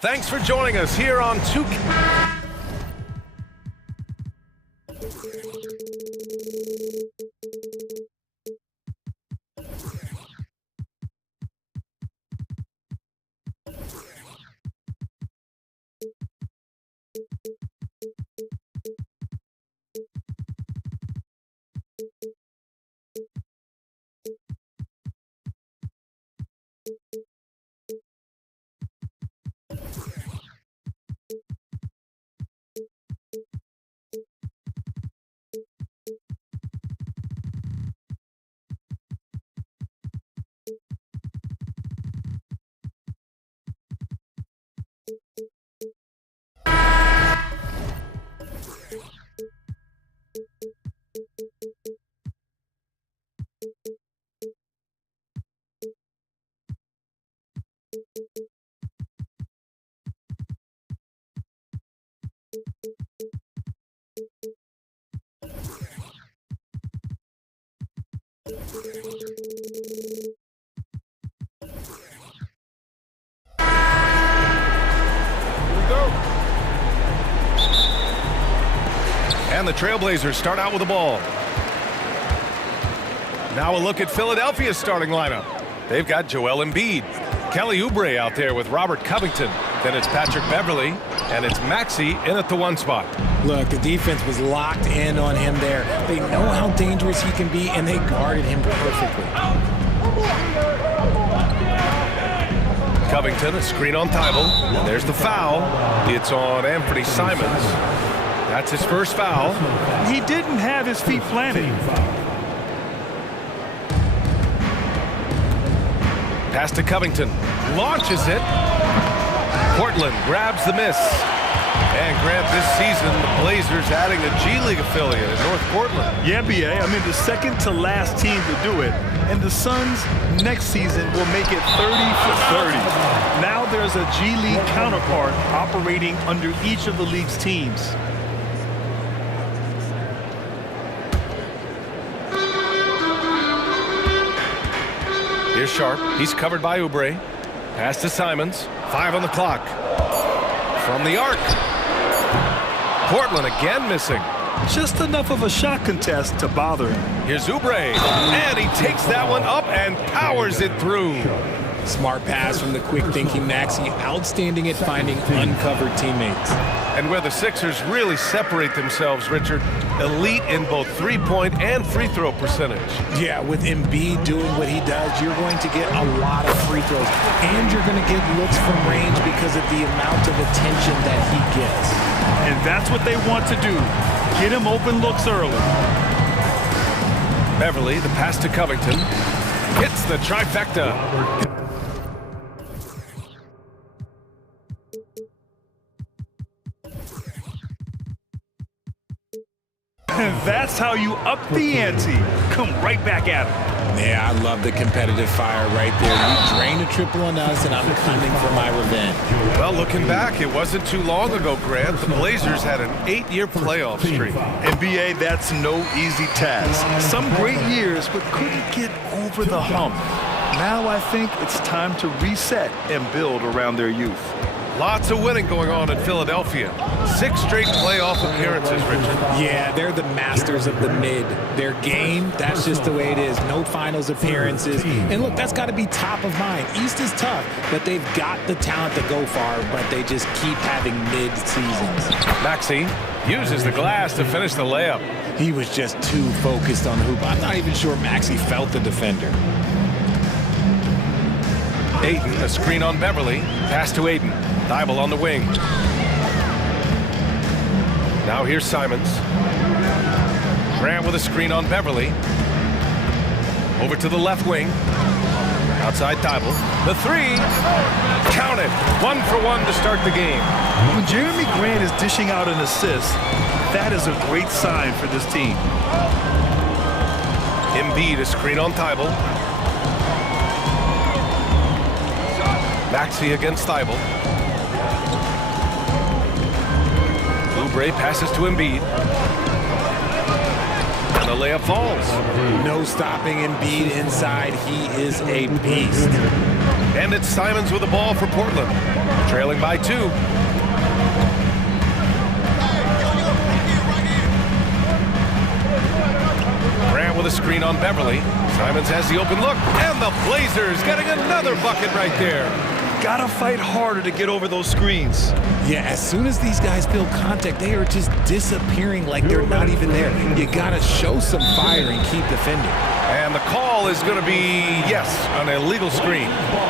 Thanks for joining us here on 2K. And the Trailblazers start out with the ball. Now a look at Philadelphia's starting lineup. They've got Joel Embiid, Kelly Oubre out there with Robert Covington. Then it's Patrick Beverley, and it's Maxey in at the 1 spot. Look, the defense was locked in on him there. They know how dangerous he can be, and they guarded him perfectly. Covington, a screen on Thibault. And there's the foul. It's on Anthony Simons. That's his first foul. He didn't have his feet planted. Pass to Covington. Launches it. Portland grabs the miss. And Grant, this season, the Blazers adding a G League affiliate in North Portland. Yeah, BA. I mean, the second to last team to do it. And the Suns next season will make it 30 for 30. Now there's a G League counterpart operating under each of the league's teams. Here's Sharp. He's covered by Oubre. Pass to Simons. 5 on the clock. From the arc. Portland again missing. Just enough of a shot contest to bother him. Here's Oubre. And he takes that one up and powers it through. Smart pass from the quick-thinking Maxey. Outstanding at finding uncovered teammates. And where the Sixers really separate themselves, Richard, elite in both three-point and free-throw percentage. Yeah, with Embiid doing what he does, you're going to get a lot of free throws. And you're going to get looks from range because of the amount of attention that he gets. And that's what they want to do. Get him open looks early. Beverley, the pass to Covington. Hits the trifecta. And that's how you up the ante. Come right back at him. Yeah, I love the competitive fire right there. You drained a triple on us, and I'm coming for my revenge. Well, looking back, it wasn't too long ago, Grant. The Blazers had an 8-year playoff streak. NBA, that's no easy task. Some great years, but couldn't get over the hump. Now I think it's time to reset and build around their youth. Lots of winning going on in Philadelphia. 6 straight playoff appearances, Richard. Yeah, they're the masters of the mid. Their game, that's just the way it is. No finals appearances. And look, that's got to be top of mind. East is tough, but they've got the talent to go far, but they just keep having mid-seasons. Maxey uses the glass to finish the layup. He was just too focused on the hoop. I'm not even sure Maxey felt the defender. Ayton, a screen on Beverley. Pass to Ayton. Thibault on the wing. Now here's Simons. Grant with a screen on Beverley. Over to the left wing. Outside Thibault. The 3. Count it. 1 for 1 to start the game. When Jeremy Grant is dishing out an assist, that is a great sign for this team. Embiid, a screen on Thibault. Maxey against Thibault. Oubre passes to Embiid. And the layup falls. No stopping Embiid inside. He is a beast. And it's Simons with the ball for Portland, trailing by 2. Grant with a screen on Beverly. Simons has the open look, and the Blazers getting another bucket right there. Gotta fight harder to get over those screens. Yeah, as soon as these guys feel contact, they are just disappearing like they're not even there. You gotta show some fire and keep defending. And the call is going to be, yes, an illegal screen.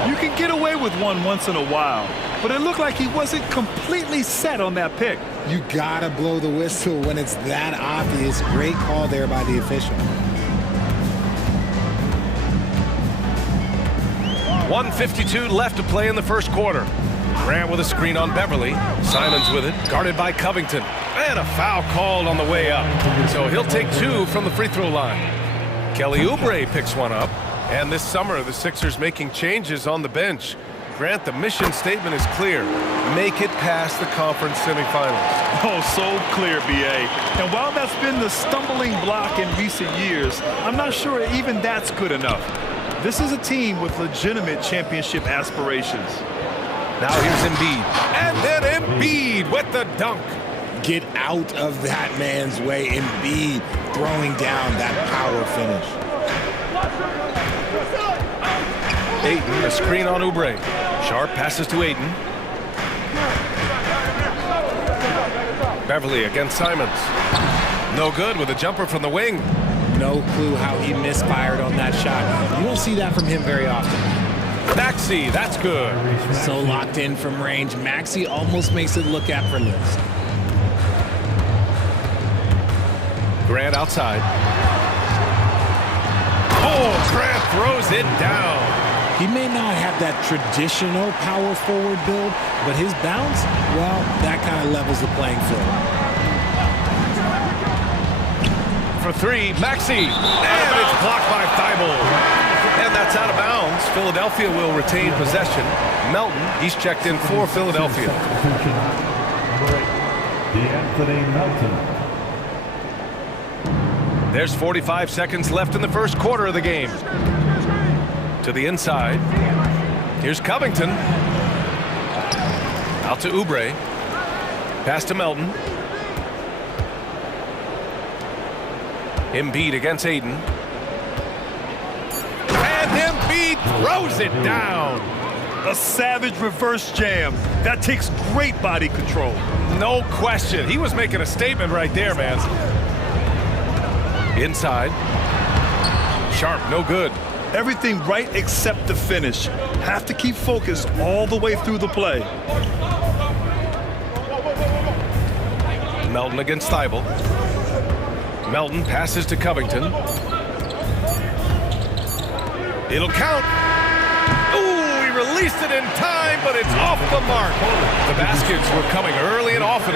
You can get away with one once in a while, but it looked like he wasn't completely set on that pick. You gotta blow the whistle when it's that obvious. Great call there by the official. 1:52 left to play in the first quarter. Grant with a screen on Beverly. Simons with it, guarded by Covington. And a foul called on the way up. So he'll take 2 from the free throw line. Kelly Oubre picks one up. And this summer, the Sixers making changes on the bench. Grant, the mission statement is clear. Make it past the conference semifinals. Oh, so clear, B.A. And while that's been the stumbling block in recent years, I'm not sure even that's good enough. This is a team with legitimate championship aspirations. Now here's Embiid. And then Embiid with the dunk. Get out of that man's way. Embiid throwing down that power finish. Ayton, a screen on Oubre. Sharp passes to Ayton. Beverly against Simons. No good with a jumper from the wing. No clue how he misfired on that shot. You don't see that from him very often. Maxey, that's good. So locked in from range. Maxey almost makes it look effortless. Grant outside. Oh, Grant throws it down. He may not have that traditional power forward build, but his bounce, well, that kind of levels the playing field. For 3, Maxey. And it's blocked by Thibault. And that's out of bounds. Philadelphia will retain possession. Melton, he's checked in for Philadelphia. There's 45 seconds left in the first quarter of the game. To the inside. Here's Covington. Out to Oubre. Pass to Melton. Embiid against Ayton. And Embiid throws it down. A savage reverse jam. That takes great body control. No question. He was making a statement right there, man. Inside. Sharp, no good. Everything right except the finish. Have to keep focused all the way through the play. Melton against Thibault. Melton passes to Covington. It'll count. Ooh, he released it in time, but it's off the mark. The baskets were coming early and often.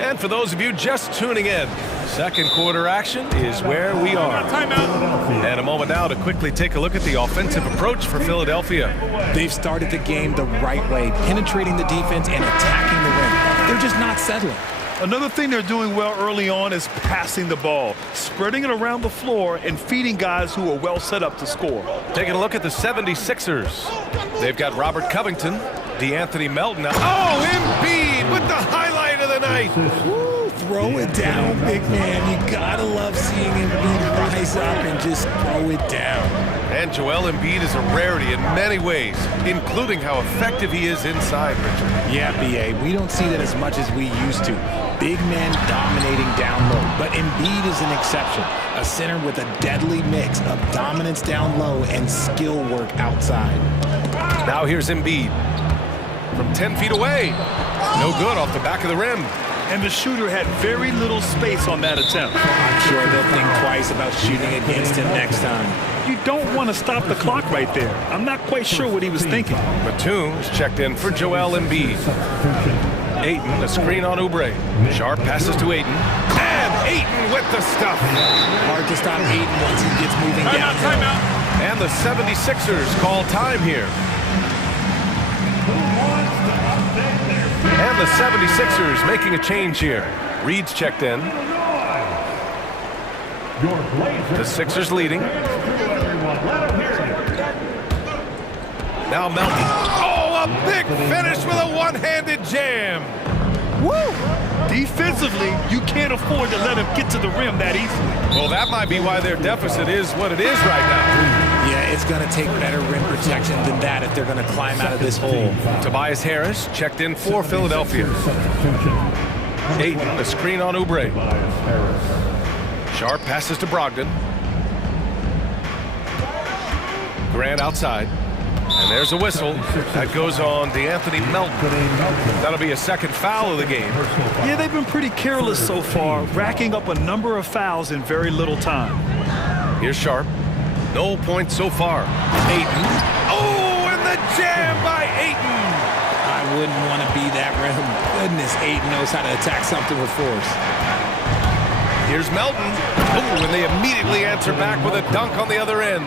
And for those of you just tuning in, second quarter action is where we are. And a moment now to quickly take a look at the offensive approach for Philadelphia. They've started the game the right way, penetrating the defense and attacking the rim. They're just not settling. Another thing they're doing well early on is passing the ball, spreading it around the floor and feeding guys who are well set up to score. Taking a look at the 76ers. They've got Robert Covington, DeAnthony Melton. Oh, Embiid with the highlight of the night. Woo, throw it down, big man. You gotta love seeing Embiid rise up and just throw it down. And Joel Embiid is a rarity in many ways, including how effective he is inside, Richard. Yeah, B.A., we don't see that as much as we used to. Big men dominating down low, but Embiid is an exception. A center with a deadly mix of dominance down low and skill work outside. Now here's Embiid. From 10 feet away. No good off the back of the rim. And the shooter had very little space on that attempt. I'm sure they'll think twice about shooting against him next time. You don't want to stop the clock right there. I'm not quite sure what he was thinking. Batum is checked in for Joel Embiid. Ayton, a screen on Oubre. Sharp passes to Ayton. And Ayton with the stuff. Hard to stop Ayton once he gets moving down. And the 76ers call time here. And the 76ers making a change here. Reed's checked in. The Sixers leading. Now Melton. Oh, a big finish with a one-handed jam. Woo! Defensively, you can't afford to let him get to the rim that easily. Well, that might be why their deficit is what it is right now. Yeah, it's going to take better rim protection than that if they're going to climb out of this hole. Tobias Harris checked in for Philadelphia. Ayton, the screen on Oubre. Sharp passes to Brogdon. Grant outside. And there's a whistle. That goes on DeAnthony Melton. That'll be a second foul of the game. Yeah, they've been pretty careless so far, racking up a number of fouls in very little time. Here's Sharp. No points so far. Ayton. Oh, and the jam by Ayton. I wouldn't want to be that rim. Goodness, Ayton knows how to attack something with force. Here's Melton. Oh, and they immediately answer back with a dunk on the other end.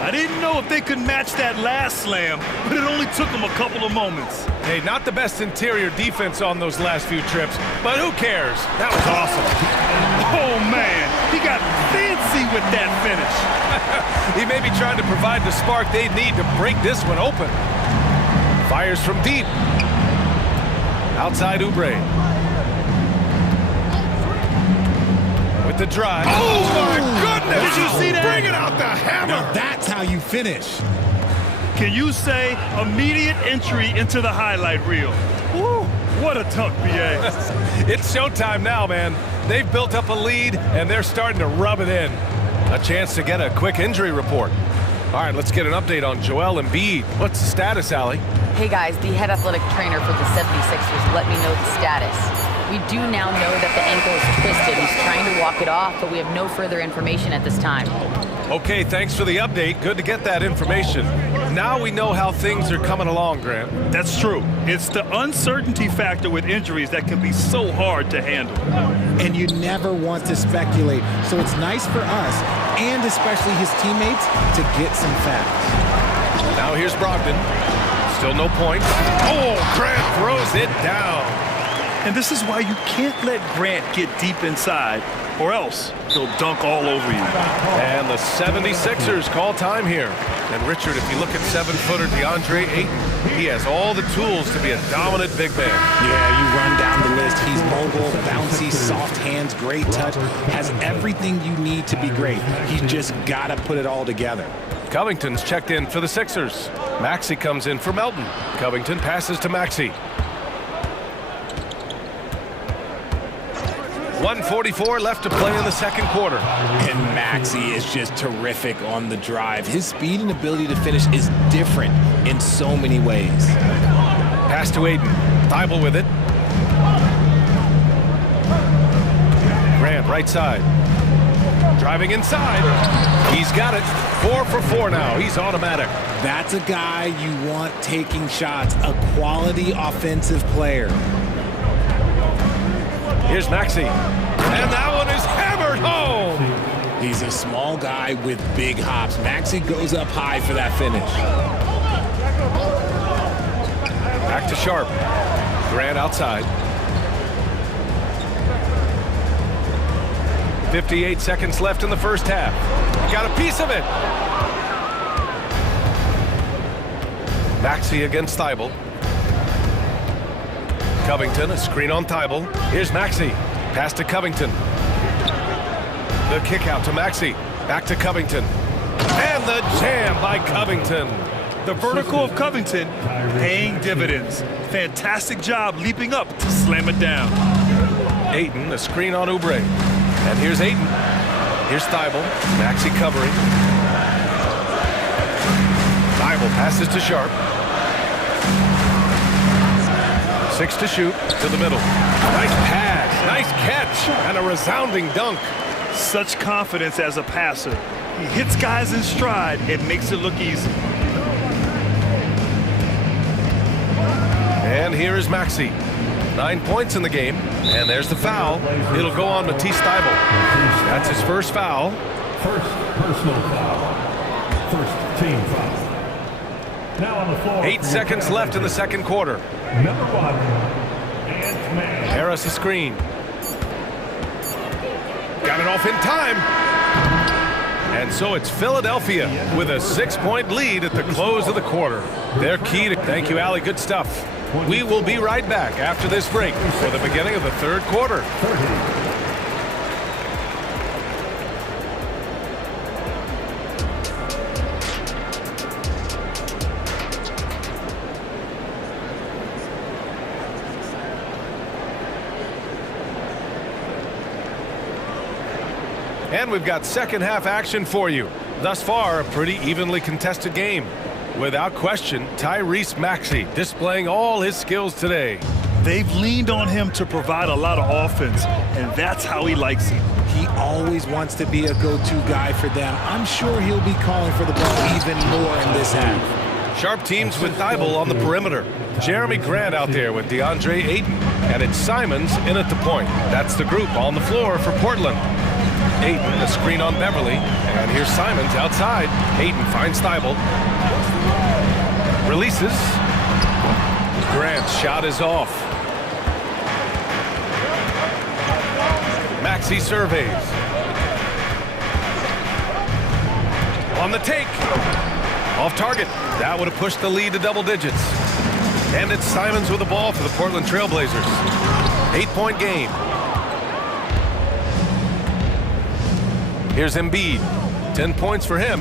I didn't know if they could match that last slam, but it only took them a couple of moments. Hey, not the best interior defense on those last few trips, but who cares? That was awesome. Oh, man, he got fancy with that finish. He may be trying to provide the spark they need to break this one open. Fires from deep. Outside Oubre. With the drive. Oh, my goodness! Did you see that? Bringing out the hammer! Now that's how you finish. Can you say immediate entry into the highlight reel? Woo, what a dunk, BA. It's showtime now, man. They've built up a lead, and they're starting to rub it in. A chance to get a quick injury report. All right, let's get an update on Joel Embiid. What's the status, Allie? Hey guys, the head athletic trainer for the 76ers let me know the status. We do now know that the ankle is twisted. He's trying to walk it off, but we have no further information at this time. Okay, thanks for the update. Good to get that information. Now we know how things are coming along, Grant. That's true. It's the uncertainty factor with injuries that can be so hard to handle. And you never want to speculate, so it's nice for us, and especially his teammates, to get some facts. Now here's Brogdon. Still no points. Oh, Grant throws it down. And this is why you can't let Grant get deep inside, or else he'll dunk all over you. And the 76ers call time here. And Richard, if you look at 7-footer DeAndre Ayton, he has all the tools to be a dominant big man. Yeah, you run down the list. He's mobile, bouncy, soft hands, great touch, has everything you need to be great. He's just got to put it all together. Covington's checked in for the Sixers. Maxey comes in for Melton. Covington passes to Maxey. 1:44 left to play in the second quarter. And Maxey is just terrific on the drive. His speed and ability to finish is different in so many ways. Pass to Ayton. Thibault with it. Grant right side. Driving inside. He's got it. 4 for 4 now. He's automatic. That's a guy you want taking shots, a quality offensive player. Here's Maxey. And that one is hammered home. He's a small guy with big hops. Maxey goes up high for that finish. Back to Sharp. Grant outside. 58 seconds left in the first half. Got a piece of it. Maxey against Thibault. Covington, a screen on Thibault. Here's Maxey. Pass to Covington. The kick out to Maxey. Back to Covington. And the jam by Covington. The vertical of Covington paying dividends. Fantastic job leaping up to slam it down. Ayton, a screen on Oubre. And here's Ayton. Here's Thibault. Maxey covering. Thibault passes to Sharp. 6 to shoot, to the middle. Nice pass, nice catch, and a resounding dunk. Such confidence as a passer. He hits guys in stride. It makes it look easy. And here is Maxey. 9 points in the game, and there's the foul. It'll go on Matisse Thibault. That's his first foul. First personal foul. First team foul. Now on the floor. 8 seconds left in the second quarter. Number 1, Ant-Man. Harris a screen. Got it off in time. And so it's Philadelphia with a 6-point lead at the close of the quarter. They're key to... Thank you, Allie. Good stuff. We will be right back after this break for the beginning of the third quarter. And we've got second half action for you. Thus far, a pretty evenly contested game. Without question, Tyrese Maxey displaying all his skills today. They've leaned on him to provide a lot of offense, and that's how he likes it. He always wants to be a go-to guy for them. I'm sure he'll be calling for the ball even more in this half. Sharp teams with Thibault on the perimeter. Jeremy Grant out there with DeAndre Ayton. And it's Simons in at the point. That's the group on the floor for Portland. Ayton, a screen on Beverly. And here's Simons outside. Ayton finds Thibault. Releases. Grant's shot is off. Maxey surveys. On the take. Off target. That would have pushed the lead to double digits. And it's Simons with the ball for the Portland Trailblazers. 8-point game. Here's Embiid. 10 points for him.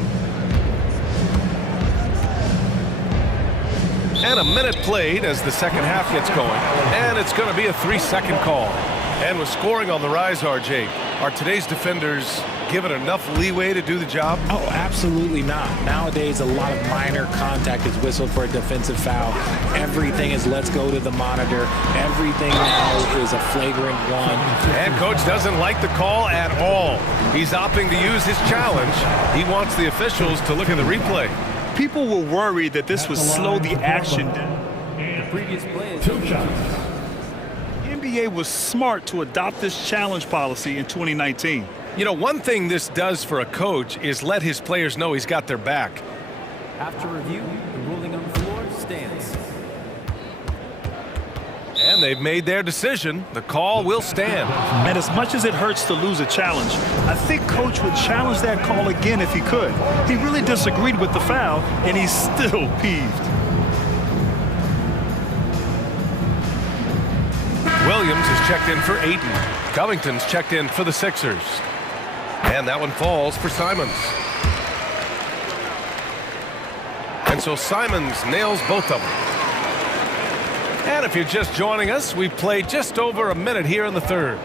And a minute played as the second half gets going. And it's going to be a 3-second call. And with scoring on the rise, RJ, are today's defenders given enough leeway to do the job? Oh, absolutely not. Nowadays, a lot of minor contact is whistled for a defensive foul. Everything is let's go to the monitor. Everything now is a flagrant one. And coach doesn't like the call at all. He's opting to use his challenge. He wants the officials to look at the replay. People were worried that this would slow the action down. The previous play is 2 shots. The NBA was smart to adopt this challenge policy in 2019. You know, one thing this does for a coach is let his players know he's got their back. After review, the ruling on the floor stands. And they've made their decision. The call will stand. And as much as it hurts to lose a challenge, I think coach would challenge that call again if he could. He really disagreed with the foul, and he's still peeved. Williams is checked in for Ayton. Covington's checked in for the Sixers. And that one falls for Simons. And so Simons nails both of them. And if you're just joining us, we've played just over a minute here in the third.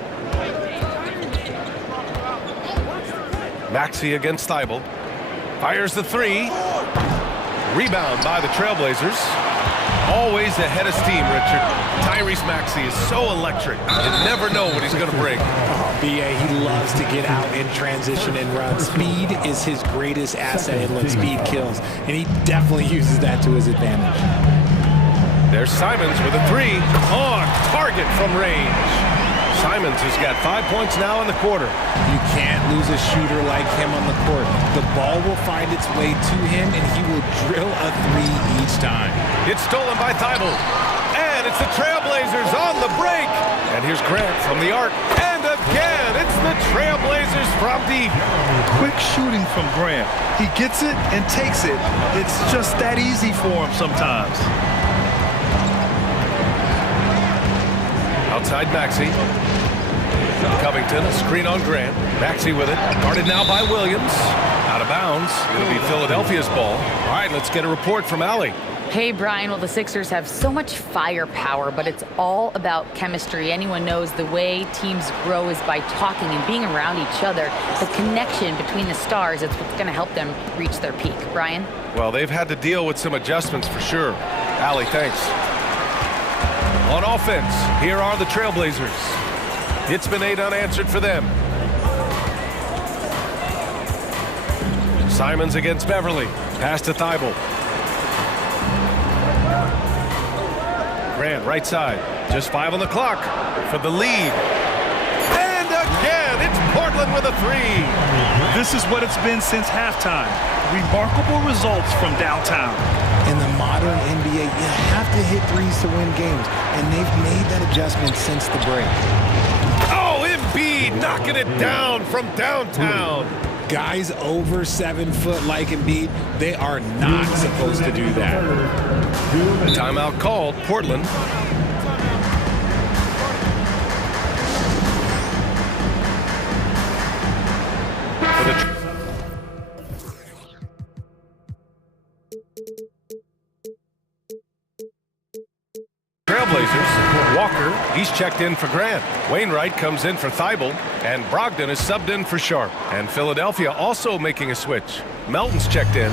Maxey against Thibault. Fires the three. Rebound by the Trailblazers. Always ahead of steam, Richard. Tyrese Maxey is so electric. You never know what he's going to bring. Oh, B.A., he loves to get out in transition and run. Speed is his greatest asset, and look, speed kills. And he definitely uses that to his advantage. There's Simons with a three. On target from range. Simons has got 5 points now in the quarter. You can't lose a shooter like him on the court. The ball will find its way to him, and he will drill a three each time. It's stolen by Thibault. And it's the Trailblazers on the break. And here's Grant from the arc. And again, it's the Trailblazers from deep. Quick shooting from Grant. He gets it and takes it. It's just that easy for him sometimes. Outside Maxey. Covington, a screen on Grant. Maxey with it. Guarded now by Williams. Out of bounds. It'll be Philadelphia's ball. All right, let's get a report from Allie. Hey, Brian. Well, the Sixers have so much firepower, but it's all about chemistry. Anyone knows the way teams grow is by talking and being around each other. The connection between the stars is what's going to help them reach their peak. Brian? Well, they've had to deal with some adjustments for sure. Allie, thanks. On offense, here are the Trailblazers. It's been 8 unanswered for them. Simons against Beverly. Pass to Thibault. Grant, right side. Just 5 on the clock for the lead. And again, it's Portland with a three. This is what it's been since halftime. Remarkable results from downtown. In the modern NBA, you have to hit threes to win games, and they've made that adjustment since the break. Oh, Embiid knocking it down from downtown. Guys over 7 foot like Embiid, they are not supposed to do that. Timeout called, Portland. For the Trailblazers, Walker, he's checked in for Grant. Wainwright comes in for Thibault, and Brogdon is subbed in for Sharp. And Philadelphia also making a switch. Melton's checked in.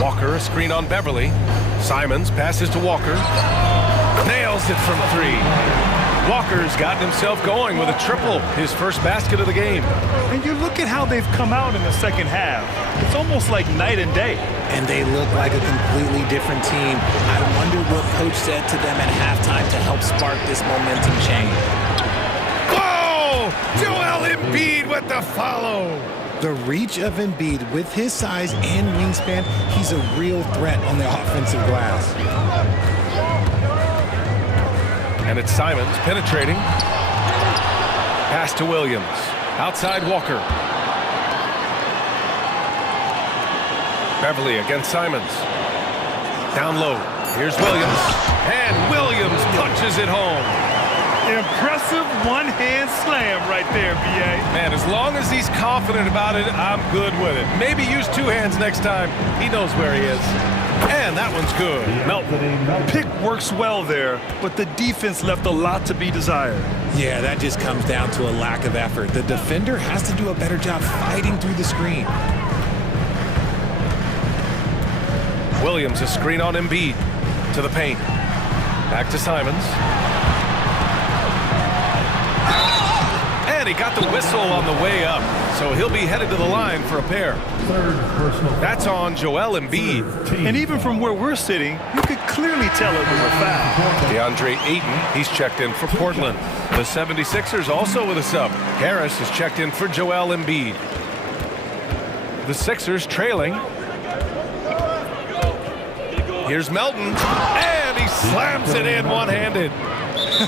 Walker, a screen on Beverly. Simons passes to Walker. Nails it from 3. Walker's gotten himself going with a triple, his first basket of the game. And you look at how they've come out in the second half. It's almost like night and day. And they look like a completely different team. I wonder what coach said to them at halftime to help spark this momentum change. Whoa! Joel Embiid with the follow. The reach of Embiid with his size and wingspan, he's a real threat on the offensive glass. And it's Simons penetrating. Pass to Williams. Outside Walker. Beverly against Simons. Down low. Here's Williams. And Williams punches it home. Impressive one-hand slam right there, B.A. Man, as long as he's confident about it, I'm good with it. Maybe use 2 hands next time. He knows where he is. And that one's good. Melton. Pick works well there, but the defense left a lot to be desired. Yeah, that just comes down to a lack of effort. The defender has to do a better job fighting through the screen. Williams, a screen on Embiid. To the paint. Back to Simons. And he got the whistle on the way up, so he'll be headed to the line for a pair. That's on Joel Embiid. And even from where we're sitting, you could clearly tell it was a foul. DeAndre Ayton, he's checked in for Portland. The 76ers also with a sub. Harris is checked in for Joel Embiid. The Sixers trailing. Here's Melton, and he slams it in one-handed.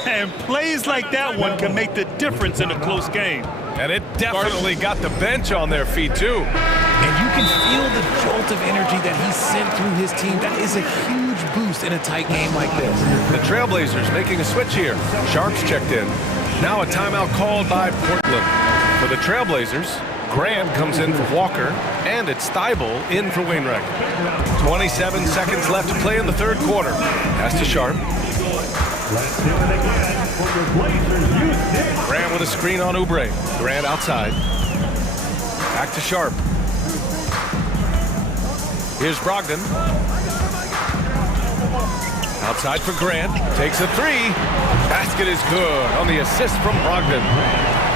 And plays like that one can make the difference in a close game. And it definitely got the bench on their feet, too. And you can feel the jolt of energy that he sent through his team. That is a huge boost in a tight game like this. The Trailblazers making a switch here. Sharp's checked in. Now a timeout called by Portland. For the Trailblazers, Grant comes in for Walker, and it's Thibault in for Wainwright. 27 seconds left to play in the third quarter. Pass to Sharp. Grant with a screen on Oubre. Grant outside. Back to Sharp. Here's Brogdon. Outside for Grant. Takes a 3. Basket is good on the assist from Brogdon.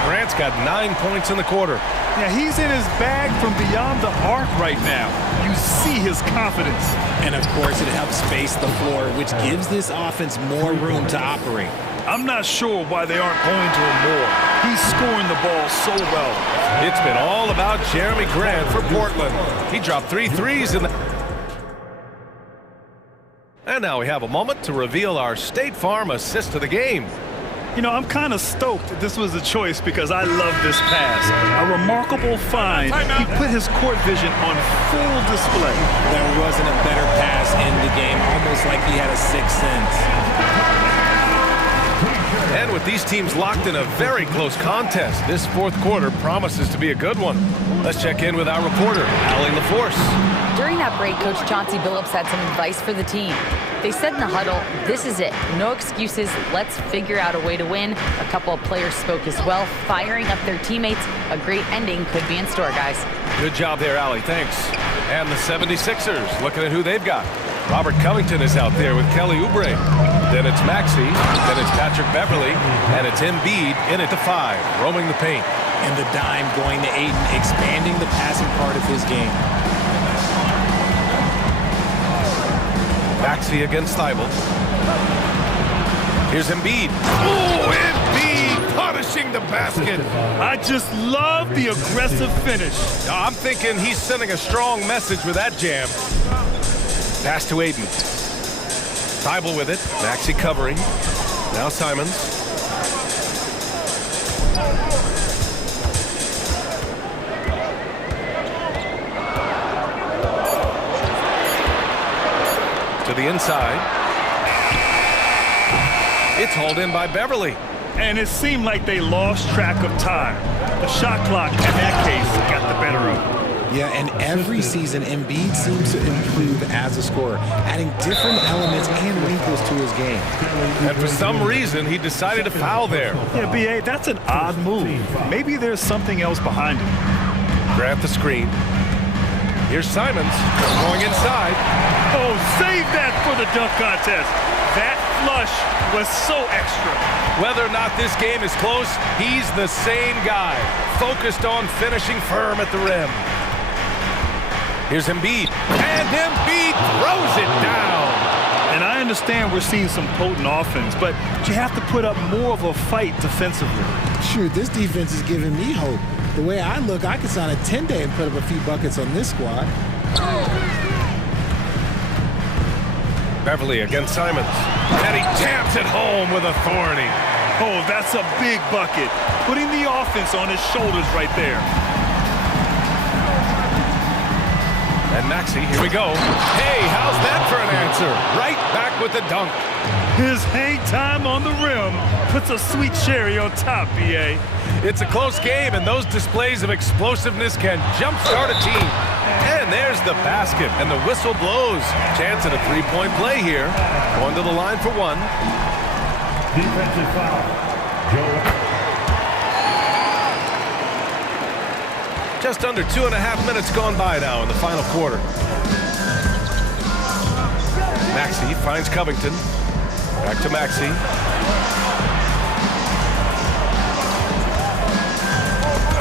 Grant's got 9 points in the quarter. Yeah, he's in his bag from beyond the arc right now. You see his confidence. And of course, it helps space the floor, which gives this offense more room to operate. I'm not sure why they aren't going to him more. He's scoring the ball so well. It's been all about Jeremy Grant for Portland. He dropped 3 threes in the... And now we have a moment to reveal our State Farm assist of the game. You know, I'm kind of stoked that this was a choice because I love this pass. A remarkable find. He put his court vision on full display. There wasn't a better pass in the game, almost like he had a sixth sense. And with these teams locked in a very close contest, this fourth quarter promises to be a good one. Let's check in with our reporter, Allie LaForce. During that break, Coach Chauncey Billups had some advice for the team. They said in the huddle, this is it. No excuses. Let's figure out a way to win. A couple of players spoke as well, firing up their teammates. A great ending could be in store, guys. Good job there, Allie. Thanks. And the 76ers, looking at who they've got. Robert Covington is out there with Kelly Oubre. Then it's Maxey. Then it's Patrick Beverly. And it's Embiid in at the 5, roaming the paint. And the dime going to Ayton, expanding the passing part of his game. Maxey against Thibault. Here's Embiid. Oh, Embiid punishing the basket. I just love the aggressive finish. I'm thinking he's sending a strong message with that jam. Pass to Ayton. Thibault with it. Maxey covering. Now Simons. To the inside. It's hauled in by Beverly. And it seemed like they lost track of time. The shot clock, in that case, got the better of them. Yeah, and every season, Embiid seems to improve as a scorer, adding different elements and wrinkles to his game. And for some reason, he decided to foul there. Yeah, B.A., that's an odd move. Maybe there's something else behind it. Grab the screen. Here's Simons going inside. Oh, save that for the dunk contest. That flush was so extra. Whether or not this game is close, he's the same guy, focused on finishing firm at the rim. Here's Embiid, and Embiid throws it down. And I understand we're seeing some potent offense, but you have to put up more of a fight defensively. Shoot, this defense is giving me hope. The way I look, I could sign a 10-day and put up a few buckets on this squad. Beverly against Simons, and he taps it home with authority. Oh, that's a big bucket. Putting the offense on his shoulders right there. And Maxey, here we go. Hey, how's that for an answer? Right back with the dunk. His hang time on the rim puts a sweet cherry on top, B.A. It's a close game, and those displays of explosiveness can jumpstart a team. And there's the basket, and the whistle blows. Chance at a three-point play here. Going to the line for one. Defensive foul. Joe. Just under 2.5 minutes gone by now in the final quarter. Maxey finds Covington. Back to Maxey.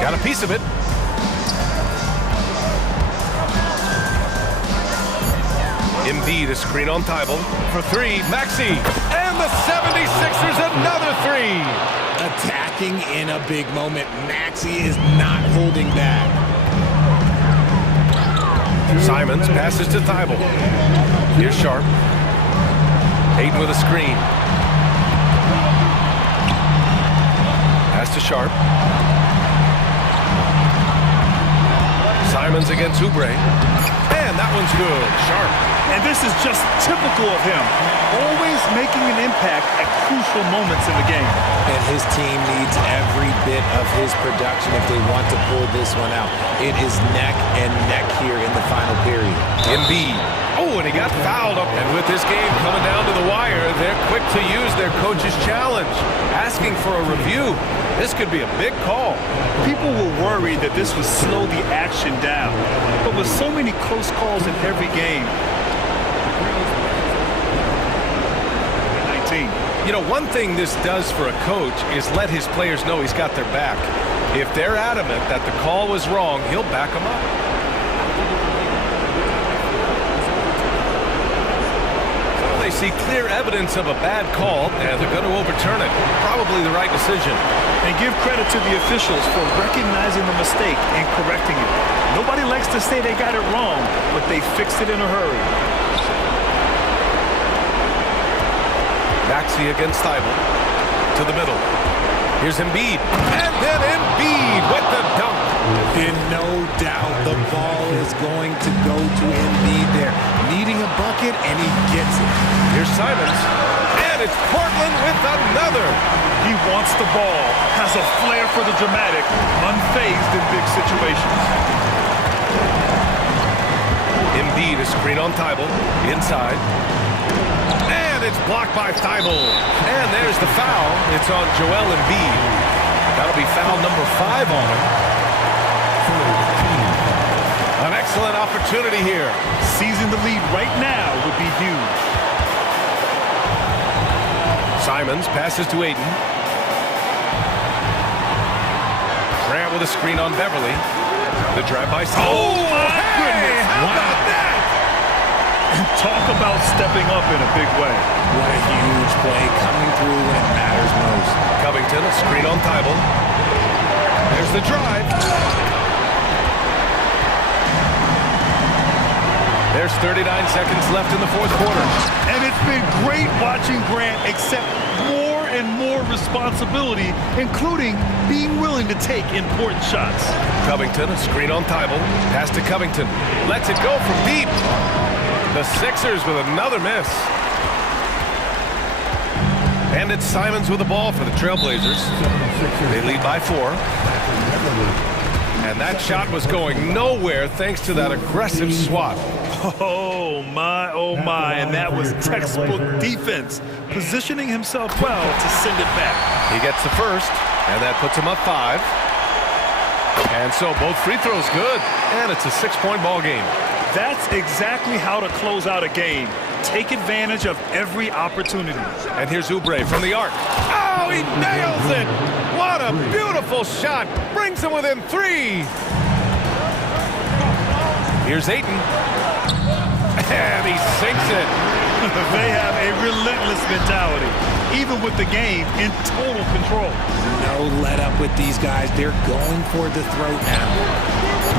Got a piece of it. Embiid, a screen on Thibault. For three, Maxey. And the 76ers another three. Attacking in a big moment. Maxey is not holding back. Simons passes to Thibault. Here's Sharp. Hayden with a screen. Pass to Sharp. Simons against Oubre. And that one's good. Sharp. And this is just typical of him. Always making an impact at crucial moments in the game. And his team needs every bit of his production if they want to pull this one out. It is neck and neck here in the final period. Embiid. Oh, and he got fouled up. And with this game coming down to the wire, they're quick to use their coach's challenge. Asking for a review. This could be a big call. People were worried that this would slow the action down. But with so many close calls in every game, 19. You know, one thing this does for a coach is let his players know he's got their back. If they're adamant that the call was wrong, he'll back them up. Well, they see clear evidence of a bad call, and they're going to overturn it. Probably the right decision. And give credit to the officials for recognizing the mistake and correcting it. Nobody likes to say they got it wrong, but they fixed it in a hurry. Maxey against Thibault. To the middle. Here's Embiid. And then Embiid with the dunk. And no doubt the ball is going to go to Embiid there. Needing a bucket, and he gets it. Here's Simons. And it's Portland with another. He wants the ball, has a flair for the dramatic, unfazed in big situations. Embiid, a screen on Thibault. Inside. And it's blocked by Thibault. And there's the foul. It's on Joel Embiid. That'll be foul number 5 on him. An excellent opportunity here. Seizing the lead right now would be huge. Simons passes to Aiden. Grant with a screen on Beverly. The drive by. Oh my goodness! How about that? Talk about stepping up in a big way. What a huge play coming through when it matters most. Covington, a screen on Thibault. There's the drive. There's 39 seconds left in the fourth quarter. And it's been great watching Grant accept more and more more responsibility, including being willing to take important shots. Covington, a screen on Thibault. Pass to Covington. Lets it go from deep. The Sixers with another miss. And it's Simons with the ball for the Trailblazers. They lead by 4. And that shot was going nowhere thanks to that aggressive swat. Oh my, and that was textbook defense, positioning himself well to send it back. He gets the first, and that puts him up 5. And so both free throws good, and it's a 6-point ball game. That's exactly how to close out a game. Take advantage of every opportunity. And here's Oubre from the arc. Oh, he nails it! What a beautiful shot! Brings him within 3. Here's Ayton. And he sinks it. They have a relentless mentality, even with the game in total control. No let up with these guys. They're going for the throat now.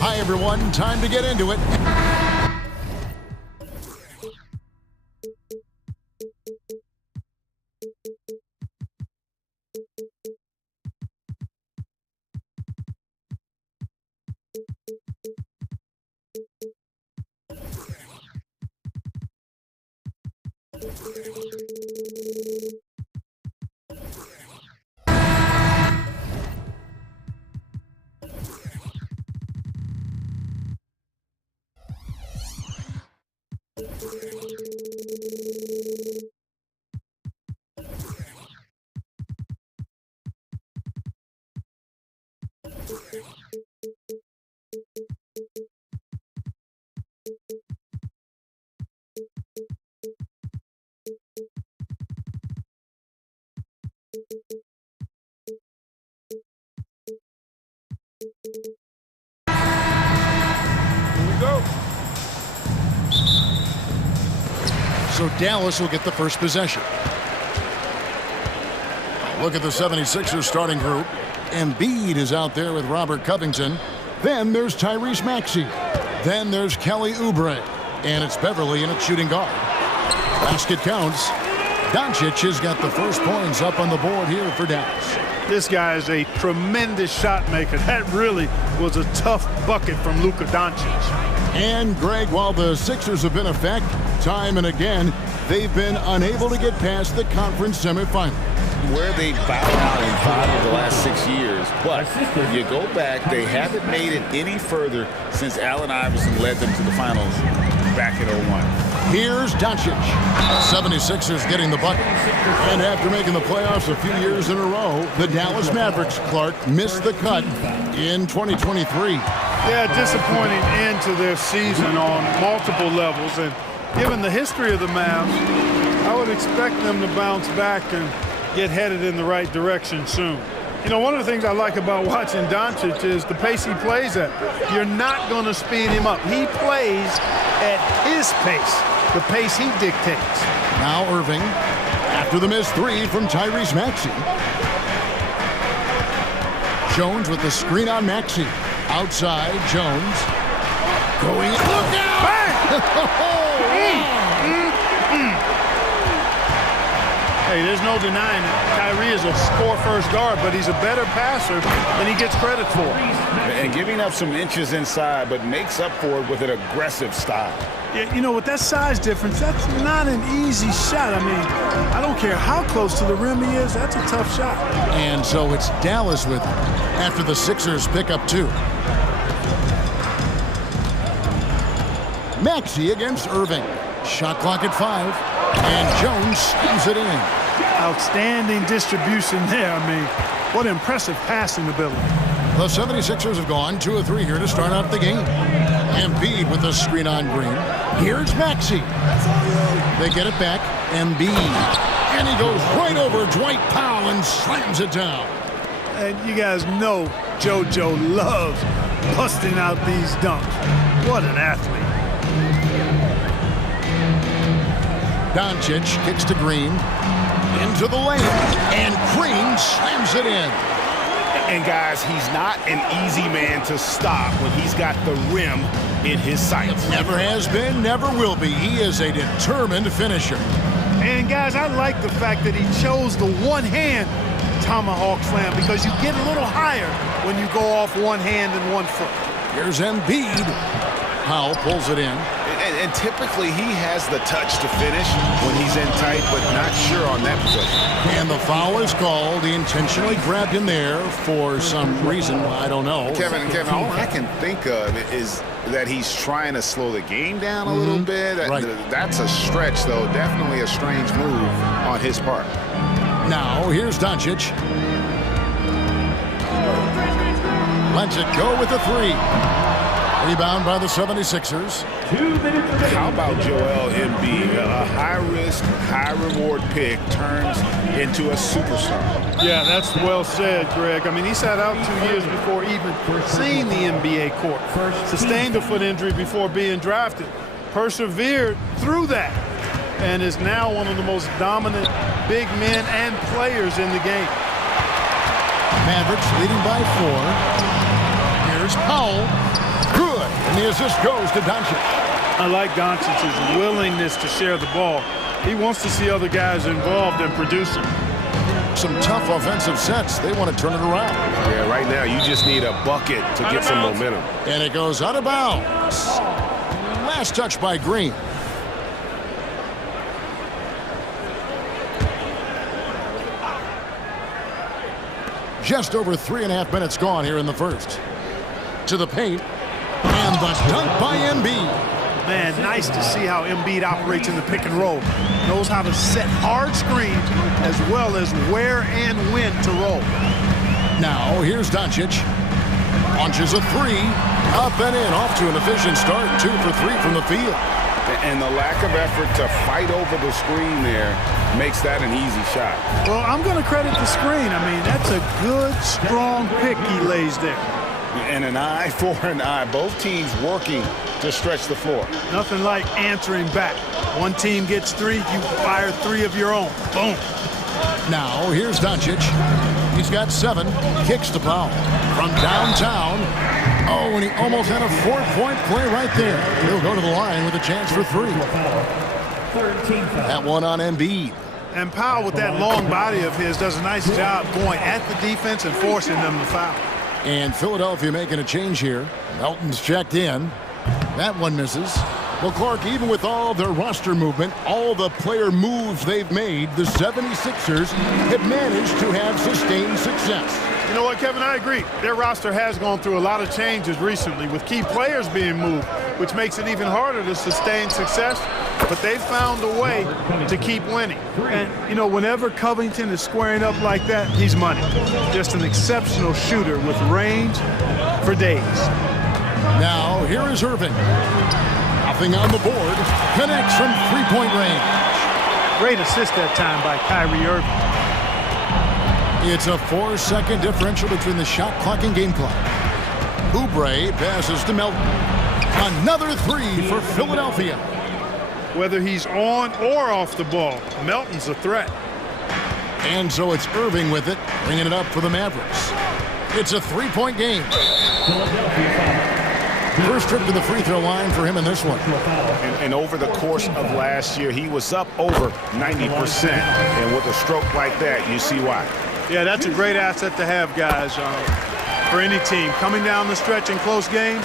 Hi, everyone. Time to get into it. So Dallas will get the first possession. Look at the 76ers starting group. Embiid is out there with Robert Covington. Then there's Tyrese Maxey. Then there's Kelly Oubre. And it's Beverly in at shooting guard. Basket counts. Doncic has got the first points up on the board here for Dallas. This guy is a tremendous shot maker. That really was a tough bucket from Luka Doncic. And, Greg, while the Sixers have been a fact, time and again, they've been unable to get past the conference semifinal. Where they bowed out in 5 of the last 6 years. But if you go back, they haven't made it any further since Allen Iverson led them to the finals back in 01. Here's Doncic. 76ers getting the bucket. And after making the playoffs a few years in a row, the Dallas Mavericks, Clark, missed the cut in 2023. Yeah, disappointing end to their season on multiple levels. And given the history of the Mavs, I would expect them to bounce back and get headed in the right direction soon. You know, one of the things I like about watching Doncic is the pace he plays at. You're not going to speed him up. He plays at his pace, the pace he dictates. Now Irving, after the missed three from Tyrese Maxey. Jones with the screen on Maxey. Outside, Jones. Going, look out! Hey, there's no denying it. Kyrie is a score-first guard, but he's a better passer than he gets credit for. And giving up some inches inside, but makes up for it with an aggressive style. Yeah, you know, with that size difference, that's not an easy shot. I mean, I don't care how close to the rim he is, that's a tough shot. And so it's Dallas with him after the Sixers pick up 2. Maxey against Irving. Shot clock at 5. And Jones slams it in. Outstanding distribution there. I mean, what impressive passing ability. The 76ers have gone 2 of 3 here to start out the game. Embiid with the screen on Green. Here's Maxey. They get it back. Embiid. And he goes right over Dwight Powell and slams it down. And you guys know JoJo loves busting out these dunks. What an athlete. Doncic kicks to Green. Into the lane. And Green slams it in. And guys, he's not an easy man to stop when he's got the rim in his sights. Never has been, never will be. He is a determined finisher. And guys, I like the fact that he chose the one-hand tomahawk slam because you get a little higher when you go off one hand and 1 foot. Here's Embiid. Powell pulls it in. And typically he has the touch to finish when he's in tight, but not sure on that possession. And the foul is called. He intentionally grabbed him there for some reason. I don't know. Kevin, all I can think of is that he's trying to slow the game down a little bit. Right. That's a stretch, though. Definitely a strange move on his part. Now, here's Doncic. Lets it go with the 3. Rebound by the 76ers. How about Joel Embiid? A high-risk, high-reward pick turns into a superstar. Yeah, that's well said, Greg. I mean, he sat out 2 years before even seeing the NBA court. Sustained a foot injury before being drafted. Persevered through that. And is now one of the most dominant big men and players in the game. Mavericks leading by 4. Here's Powell. Good. And the assist goes to Doncic. I like Doncic's willingness to share the ball. He wants to see other guys involved in producing. Some tough offensive sets. They want to turn it around. Yeah, right now you just need a bucket to get some momentum. And it goes out of bounds. Last touch by Green. Just over 3.5 minutes gone here in the first. To the paint. And the dunk by Embiid. Man, nice to see how Embiid operates in the pick and roll. Knows how to set hard screens as well as where and when to roll. Now, here's Doncic. Launches a three. Up and in. Off to an efficient start. 2 for 3 from the field. And the lack of effort to fight over the screen there makes that an easy shot. Well, I'm going to credit the screen. I mean, that's a good, strong pick he lays there. And an eye for an eye. Both teams working to stretch the floor. Nothing like answering back. One team gets 3, you fire 3 of your own. Boom. Now, here's Doncic. He's got 7. Kicks the foul. From downtown. Oh, and he almost had a 4-point play right there. He'll go to the line with a chance for 3. That one on Embiid. And Powell, with that long body of his, does a nice job going at the defense and forcing them to foul. And Philadelphia making a change here. Melton's checked in. That one misses. Well, Clark, even with all their roster movement, all the player moves they've made, the 76ers have managed to have sustained success. You know what, Kevin? I agree. Their roster has gone through a lot of changes recently with key players being moved, which makes it even harder to sustain success. But they've found a way to keep winning. And, you know, whenever Covington is squaring up like that, he's money. Just an exceptional shooter with range for days. Now, here is Irving. Nothing on the board. Connects from 3-point range. Great assist that time by Kyrie Irving. It's a 4-second differential between the shot clock and game clock. Oubre passes to Melton. Another 3 for Philadelphia. Whether he's on or off the ball, Melton's a threat. And so it's Irving with it, bringing it up for the Mavericks. It's a 3-point game. First trip to the free throw line for him in this one. And over the course of last year, he was up over 90%. And with a stroke like that, you see why. Yeah, that's a great asset to have, guys, for any team. Coming down the stretch in close games,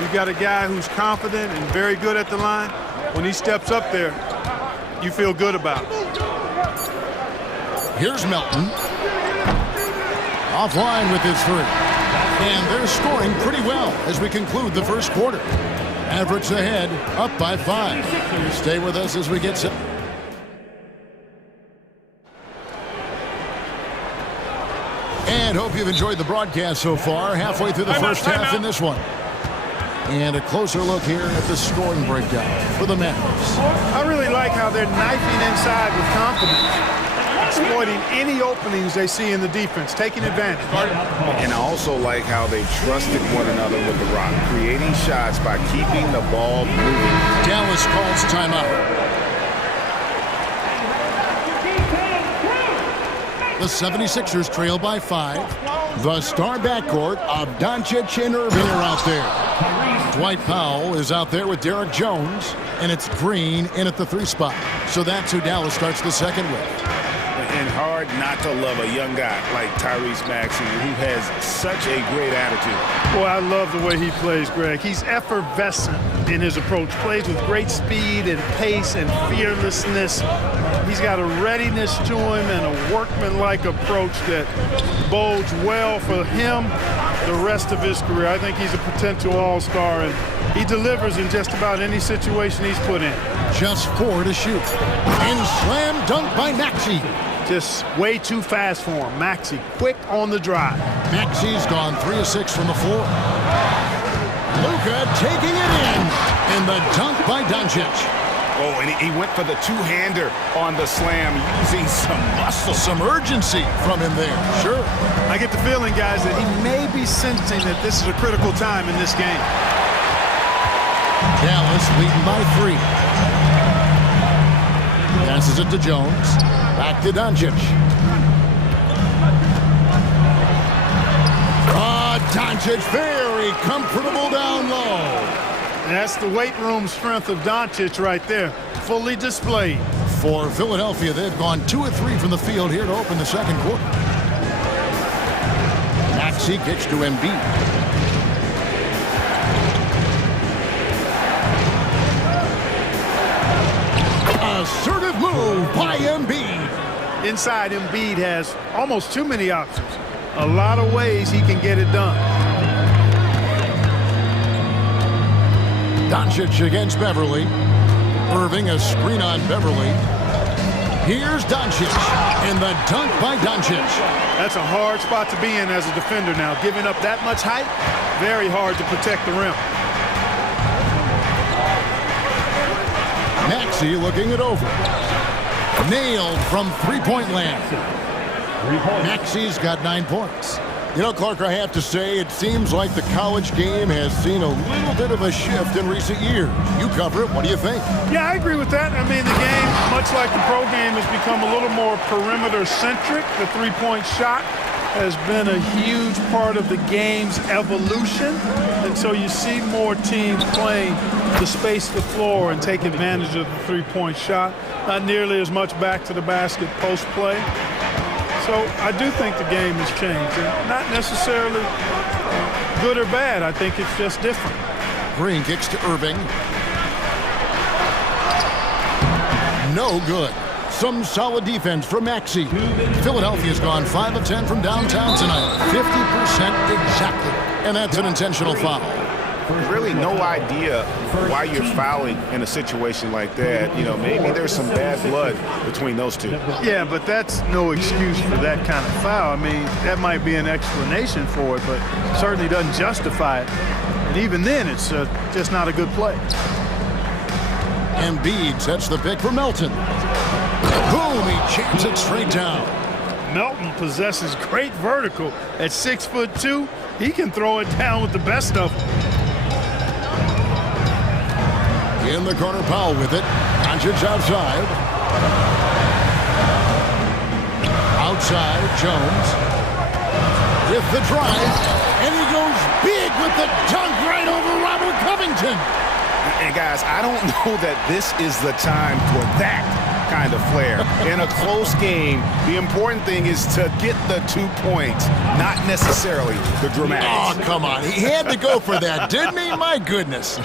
you've got a guy who's confident and very good at the line. When he steps up there, you feel good about it. Here's Melton. Offline with his 3. And they're scoring pretty well as we conclude the first quarter. Mavericks ahead, up by 5. Stay with us as we get set. And hope you've enjoyed the broadcast so far. Halfway through the first half in this one. And a closer look here at the scoring breakdown for the Mavericks. I really like how they're knifing inside with confidence, exploiting any openings they see in the defense, taking advantage. And I also like how they've trusted one another with the rock, creating shots by keeping the ball moving. Dallas calls timeout. The 76ers trail by 5. The star backcourt of Doncic and Irving are out there. Dwight Powell is out there with Derek Jones, and it's Green in at the 3 spot. So that's who Dallas starts the second with. And hard not to love a young guy like Tyrese Maxey, who has such a great attitude. Boy, I love the way he plays, Greg. He's effervescent in his approach. Plays with great speed and pace and fearlessness. He's got a readiness to him and a workmanlike approach that bodes well for him the rest of his career. I think he's a potential all-star, and he delivers in just about any situation he's put in. Just 4 to shoot. And slam dunk by Maxey. Just way too fast for him. Maxey, quick on the drive. Maxey's gone 3 of 6 from the floor. Luka taking it in. And the dunk by Doncic. Oh, and he went for the two-hander on the slam, using some muscle. Some urgency from him there. Sure. I get the feeling, guys, that he may be sensing that this is a critical time in this game. Dallas leading by 3. Passes it to Jones. Back to Doncic. Doncic very comfortable down low. And that's the weight room strength of Doncic right there. Fully displayed. For Philadelphia, they've gone 2 of 3 from the field here to open the second quarter. Maxey gets to Embiid. Assertive move by Embiid. Inside, Embiid has almost too many options. a lot of ways he can get it done. Doncic against Beverly. Irving, a screen on Beverly. Here's Doncic, and the dunk by Doncic. That's a hard spot to be in as a defender now. Giving up that much height, very hard to protect the rim. Maxey looking it over. Nailed from three-point land. Maxey's got 9 points. You know, Clark, I have to say, it seems like the college game has seen a little bit of a shift in recent years. You cover it. What do you think? Yeah, I agree with that. I mean, the game, much like the pro game, has become a little more perimeter-centric. The three-point shot has been a huge part of the game's evolution. And so you see more teams playing to space the floor and take advantage of the three-point shot. Not nearly as much back to the basket post play. So I do think the game has changed. And not necessarily good or bad. I think it's just different. Green kicks to Irving. No good. Some solid defense from Maxey. Philadelphia's gone 5 of 10 from downtown tonight. 50% exactly. And that's an intentional foul. Really no idea why you're fouling in a situation like that. You know, maybe there's some bad blood between those two. Yeah, but that's no excuse for that kind of foul. I mean, that might be an explanation for it, but certainly doesn't justify it. And even then, it's just not a good play. Embiid sets the pick for Melton. Boom, he jams it straight down. Melton possesses great vertical. At 6'2", he can throw it down with the best of them. In the corner, Powell with it. Doncic outside. Outside, Jones. With the drive. And he goes big with the dunk right over Robert Covington. And guys, I don't know that this is the time for that kind of flair. In a close game, the important thing is to get the 2 points, not necessarily the dramatics. Oh, come on. He had to go for that, didn't he? My goodness.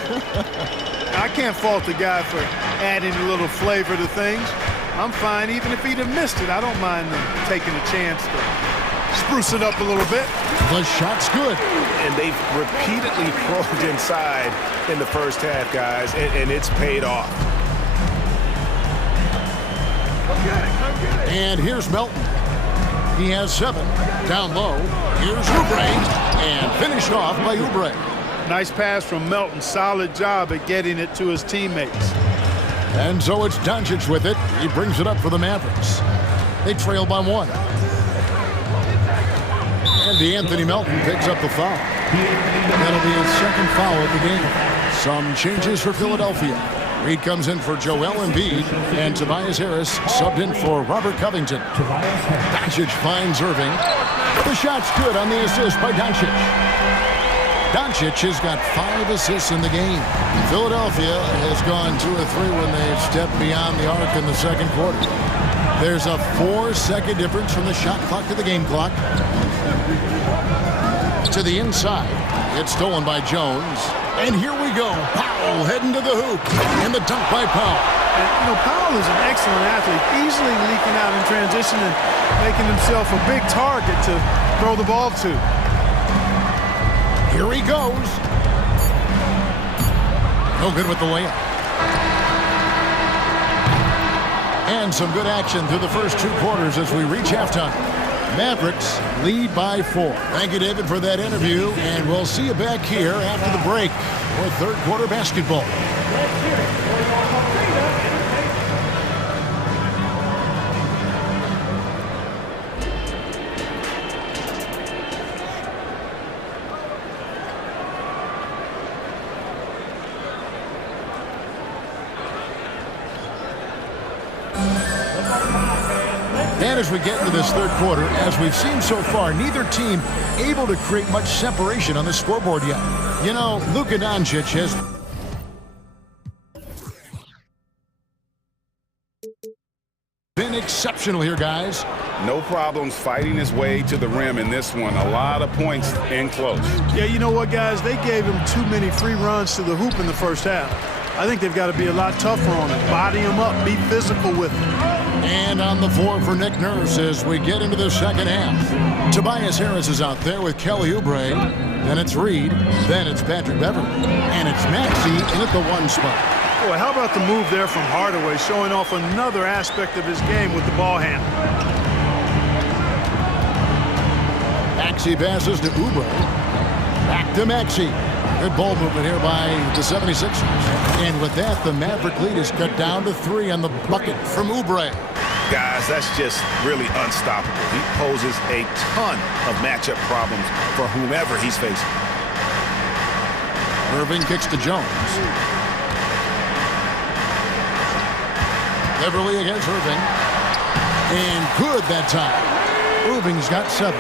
I can't fault the guy for adding a little flavor to things. I'm fine even if he'd have missed it. I don't mind taking a chance to spruce it up a little bit. The shot's good. And they've repeatedly probed inside in the first half, guys, and it's paid off. And here's Melton. He has 7. Down low. Here's Oubre. And finished off by Oubre. Nice pass from Melton. Solid job at getting it to his teammates. And so it's Doncic with it. He brings it up for the Mavericks. They trail by 1. And Anthony Melton picks up the foul. That'll be his second foul of the game. Some changes for Philadelphia. Reed comes in for Joel Embiid, and Tobias Harris subbed in for Robert Covington. Doncic finds Irving. The shot's good on the assist by Doncic. Doncic has got 5 assists in the game. Philadelphia has gone 2 of 3 when they've stepped beyond the arc in the second quarter. There's a 4-second difference from the shot clock to the game clock. To the inside. It's stolen by Jones. And here we go. Powell heading to the hoop. And the dunk by Powell. And, you know, Powell is an excellent athlete, easily leaking out in transition and making himself a big target to throw the ball to. Here he goes. No good with the layup. And some good action through the first 2 quarters as we reach halftime. Mavericks lead by 4. Thank you, David, for that interview, and we'll see you back here after the break for third quarter basketball. And as we get into this third quarter, as we've seen so far, neither team able to create much separation on the scoreboard yet. You know, Luka Doncic has been exceptional here, guys. No problems fighting his way to the rim in this one. A lot of points in close. Yeah, you know what, guys? They gave him too many free runs to the hoop in the first half. I think they've got to be a lot tougher on him. Body him up. Be physical with him. And on the floor for Nick Nurse as we get into the second half. Tobias Harris is out there with Kelly Oubre. Then it's Reed. Then it's Patrick Beverly. And it's Maxey in at the 1 spot. Boy, how about the move there from Hardaway, showing off another aspect of his game with the ball handle. Maxey passes to Oubre. Back to Maxey. Good ball movement here by the 76ers. And with that, the Maverick lead is cut down to 3 on the bucket from Oubre. Guys, that's just really unstoppable. He poses a ton of matchup problems for whomever he's facing. Irving kicks to Jones. Beverly against Irving. And good that time. Irving's got 7.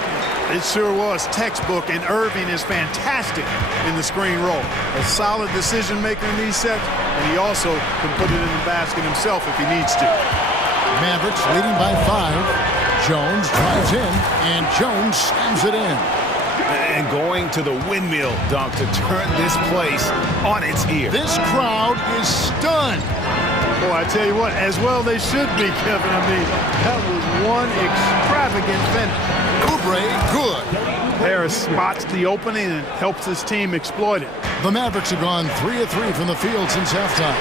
It sure was textbook, and Irving is fantastic in the screen roll. A solid decision maker in these sets, and he also can put it in the basket himself if he needs to. Mavericks leading by 5. Jones drives in, and Jones slams it in. And going to the windmill dunk to turn this place on its ear. This crowd is stunned. Boy, I tell you what, as well they should be, Kevin. I mean, that was one extravagant finish. Oubre, good. Harris spots the opening and helps his team exploit it. The Mavericks have gone 3 of 3 from the field since halftime.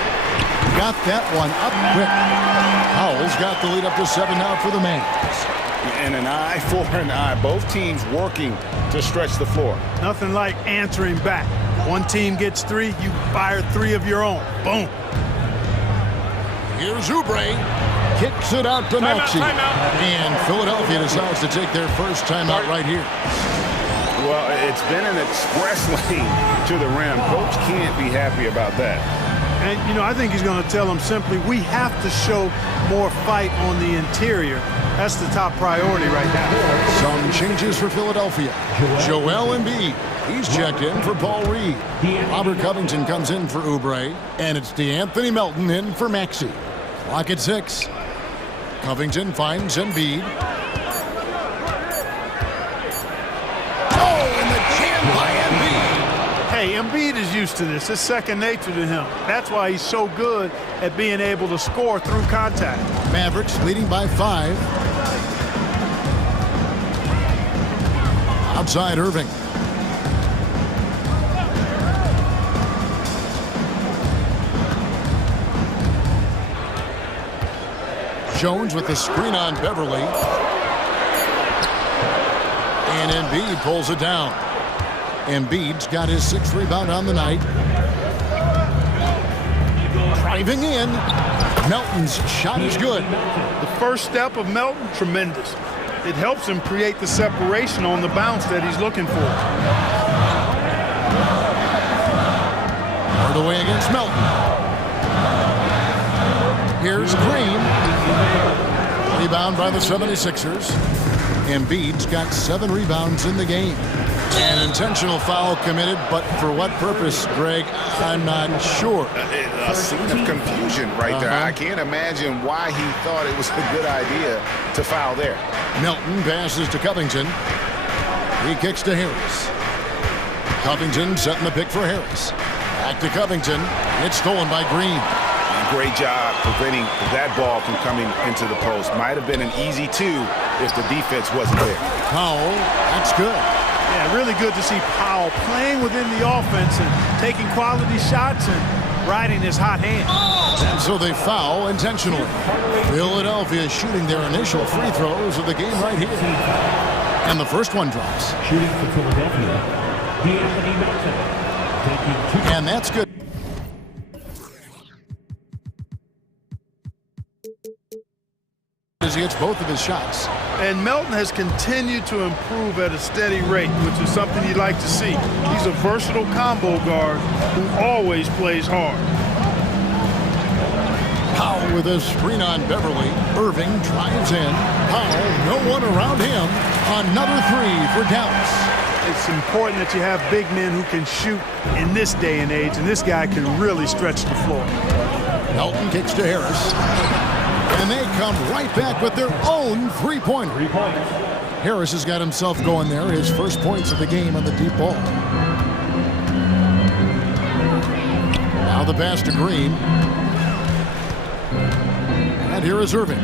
Got that one up quick. Howell's got the lead up to 7 now for the Mavs. And an eye for an eye. Both teams working to stretch the floor. Nothing like answering back. One team gets 3, you fire 3 of your own. Boom. Here's Oubre. Kicks it out to Maxey. And Philadelphia decides to take their first timeout right here. Well, it's been an express lane to the rim. Coach can't be happy about that. And, you know, I think he's going to tell them simply, we have to show more fight on the interior. That's the top priority right now. Some changes for Philadelphia. Joel Embiid. He's checked in for Paul Reed. Robert Covington comes in for Oubre. And it's DeAnthony Melton in for Maxey. Clock at 6. Covington finds Embiid. Oh, and the jam by Embiid. Hey, Embiid is used to this. It's second nature to him. That's why he's so good at being able to score through contact. Mavericks leading by 5. Outside Irving. Jones with the screen on Beverly. And Embiid pulls it down. Embiid's got his 6th rebound on the night. Driving in. Melton's shot is good. The first step of Melton, tremendous. It helps him create the separation on the bounce that he's looking for. Hardaway against Melton. Here's Green. Rebound by the 76ers. Embiid's got 7 rebounds in the game. An intentional foul committed, but for what purpose, Greg, I'm not sure. A scene of confusion right there. I can't imagine why he thought it was a good idea to foul there. Melton passes to Covington. He kicks to Harris. Covington setting the pick for Harris. Back to Covington. It's stolen by Green. Great job preventing that ball from coming into the post. Might have been an easy 2 if the defense wasn't there. Powell, that's good. Yeah, really good to see Powell playing within the offense and taking quality shots and riding his hot hand. And so they foul intentionally. Philadelphia shooting their initial free throws of the game right here. And the first one drops. Shooting for Philadelphia, DeAnthony Melton. And that's good. As he hits both of his shots. And Melton has continued to improve at a steady rate, which is something you'd like to see. He's a versatile combo guard who always plays hard. Powell with a screen on Beverly. Irving drives in. Powell, no one around him. Another 3 for Dallas. It's important that you have big men who can shoot in this day and age, and this guy can really stretch the floor. Melton kicks to Harris. And they come right back with their own 3-pointer. Harris has got himself going there. His first points of the game on the deep ball. Now the pass to Green. And here is Irving.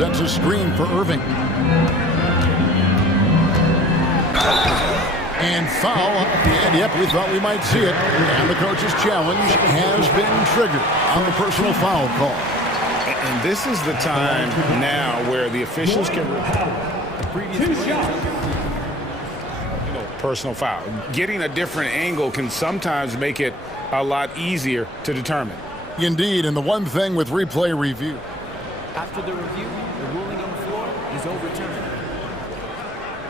sets a screen for Irving. And foul. And yep, we thought we might see it. And the coach's challenge has been triggered on the personal foul call. And this is the time now where the officials can... Personal foul. Getting a different angle can sometimes make it a lot easier to determine. Indeed, and the one thing with replay review. After the review, the ruling on the floor is overturned.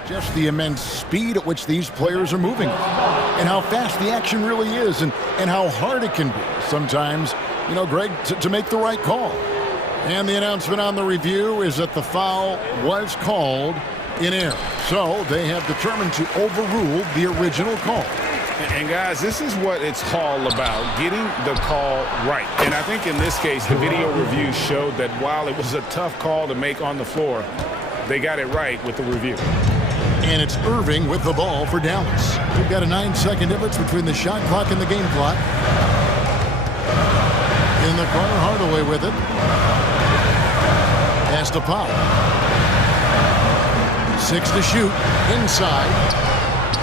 Just the immense speed at which these players are moving and how fast the action really is and how hard it can be sometimes, you know, Greg, to make the right call. And the announcement on the review is that the foul was called in error. So they have determined to overrule the original call. And guys, this is what it's all about, getting the call right. And I think in this case, the video review showed that while it was a tough call to make on the floor, they got it right with the review. And it's Irving with the ball for Dallas. We've got a 9-second difference between the shot clock and the game clock. In the corner, Hardaway with it. Pass to Powell. 6 to shoot. Inside.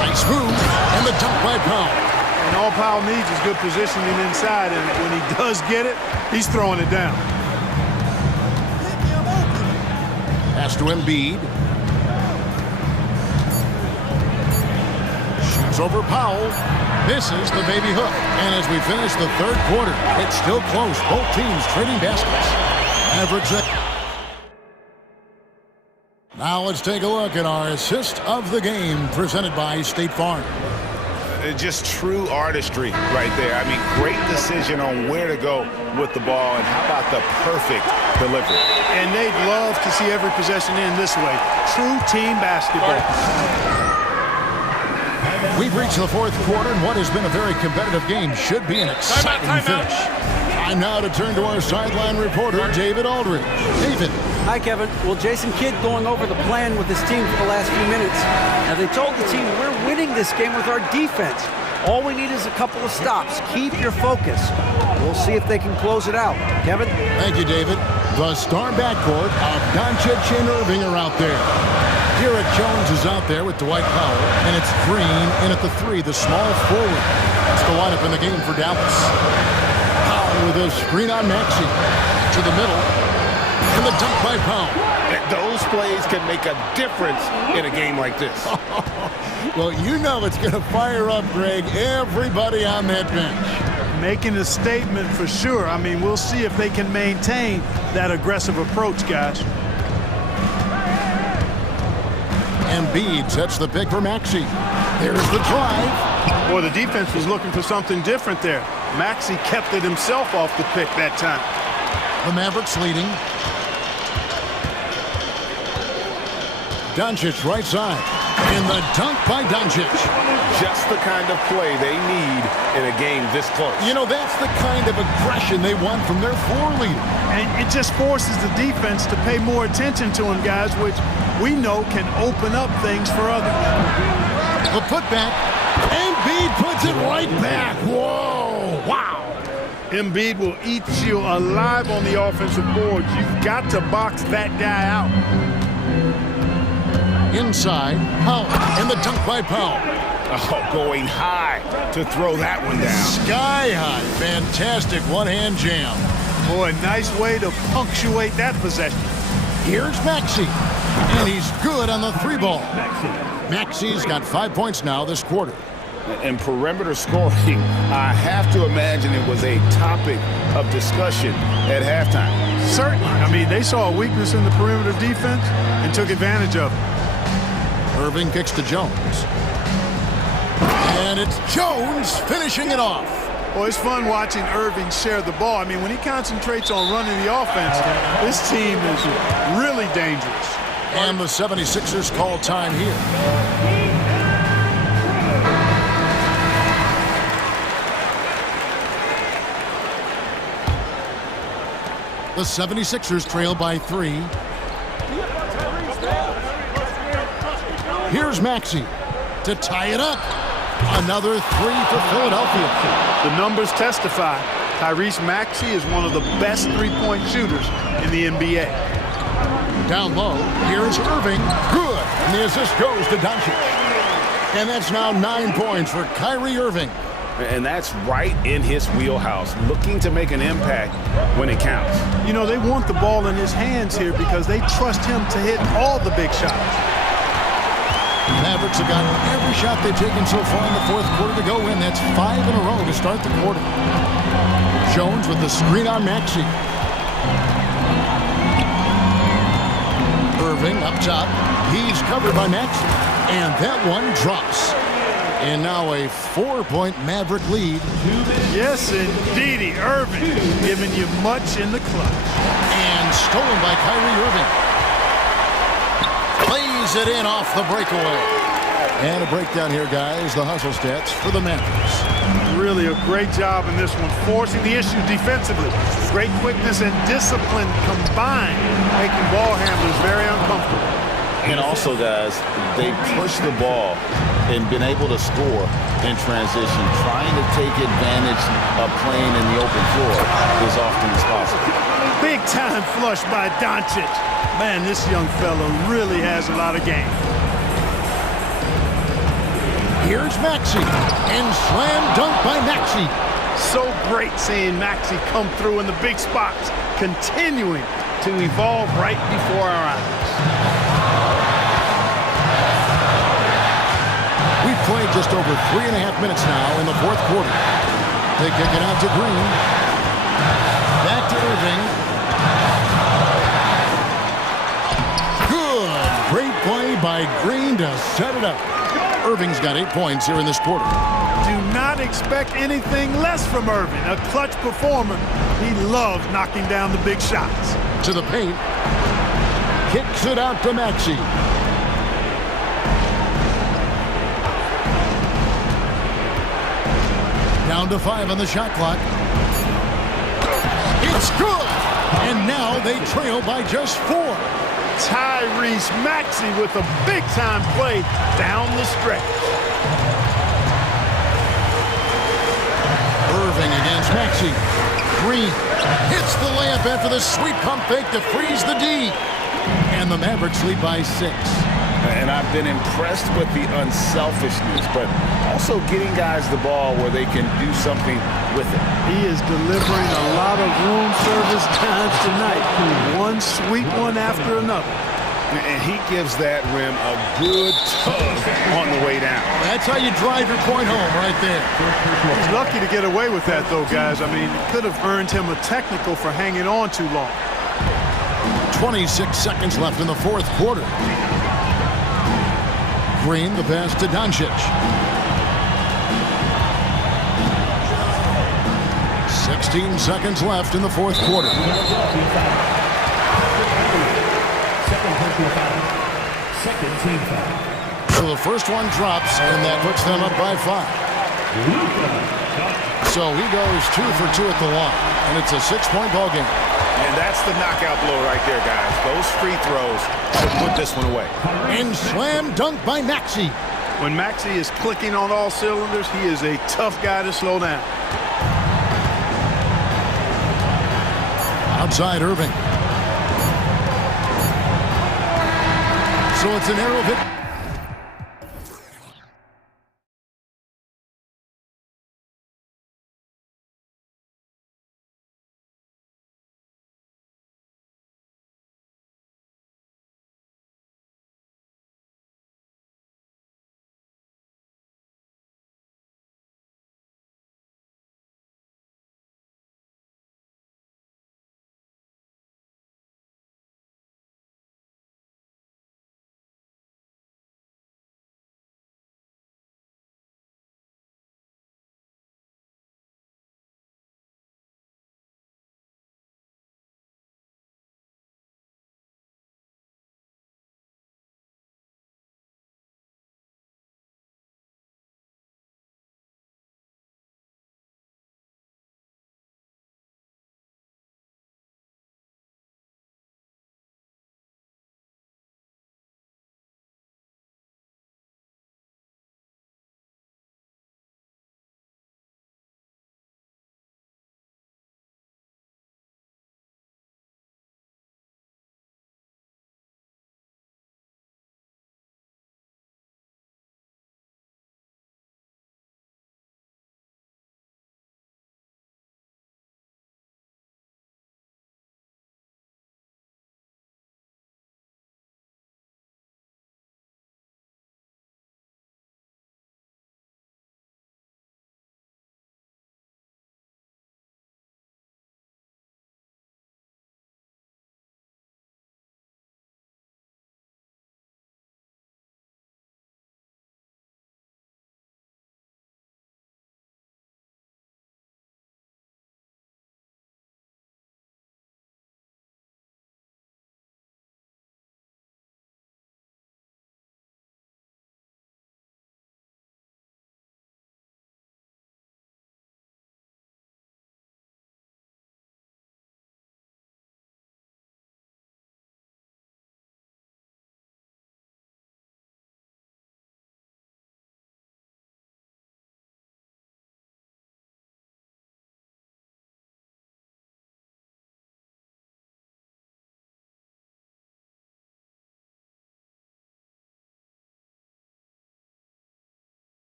Nice move. And the dunk by Powell. And all Powell needs is good positioning inside. And when he does get it, he's throwing it down. Pass to Embiid. Shoots over Powell. Misses the baby hook. And as we finish the third quarter, it's still close. Both teams trading baskets. Average. Now let's take a look at our assist of the game presented by State Farm. Just true artistry right there. I mean, great decision on where to go with the ball, and how about the perfect delivery. And they'd love to see every possession end this way. True team basketball. We've reached the fourth quarter, and what has been a very competitive game should be an exciting finish. Time now to turn to our sideline reporter, David Aldridge. David. Hi, Kevin. Well, Jason Kidd going over the plan with his team for the last few minutes. Now, they told the team, we're winning this game with our defense. All we need is a couple of stops. Keep your focus. We'll see if they can close it out. Kevin? Thank you, David. The star backcourt of Doncic and Irving are out there. Garrett Jones is out there with Dwight Powell, and it's Green in at the 3, the small forward. That's the lineup in the game for Dallas. Powell with a screen on Maxey. To the middle. And the dunk by Powell. Those plays can make a difference in a game like this. Well, you know it's going to fire up, Greg, everybody on that bench. Making a statement for sure. I mean, we'll see if they can maintain that aggressive approach, guys. Embiid sets the pick for Maxey. There's the drive. Boy, the defense was looking for something different there. Maxey kept it himself off the pick that time. The Mavericks leading. Doncic right side. And the dunk by Doncic. Just the kind of play they need in a game this close. You know, that's the kind of aggression they want from their floor leader. And it just forces the defense to pay more attention to him, guys, which we know can open up things for others. The putback. Embiid puts it right back. Whoa. Wow. Embiid will eat you alive on the offensive boards. You've got to box that guy out. Inside, Powell, and the dunk by Powell. Oh, going high to throw that one down. Sky high. Fantastic one-hand jam. Boy, nice way to punctuate that possession. Here's Maxey, and he's good on the 3 ball. Maxey's got 5 points now this quarter. And perimeter scoring, I have to imagine it was a topic of discussion at halftime. Certainly. I mean, they saw a weakness in the perimeter defense and took advantage of it. Irving kicks to Jones. And it's Jones finishing it off. Well, it's fun watching Irving share the ball. I mean, when he concentrates on running the offense, this team is really dangerous. And the 76ers call time here. The 76ers trail by 3. Here's Maxey to tie it up. Another 3 for Philadelphia. The numbers testify. Tyrese Maxey is one of the best three-point shooters in the NBA. Down low, here's Irving. Good. And the assist goes to Doncic. And that's now 9 points for Kyrie Irving. And that's right in his wheelhouse, looking to make an impact when it counts. You know, they want the ball in his hands here because they trust him to hit all the big shots. Mavericks have gotten every shot they've taken so far in the fourth quarter to go in. That's 5 in a row to start the quarter. Jones with the screen on Maxey. Irving up top. He's covered by Maxey. And that one drops. And now a 4-point Maverick lead. Yes, indeedy. Irving giving you much in the clutch. And stolen by Kyrie Irving. Plays it in off the breakaway. And a breakdown here, guys. The hustle stats for the Mavericks. Really a great job in this one, forcing the issue defensively. Great quickness and discipline combined, making ball handlers very uncomfortable. And also, guys, they pushed the ball and been able to score in transition, trying to take advantage of playing in the open floor as often as possible. Big time flush by Doncic. Man, this young fella really has a lot of game. Here's Maxey, and slam dunk by Maxey. So great seeing Maxey come through in the big spots, continuing to evolve right before our eyes. We've played just over 3.5 minutes now in the fourth quarter. They kick it out to Green. Back to Irving. Good. Great play by Green to set it up. Irving's got 8 points here in this quarter. Do not expect anything less from Irving. A clutch performer. He loves knocking down the big shots. To the paint. Kicks it out to Maxey. Down to 5 on the shot clock. It's good! And now they trail by just 4. Tyrese Maxey with a big-time play down the stretch. Irving against Maxey. Green hits the layup after the sweet pump fake to freeze the D. And the Mavericks lead by 6. And I've been impressed with the unselfishness, but also getting guys the ball where they can do something with it. He is delivering a lot of room service times tonight. One sweet one after another. And he gives that rim a good tug on the way down. That's how you drive your point home right there. He's lucky to get away with that, though, guys. I mean, it could have earned him a technical for hanging on too long. 26 seconds left in the fourth quarter. Green, the pass to Doncic. 16 seconds left in the fourth quarter. Second team foul. So the first one drops, and that puts them up by 5. So he goes 2 for 2 at the line, and it's a 6-point ball game. And that's the knockout blow right there, guys. Those free throws should put this one away. And slam dunk by Maxey. When Maxey is clicking on all cylinders, he is a tough guy to slow down. Outside Irving. So it's an arrow hit.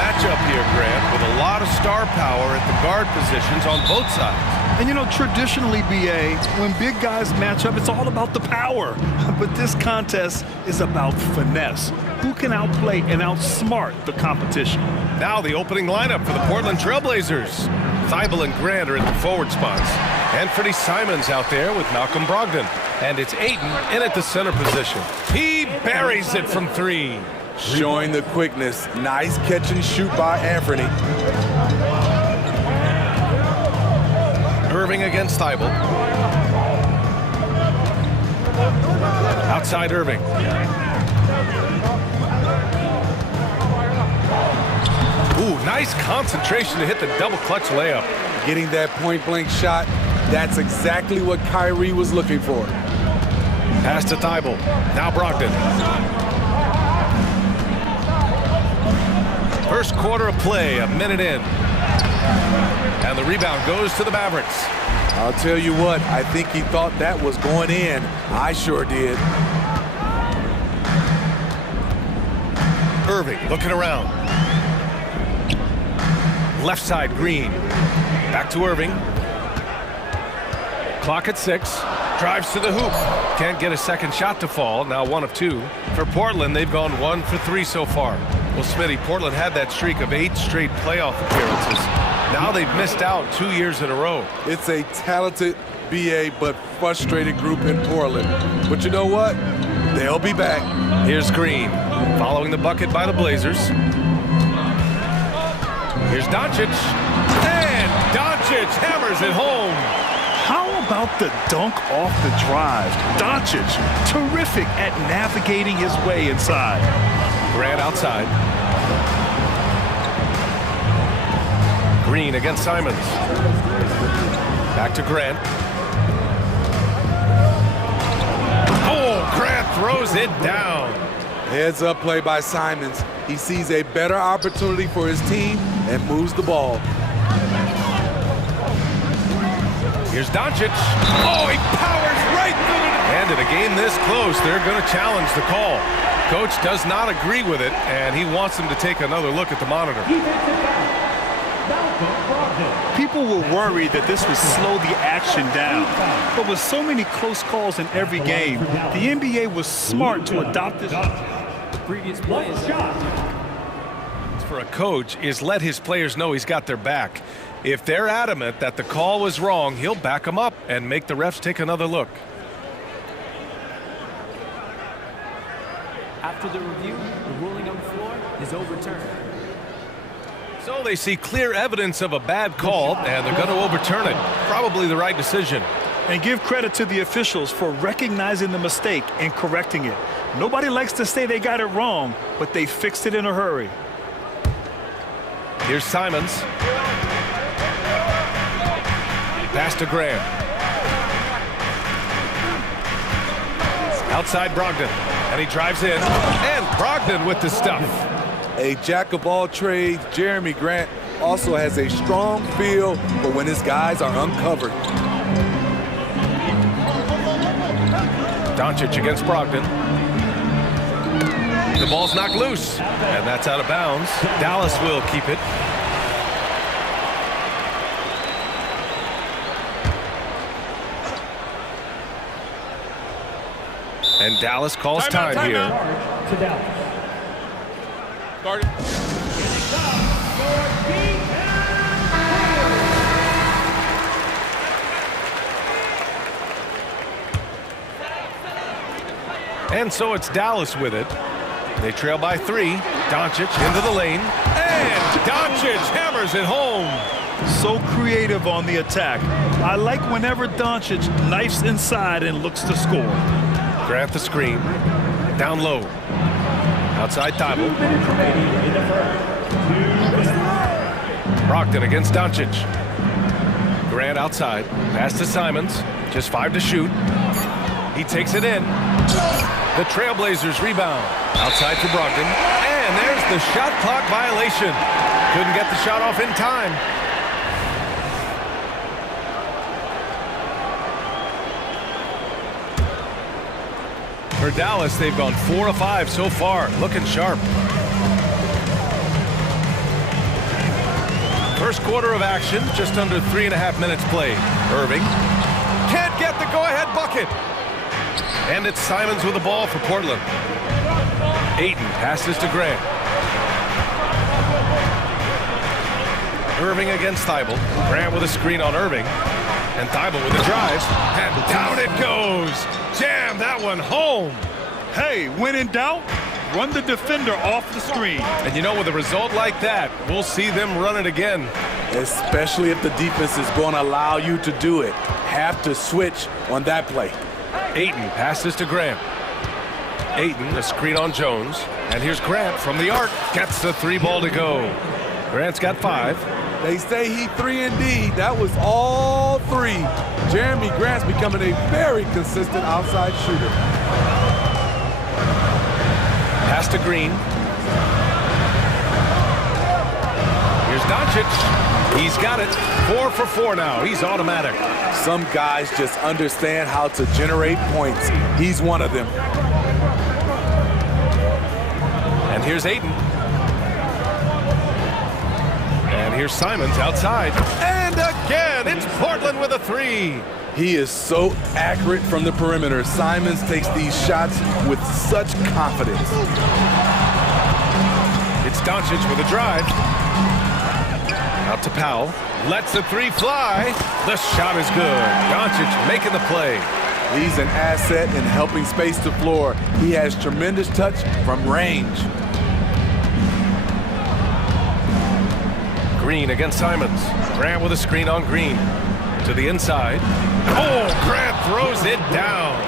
Matchup here, Grant, with a lot of star power at the guard positions on both sides. And you know, traditionally, BA, when big guys match up, it's all about the power. But this contest is about finesse. Who can outplay and outsmart the competition? Now the opening lineup for the Portland Trailblazers. Thibault and Grant are at the forward spots. Anthony Simons out there with Malcolm Brogdon. And it's Ayton in at the center position. He buries it from three. Showing the quickness. Nice catch and shoot by Anthony. Irving against Thibault. Outside Irving. Ooh, nice concentration to hit the double clutch layup. Getting that point-blank shot, that's exactly what Kyrie was looking for. Pass to Thibault. Now Brogdon. First quarter of play, a minute in. And the rebound goes to the Mavericks. I'll tell you what, I think he thought that was going in. I sure did. Irving looking around. Left side, Green. Back to Irving. Clock at 6. Drives to the hoop. Can't get a second shot to fall. Now 1 of 2. For Portland, they've gone 1 for 3 so far. Well, Smitty, Portland had that streak of 8 straight playoff appearances. Now they've missed out 2 years in a row. It's a talented BA but frustrated group in Portland. But you know what? They'll be back. Here's Green, following the bucket by the Blazers. Here's Doncic, and Doncic hammers it home. How about the dunk off the drive? Doncic, terrific at navigating his way inside. Grant outside. Green against Simons. Back to Grant. Oh, Grant throws it down. Heads up play by Simons. He sees a better opportunity for his team and moves the ball. Here's Doncic. Oh, he powers right through it. And in a game this close, they're going to challenge the call. Coach does not agree with it, and he wants them to take another look at the monitor. People were worried that this would slow the action down. But with so many close calls in every game, the NBA was smart to adopt this. The previous play is shot. For a coach is let his players know he's got their back. If they're adamant that the call was wrong, he'll back them up and make the refs take another look. After the review, the ruling on the floor is overturned. So they see clear evidence of a bad call, and they're going to overturn it. Probably the right decision. And give credit to the officials for recognizing the mistake and correcting it. Nobody likes to say they got it wrong, but they fixed it in a hurry. Here's Simons. Pass to Graham. Outside Brogdon. And he drives in. And Brogdon with the stuff. A jack of all trades, Jeremy Grant also has a strong feel for when his guys are uncovered. Doncic against Brogdon. The ball's knocked loose, and that's out of bounds. Dallas will keep it. And Dallas calls time here. To Dallas. And so it's Dallas with it. They trail by 3. Doncic into the lane. And Doncic hammers it home. So creative on the attack. I like whenever Doncic knifes inside and looks to score. Grant the screen. Down low. Outside Thibault. Brogdon against Doncic. Grant outside. Pass to Simons. Just 5 to shoot. He takes it in. The Trailblazers rebound. Outside to Brogdon. And there's the shot clock violation. Couldn't get the shot off in time. For Dallas, they've gone 4 of 5 so far. Looking sharp. First quarter of action, just under 3.5 minutes played. Irving can't get the go-ahead bucket. And it's Simons with the ball for Portland. Ayton passes to Grant. Irving against Thibault. Grant with a screen on Irving. And Thibault with a drive. And down it goes. Jam that one home. Hey, when in doubt, run the defender off the screen. And you know, with a result like that, we'll see them run it again. Especially if the defense is going to allow you to do it. Have to switch on that play. Ayton passes to Grant. Ayton, a screen on Jones. And here's Grant from the arc. Gets the 3 ball to go. Grant's got 5. They say he 3 and D. That was all 3. Jeremy Grant's becoming a very consistent outside shooter. Pass to Green. Here's Doncic. He's got it. 4 for 4 now. He's automatic. Some guys just understand how to generate points. He's one of them. And here's Ayton. And here's Simons outside. And again, it's Portland with a 3. He is so accurate from the perimeter. Simons takes these shots with such confidence. It's Doncic with a drive. Out to Powell. Lets the 3 fly. The shot is good. Doncic making the play. He's an asset in helping space the floor. He has tremendous touch from range. Green against Simons. Grant with a screen on Green. To the inside. Oh, Grant throws it down.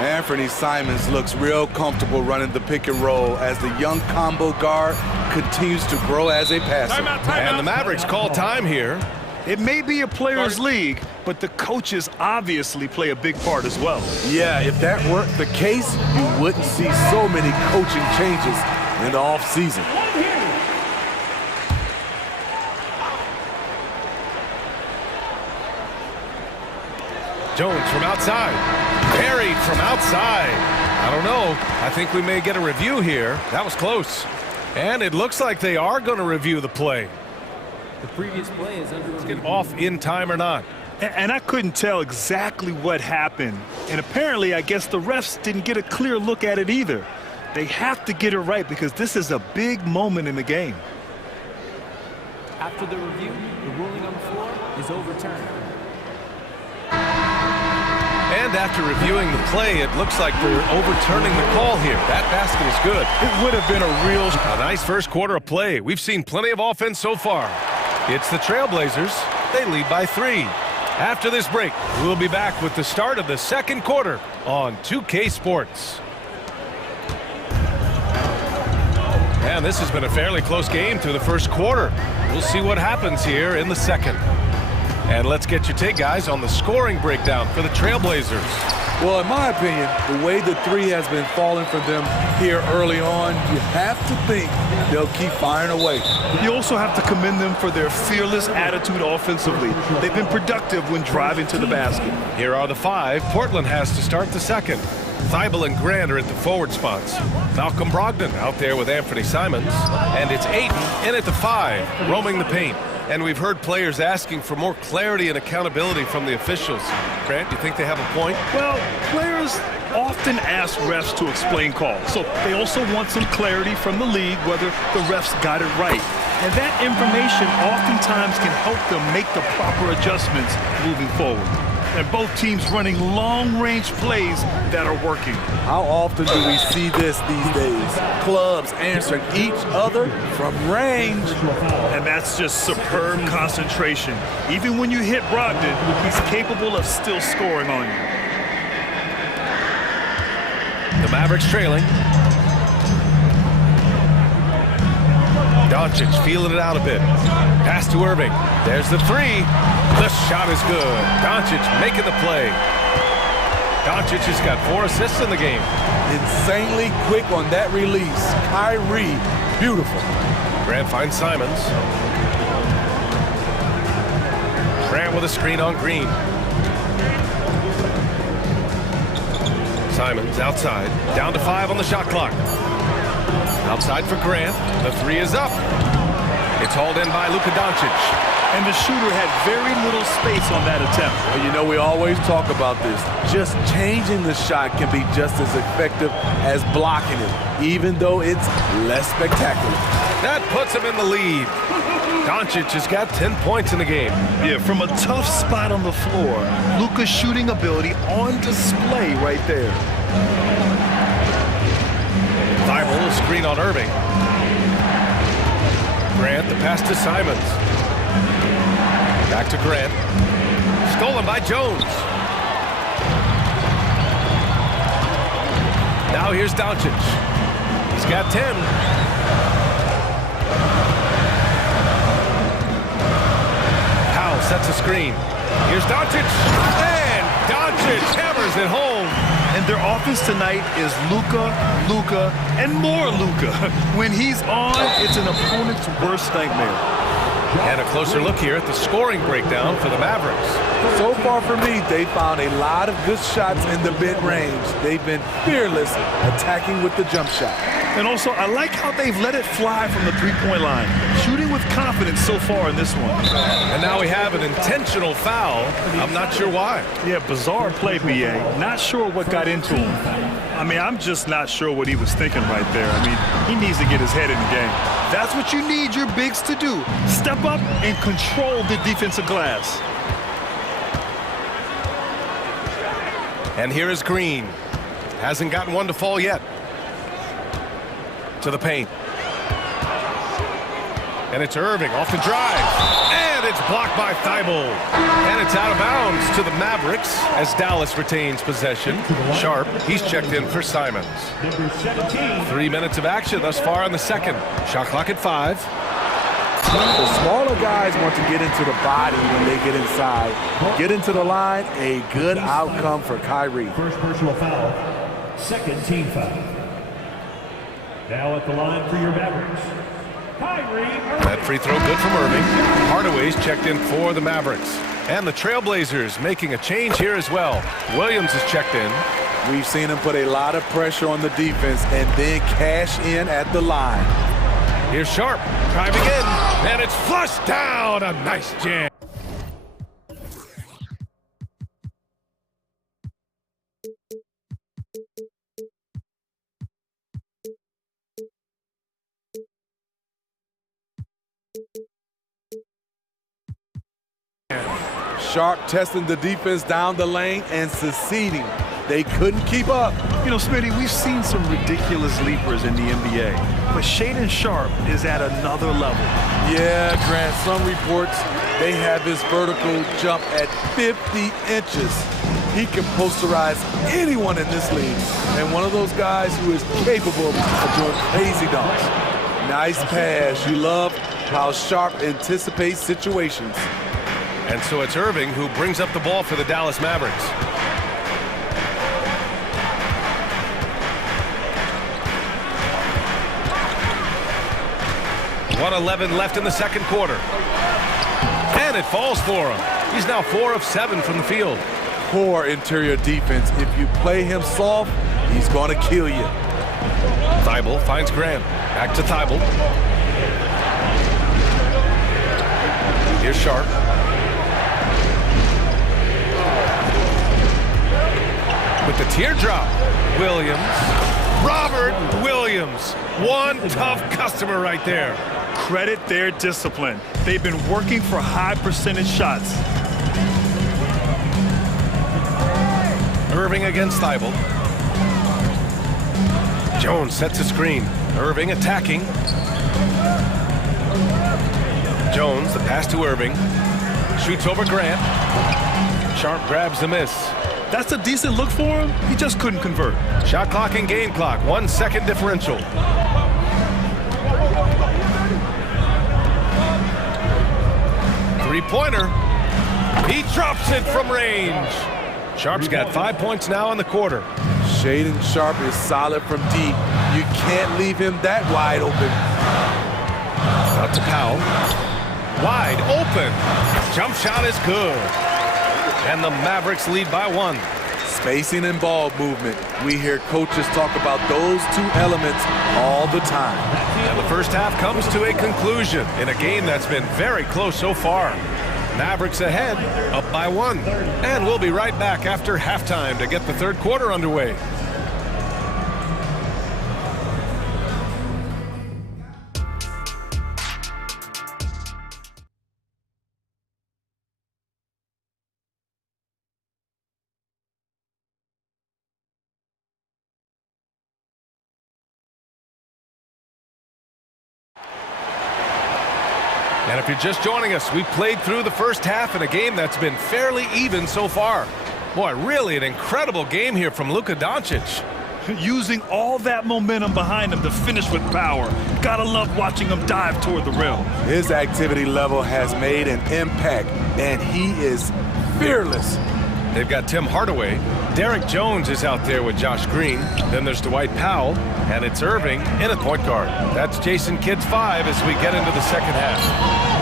Anthony Simons looks real comfortable running the pick and roll as the young combo guard continues to grow as a passer. Timeout. And the Mavericks call time here. It may be a players' league, but the coaches obviously play a big part as well. Yeah, if that weren't the case, you wouldn't see so many coaching changes in the offseason. Jones from outside. Parried from outside. I don't know. I think we may get a review here. That was close. And it looks like they are going to review the play. The previous play is under review. Off in time or not. And I couldn't tell exactly what happened. And apparently, I guess the refs didn't get a clear look at it either. They have to get it right because this is a big moment in the game. After the review, the ruling on the floor is overturned. And after reviewing the play, it looks like they're overturning the call here. That basket is good. It would have been a nice first quarter of play. We've seen plenty of offense so far. It's the Trailblazers. They lead by 3. After this break, we'll be back with the start of the second quarter on 2K Sports. And this has been a fairly close game through the first quarter. We'll see what happens here in the second. And let's get your take, guys, on the scoring breakdown for the Trailblazers. Well, in my opinion, the way the 3 has been falling for them here early on, you have to think they'll keep firing away. You also have to commend them for their fearless attitude offensively. They've been productive when driving to the basket. Here are the 5 Portland has to start the second. Thibault and Grant are at the forward spots. Malcolm Brogdon out there with Anthony Simons. And it's Ayton in at the 5, roaming the paint. And we've heard players asking for more clarity and accountability from the officials. Grant, do you think they have a point? Well, players often ask refs to explain calls. So they also want some clarity from the league whether the refs got it right. And that information oftentimes can help them make the proper adjustments moving forward. And both teams running long-range plays that are working. How often do we see this these days? Clubs answering each other from range. And that's just superb concentration. Even when you hit Brogdon, he's capable of still scoring on you. The The Mavericks trailing. Doncic feeling it out a bit. Pass to Irving. There's the three. The shot is good. Doncic making the play. Doncic has got 4 assists in the game. Insanely quick on that release. Kyrie, beautiful. Grant finds Simons. Grant with a screen on Green. Simons outside. Down to 5 on the shot clock. Outside for Grant. The three is up. It's hauled in by Luka Doncic. And the shooter had very little space on that attempt. Well, you know, we always talk about this. Just changing the shot can be just as effective as blocking it, even though it's less spectacular. That puts him in the lead. Doncic has got 10 points in the game. Yeah, from a tough spot on the floor, Luka's shooting ability on display right there. Thibault, a screen on Irving. Grant, the pass to Simons. Back to Grant. Stolen by Jones. Now here's Doncic. He's got 10. Powell sets a screen. Here's Doncic. And Doncic hammers it home. And their offense tonight is Luka, Luka, and more Luka. When he's on, it's an opponent's worst nightmare. And a closer look here at the scoring breakdown for the Mavericks. So far for me, they found a lot of good shots in the mid-range. They've been fearless attacking with the jump shot. And also, I like how they've let it fly from the three-point line. Shooting with confidence so far in this one. And now we have an intentional foul. I'm not sure why. Yeah, bizarre play, BA. Not sure what got into him. I mean, I'm just not sure what he was thinking right there. I mean, he needs to get his head in the game. That's what you need your bigs to do. Step up and control the defensive glass. And here is Green. Hasn't gotten one to fall yet. To the paint. And it's Irving off the drive. And it's blocked by Thibault. And it's out of bounds to the Mavericks as Dallas retains possession. Sharp, he's checked in for Simons. 3 minutes of action thus far in the second. Shot clock at 5. The smaller guys want to get into the body when they get inside. Get into the line, a good outcome for Kyrie. First personal foul, second team foul. Now at the line for your Mavericks, Kyrie Irving. That free throw good from Irving. Hardaway's checked in for the Mavericks. And the Trailblazers making a change here as well. Williams is checked in. We've seen him put a lot of pressure on the defense and then cash in at the line. Here's Sharp, driving in, and it's flushed down. A nice jam. Sharp testing the defense down the lane and succeeding. They couldn't keep up. You know, Smitty, we've seen some ridiculous leapers in the NBA, but Shaedon Sharp is at another level. Yeah, Grant, some reports, they have his vertical jump at 50 inches. He can posterize anyone in this league, and one of those guys who is capable of doing crazy dunks. Nice pass. You love how Sharp anticipates situations. And so it's Irving who brings up the ball for the Dallas Mavericks. .11 left in the second quarter. And it falls for him. He's now 4 of 7 from the field. Poor interior defense. If you play him soft, he's going to kill you. Thibault finds Grant. Back to Thibault. Here's Sharp. With the teardrop, Williams. Robert Williams. One tough customer right there. Credit their discipline. They've been working for high percentage shots. Irving against Thibault. Jones sets a screen. Irving attacking. Jones, the pass to Irving. Shoots over Grant. Sharp grabs the miss. That's a decent look for him. He just couldn't convert. Shot clock and game clock, 1 second differential. Three-pointer. He drops it from range. Sharp's got 5 points now in the quarter. Shaden Sharp is solid from deep. You can't leave him that wide open. Out to Powell. Wide open. Jump shot is good. And the Mavericks lead by 1. Spacing and ball movement. We hear coaches talk about those two elements all the time. And the first half comes to a conclusion in a game that's been very close so far. Mavericks ahead, up by 1. And we'll be right back after halftime to get the third quarter underway. And if you're just joining us, we played through the first half in a game that's been fairly even so far. Boy, really an incredible game here from Luka Doncic. Using all that momentum behind him to finish with power. Gotta love watching him dive toward the rim. His activity level has made an impact, and he is fearless. They've got Tim Hardaway. Derek Jones is out there with Josh Green. Then there's Dwight Powell, and it's Irving in a point guard. That's Jason Kidd's 5 as we get into the second half.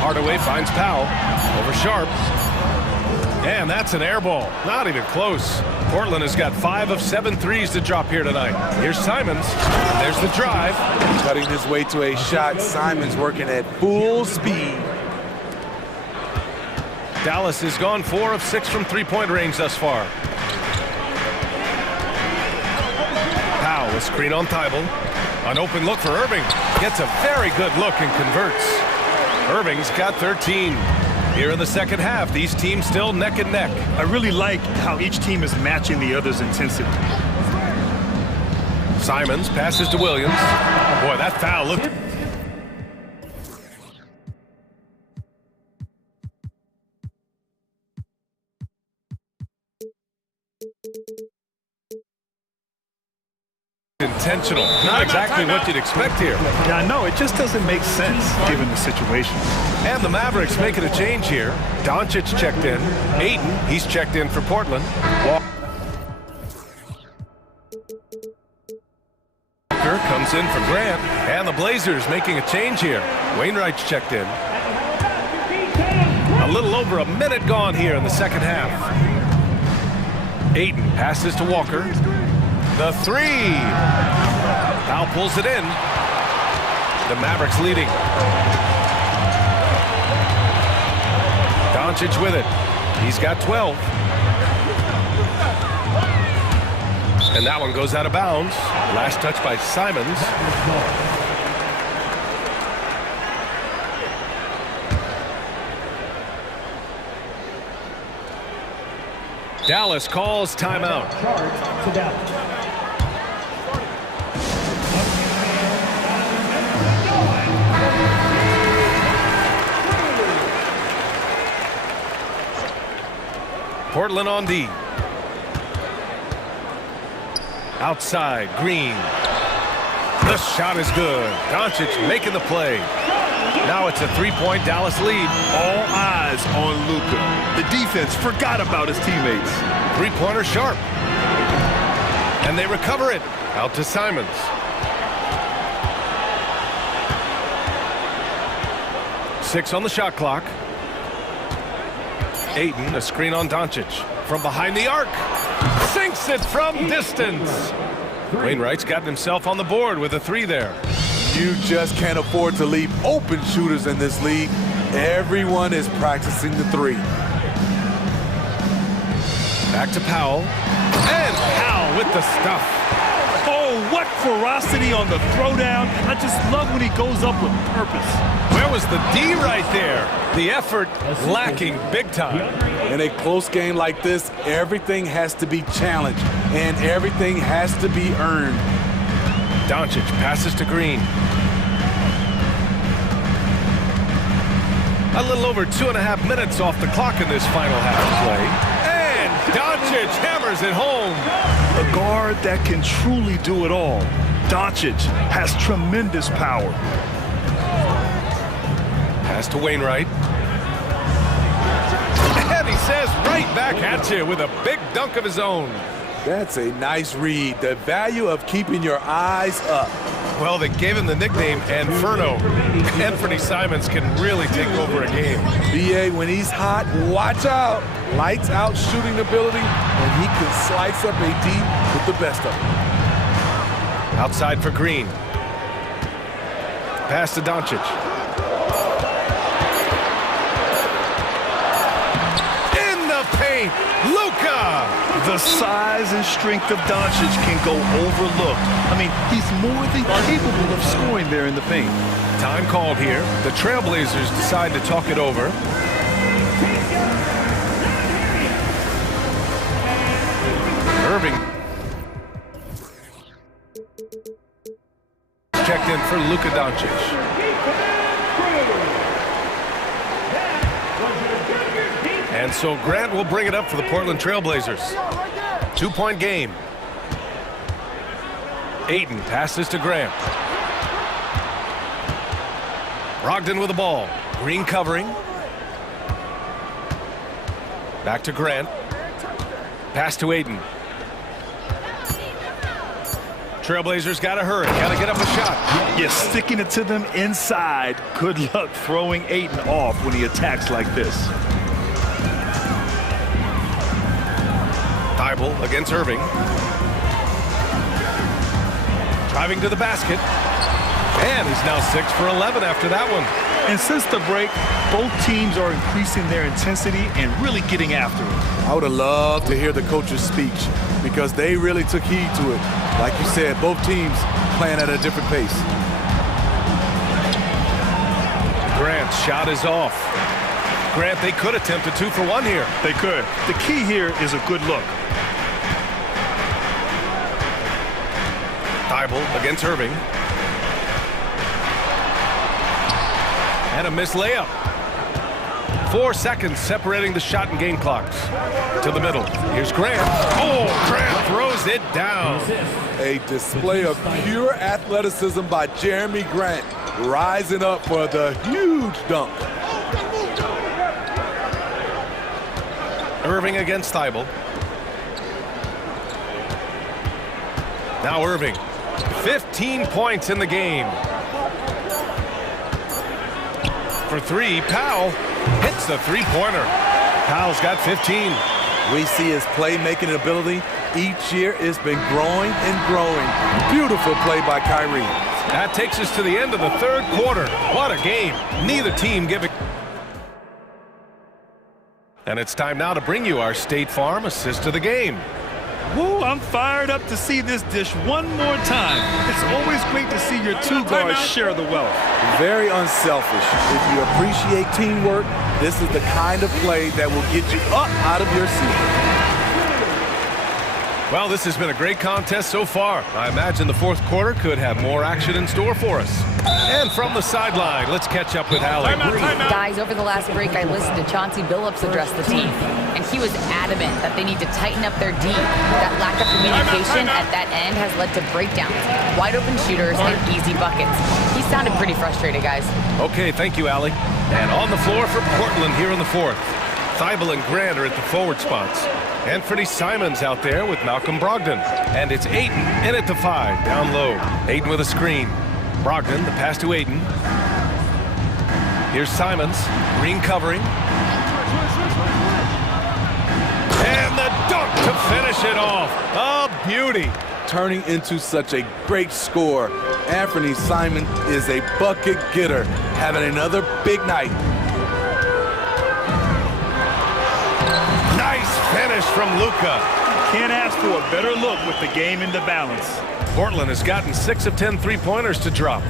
Hardaway finds Powell over Sharp. And that's an air ball. Not even close. Portland has got 5 of 7 threes to drop here tonight. Here's Simons. There's the drive. Cutting his way to a shot. Simons working at full speed. Dallas has gone 4 of 6 from three-point range thus far. Powell, a screen on Thibault. An open look for Irving. Gets a very good look and converts. Irving's got 13. Here in the second half, these teams still neck and neck. I really like how each team is matching the other's intensity. Simons passes to Williams. Boy, that foul looked... intentional. Not exactly what you'd expect here. Yeah, I know. It just doesn't make sense given the situation. And the Mavericks making a change here. Doncic checked in. Ayton, he's checked in for Portland. Walker comes in for Grant. And the Blazers making a change here. Wainwright's checked in. A little over a minute gone here in the second half. Ayton passes to Walker. The 3. Powell pulls it in. The Mavericks leading. Doncic with it. He's got 12. And that one goes out of bounds. Last touch by Simons. Dallas calls timeout. Portland on D. Outside, Green. The shot is good. Doncic making the play. Now it's a three-point Dallas lead. All eyes on Luka. The defense forgot about his teammates. Three-pointer Sharp. And they recover it. Out to Simons. Six on the shot clock. Ayton, a screen on Doncic. From behind the arc. Sinks it from distance. Wainwright's gotten himself on the board with a 3 there. You just can't afford to leave open shooters in this league. Everyone is practicing the 3. Back to Powell. And Powell with the stuff. Oh, what ferocity on the throwdown. I just love when he goes up with purpose. Where was the D right there? The effort lacking big time. In a close game like this, everything has to be challenged and everything has to be earned. Doncic passes to Green. A little over 2.5 minutes off the clock in this final half of play. And Doncic hammers it home. A guard that can truly do it all. Doncic has tremendous power. Pass to Wainwright. And he says right back at you with a big dunk of his own. That's a nice read. The value of keeping your eyes up. Well, they gave him the nickname Inferno. Anthony Simons can really take over a game. BA, when he's hot, watch out. Lights out shooting ability, and he can slice up AD with the best of them. Outside for Green. Pass to Doncic. In the paint, Luka! The size and strength of Doncic can go overlooked. I mean, he's more than capable of scoring there in the paint. Time called here. The Trailblazers decide to talk it over. Irving. Checked in for Luka Doncic. And so Grant will bring it up for the Portland Trailblazers. 2-point game. Ayton passes to Grant. Brogdon with the ball. Green covering. Back to Grant. Pass to Ayton. Trailblazers got to hurry. Got to get up a shot. Yes, sticking it to them inside. Good luck throwing Ayton off when he attacks like this. Thibault against Irving. Driving to the basket. And he's now 6 for 11 after that one. And since the break, both teams are increasing their intensity and really getting after it. I would have loved to hear the coach's speech because they really took heed to it. Like you said, both teams playing at a different pace. Grant's shot is off. Grant, they could attempt a 2 for 1 here. They could. The key here is a good look. Thibault against Irving. And a missed layup. 4 seconds separating the shot and game clocks. To the middle. Here's Grant. Oh, Grant throws it down. A display of pure athleticism by Jeremy Grant, rising up for the huge dunk. Irving against Thibault. Now Irving. 15 points in the game. For 3, Powell hits the three-pointer. Powell's got 15. We see his playmaking ability each year has been growing and growing. Beautiful play by Kyrie. That takes us to the end of the third quarter. What a game. Neither team giving. And it's time now to bring you our State Farm assist of the game. Woo, I'm fired up to see this dish one more time. It's always great to see your two guards share the wealth. Very unselfish. If you appreciate teamwork, this is the kind of play that will get you up out of your seat. Well, this has been a great contest so far. I imagine the fourth quarter could have more action in store for us. And from the sideline, let's catch up with Allie. Guys, over the last break, I listened to Chauncey Billups address the team, and he was adamant that they need to tighten up their D. That lack of communication at that end has led to breakdowns, wide open shooters, and easy buckets. He sounded pretty frustrated, guys. Okay, thank you, Allie. And on the floor for Portland here in the fourth. Thibault and Grant are at the forward spots. Anthony Simons out there with Malcolm Brogdon. And it's Ayton in at the 5, down low. Ayton with a screen. Brogdon, the pass to Ayton. Here's Simons, Green covering. And the dunk to finish it off. A beauty. Turning into such a great score. Anthony Simons is a bucket getter, having another big night. Nice finish from Luka. Can't ask for a better look with the game in the balance. Portland has gotten 6 of 10 three-pointers to drop.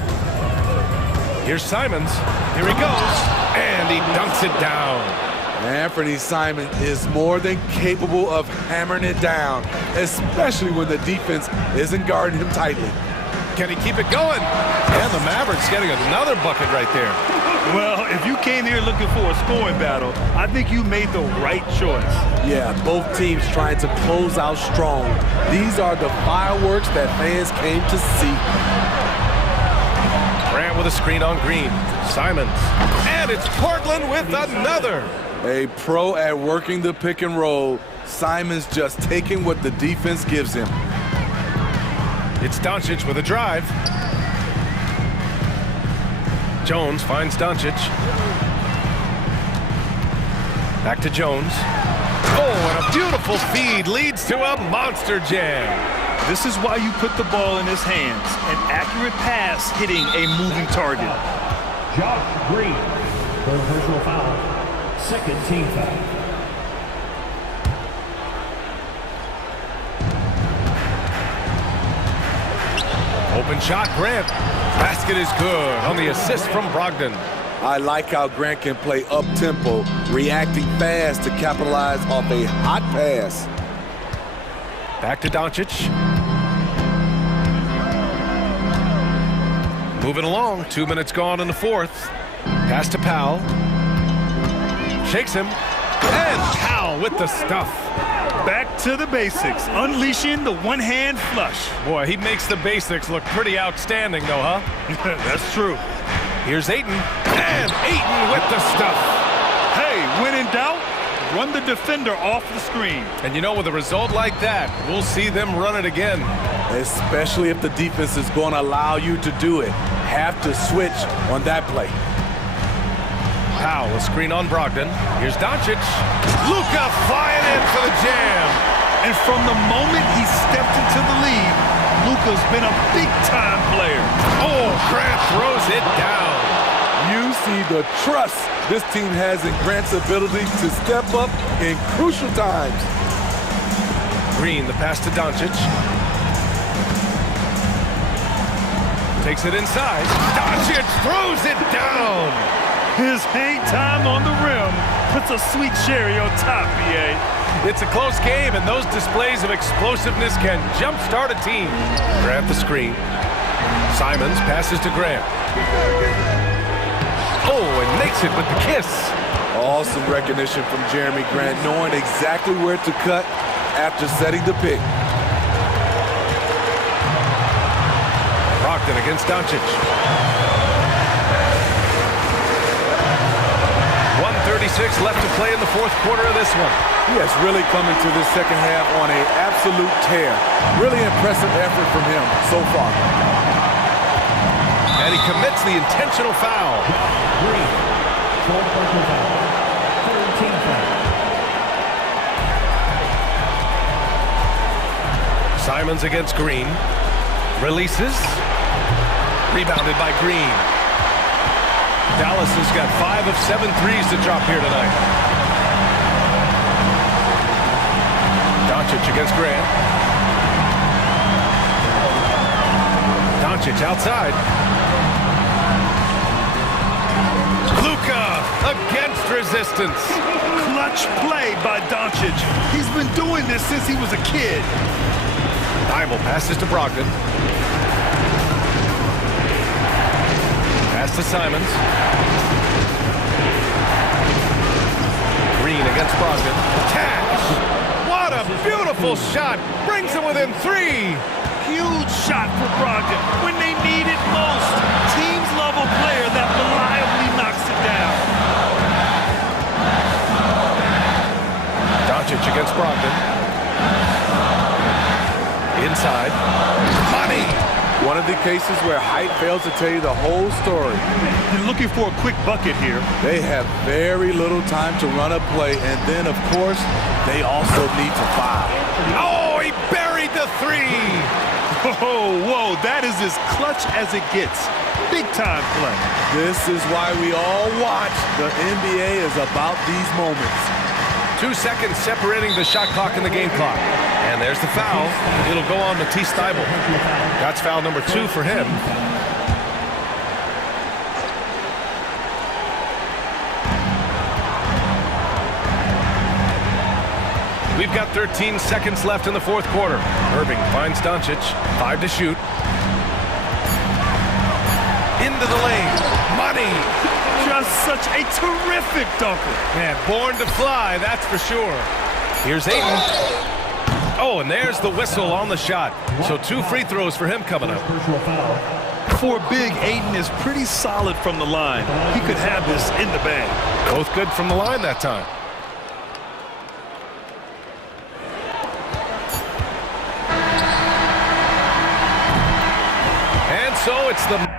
Here's Simons. Here he goes. And he dunks it down. Anthony Simons is more than capable of hammering it down, especially when the defense isn't guarding him tightly. Can he keep it going? And the Mavericks getting another bucket right there. Well, if you came here looking for a scoring battle, I think you made the right choice. Yeah, both teams trying to close out strong. These are the fireworks that fans came to see. Grant with a screen on Green. Simons. And it's Portland with another. A pro at working the pick and roll. Simons just taking what the defense gives him. It's Doncic with a drive. Jones finds Doncic. Back to Jones. Oh, and a beautiful feed leads to a monster jam. This is why you put the ball in his hands. An accurate pass hitting a moving target. Josh Green, third personal foul, second team foul. Open shot, Grant. Basket is good on the assist from Brogdon. I like how Grant can play up-tempo, reacting fast to capitalize off a hot pass. Back to Doncic. Moving along, 2 minutes gone in the fourth. Pass to Powell. Shakes him. And Powell with the stuff. Back to the basics, unleashing the one-hand flush. Boy, he makes the basics look pretty outstanding, though, huh? That's true. Here's Ayton. And Ayton with the stuff. Hey, when in doubt, run the defender off the screen. And you know, with a result like that, we'll see them run it again. Especially if the defense is going to allow you to do it. Have to switch on that play. Powell, a screen on Brogdon. Here's Doncic. Luka flying in for the jam. And from the moment he stepped into the league, Luka's been a big-time player. Oh, Grant throws it down. You see the trust this team has in Grant's ability to step up in crucial times. Green, the pass to Doncic. Takes it inside. Doncic throws it down. His hang time on the rim puts a sweet cherry on top, BA. It's a close game, and those displays of explosiveness can jumpstart a team. Grant the screen. Simons passes to Grant. Oh, and makes it with the kiss. Awesome recognition from Jeremy Grant, knowing exactly where to cut after setting the pick. Brogdon against Doncic. 1:36 left to play in the fourth quarter of this one. Yes, really coming to this second half on an absolute tear. Really impressive effort from him so far. And he commits the intentional foul. Green, 12 personal foul, third team foul. Simons against Green. Releases. Rebounded by Green. Dallas has got 5 of 7 threes to drop here tonight. Doncic against Grant. Doncic outside. Luka against resistance. Clutch play by Doncic. He's been doing this since he was a kid. Bible passes to Brogdon. Pass to Simons. Green against Brogdon. Cash! What a beautiful shot! Brings him within 3. Huge shot for Brogdon when they need it most. Teams love a player that reliably knocks it down. Doncic against Brogdon. Inside. Money! One of the cases where height fails to tell you the whole story. You're looking for a quick bucket here. They have very little time to run a play, and then, of course, they also need to foul. Oh, he buried the 3! Oh, whoa, that is as clutch as it gets. Big time play. This is why we all watch. The NBA is about these moments. 2 seconds separating the shot clock and the game clock. And there's the foul. It'll go on Matisse Thybulle. That's foul number 2 for him. We've got 13 seconds left in the fourth quarter. Irving finds Doncic. 5 to shoot. Into the lane. Money. just such a terrific dunker. Man, born to fly, that's for sure. Here's Ayton. Oh, and there's the whistle on the shot. So 2 free throws for him coming up. Personal foul. For big, Ayton is pretty solid from the line. He could have this in the bag. Both good from the line that time. And so it's the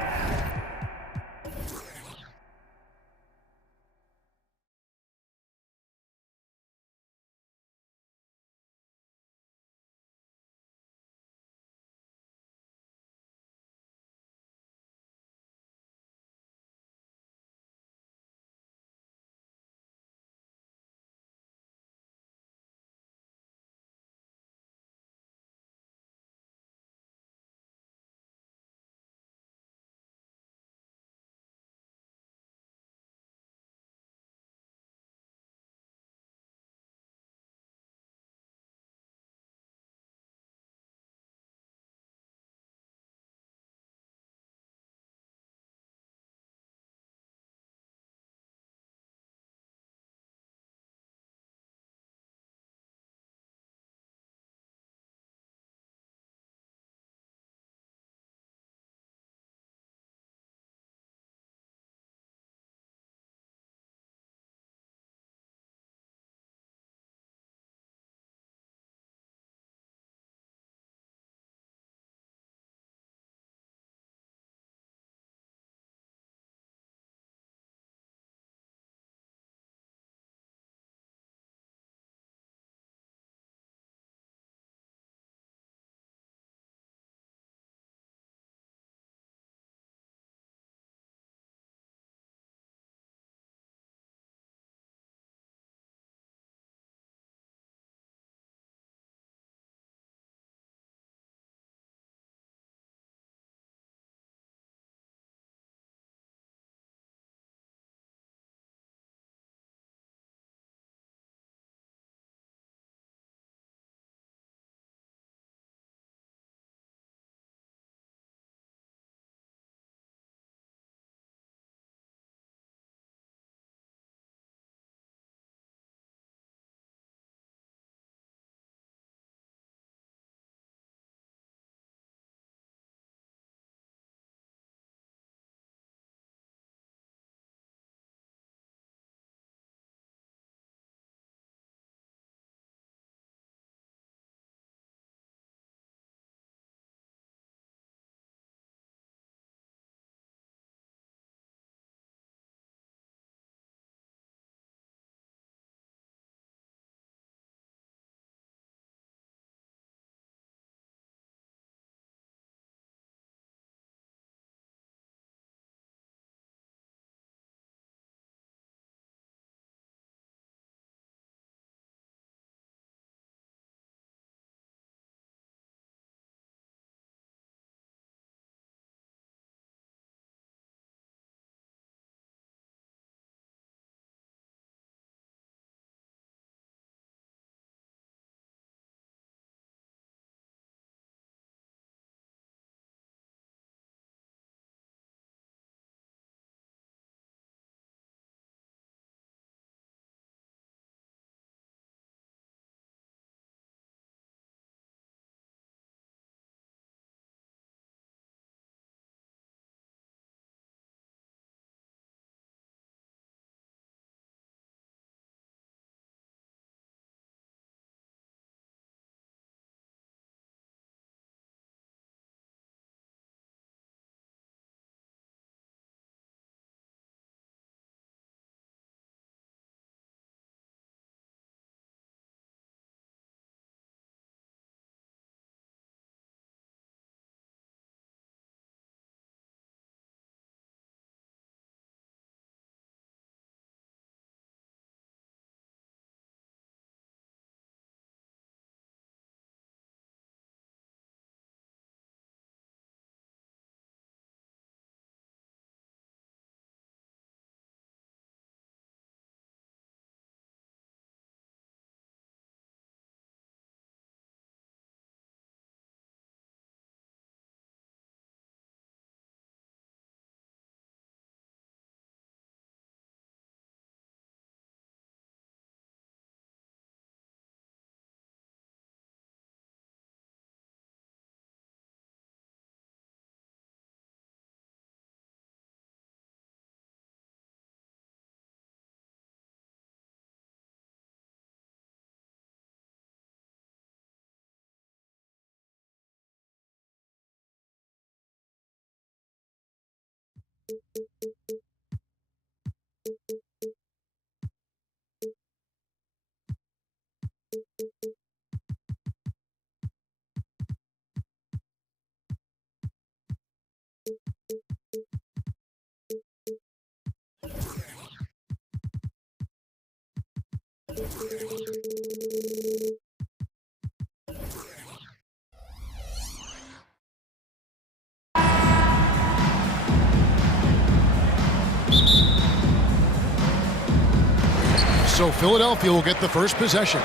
So Philadelphia will get the first possession.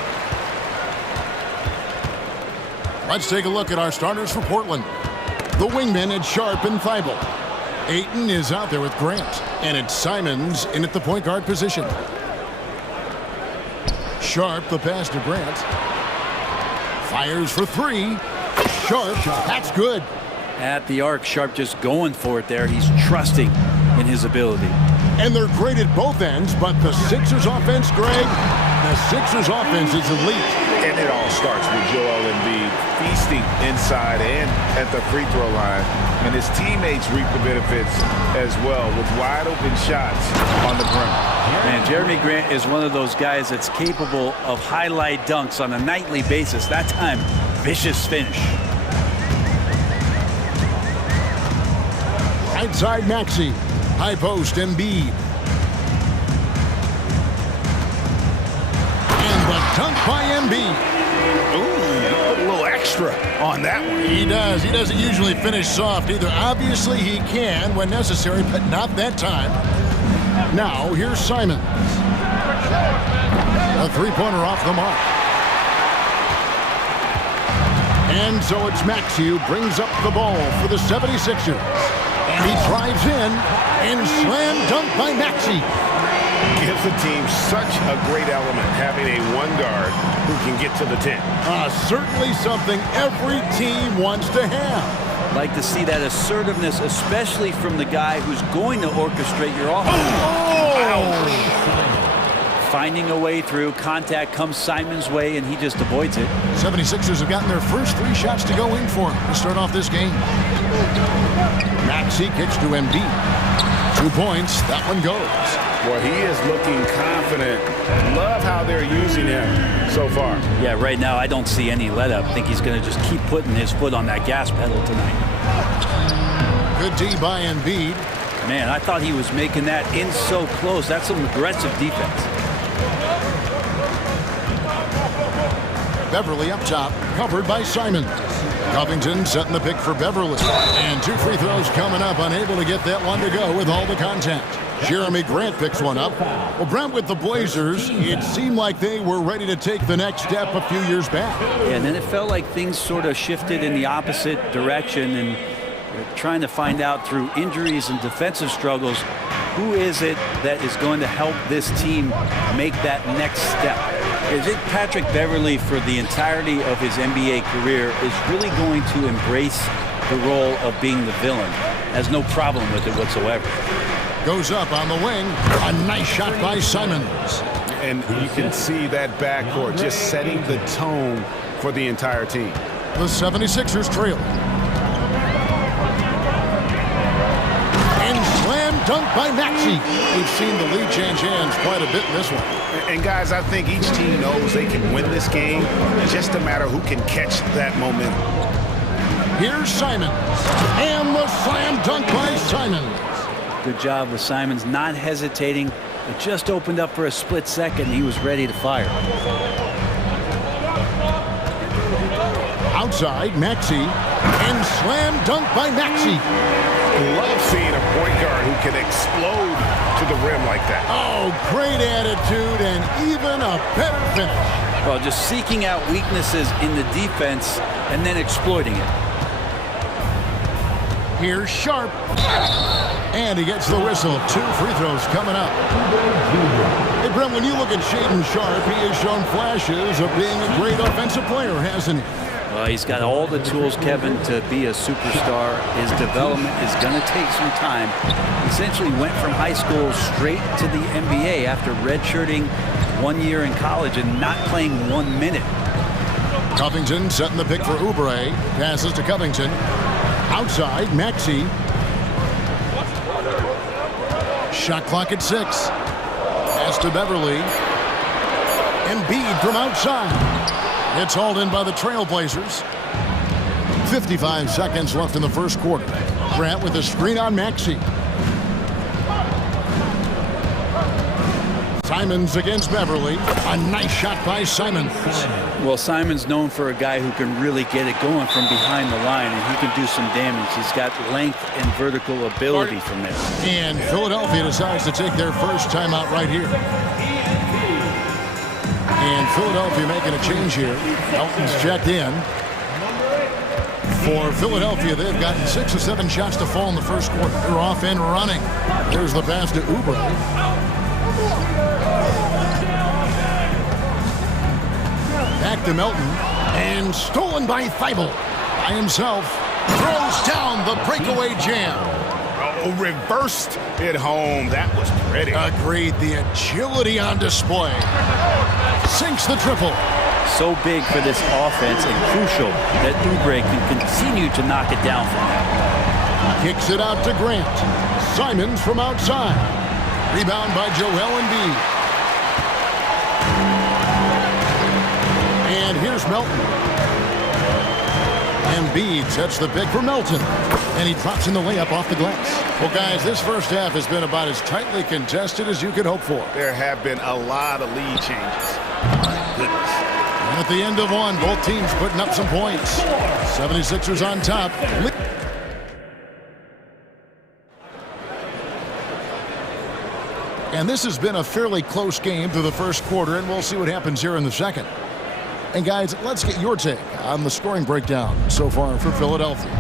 Let's take a look at our starters for Portland. The wingmen at Sharp and Thibault. Ayton is out there with Grant, and it's Simons in at the point guard position. Sharp, the pass to Grant. Fires for three. Sharp, that's good. At the arc, Sharp just going for it there. He's trusting in his ability. And they're great at both ends, but the Sixers offense, Greg, the Sixers offense is elite. And it all starts with Joel Embiid feasting inside and at the free throw line. And his teammates reap the benefits as well with wide open shots on the perimeter. Man, Jeremy Grant is one of those guys that's capable of highlight dunks on a nightly basis. That time, vicious finish. Right side, Maxey. High post, Embiid. And the dunk by Embiid. Ooh, put a little extra on that one. He does. He doesn't usually finish soft either. Obviously, he can when necessary, but not that time. Now, here's Simons. A three-pointer off the mark. And so it's Maxey who brings up the ball for the 76ers. And he drives in and slam dunk by Maxey. Gives the team such a great element having a one guard who can get to the 10. Certainly something every team wants to have. Like to see that assertiveness, especially from the guy who's going to orchestrate your offense. Oh! Finding a way through. Contact comes Simon's way, and he just avoids it. 76ers have gotten their first three shots to go in for to start off this game. Maxey kicks to Embiid. 2 points. That one goes. Well, he is looking confident. Love how they're using him so far. Yeah, right now I don't see any let up. I think he's going to just keep putting his foot on that gas pedal tonight. Good D by Embiid. Man, I thought he was making that in so close. That's some aggressive defense. Beverly up top, covered by Simons. Covington setting the pick for Beverly. And 2 free throws coming up, unable to get that one to go with all the contact. Jeremy Grant picks one up. Well, Brent, with the Blazers, it seemed like they were ready to take the next step a few years back. Yeah, and then it felt like things sort of shifted in the opposite direction, and they're trying to find out through injuries and defensive struggles, who is it that is going to help this team make that next step? I think Patrick Beverly, for the entirety of his NBA career, is really going to embrace the role of being the villain. Has no problem with it whatsoever. Goes up on the wing. A nice shot by Simons. And you can see that backcourt just setting the tone for the entire team. The 76ers trail. And slam dunk by Maxey. We've seen the lead change hands quite a bit in this one. And guys, I think each team knows they can win this game. It's just a matter who can catch that momentum. Here's Simons. And the slam dunk by Simons. Good job with Simons not hesitating. It just opened up for a split second. He was ready to fire. Outside, Maxey. And slam dunk by Maxey. Love seeing a point guard who can explode to the rim like that. Oh, great attitude and even a better finish. Well, just seeking out weaknesses in the defense and then exploiting it. Here's Sharp. And he gets the whistle. 2 free throws coming up. Hey, Brent, when you look at Shaedon Sharp, he has shown flashes of being a great offensive player, hasn't he? Well, he's got all the tools, Kevin, to be a superstar. His development is going to take some time. He essentially went from high school straight to the NBA after redshirting 1 year in college and not playing 1 minute. Covington setting the pick for Oubre. Passes to Covington. Outside, Maxey. Shot clock at 6. Pass to Beverly. Embiid from outside. It's hauled in by the Trailblazers. 55 seconds left in the first quarter. Grant with a screen on Maxey. Simons against Beverly. A nice shot by Simons. Well, Simons known for a guy who can really get it going from behind the line, and he can do some damage. He's got length and vertical ability from there. And Philadelphia decides to take their first timeout right here. And Philadelphia making a change here. Elton's checked in. For Philadelphia, they've gotten 6 or 7 shots to fall in the first quarter. They're off and running. There's the pass to Oubre. Back to Melton, and stolen by Thibault. By himself, throws down the breakaway jam. Oh, reversed it home. That was pretty. Agreed. The agility on display. Sinks the triple. So big for this offense and crucial that Oubre can continue to knock it down from him. Kicks it out to Grant. Simons from outside. Rebound by Joel Embiid. And here's Melton. Embiid sets the pick for Melton. And he drops in the layup off the glass. Well, guys, this first half has been about as tightly contested as you could hope for. There have been a lot of lead changes. My goodness. And at the end of one, both teams putting up some points. 76ers on top. And this has been a fairly close game through the first quarter, and we'll see what happens here in the second. And guys, let's get your take on the scoring breakdown so far for Philadelphia.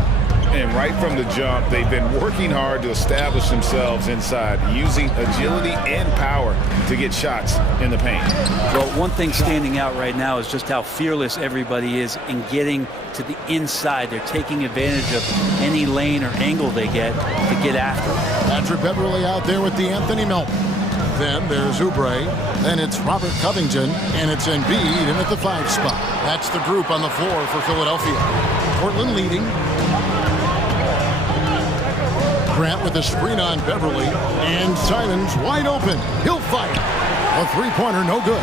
And right from the jump, they've been working hard to establish themselves inside, using agility and power to get shots in the paint. Well, one thing standing out right now is just how fearless everybody is in getting to the inside. They're taking advantage of any lane or angle they get to get after it. Patrick Beverly out there with the Anthony Melton. Then there's Oubre. Then it's Robert Covington. And it's Embiid in at the 5 spot. That's the group on the floor for Philadelphia. Portland leading. Grant with a screen on Beverly. And Simons wide open. He'll fire. A three-pointer, no good.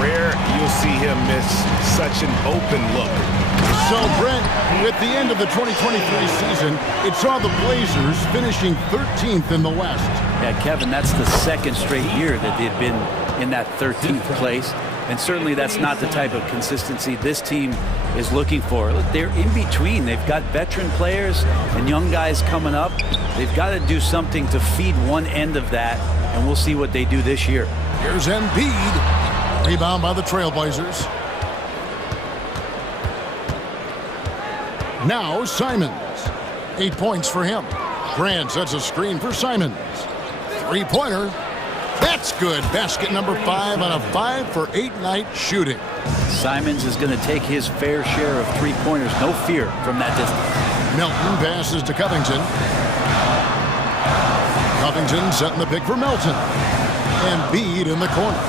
Rare you'll see him miss such an open look. So, Brent, at the end of the 2023 season, it saw the Blazers finishing 13th in the West. Yeah, Kevin, that's the second straight year that they've been in that 13th place. And certainly that's not the type of consistency this team is looking for. Look, they're in between. They've got veteran players and young guys coming up. They've got to do something to feed one end of that, and we'll see what they do this year. Here's Embiid. Rebound by the Trailblazers. Now Simons. 8 points for him. Grant sets a screen for Simons. Three-pointer. That's good. Basket number 5 on a 5-for-8 night shooting. Simons is going to take his fair share of three-pointers. No fear from that distance. Melton passes to Covington. Covington setting the pick for Melton. Embiid in the corner.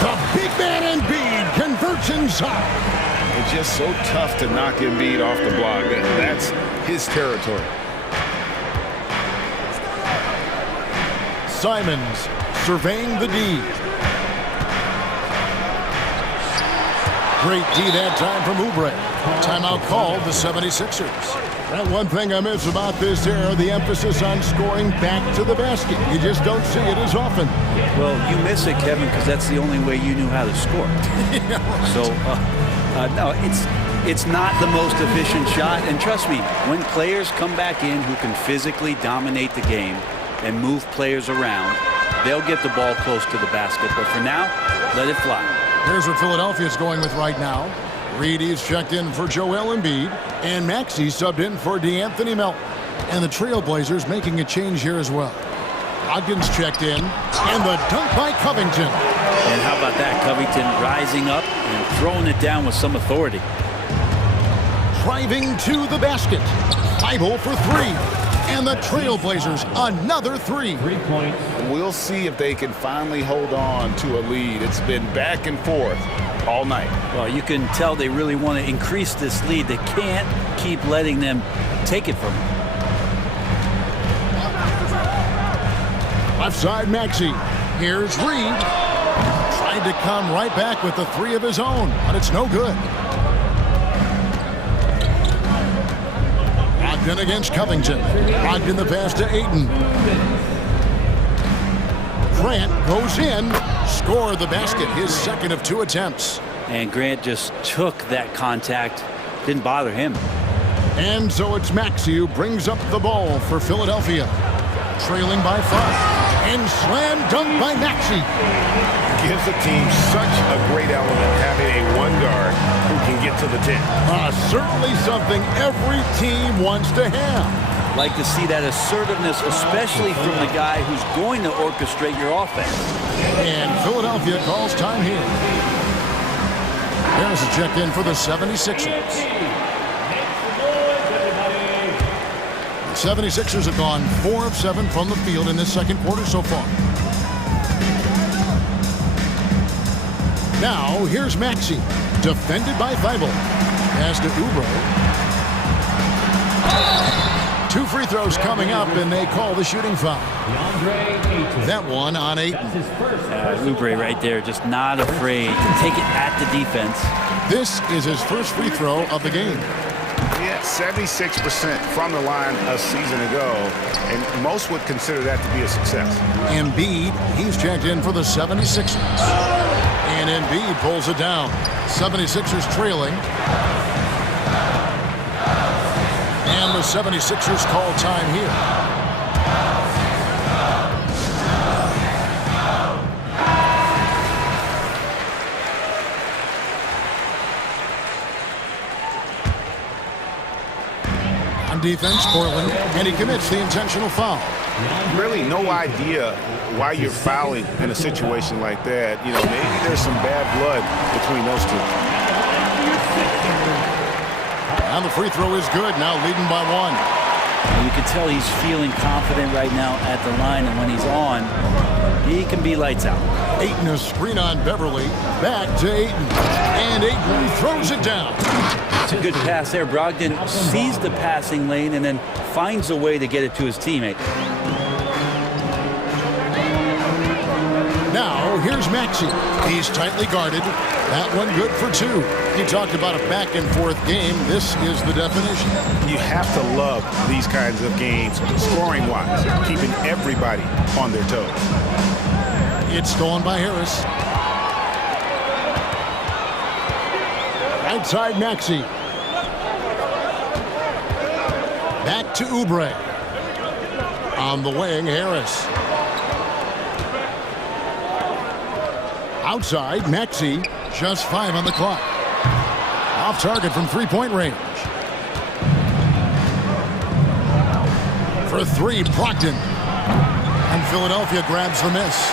The big man Embiid converts inside. It's just so tough to knock Embiid off the block. That's his territory. Simons surveying the D. Great D that time from Oubre. Timeout called the 76ers. Well, one thing I miss about this era, the emphasis on scoring back to the basket. You just don't see it as often. Well, you miss it, Kevin, because that's the only way you knew how to score. Yeah, right. So, no, it's not the most efficient shot. And trust me, when players come back in who can physically dominate the game and move players around, they'll get the ball close to the basket. But for now, let it fly. Here's what Philadelphia's going with right now. Reedy's checked in for Joel Embiid, and Maxey subbed in for DeAnthony Melton. And the Trailblazers making a change here as well. Ogden's checked in, and the dunk by Covington. And how about that? Covington rising up and throwing it down with some authority. Driving to the basket. Thibault for 3. And the Trailblazers another 3. 3 points. We'll see if they can finally hold on to a lead. It's been back and forth. all night. Well, you can tell they really want to increase this lead. They can't keep letting them take it from them. Left side, Maxey. Here's Reed. Tried to come right back with the three of his own, but it's no good. Ogden against Covington. Ogden the pass to Ayton. Grant goes in. Scored the basket, his second of 2 attempts. And Grant just took that contact. Didn't bother him. And so it's Maxey who brings up the ball for Philadelphia. Trailing by 5. And slam dunk by Maxey. Gives the team such a great element having a one guard who can get to the 10. Certainly something every team wants to have. Like to see that assertiveness, especially from the guy who's going to orchestrate your offense. And Philadelphia calls time here. There's a check in for the 76ers. The 76ers have gone 4 of 7 from the field in this second quarter so far. Now, here's Maxey, defended by Thibault. Pass to Oubre. 2 free throws coming up, and they call the shooting foul. That one on Ayton. Oubre right there, just not afraid to take it at the defense. This is his first free throw of the game. Yeah, 76% from the line a season ago, and most would consider that to be a success. Embiid, he's checked in for the 76ers. And Embiid pulls it down. 76ers trailing. And the 76ers call time here. On defense, Portland, and he commits the intentional foul. Really no idea why you're fouling in a situation like that. You know, maybe there's some bad blood between those two. And the free throw is good, now leading by 1. You can tell he's feeling confident right now at the line, and when he's on, he can be lights out. Ayton, a screen on Beverly. Back to Ayton. And Ayton throws it down. It's a good pass there. Brogdon sees the passing lane and then finds a way to get it to his teammate. Now, here's Maxey. He's tightly guarded. That one good for 2. You talked about a back-and-forth game. This is the definition. You have to love these kinds of games, scoring-wise, keeping everybody on their toes. It's stolen by Harris. Right side, Maxey. Back to Oubre. On the wing, Harris. Outside, Maxey. Just 5 on the clock. Off target from 3-point range. For 3, Brogdon. And Philadelphia grabs the miss.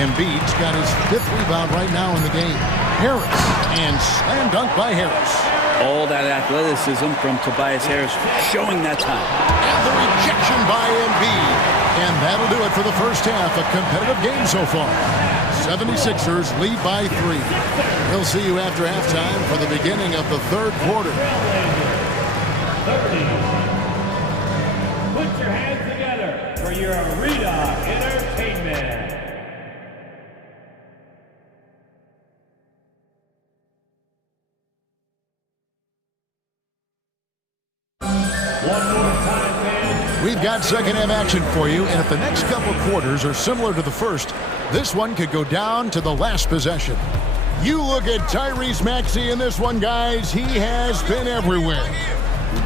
Embiid's got his 5th rebound right now in the game. Harris. And slam dunk by Harris. All that athleticism from Tobias Harris showing that time. And the rejection by Embiid. And that'll do it for the first half. A competitive game so far. 76ers lead by 3. We'll see you after halftime for the beginning of the 3rd quarter. Put your hands together for your arena entertainment. We've got second half action for you, and if the next couple quarters are similar to the first, this one could go down to the last possession. You look at Tyrese Maxey in this one, guys. He has been everywhere.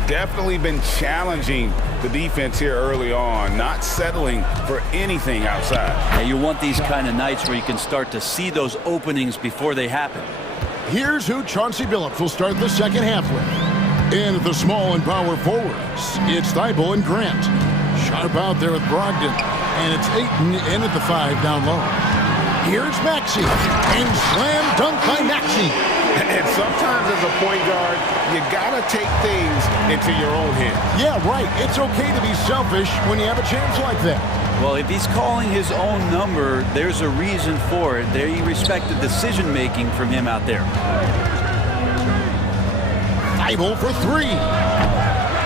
Definitely been challenging the defense here early on, not settling for anything outside. Yeah, you want these kind of nights where you can start to see those openings before they happen. Here's who Chauncey Billups will start the second half with. In at the small and power forwards, it's Thibault and Grant. Sharp out there with Brogdon. And it's Ayton in at the 5 down low. Here's Maxey. And slam dunk by Maxey. And sometimes as a point guard, you gotta take things into your own hands. Yeah, right. It's okay to be selfish when you have a chance like that. Well, if he's calling his own number, there's a reason for it. They respect the decision-making from him out there. Thibault for three.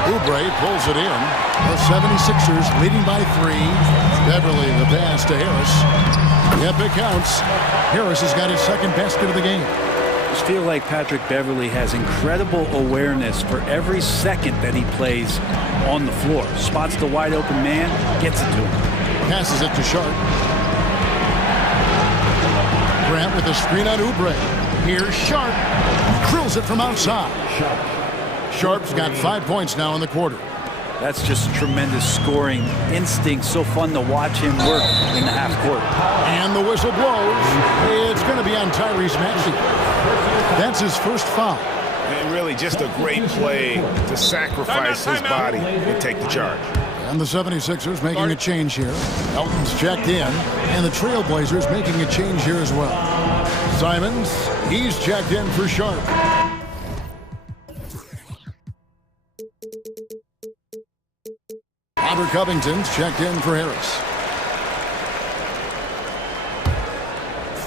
Oubre pulls it in. The 76ers leading by 3. Beverly the pass to Harris. Yep, it counts. Harris has got his second basket of the game. I just feel like Patrick Beverly has incredible awareness for every second that he plays on the floor. Spots the wide open man, gets it to him. Passes it to Sharp. Grant with a screen on Oubre. Here's Sharp. Drills it from outside. Sharp's got 5 points now in the quarter. That's just tremendous scoring instinct. So fun to watch him work in the half court. And the whistle blows. It's going to be on Tyrese Maxey. That's his first foul. And really just a great play to sacrifice his body and take the charge. And the 76ers making a change here. Elton's checked in. And the Trailblazers making a change here as well. Simons, he's checked in for Sharp. Robert Covington's checked in for Harris.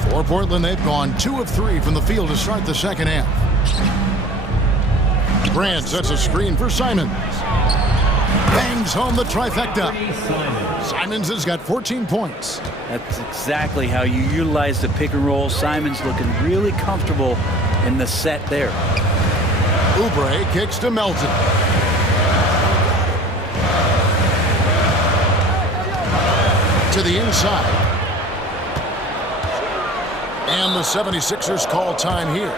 For Portland, they've gone 2 of 3 from the field to start the second half. Grant sets a screen for Simons. Bangs home the trifecta. Simons has got 14 points. That's exactly how you utilize the pick and roll. Simons looking really comfortable in the set there. Oubre kicks to Melton. To the inside. And the 76ers call time here.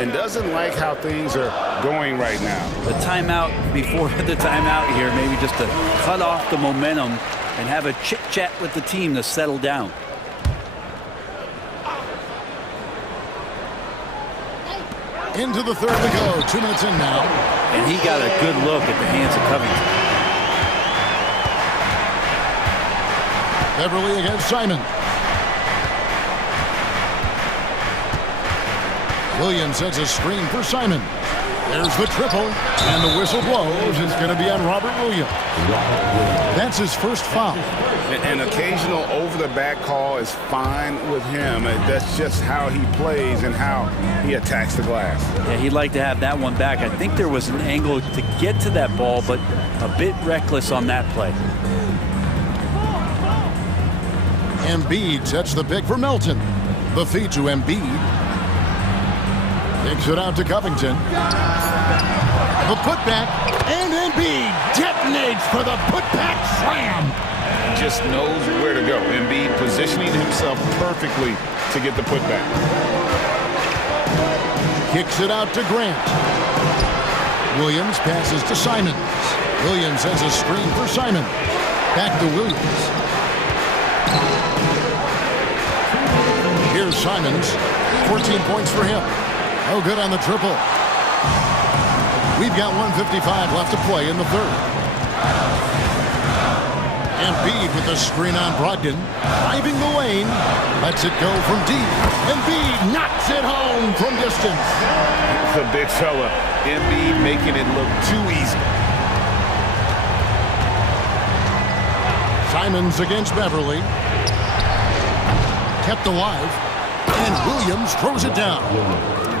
And doesn't like how things are going right now. The timeout before the timeout here, maybe just to cut off the momentum and have a chit-chat with the team to settle down. Into the third we go. 2 minutes in now. And he got a good look at the hands of Covington. Beverly against Simon. Williams sets a screen for Simon. There's the triple, and the whistle blows. It's going to be on Robert Williams. That's his first foul. An occasional over-the-back call is fine with him. That's just how he plays and how he attacks the glass. Yeah, he'd like to have that one back. I think there was an angle to get to that ball, but a bit reckless on that play. Embiid sets the pick for Melton. The feed to Embiid. Kicks it out to Covington. The putback, and Embiid detonates for the putback slam. Just knows where to go. Embiid positioning himself perfectly to get the putback. Kicks it out to Grant. Williams passes to Simons. Williams has a screen for Simon. Back to Williams. Here's Simons. 14 points for him. No good on the triple. We've got 1:55 left to play in the third. Embiid with the screen on Brogdon. Driving the lane. Lets it go from deep. Embiid knocks it home from distance. The big fella. Embiid making it look too easy. Simons against Beverly. Kept alive. And Williams throws it down.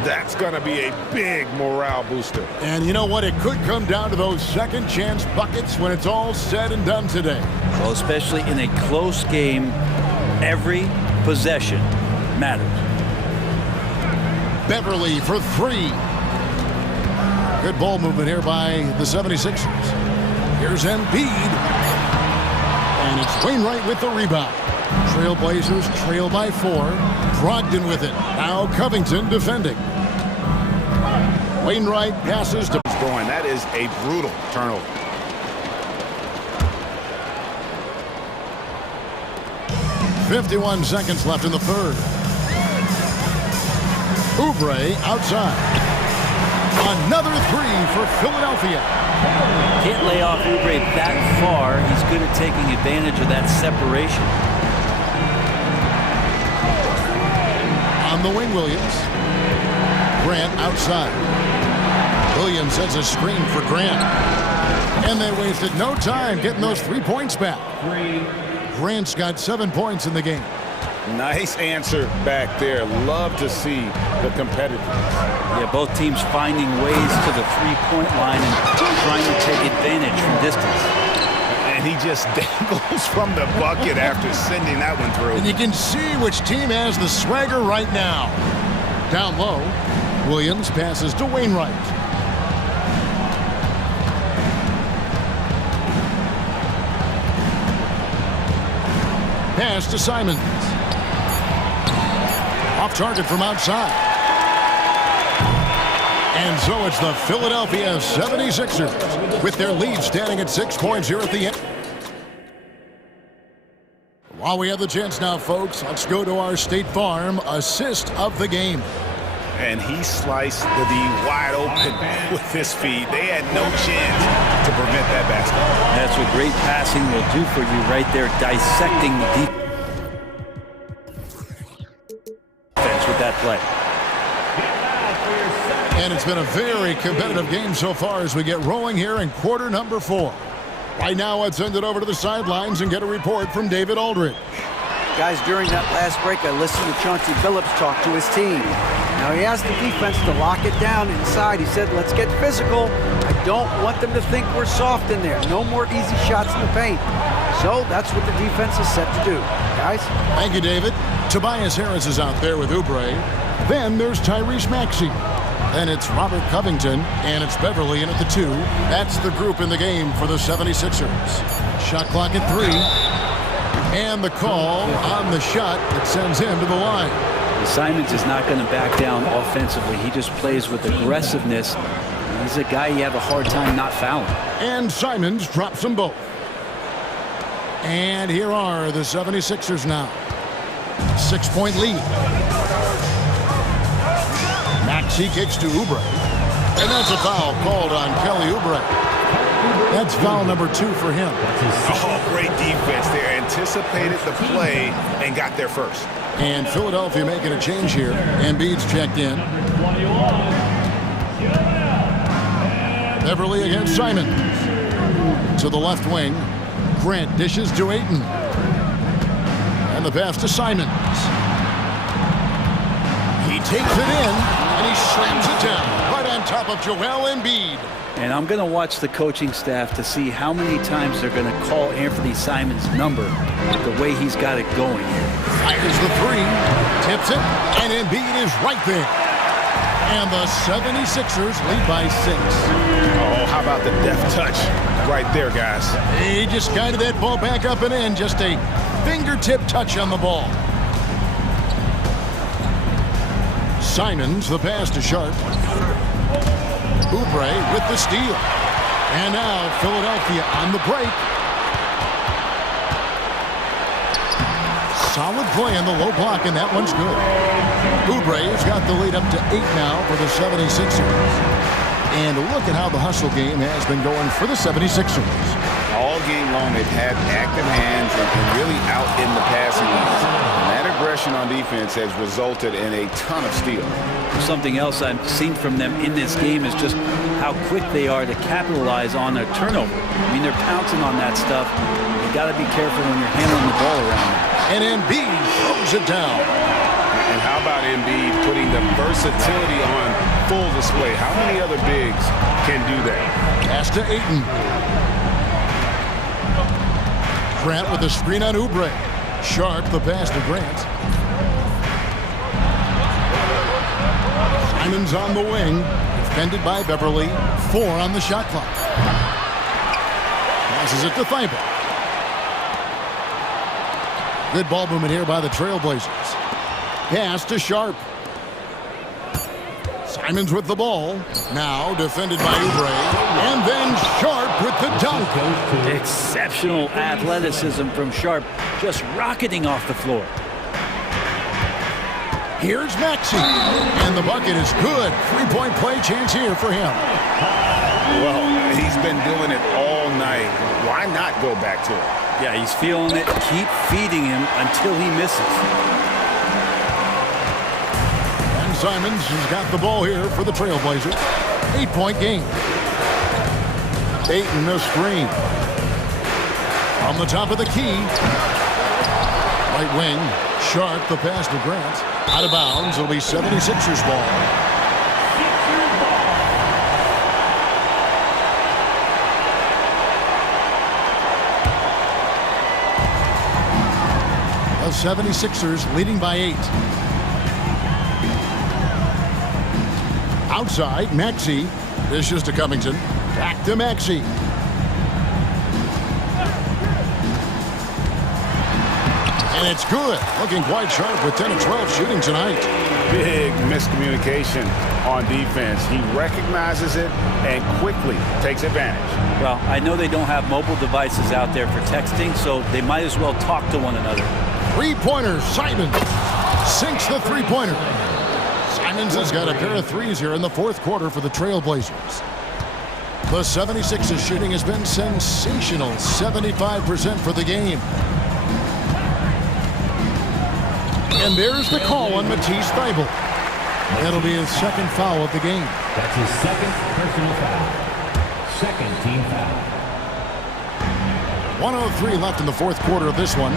That's going to be a big morale booster. And you know what? It could come down to those second chance buckets when it's all said and done today. Well, especially in a close game, every possession matters. Beverly for 3. Good ball movement here by the 76ers. Here's Embiid. And it's Wainwright with the rebound. Trailblazers trail by 4. Brogdon with it. Now Covington defending. Wainwright passes to... Going. That is a brutal turnover. .51 seconds left in the third. Oubre outside. Another 3 for Philadelphia. Can't lay off Oubre that far. He's good at taking advantage of that separation. On the wing, Williams. Grant outside. Williams sets a screen for Grant. And they wasted no time getting those 3 points back. Grant's got 7 points in the game. Nice answer back there. Love to see the competitiveness. Yeah, both teams finding ways to the three-point line and trying to take advantage from distance. And he just dangles from the bucket after sending that one through. And you can see which team has the swagger right now. Down low, Williams passes to Wainwright. Pass to Simons. Off target from outside. And so it's the Philadelphia 76ers with their lead standing at 6 points here at the end. While we have the chance now, folks, let's go to our State Farm assist of the game. And he sliced the D wide open with his feet. They had no chance to prevent that basket. That's what great passing will do for you right there, dissecting the defense with that play. And it's been a very competitive game so far as we get rolling here in quarter number 4. Right now, let's send it over to the sidelines and get a report from David Aldridge. Guys, during that last break, I listened to Chauncey Billups talk to his team. Now, he asked the defense to lock it down inside. He said, let's get physical. I don't want them to think we're soft in there. No more easy shots in the paint. So that's what the defense is set to do. Guys? Thank you, David. Tobias Harris is out there with Oubre. Then there's Tyrese Maxey. Then it's Robert Covington, and it's Beverly in at the 2. That's the group in the game for the 76ers. Shot clock at 3. And the call on the shot that sends him to the line. Simons is not going to back down offensively. He just plays with aggressiveness. He's a guy you have a hard time not fouling. And Simons drops them both. And here are the 76ers now. 6-point lead. Maxey kicks to Oubre. And that's a foul called on Kelly Oubre. That's foul number 2 for him. Oh, great defense there. Anticipated the play and got there first. And Philadelphia making a change here. Embiid's checked in. Beverly against Simons. To the left wing. Grant dishes to Ayton. And the pass to Simons. He takes it in, and he slams it down right on top of Joel Embiid. And I'm going to watch the coaching staff to see how many times they're going to call Anthony Simons' number the way he's got it going here. Fires the 3, tips it, and Embiid is right there. And the 76ers lead by 6. Oh, how about the deft touch right there, guys? He just guided that ball back up and in. Just a fingertip touch on the ball. Simons, the pass to Sharp. Oubre with the steal. And now Philadelphia on the break. Solid play on the low block, and that one's good. Oubre has got the lead up to 8 now for the 76ers. And look at how the hustle game has been going for the 76ers. All game long, they've had active hands and really out in the passing lanes. And that aggression on defense has resulted in a ton of steals. Something else I've seen from them in this game is just how quick they are to capitalize on a turnover. I mean, they're pouncing on that stuff. You got to be careful when you're handling the ball around them. And Embiid throws it down. And how about Embiid putting the versatility on full display? How many other bigs can do that? Pass to Ayton. Grant with the screen on Oubre. Sharp, the pass to Grant. Simons on the wing. Defended by Beverly. 4 on the shot clock. Passes it to Thibault. Good ball movement here by the Trailblazers. Pass to Sharp. Simons with the ball. Now defended by Oubre. And then Sharp with the dunk. Exceptional athleticism from Sharp, just rocketing off the floor. Here's Maxey. And the bucket is good. 3-point play chance here for him. Well, he's been doing it all night. Why not go back to it? Yeah, he's feeling it. Keep feeding him until he misses. Simons has got the ball here for the Trailblazers. 8-point game. Ayton a screen. On the top of the key. Right wing. Sharp the pass to Grant. Out of bounds. It'll be 76ers ball. The 76ers leading by 8. Outside, Maxey. Dishes to Covington. Back to Maxey. And it's good. Looking quite sharp with 10 of 12 shooting tonight. Big miscommunication on defense. He recognizes it and quickly takes advantage. Well, I know they don't have mobile devices out there for texting, so they might as well talk to one another. Three-pointer, Simons sinks the three-pointer. Simons has got a pair of threes here in the fourth quarter for the Trailblazers. The 76ers shooting has been sensational, 75% for the game. And there's the call on Matisse Thybulle. That'll be his second foul of the game. That's his second personal foul. Second team foul. 1:03 left in the fourth quarter of this one.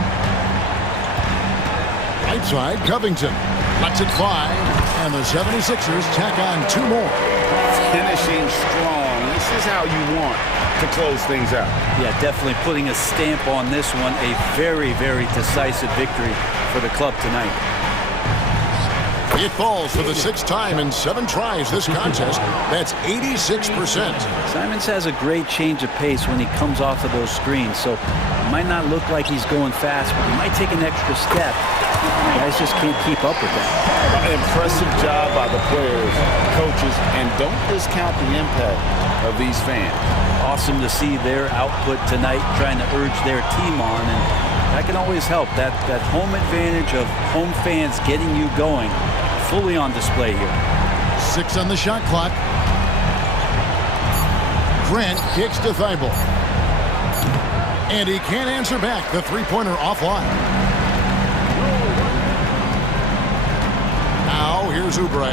Right side, Covington lets it fly, and the 76ers tack on 2 more. Finishing strong. This is how you want to close things out. Yeah, definitely putting a stamp on this one. A very, very decisive victory for the club tonight. It falls for the 6th time in 7 tries this contest. That's 86%. Simons has a great change of pace when he comes off of those screens, so it might not look like he's going fast, but he might take an extra step. Guys just can't keep up with that. Impressive job by the players, coaches, and don't discount the impact of these fans. Awesome to see their output tonight, trying to urge their team on, and that can always help. That home advantage of home fans getting you going, fully on display here. 6 on the shot clock. Grant kicks to Thybulle. And he can't answer back. The three-pointer offline. Now here's Oubre.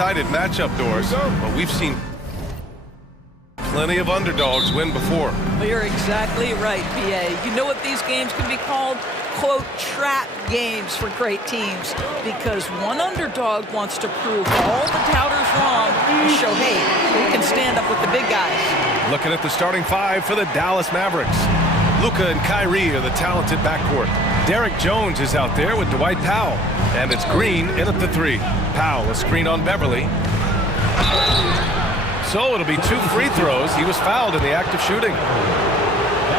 Excited matchup, Doris, but we've seen plenty of underdogs win before. Well, you're exactly right, BA. You know what these games can be called? Quote, trap games for great teams, because one underdog wants to prove all the doubters wrong and show, hey, we can stand up with the big guys. Looking at the starting five for the Dallas Mavericks. Luka and Kyrie are the talented backcourt. Derek Jones is out there with Dwight Powell. And it's Green in at the three. Powell, a screen on Beverly. So it'll be 2 free throws. He was fouled in the act of shooting.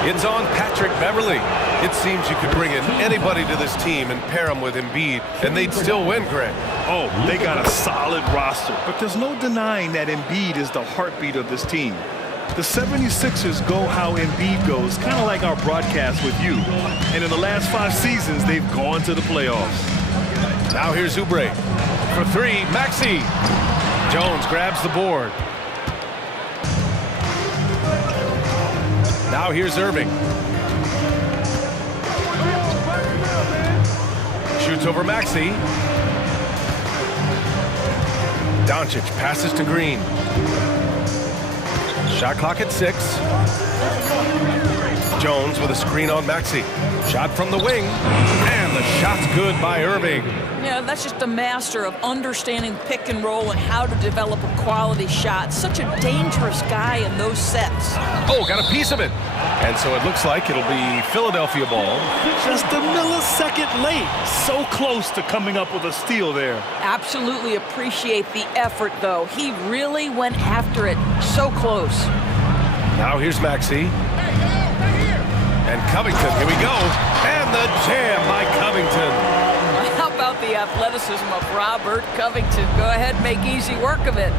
It's on Patrick Beverly. It seems you could bring in anybody to this team and pair them with Embiid, and they'd still win, Greg. Oh, they got a solid roster, but there's no denying that Embiid is the heartbeat of this team. The 76ers go how Embiid goes, kind of like our broadcast with you. And in the last 5 seasons, they've gone to the playoffs. Now here's Oubre. For 3, Maxey. Jones grabs the board. Now here's Irving. Shoots over Maxey. Doncic passes to Green. Shot clock at 6. Jones with a screen on Maxey. Shot from the wing. And the shot's good by Irving. Yeah, that's just a master of understanding pick and roll and how to develop a quality shot. Such a dangerous guy in those sets. Oh, got a piece of it. And so it looks like it'll be Philadelphia ball. Just a millisecond late. So close to coming up with a steal there. Absolutely appreciate the effort, though. He really went after it. So close. Now here's Maxey. And Covington, here we go. And the jam by Covington. How about the athleticism of Robert Covington? Go ahead, make easy work of it.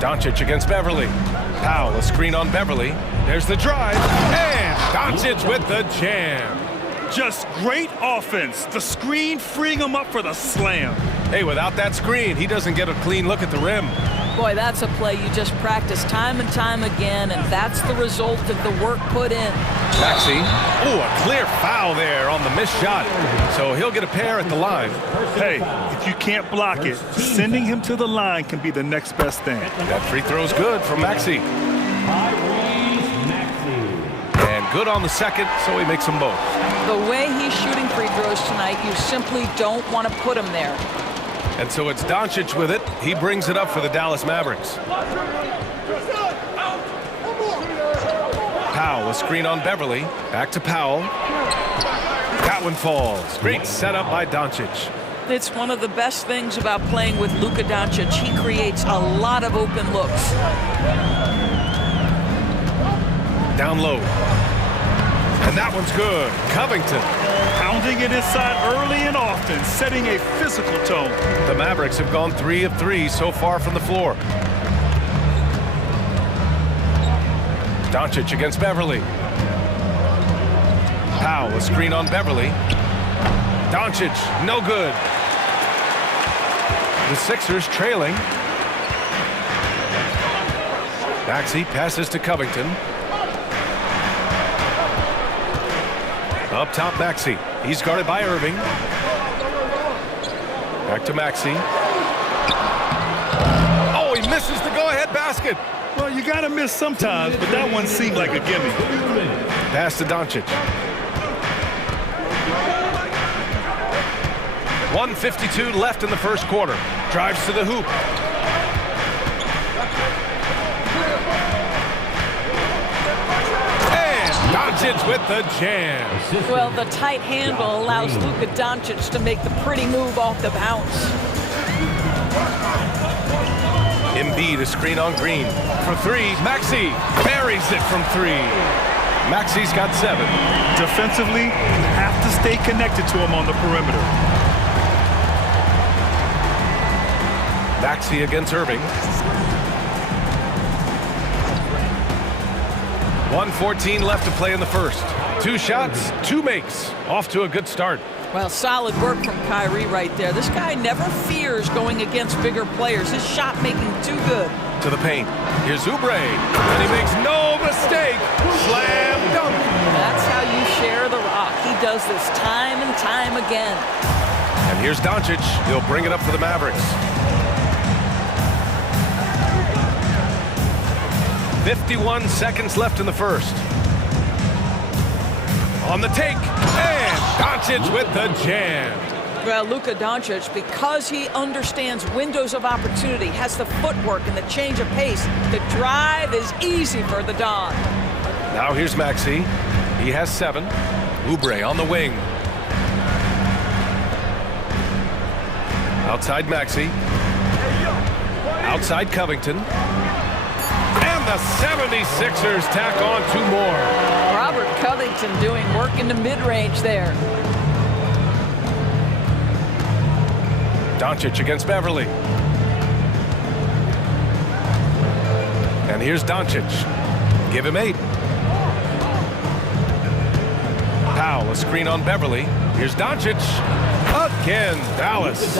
Doncic against Beverly. Powell, a screen on Beverly. There's the drive. And Doncic with the jam. Just great offense. The screen freeing him up for the slam. Hey, without that screen, he doesn't get a clean look at the rim. Boy, that's a play you just practice time and time again, and that's the result of the work put in. Maxey. Oh, a clear foul there on the missed shot. So he'll get a pair at the line. Hey, if you can't block it, sending him to the line can be the next best thing. That free throw's good from Maxey. And good on the second, so he makes them both. The way he's shooting free throws tonight, you simply don't want to put him there. And so it's Doncic with it. He brings it up for the Dallas Mavericks. Powell, a screen on Beverly. Back to Powell. That one falls. Great setup by Doncic. It's one of the best things about playing with Luka Doncic. He creates a lot of open looks. Down low. And that one's good. Covington. Pounding it inside early and often, setting a physical tone. The Mavericks have gone 3 of 3 so far from the floor. Doncic against Beverly. Powell, a screen on Beverly. Doncic, no good. The Sixers trailing. Maxey passes to Covington. Up top, Maxey. He's guarded by Irving. Back to Maxey. Oh, he misses the go-ahead basket. Well, you got to miss sometimes, but that one seemed like a gimme. Pass to Doncic. 1:52 left in the first quarter. Drives to the hoop. Doncic with the jam. Well, the tight handle allows Luka Doncic to make the pretty move off the bounce. Embiid, a screen on Green. For 3, Maxey buries it from 3. Maxey's got 7. Defensively, you have to stay connected to him on the perimeter. Maxey against Irving. 1:14 left to play in the first. 2 shots, 2 makes. Off to a good start. Well, solid work from Kyrie right there. This guy never fears going against bigger players. His shot making too good. To the paint. Here's Oubre. And he makes no mistake. Slam dunk. That's how you share the rock. He does this time and time again. And here's Doncic. He'll bring it up for the Mavericks. 51 seconds left in the first. On the take, and Doncic with the jam. Well, Luka Doncic, because he understands windows of opportunity, has the footwork and the change of pace, the drive is easy for the Don. Now here's Maxey. He has 7. Oubre on the wing. Outside Maxey. Outside Covington. And the 76ers tack on 2 more. Robert Covington doing work in the mid-range there. Doncic against Beverly. And here's Doncic. Give him 8. Powell, a screen on Beverly. Here's Doncic. Again, Dallas.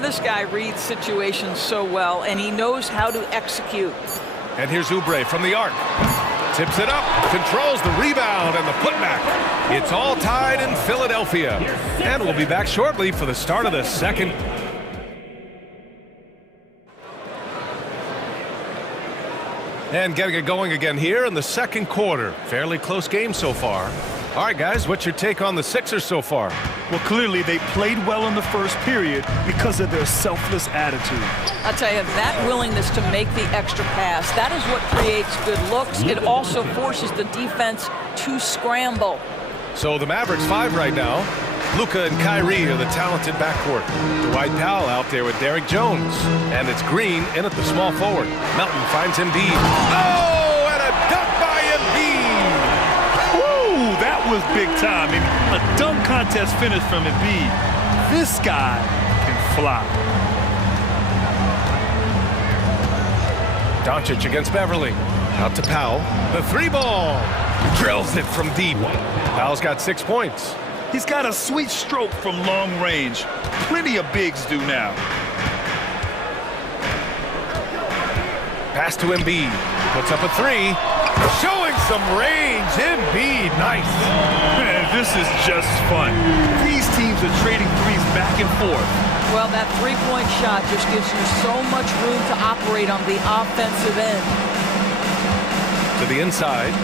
This guy reads situations so well, and he knows how to execute. And here's Oubre from the arc. Tips it up, controls the rebound and the putback. It's all tied in Philadelphia. And we'll be back shortly for the start of the second. And getting it going again here in the second quarter. Fairly close game so far. All right, guys, what's your take on the Sixers so far? Well, clearly they played well in the first period because of their selfless attitude. I'll tell you, that willingness to make the extra pass, that is what creates good looks. It also forces the defense to scramble. So the Mavericks 5 right now. Luka and Kyrie are the talented backcourt. Dwight Powell out there with Derrick Jones. And it's Green in at the small forward. Melton finds Embiid. Oh, and a dunk by Embiid! Woo, that was big time. I mean, a dunk contest finish from Embiid. This guy can fly. Doncic against Beverly. Out to Powell. The 3-ball. Drills it from deep. Powell's got 6 points. He's got a sweet stroke from long range. Plenty of bigs do now. Pass to Embiid. Puts up a 3. Showing some range. Embiid, nice. Man, this is just fun. These teams are trading threes back and forth. Well, that three-point shot just gives you so much room to operate on the offensive end. To the inside.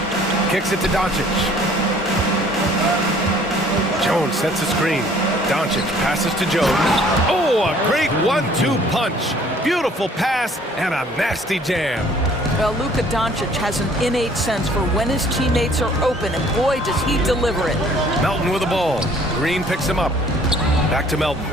Kicks it to Doncic. Jones sets a screen. Doncic passes to Jones. Oh, a great 1-2 punch. Beautiful pass and a nasty jam. Well, Luka Doncic has an innate sense for when his teammates are open, and boy, does he deliver it. Melton with the ball. Green picks him up. Back to Melton.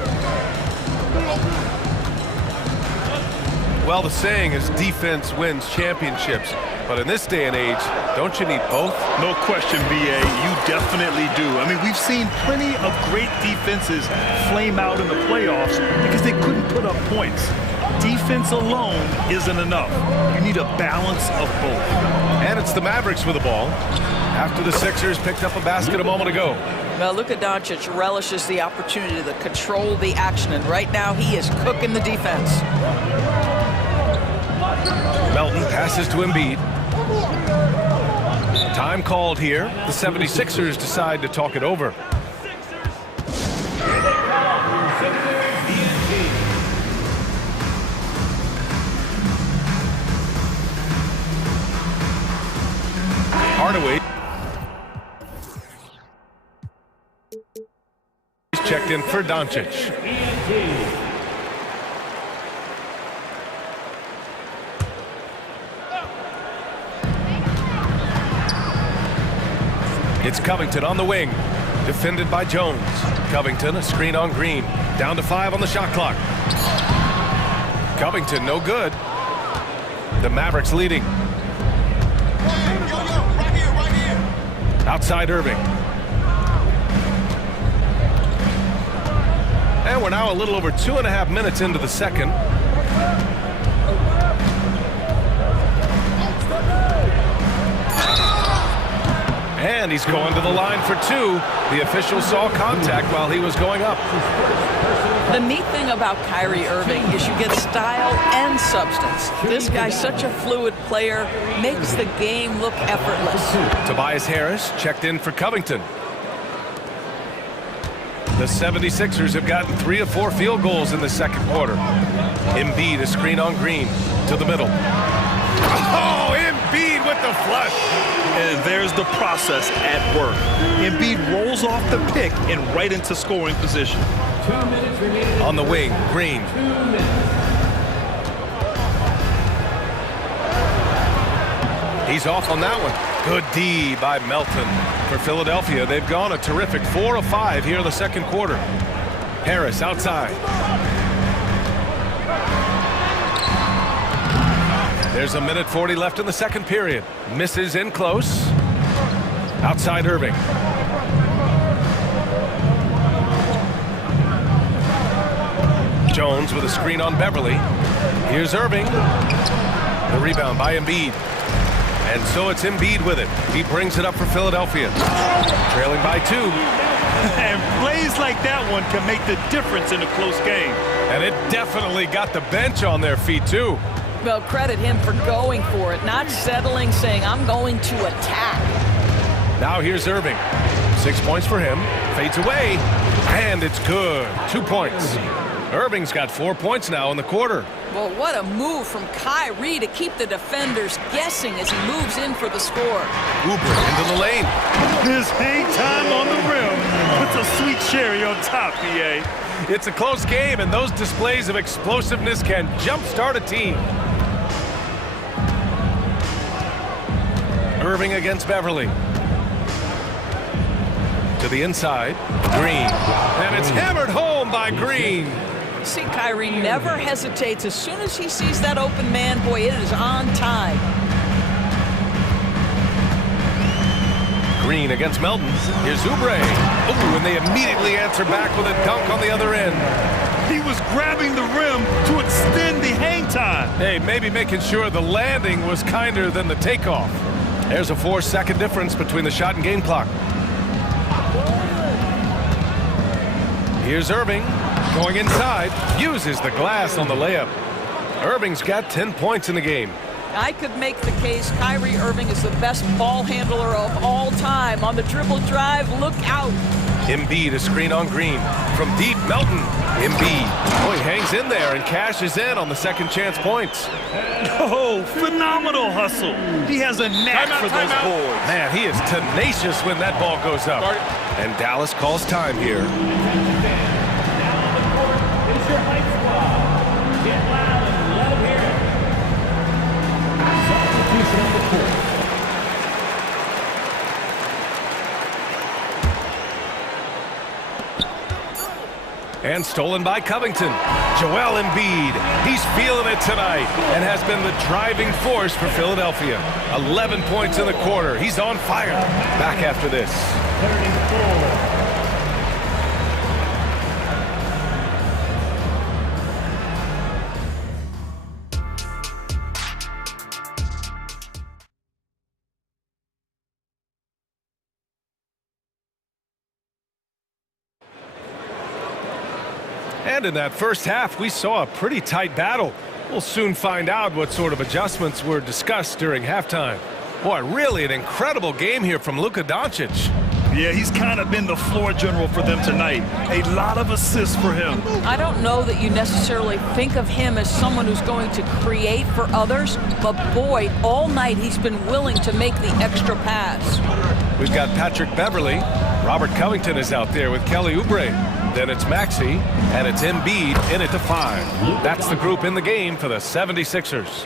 Well, the saying is defense wins championships. But in this day and age, don't you need both? No question, B.A. You definitely do. I mean, we've seen plenty of great defenses flame out in the playoffs because they couldn't put up points. Defense alone isn't enough. You need a balance of both. And it's the Mavericks with the ball after the Sixers picked up a basket a moment ago. Well, Luka Doncic relishes the opportunity to control the action, and right now he is cooking the defense. Melton passes to Embiid. Time called here. The 76ers decide to talk it over. Hardaway. He's checked in for Doncic. It's Covington on the wing. Defended by Jones. Covington, a screen on Green. Down to 5 on the shot clock. Covington, no good. The Mavericks leading. Outside Irving. And we're now a little over 2.5 minutes into the second. And he's going to the line for 2. The official saw contact while he was going up. The neat thing about Kyrie Irving is you get style and substance. This guy's such a fluid player, makes the game look effortless. Tobias Harris checked in for Covington. The 76ers have gotten 3 of 4 field goals in the second quarter. Embiid, a screen on Green to the middle. Oh, Embiid with the flush. And there's the process at work. Embiid rolls off the pick and right into scoring position. 2 minutes remaining. On the wing, Green. 2 minutes. He's off on that one. Good D by Melton. For Philadelphia, they've gone a terrific 4 of 5 here in the second quarter. Harris outside. There's a minute 40 left in the second period. Misses in close. Outside Irving. Jones with a screen on Beverly. Here's Irving. The rebound by Embiid. And so it's Embiid with it. He brings it up for Philadelphia. Trailing by 2. And plays like that one can make the difference in a close game. And it definitely got the bench on their feet, too. Well, credit him for going for it, not settling, saying, I'm going to attack. Now here's Irving. 6 points for him. Fades away. And it's good. 2 points. Irving's got 4 points now in the quarter. Well, what a move from Kyrie to keep the defenders guessing as he moves in for the score. Oubre into the lane. His hang time on the rim puts a sweet cherry on top, BA. It's a close game, and those displays of explosiveness can jumpstart a team. Irving against Beverly. To the inside, Green. And it's hammered home by Green. See, Kyrie never hesitates. As soon as he sees that open man, boy, it is on time. Green against Melton. Here's Oubre. Oh, and they immediately answer back with a dunk on the other end. He was grabbing the rim to extend the hang time. Hey, maybe making sure the landing was kinder than the takeoff. There's a 4-second difference between the shot and game clock. Here's Irving. Going inside, uses the glass on the layup. Irving's got 10 points in the game. I could make the case Kyrie Irving is the best ball handler of all time. On the dribble drive, look out. Embiid, a screen on Green. From deep, Melton. Embiid. Boy, hangs in there and cashes in on the second chance points. Oh, phenomenal hustle. He has a knack for those boards. Man, he is tenacious when that ball goes up. And Dallas calls time here. It's your hype squad. Get loud and let them hear it. Substitution on the court. And stolen by Covington. Joel Embiid. He's feeling it tonight and has been the driving force for Philadelphia. 11 points in the quarter. He's on fire. Back after this. 34. And in that first half, we saw a pretty tight battle. We'll soon find out what sort of adjustments were discussed during halftime. Boy, really an incredible game here from Luka Doncic. Yeah, he's kind of been the floor general for them tonight. A lot of assists for him. I don't know that you necessarily think of him as someone who's going to create for others, but boy, all night he's been willing to make the extra pass. We've got Patrick Beverly. Robert Covington is out there with Kelly Oubre. Then it's Maxey, and it's Embiid in it to 5. That's the group in the game for the 76ers.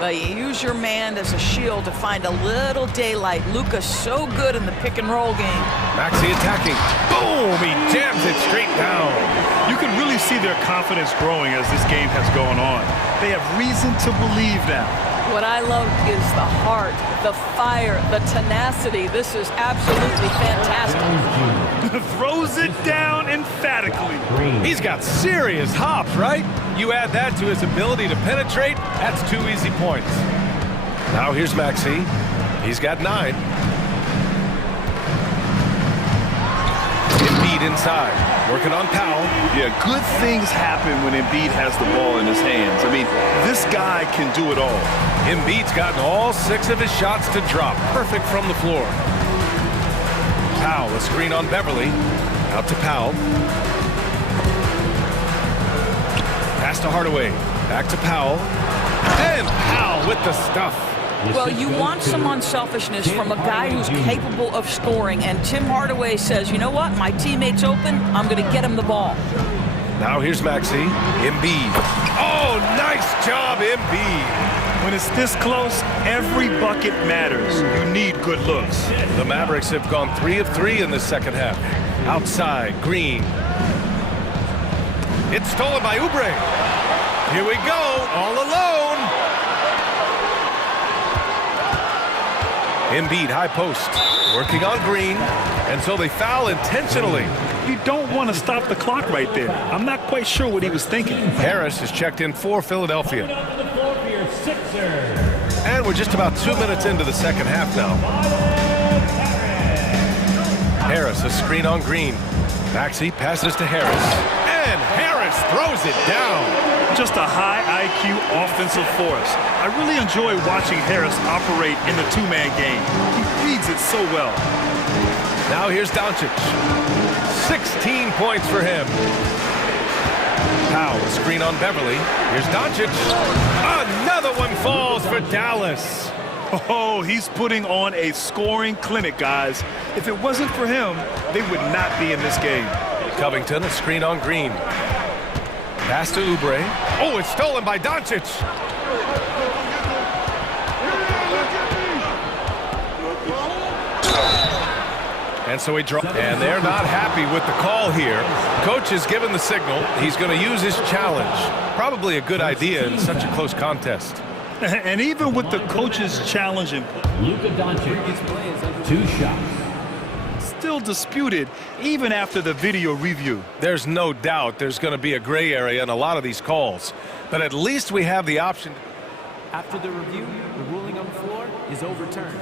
Well, you use your man as a shield to find a little daylight. Luka's so good in the pick-and-roll game. Maxey attacking. Boom! He jams it straight down. You can really see their confidence growing as this game has gone on. They have reason to believe now. What I love is the heart, the fire, the tenacity. This is absolutely fantastic. Throws it down emphatically. He's got serious hops, right? You add that to his ability to penetrate, that's 2 easy points. Now here's Maxey. He's got 9. Embiid inside, working on Powell. Yeah, good things happen when Embiid has the ball in his hands. I mean, this guy can do it all. Embiid's gotten all 6 of his shots to drop. Perfect from the floor. Powell, a screen on Beverly. Out to Powell. Pass to Hardaway. Back to Powell. And Powell with the stuff. Well, you want some unselfishness from a guy who's capable of scoring, and Tim Hardaway says, you know what, my teammate's open, I'm going to get him the ball. Now here's Maxey. Embiid. Oh, nice job, Embiid. When it's this close, every bucket matters. You need good looks. The Mavericks have gone 3 of 3 in the second half. Outside, Green. It's stolen by Oubre. Here we go, all alone. Embiid, high post, working on Green, and so they foul intentionally. You don't want to stop the clock right there. I'm not quite sure what he was thinking. Harris is checked in for Philadelphia. And we're just about 2 minutes into the second half now. Harris, a screen on Green. Maxey passes to Harris, and Harris throws it down. Just a high IQ offensive force. I really enjoy watching Harris operate in the two-man game. He reads it so well. Now here's Doncic. 16 points for him. Powell, screen on Beverly. Here's Doncic. Another one falls for Dallas. Oh, he's putting on a scoring clinic, guys. If it wasn't for him, they would not be in this game. Covington, a screen on Green. Pass to Oubre. Oh, it's stolen by Doncic. And so he dropped. And they're not happy with the call here. Coach has given the signal. He's going to use his challenge. Probably a good idea in such a close contest. And even with the coach's challenge, Luka Doncic, 2 shots. Still disputed even after the video review. There's no doubt there's going to be a gray area in a lot of these calls, but at least we have the option. After the review, the ruling on the floor is overturned.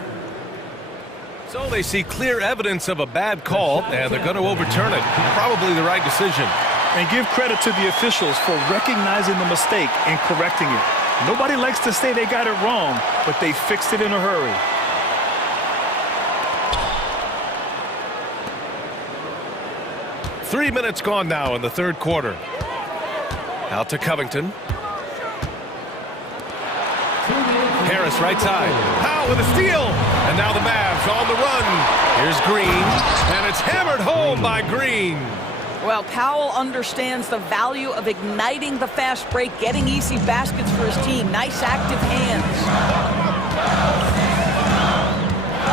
So they see clear evidence of a bad call, and they're going to overturn it. Probably the right decision. And give credit to the officials for recognizing the mistake and correcting it. Nobody likes to say they got it wrong, but they fixed it in a hurry. Three minutes gone now in the third quarter. Out to Covington. Harris right side. Powell with a steal. And now the Mavs on the run. Here's Green. And it's hammered home by Green. Well, Powell understands the value of igniting the fast break, getting easy baskets for his team. Nice active hands.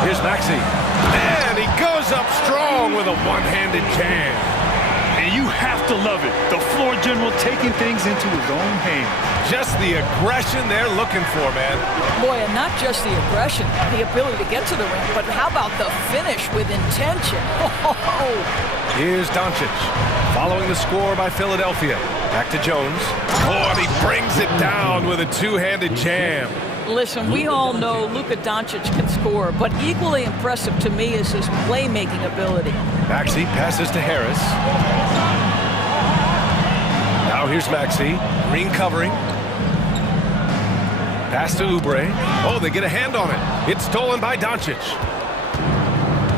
Here's Maxey. And he goes up strong with a one-handed jam. And you have to love it. The floor general taking things into his own hands. Just the aggression they're looking for, man. Boy, and not just the aggression, the ability to get to the ring, but how about the finish with intention? Here's Doncic, following the score by Philadelphia. Back to Jones. Oh, and he brings it down with a two-handed jam. Listen, we all know Luka Doncic can score, but equally impressive to me is his playmaking ability. Maxey passes to Harris. Now here's Maxey. Green covering. Pass to Oubre. Oh, they get a hand on it. It's stolen by Doncic.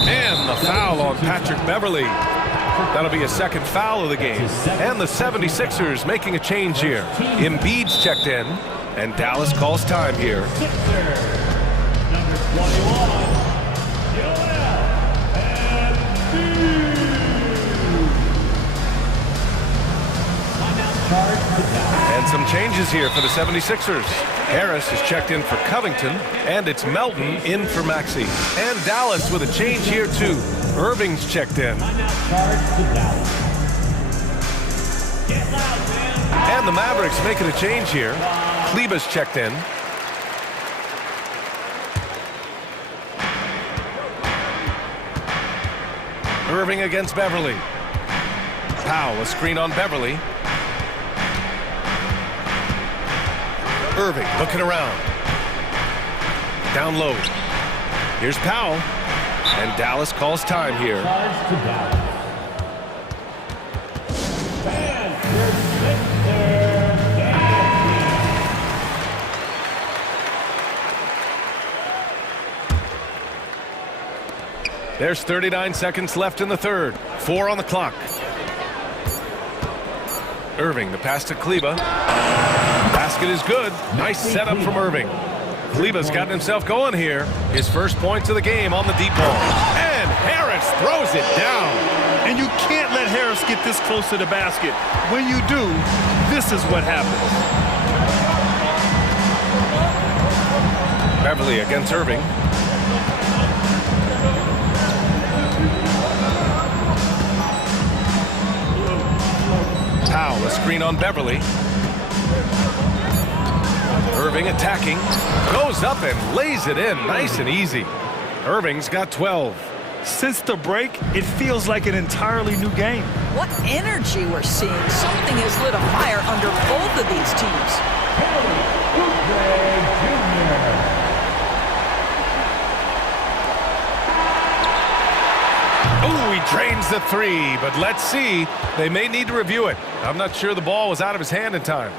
And the foul on Patrick Beverly. That'll be a second foul of the game. And the 76ers making a change here. Embiid's checked in. And Dallas calls time here. Number 21, And some changes here for the 76ers. Harris is checked in for Covington, and it's Melton in for Maxey. And Dallas with a change here too. Irving's checked in. And the Mavericks making a change here. Kleba's checked in. Irving against Beverly. Powell, a screen on Beverly. Irving looking around. Down low. Here's Powell. And Dallas calls time here. There's 39 seconds left in the third. 4 on the clock. Irving, the pass to Kleba. Basket is good. Nice setup from Irving. Kleba's gotten himself going here. His first points of the game on the deep ball. And Harris throws it down. And you can't let Harris get this close to the basket. When you do, this is what happens. Beverly against Irving. Powell, a screen on Beverly. Irving attacking, goes up and lays it in, nice and easy. Irving's got 12. Since the break, it feels like an entirely new game. What energy we're seeing. Something has lit a fire under both of these teams. Ooh, he drains the three, but let's see. They may need to review it. I'm not sure the ball was out of his hand in time.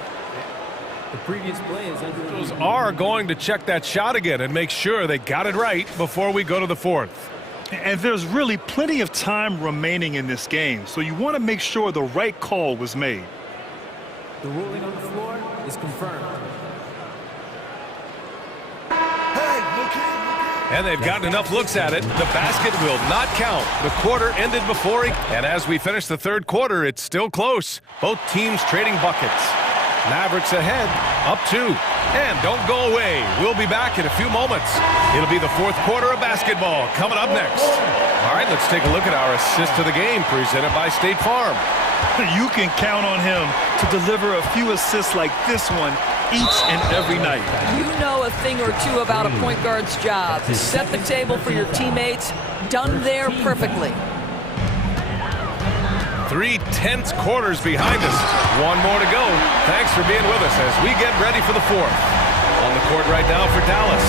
The previous play is under Those are going to check that shot again and make sure they got it right before we go to the fourth. And there's really plenty of time remaining in this game, so you want to make sure the right call was made. The ruling on the floor is confirmed. And they've gotten enough looks at it. The basket will not count. The quarter ended before and as we finish the third quarter, it's still close. Both teams trading buckets. Mavericks ahead, up 2. And don't go away. We'll be back in a few moments. It'll be the fourth quarter of basketball coming up next. All right, let's take a look at our assist of the game presented by State Farm. You can count on him to deliver a few assists like this one each and every night. You know a thing or two about a point guard's job. Set the table for your teammates. Done there perfectly. 3 tense quarters behind us. One more to go. Thanks for being with us as we get ready for the fourth. On the court right now for Dallas.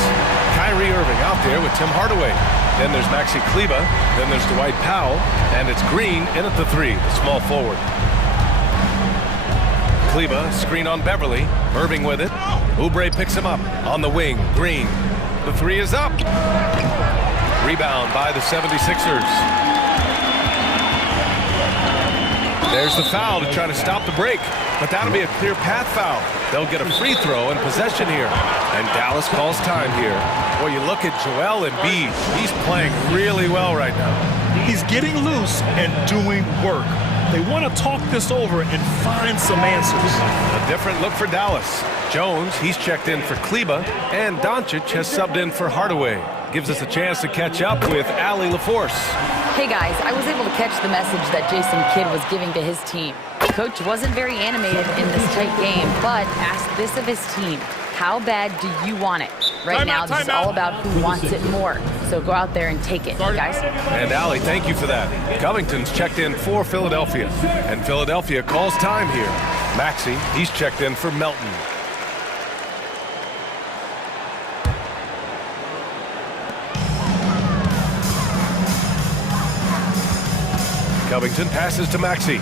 Kyrie Irving out there with Tim Hardaway. Then there's Maxi Kleba. Then there's Dwight Powell. And it's Green in at the 3, the small forward. Kleba, screen on Beverly. Irving with it. Oubre picks him up on the wing. Green. The 3 is up. Rebound by the 76ers. There's the foul to try to stop the break, but that'll be a clear path foul. They'll get a free throw and possession here. And Dallas calls time here. Well, you look at Joel Embiid. He's playing really well right now. He's getting loose and doing work. They want to talk this over and find some answers. A different look for Dallas. Jones, he's checked in for Kleba, and Doncic has subbed in for Hardaway. Gives us a chance to catch up with Allie LaForce. Hey guys, I was able to catch the message that Jason Kidd was giving to his team. Coach wasn't very animated in this tight game, but asked this of his team. How bad do you want it? Right now, this is all about who wants it more. So go out there and take it, guys. And Allie, thank you for that. Covington's checked in for Philadelphia. And Philadelphia calls time here. Maxey, he's checked in for Melton. Covington passes to Maxey.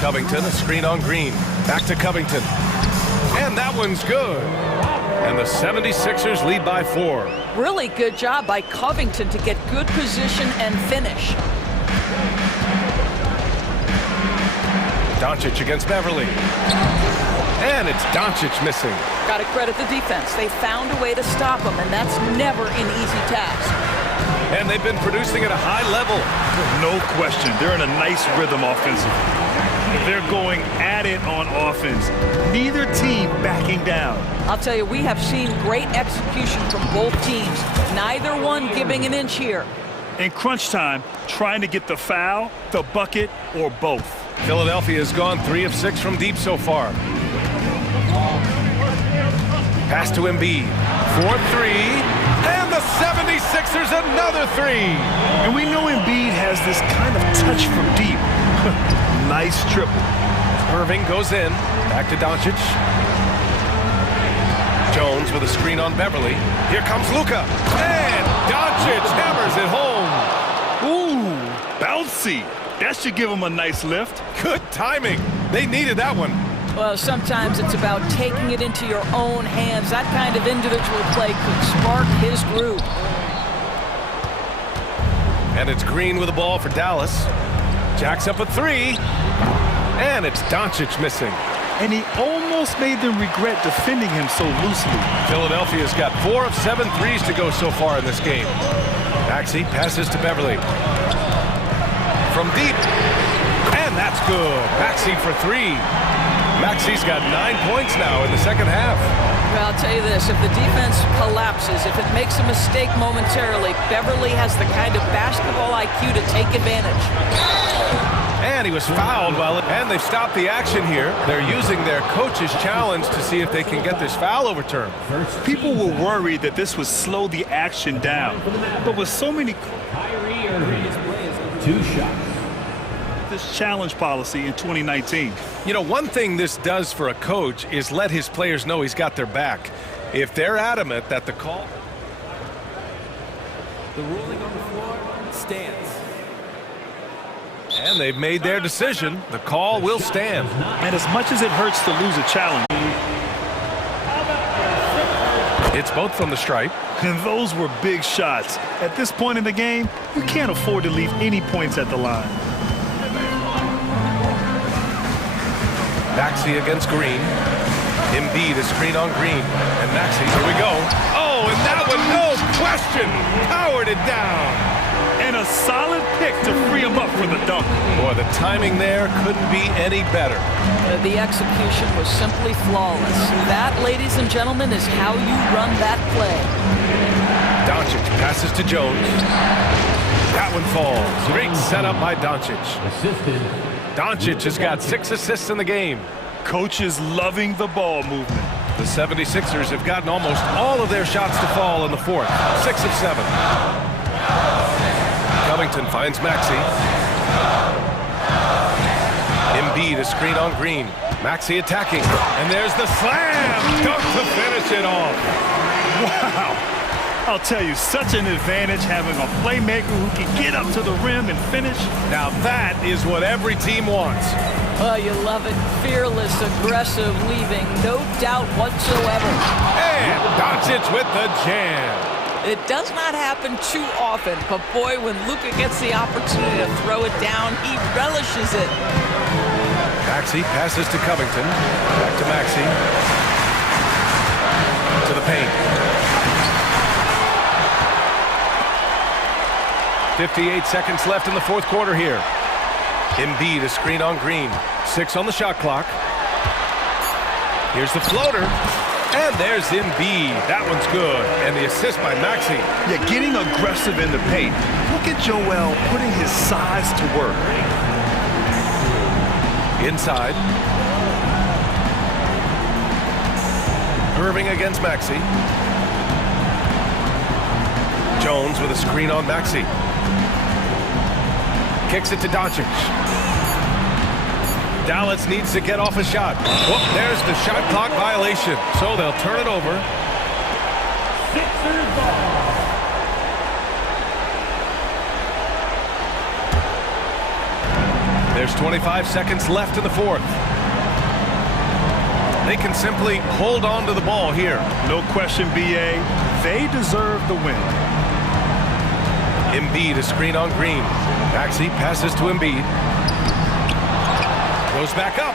Covington, a screen on Green. Back to Covington. And that one's good. And the 76ers lead by 4. Really good job by Covington to get good position and finish. Doncic against Beverly. And it's Doncic missing. Got to credit the defense. They found a way to stop him, and that's never an easy task. And they've been producing at a high level. No question. They're in a nice rhythm offensively. They're going at it on offense. Neither team backing down. I'll tell you, we have seen great execution from both teams. Neither one giving an inch here. In crunch time, trying to get the foul, the bucket, or both. Philadelphia has gone 3 of 6 from deep so far. Pass to Embiid. 4-3. And the 76ers another 3. And we know Embiid has this kind of touch from deep. Nice triple. Irving goes in. Back to Doncic. Jones with a screen on Beverly. Here comes Luka. And Doncic hammers it home. Ooh, bouncy. That should give him a nice lift. Good timing. They needed that one. Well, sometimes it's about taking it into your own hands. That kind of individual play could spark his groove. And it's Green with the ball for Dallas. Jacks up a three. And it's Doncic missing. And he almost made them regret defending him so loosely. Philadelphia's got 4 of 7 threes to go so far in this game. Maxey passes to Beverly. From deep. And that's good. Maxey for 3. Maxey's got 9 points now in the second half. Well, I'll tell you this, if the defense collapses, if it makes a mistake momentarily, Beverly has the kind of basketball IQ to take advantage. And he was fouled and they've stopped the action here. They're using their coach's challenge to see if they can get this foul overturned. People were worried that this would slow the action down. But with so many... Kyrie Irving, 2 shots. This challenge policy in 2019. You know, one thing this does for a coach is let his players know he's got their back. If they're adamant that the call... The ruling on the floor stands. And they've made their decision. The call will stand. And as much as it hurts to lose a challenge, it's both from the stripe. And those were big shots. At this point in the game, you can't afford to leave any points at the line. Maxey against Green. Embiid, a screen on Green. And Maxey, here we go. Oh, and that one, no question, powered it down. And a solid pick to free him up for the dunk. Boy, the timing there couldn't be any better. The execution was simply flawless. That, ladies and gentlemen, is how you run that play. Doncic passes to Jones. That one falls. Great setup by Doncic. Doncic has got 6 assists in the game. Coach is loving the ball movement. The 76ers have gotten almost all of their shots to fall in the fourth. 6 of 7. Covington finds Maxey. Embiid, a screen on Green. Maxey attacking. And there's the slam! Dunk to finish it off. Wow! I'll tell you, such an advantage having a playmaker who can get up to the rim and finish. Now that is what every team wants. Oh, you love it. Fearless, aggressive, leaving no doubt whatsoever. And Doncic with the jam. It does not happen too often, but boy, when Luka gets the opportunity to throw it down, he relishes it. Maxey passes to Covington. Back to Maxey. To the paint. 58 seconds left in the fourth quarter here. Embiid, a screen on Green. 6 on the shot clock. Here's the floater. And there's Embiid. That one's good. And the assist by Maxey. Yeah, getting aggressive in the paint. Look at Joel putting his size to work. Inside. Irving against Maxey. Jones with a screen on Maxey. Kicks it to Doncic. Dallas needs to get off a shot. Whoop, there's the shot clock violation. So they'll turn it over. Sixers ball. There's 25 seconds left in the fourth. They can simply hold on to the ball here. No question, BA. They deserve the win. Embiid, a screen on Green. Maxey passes to Embiid. Goes back up.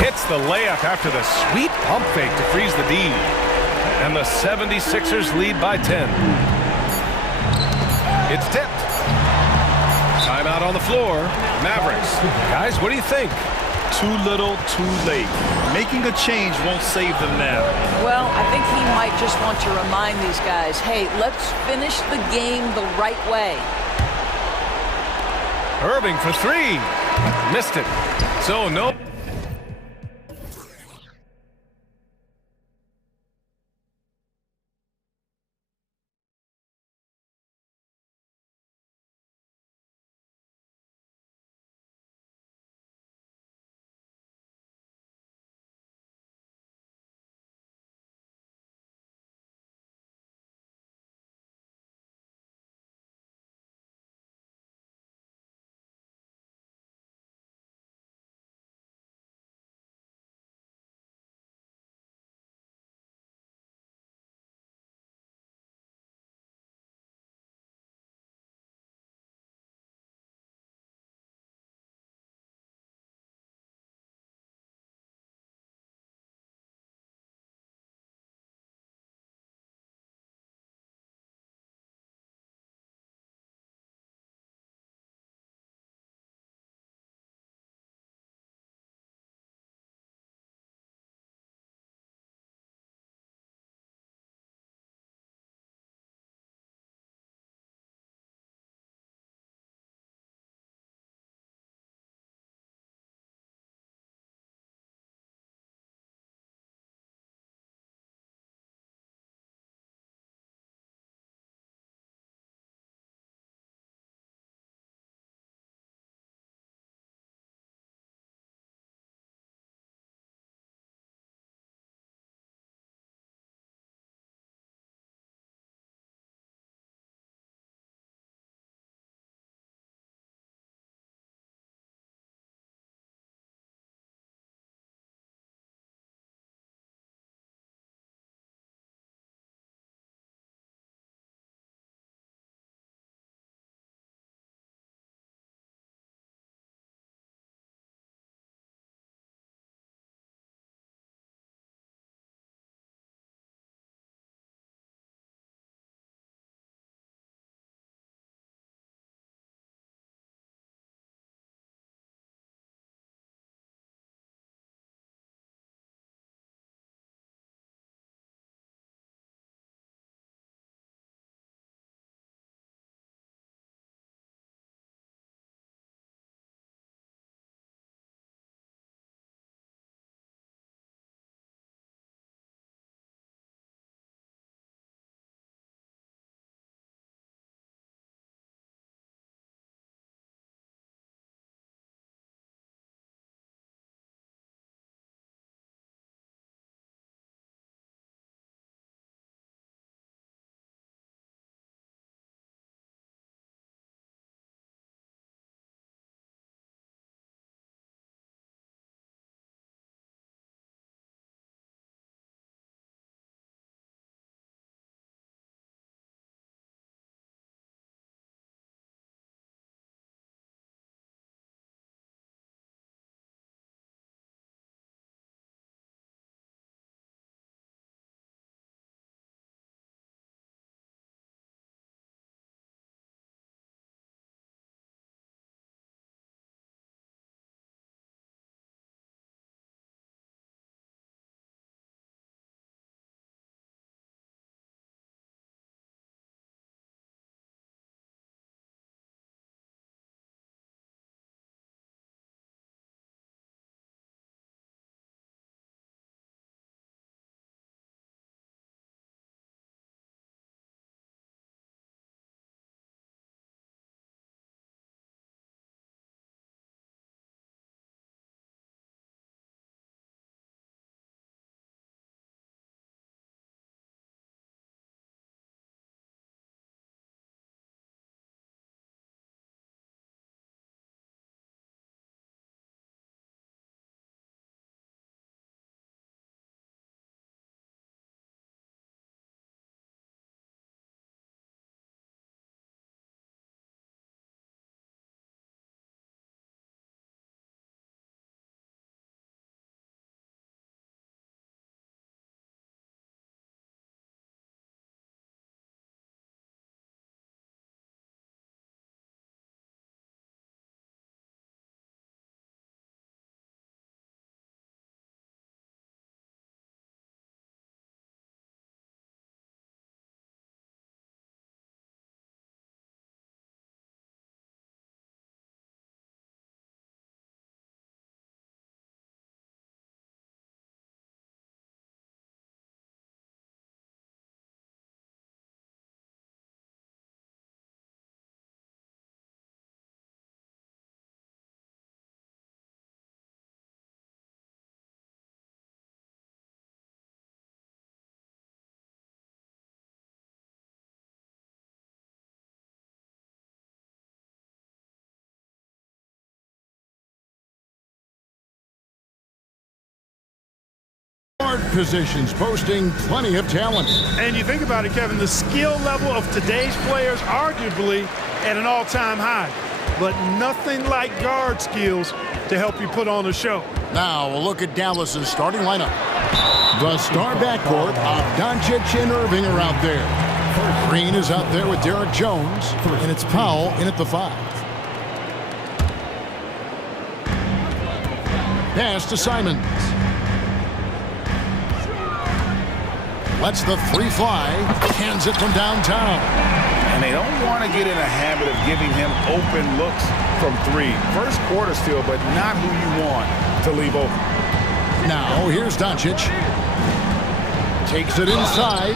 Hits the layup after the sweet pump fake to freeze the D. And the 76ers lead by 10. It's tipped. Timeout on the floor. Mavericks. Guys, what do you think? Too little, too late. Making a change won't save them now. Well, I think he might just want to remind these guys, hey, let's finish the game the right way. Irving for 3. Missed it. So, no. positions, boasting plenty of talent. And you think about it, Kevin, the skill level of today's players arguably at an all-time high, but nothing like guard skills to help you put on a show. Now we'll look at Dallas's starting lineup. The star backcourt of Doncic and Irving are out there. Green is out there with Derek Jones, and it's Powell in at the 5. Pass to Simons. Lets the 3 fly, hands it from downtown. And they don't want to get in a habit of giving him open looks from 3. First quarter still, but not who you want to leave open. Now here's Doncic. Takes it inside.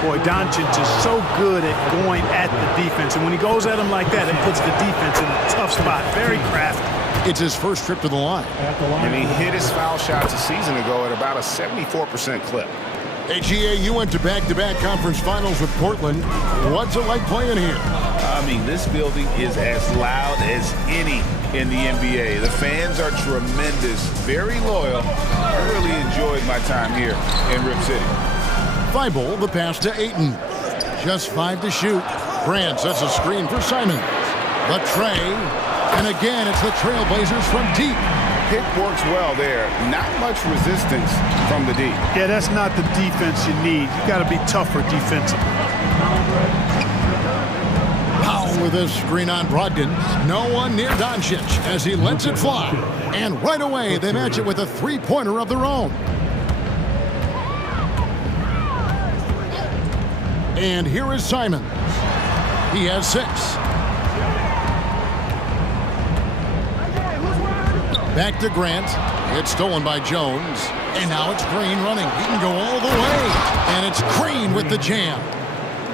Boy, Doncic is so good at going at the defense, and when he goes at him like that, it puts the defense in a tough spot. Very crafty. It's his first trip to the line. And he hit his foul shots a season ago at about a 74% clip. Hey, GA, you went to back-to-back conference finals with Portland. What's it like playing here? I mean, this building is as loud as any in the NBA. The fans are tremendous, very loyal. I really enjoyed my time here in Rip City. Thibault, the pass to Ayton. Just 5 to shoot. Grant sets a screen for Simons. The tray. And again, it's the Trailblazers from deep. Pick works well there. Not much resistance from the D. Yeah, that's not the defense you need. You got to be tougher defensively. Powell with a screen on Brogdon. No one near Doncic as he lets it fly. And right away, they match it with a 3-pointer of their own. And here is Simons. He has 6. Back to Grant. It's stolen by Jones. And now it's Green running. He can go all the way. And it's Green with the jam.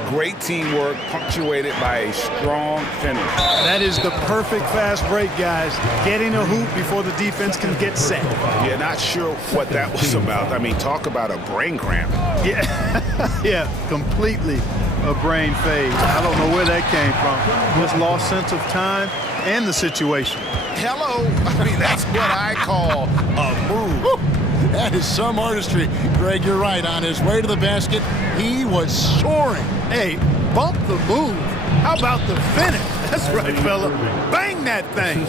Great teamwork, punctuated by a strong finish. That is the perfect fast break, guys. Getting a hoop before the defense can get set. Yeah, not sure what that was about. I mean, talk about a brain cramp. Yeah, yeah, completely a brain phase. I don't know where that came from. Just lost sense of time and the situation. Hello. I mean, that's what I call a move. Woo. That is some artistry. Greg, you're right. On his way to the basket, he was soaring. Hey, bump the move. How about the finish? That's right, fella. Bang that thing.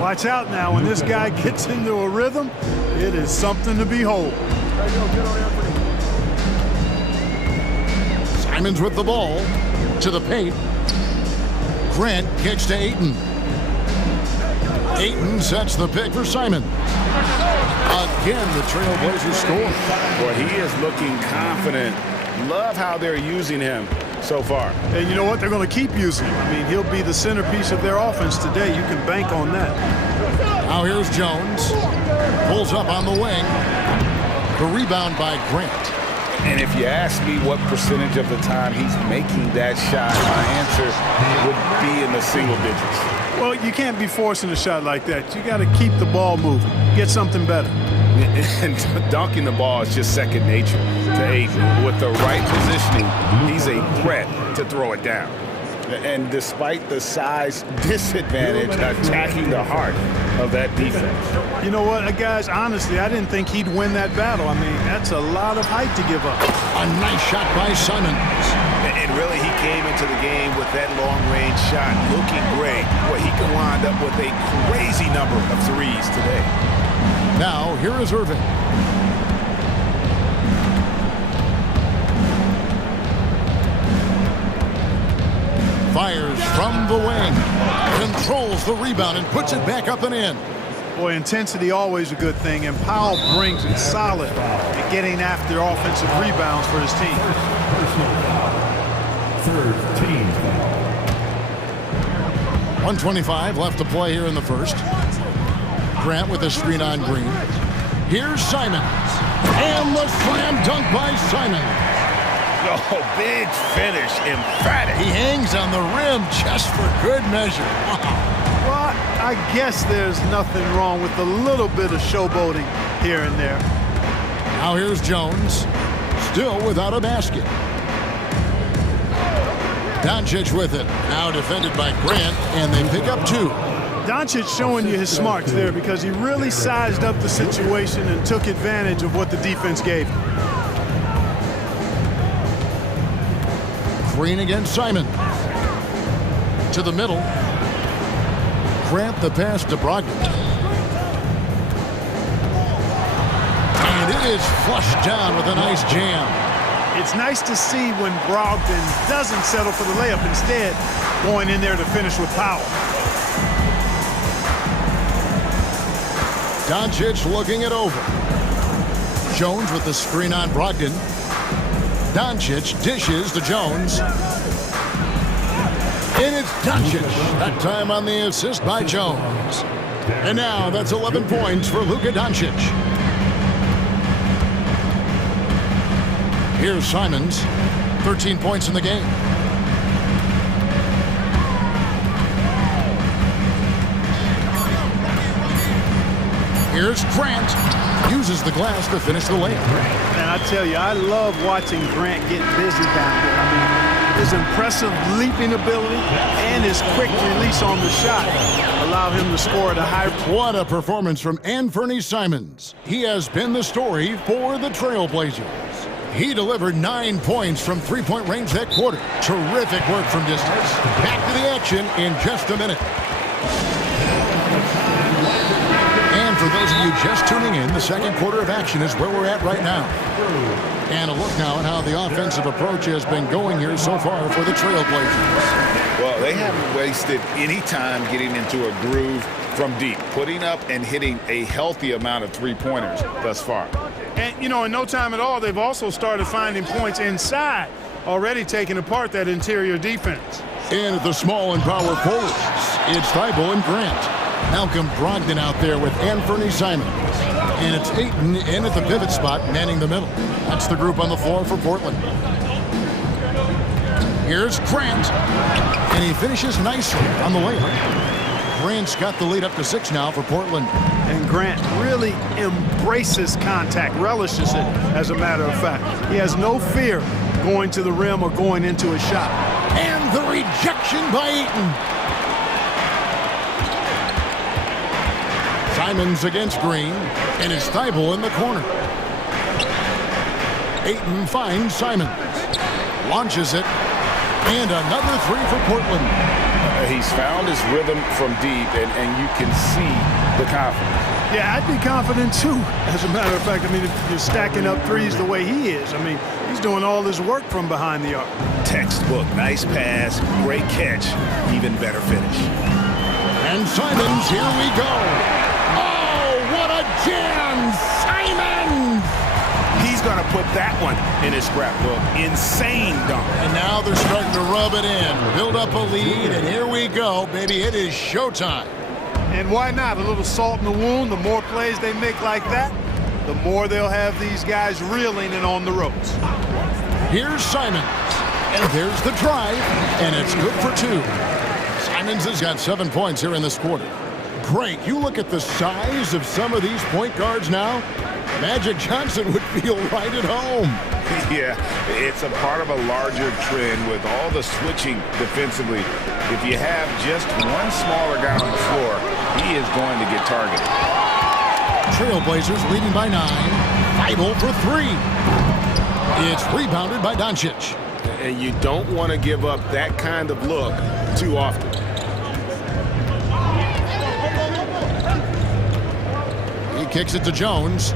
Watch out now. When this guy gets into a rhythm, it is something to behold. Simons with the ball to the paint. Grant kicks to Ayton. Ayton sets the pick for Simons. Again, the Trailblazers score. Boy, he is looking confident. Love how they're using him so far. And you know what? They're going to keep using him. I mean, he'll be the centerpiece of their offense today. You can bank on that. Now here's Jones. Pulls up on the wing. The rebound by Grant. And if you ask me what percentage of the time he's making that shot, my answer would be in the single digits. Well, you can't be forcing a shot like that. You got to keep the ball moving. Get something better. And dunking the ball is just second nature to Ayton. With the right positioning, he's a threat to throw it down. And despite the size disadvantage, attacking the heart of that defense. You know what, guys, honestly, I didn't think he'd win that battle. I mean, that's a lot of height to give up. A nice shot by Simons. And really, he came into the game with that long-range shot looking great. Boy, he can wind up with a crazy number of threes today. Now, here is Irving. Fires from the wing. Controls the rebound and puts it back up and in. Boy, intensity always a good thing, and Powell brings it solid at getting after offensive rebounds for his team. Third team foul. 1:25 left to play here in the first. Grant with a screen on Green. Here's Simons. And the slam dunk by Simons. Oh, big finish, emphatic. He hangs on the rim just for good measure. Wow. Well, I guess there's nothing wrong with a little bit of showboating here and there. Now here's Jones, still without a basket. Doncic with it, now defended by Grant, and they pick up 2. Doncic showing you his smarts there because he really sized up the situation and took advantage of what the defense gave him. Green against Simon. To the middle. Grant the pass to Brogdon. And it is flushed down with a nice jam. It's nice to see when Brogdon doesn't settle for the layup, instead going in there to finish with power. Doncic looking it over. Jones with the screen on Brogdon. Doncic dishes to Jones. And it's Doncic. That time on the assist by Jones. And now that's 11 points for Luka Doncic. Here's Simons. 13 points in the game. Here's Grant. Uses the glass to finish the layup. And I tell you, I love watching Grant get busy down there. I mean, his impressive leaping ability and his quick release on the shot allow him to score at a high. What a performance from Anthony Simons. He has been the story for the Trailblazers. He delivered 9 points from three-point range that quarter. Terrific work from distance. Back to the action in just a minute. And for those of you just tuning in, the second quarter of action is where we're at right now. And a look now at how the offensive approach has been going here so far for the Trailblazers. Well, they haven't wasted any time getting into a groove from deep, putting up and hitting a healthy amount of three-pointers thus far. And, you know, in no time at all, they've also started finding points inside, already taking apart that interior defense. And at the small and power forwards, it's Thibault and Grant. Malcolm Brogdon out there with Anthony Simons. And it's Ayton in at the pivot spot, manning the middle. That's the group on the floor for Portland. Here's Grant. And he finishes nicely on the layup. Grant's got the lead up to 6 now for Portland. And Grant really embraces contact, relishes it, as a matter of fact. He has no fear going to the rim or going into a shot. And the rejection by Ayton. Simons against Green, and it's Thibault in the corner. Ayton finds Simons, launches it, and another three for Portland. He's found his rhythm from deep, and you can see the confidence. Yeah, I'd be confident too. As a matter of fact, I mean, if you're stacking up threes the way he is, I mean, he's doing all his work from behind the arc. Textbook, nice pass, great catch, even better finish. And Simons, here we go. What a jam! Simons! He's going to put that one in his scrapbook. Insane dunk. And now they're starting to rub it in, build up a lead, and here we go, baby. It is showtime. And why not? A little salt in the wound. The more plays they make like that, the more they'll have these guys reeling and on the ropes. Here's Simons. And there's the drive, and it's good for 2. Simons has got 7 points here in this quarter. Great. You look at the size of some of these point guards now. Magic Johnson would feel right at home. Yeah, it's a part of a larger trend with all the switching defensively. If you have just one smaller guy on the floor, he is going to get targeted. Trailblazers leading by 9. Thibault for 3. It's rebounded by Doncic. And you don't want to give up that kind of look too often. He kicks it to Jones.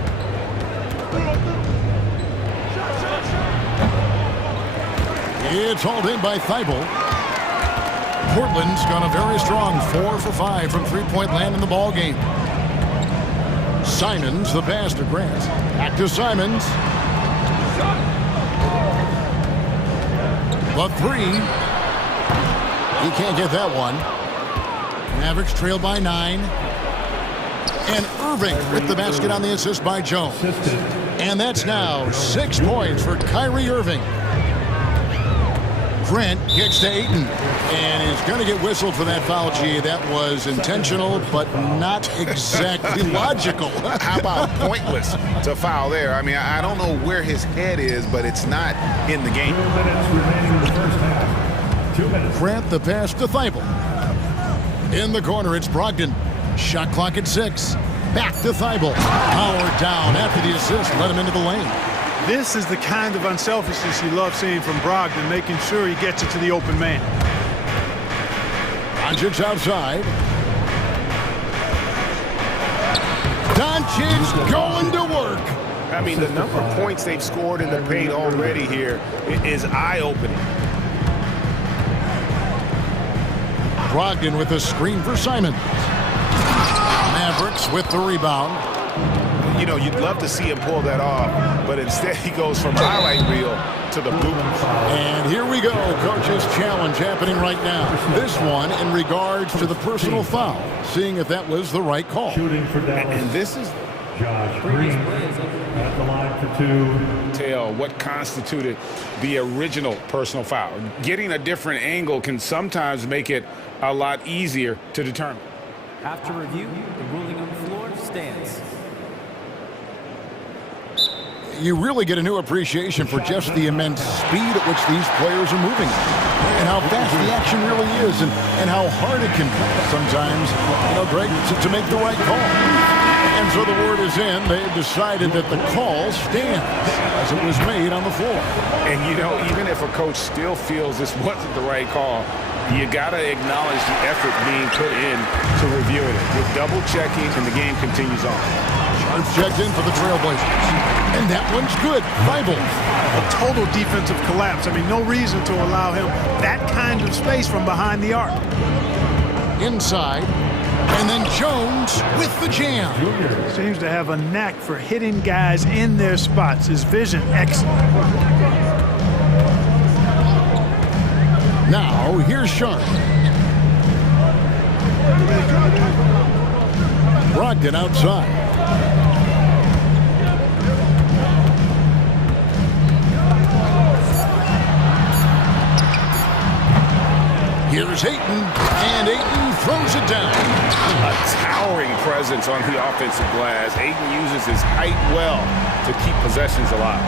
It's hauled in by Thibault. Portland's got a very strong 4 for 5 from three-point land in the ball game. Simons, the pass to Grant. Back to Simons. The 3. He can't get that one. Mavericks trail by 9. And Irving with the basket on the assist by Jones. And that's now 6 points for Kyrie Irving. Grant kicks to Ayton. And he's going to get whistled for that foul, G. That was intentional, but not exactly logical. How about pointless to foul there? I mean, I don't know where his head is, but it's not in the game. 2 minutes remaining in the first half. 2 minutes. Grant the pass to Thibault. In the corner, it's Brogdon. Shot clock at 6. Back to Thibault. Powered down after the assist. Let him into the lane. This is the kind of unselfishness you love seeing from Brogdon, making sure he gets it to the open man. Doncic outside. Doncic going to work. I mean, the number of points they've scored in the paint already here is eye-opening. Brogdon with a screen for Simons. Mavericks with the rebound. You know, you'd love to see him pull that off, but instead he goes from highlight reel to the bloopers. And here we go. Coach's challenge happening right now. This one in regards to the personal foul, seeing if that was the right call. Shooting for Dallas. And this is Josh Green at the line for 2. tell what constituted the original personal foul. Getting a different angle can sometimes make it a lot easier to determine. After review, the ruling on the floor stands. You really get a new appreciation for just the immense speed at which these players are moving and how fast the action really is and how hard it can be sometimes, Greg, to make the right call. And so the word is in. They've decided that the call stands as it was made on the floor. And, even if a coach still feels this wasn't the right call, you got to acknowledge the effort being put in to reviewing it. With double checking, and the game continues on. Sharps checked in for the Trailblazers. And that one's good. Thibault. A total defensive collapse. I mean, no reason to allow him that kind of space from behind the arc. Inside. And then Jones with the jam. Seems to have a knack for hitting guys in their spots. His vision, excellent. Now, here's Sharp. Brogdon outside. Here's Ayton, and Ayton throws it down. A towering presence on the offensive glass. Ayton uses his height well to keep possessions alive.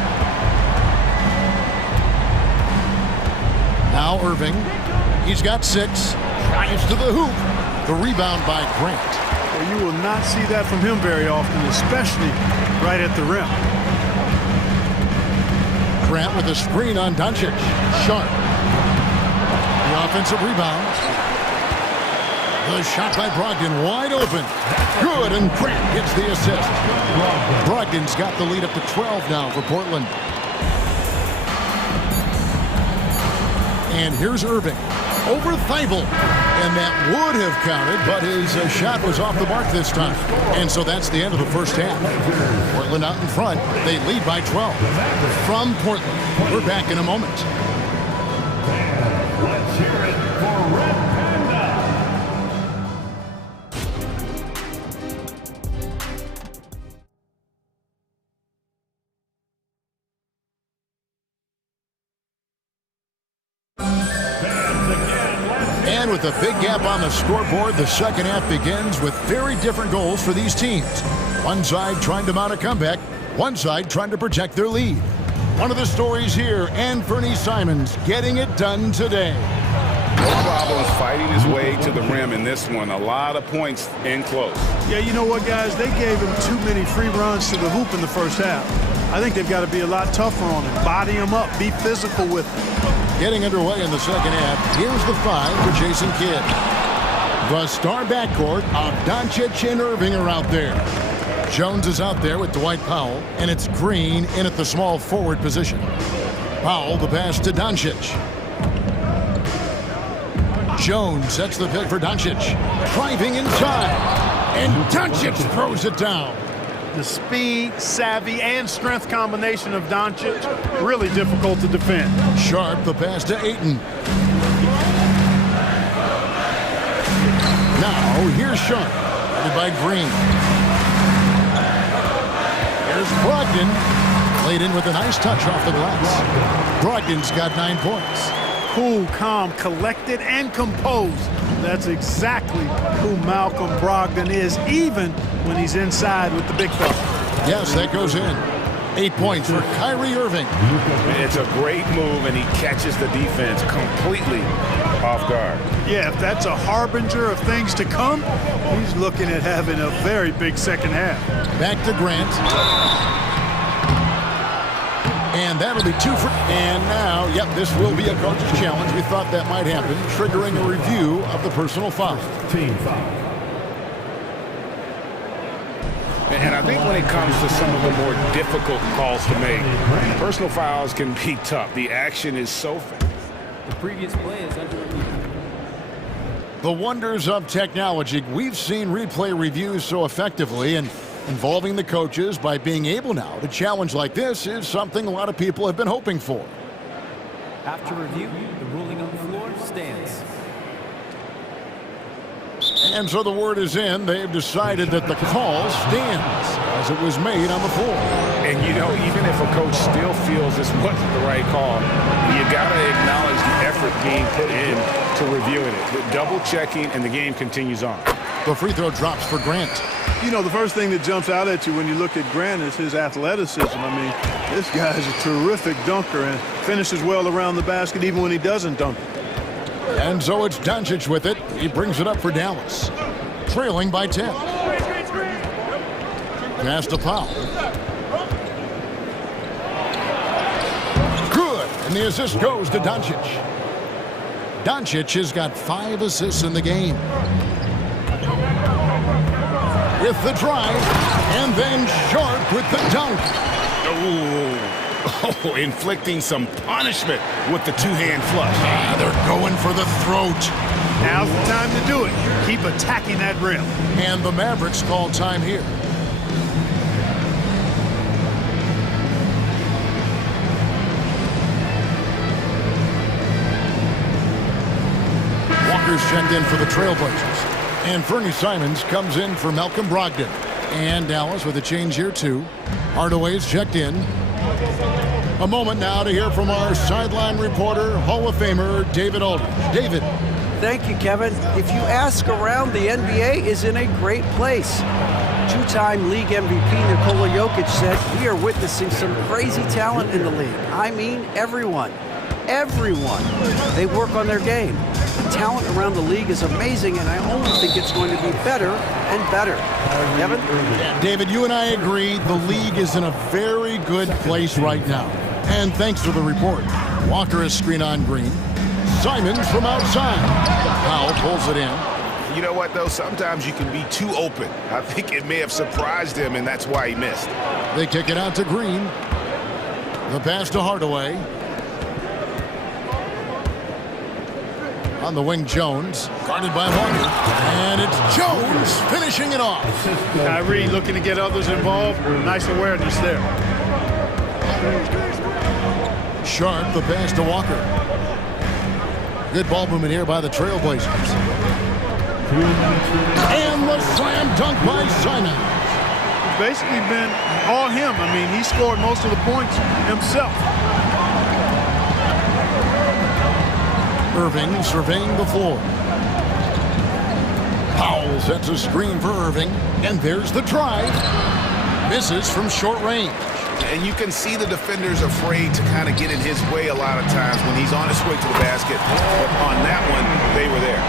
Now Irving. He's got 6. Drives to the hoop. The rebound by Grant. Well, you will not see that from him very often, especially right at the rim. Grant with a screen on Doncic. Sharp. The offensive rebound. The shot by Brogdon wide open. Good, and Grant gets the assist. Brogdon's got the lead up to 12 now for Portland. And here's Irving over Thibault. And that would have counted, but his shot was off the mark this time. And so that's the end of the first half. Portland out in front. They lead by 12. From Portland, we're back in a moment. Let's hear it for Red Panda. And with a big gap on the scoreboard, the second half begins with very different goals for these teams. One side trying to mount a comeback, one side trying to protect their lead. One of the stories here, Anthony Simons getting it done today. No problems fighting his way to the rim in this one. A lot of points in close. Yeah, you know what, guys? They gave him too many free runs to the hoop in the first half. I think they've got to be a lot tougher on him. Body him up. Be physical with him. Getting underway in the second half. Here's the 5 for Jason Kidd. The star backcourt of Doncic and Irving are out there. Jones is out there with Dwight Powell, and it's Green in at the small forward position. Powell, the pass to Doncic. Jones sets the pick for Doncic. Driving inside, and Doncic throws it down. The speed, savvy, and strength combination of Doncic, really difficult to defend. Sharp, the pass to Ayton. Now, here's Sharp, headed by Green. Here's Brogdon, laid in with a nice touch off the glass. Brogdon's got 9 points. Cool, calm, collected, and composed. That's exactly who Malcolm Brogdon is, even when he's inside with the big fella. Yes, that goes in. 8 points for Kyrie Irving. It's a great move, and he catches the defense completely off guard. Yeah, if that's a harbinger of things to come, he's looking at having a very big second half. Back to Grant. And that'll be 2 for... And now, yep, this will be a coach's challenge. We thought that might happen, triggering a review of the personal foul. Team foul. And I think when it comes to some of the more difficult calls to make, personal fouls can be tough. The action is so fast. The previous play is under review. The wonders of technology. We've seen replay reviews so effectively, and involving the coaches by being able now to challenge like this is something a lot of people have been hoping for. After review, the ruling on the floor stands. And so the word is in. They've decided that the call stands as it was made on the floor. And, you know, even if a coach still feels this wasn't the right call, you got to acknowledge the effort being put in to reviewing it. The double checking, and the game continues on. The free throw drops for Grant. You know, the first thing that jumps out at you when you look at Grant is his athleticism. I mean, this guy is a terrific dunker and finishes well around the basket even when he doesn't dunk it. And so it's Doncic with it. He brings it up for Dallas. Trailing by 10. Pass to Powell. Good. And the assist goes to Doncic. Doncic has got 5 assists in the game. With the drive, and then Sharp with the dunk. Oh, inflicting some punishment with the two-hand flush. They're going for the throat. Now's the time to do it. Keep attacking that rim. And the Mavericks call time here. Walker's checked in for the Trailblazers. And Fernie Simons comes in for Malcolm Brogdon. And Dallas with a change here, too. Hardaway's checked in. A moment now to hear from our sideline reporter, Hall of Famer, David Aldridge. David. Thank you, Kevin. If you ask around, the NBA is in a great place. Two-time league MVP Nikola Jokic said, "We are witnessing some crazy talent in the league." I mean, everyone. Everyone. They work on their game. The talent around the league is amazing, and I only think it's going to be better and better. Kevin? David, you and I agree the league is in a very good place right now. And thanks for the report. Walker is screen on Green. Simons from outside. Powell pulls it in. You know what, though? Sometimes you can be too open. I think it may have surprised him, and that's why he missed. They kick it out to Green. The pass to Hardaway. On the wing, Jones. Guarded by Walker. And it's Jones finishing it off. Kyrie looking to get others involved. Nice awareness there. Sharp, the pass to Walker. Good ball movement here by the Trailblazers. And the slam dunk by Simon. It's basically been all him. I mean, he scored most of the points himself. Irving surveying the floor. Powell sets a screen for Irving. And there's the drive. Misses from short range. And you can see the defenders afraid to kind of get in his way a lot of times when he's on his way to the basket. But on that one, they were there.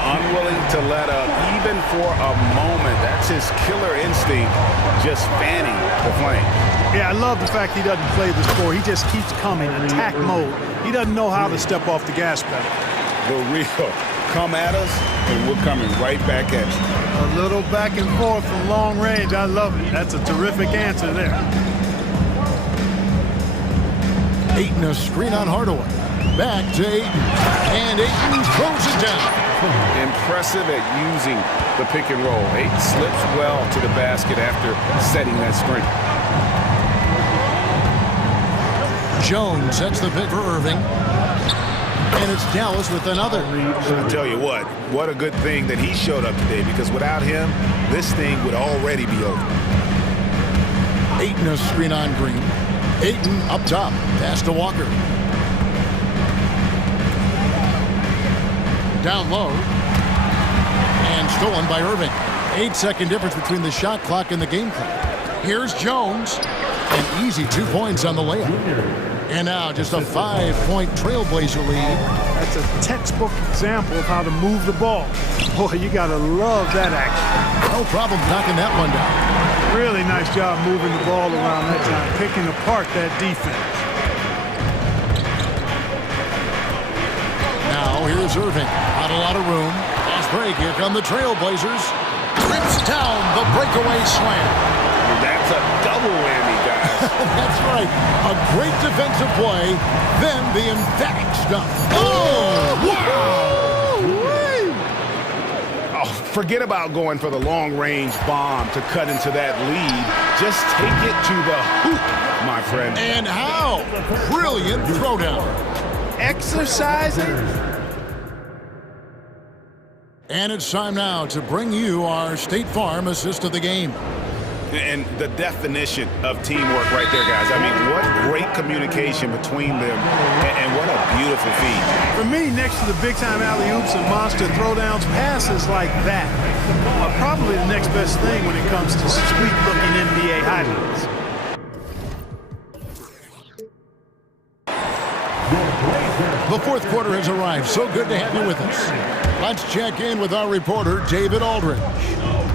Unwilling to let up even for a moment. That's his killer instinct, just fanning the flame. Yeah, I love the fact he doesn't play the score. He just keeps coming, attack mode. He doesn't know how to step off the gas pedal. The real come at us, and we're coming right back at you. A little back and forth from long range. I love it. That's a terrific answer there. Ayton a screen on Hardaway. Back to Ayton. And Ayton throws it down. Impressive at using the pick and roll. Ayton slips well to the basket after setting that screen. Jones sets the pick for Irving. And it's Dallas with another. I'll tell you what a good thing that he showed up today, because without him, this thing would already be over. Ayton a screen on Green. Ayton up top. Pass to Walker. Down low. And stolen by Irving. 8-second difference between the shot clock and the game clock. Here's Jones. An easy 2 points on the layup. And now just a 5-point Trailblazer lead. That's a textbook example of how to move the ball. Boy, you got to love that action. No problem knocking that one down. Really nice job moving the ball around that time, picking apart that defense. Now here's Irving. Not a lot of room. Fast break. Here come the Trailblazers. Rips down the breakaway slam. That's a double whammy, guys. That's right. A great defensive play, then the emphatic stuff. Oh, wow! Oh, forget about going for the long-range bomb to cut into that lead. Just take it to the hoop, my friend. And how? Brilliant throwdown. Exercising. And it's time now to bring you our State Farm assist of the game. And the definition of teamwork right there, guys. I mean, what great communication between them, and what a beautiful feed. For me, next to the big-time alley-oops and monster throwdowns, passes like that are probably the next best thing when it comes to sweet-looking NBA highlights. The fourth quarter has arrived. So good to have you with us. Let's check in with our reporter, David Aldridge.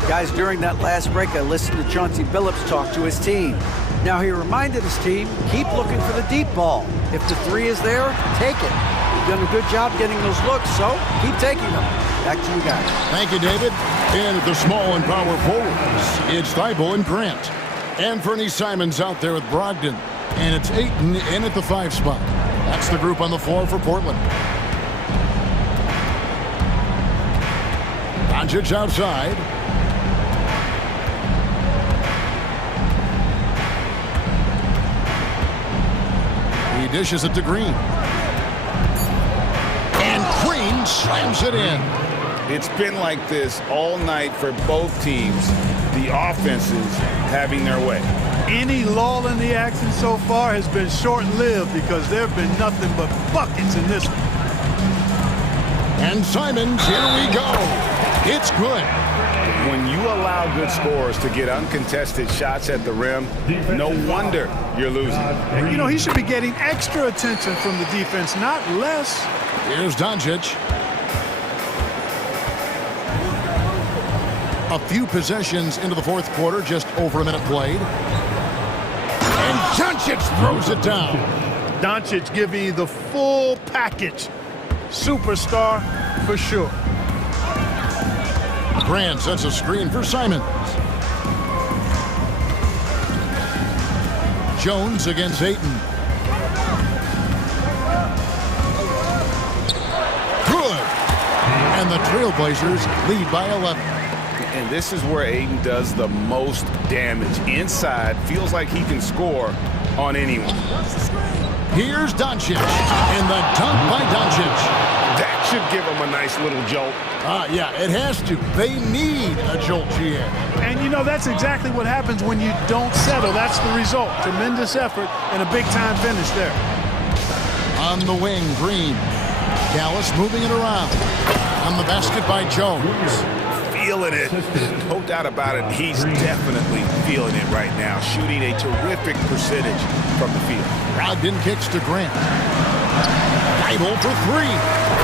Guys, during that last break, I listened to Chauncey Billups talk to his team. Now, he reminded his team, keep looking for the deep ball. If the three is there, take it. You've done a good job getting those looks, so keep taking them. Back to you guys. Thank you, David. And at the small and power forwards, it's Thibault and Grant. And Fernie Simons out there with Brogdon. And it's Ayton in at the 5 spot. That's the group on the floor for Portland. Doncic outside. He dishes it to Green. And Green slams it in. It's been like this all night for both teams. The offenses having their way. Any lull in the action so far has been short-lived because there have been nothing but buckets in this one. And Simons, here we go. It's good. When you allow good scorers to get uncontested shots at the rim, no wonder you're losing. You know, he should be getting extra attention from the defense, not less. Here's Doncic. A few possessions into the fourth quarter, just over a minute played. And Doncic throws it down. Doncic giving you the full package. Superstar for sure. Grant sets a screen for Simons. Jones against Ayton. Good. And the Trailblazers lead by 11. And this is where Ayton does the most damage. Inside, feels like he can score on anyone. Here's Doncic, and the dunk by Doncic. That should give him a nice little jolt. Yeah, it has to. They need a jolt, GM. And you know, that's exactly what happens when you don't settle. That's the result. Tremendous effort and a big-time finish there. On the wing, Green. Dallas moving it around. On the basket by Jones. Feeling it. No doubt about it. He's definitely feeling it right now. Shooting a terrific percentage from the field. Brogdon kicks to Grant. Thibault for 3.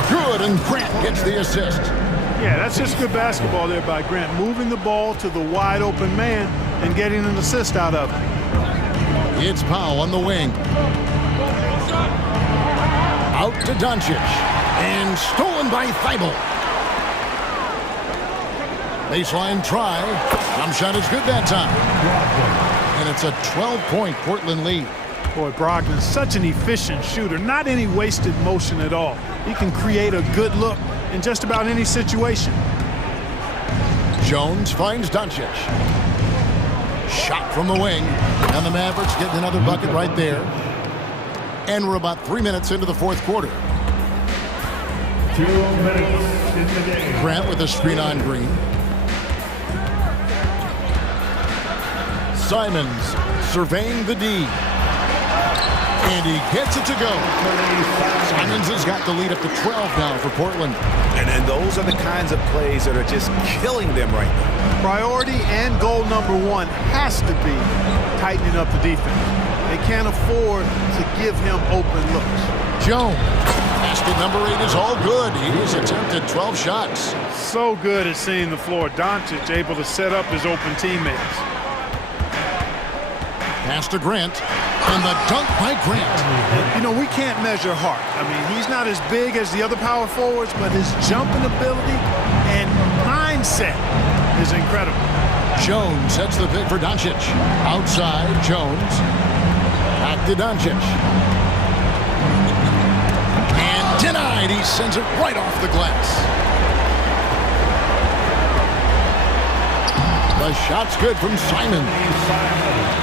Good, and Grant gets the assist. Yeah, that's just good basketball there by Grant. Moving the ball to the wide open man and getting an assist out of it. It's Powell on the wing. Out to Doncic. And stolen by Thibault. Baseline try. Jump shot is good that time. And it's a 12-point Portland lead. Boy, Brogdon's such an efficient shooter. Not any wasted motion at all. He can create a good look in just about any situation. Jones finds Doncic. Shot from the wing. And the Mavericks getting another bucket right there. And we're about 3 minutes into the fourth quarter. 2 minutes in the game. Grant with a screen on Green. Simons surveying the D. And he gets it to go. Simons has got the lead up to 12 now for Portland. And then those are the kinds of plays that are just killing them right now. Priority and goal number one has to be tightening up the defense. They can't afford to give him open looks. Jones. Basket number 8 is all good. He's attempted 12 shots. So good at seeing the floor. Doncic able to set up his open teammates. Pass to Grant. And the dunk by Grant. And, you know, we can't measure heart. I mean, he's not as big as the other power forwards, but his jumping ability and mindset is incredible. Jones sets the pick for Doncic. Outside, Jones. Back to Doncic. And denied. He sends it right off the glass. The shot's good from Simons.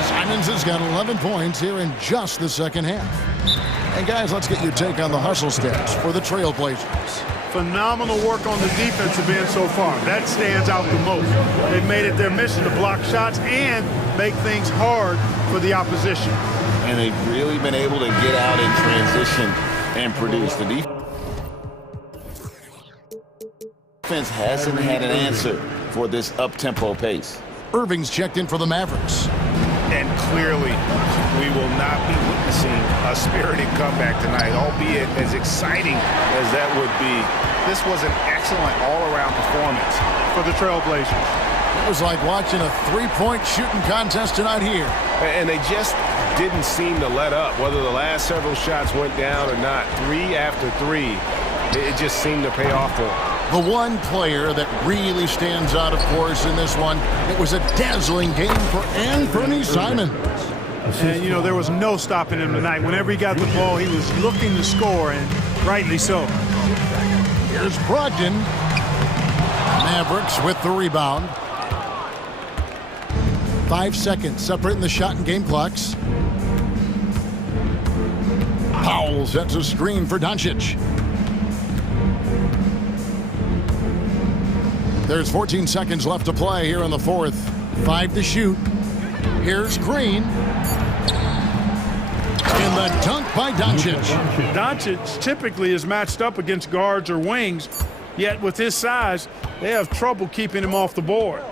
Simons has got 11 points here in just the second half. And guys, let's get your take on the hustle stats for the Trailblazers. Phenomenal work on the defensive end so far. That stands out the most. They've made it their mission to block shots and make things hard for the opposition. And they've really been able to get out in transition and produce. The defense hasn't had an answer for this up-tempo pace. Irving's checked in for the Mavericks. And clearly, we will not be witnessing a spirited comeback tonight, albeit as exciting as that would be. This was an excellent all-around performance for the Trailblazers. It was like watching a three-point shooting contest tonight here. And they just didn't seem to let up, whether the last several shots went down or not. 3 after 3, it just seemed to pay off for them. The one player that really stands out, of course, in this one, it was a dazzling game for Anthony Simons. And, you know, there was no stopping him tonight. Whenever he got the ball, he was looking to score, and rightly so. Here's Brogdon. Mavericks with the rebound. 5 seconds separating the shot and game clocks. Powell sets a screen for Doncic. There's 14 seconds left to play here in the fourth. 5 to shoot. Here's Green. And the dunk by Doncic. Doncic typically is matched up against guards or wings, yet with his size, they have trouble keeping him off the board.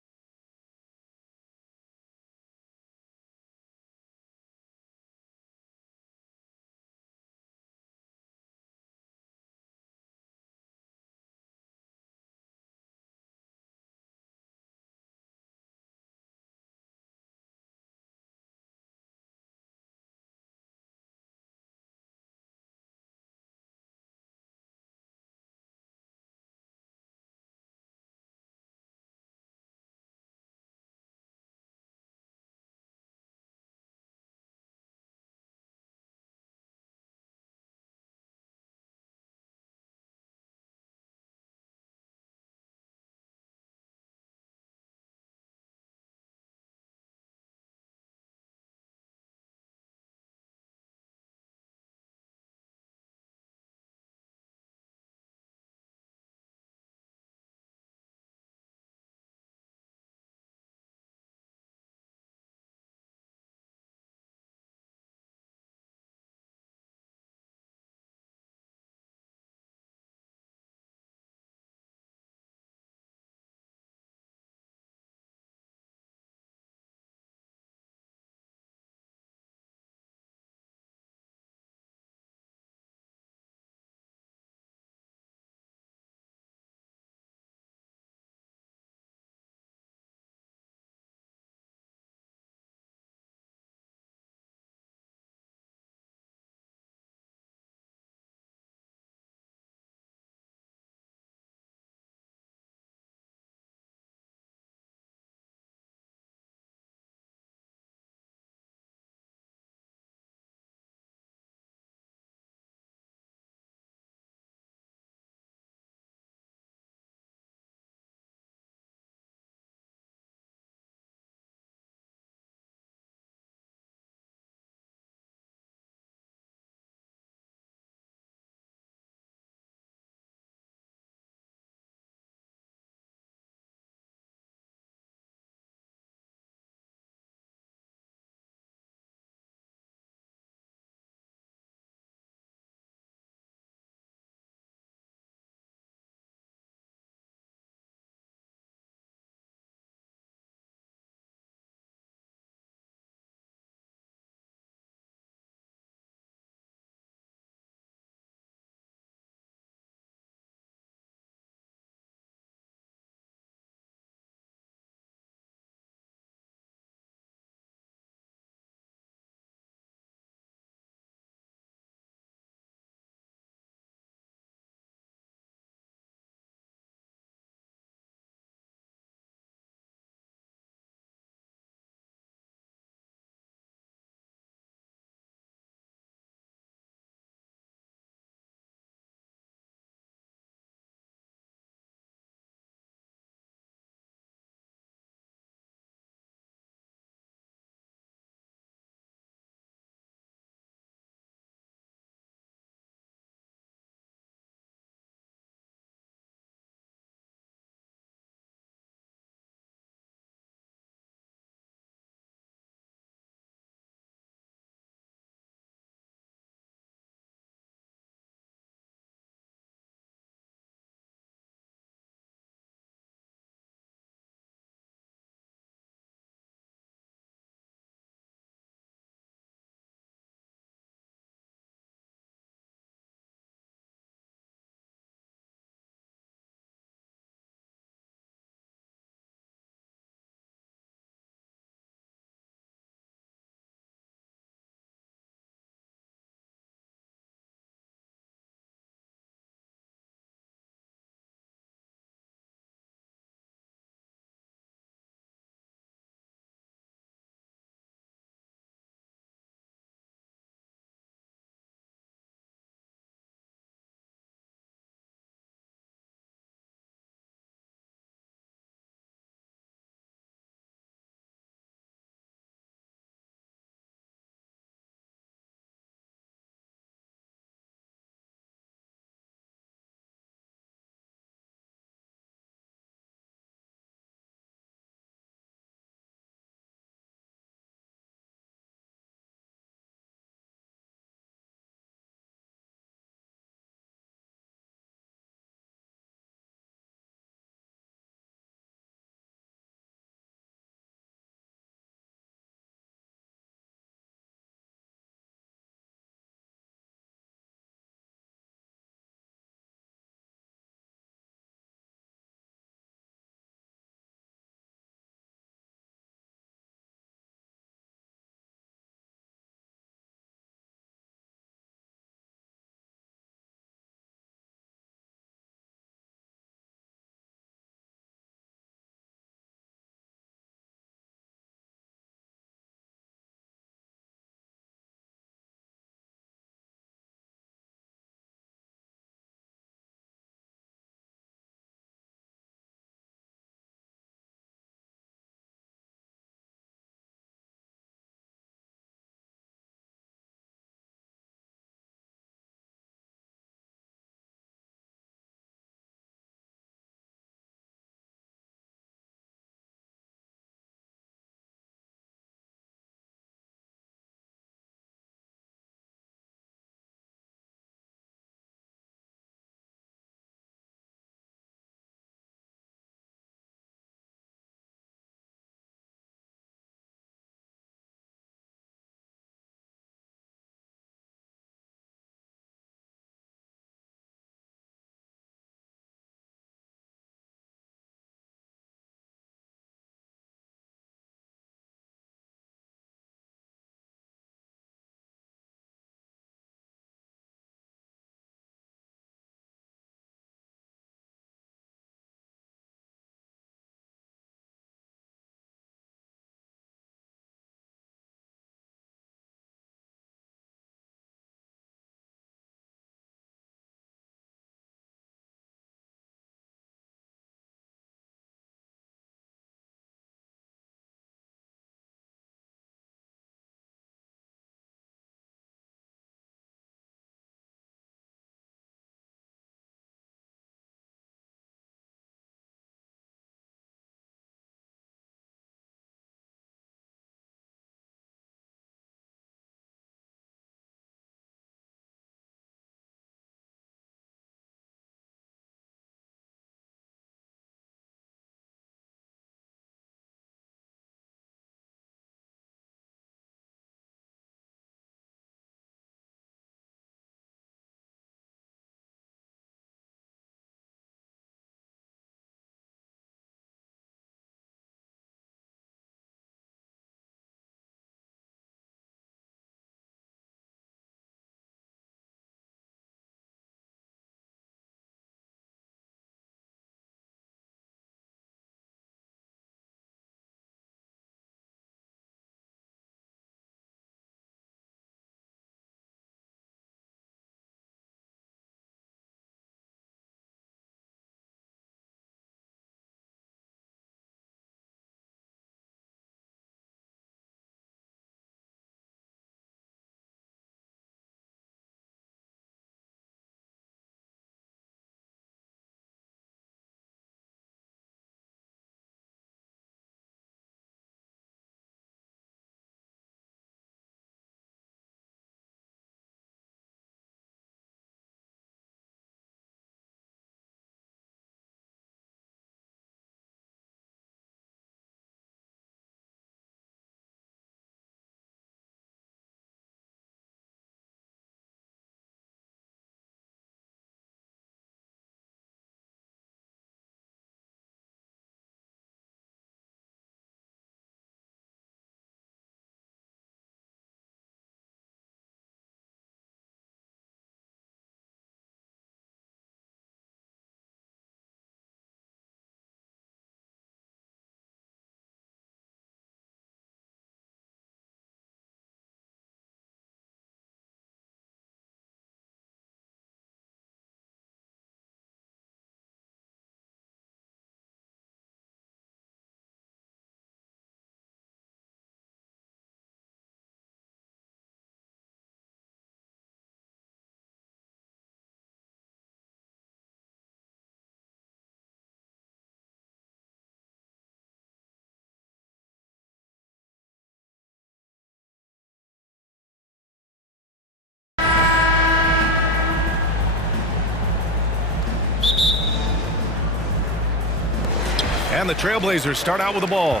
And the Trailblazers start out with the ball.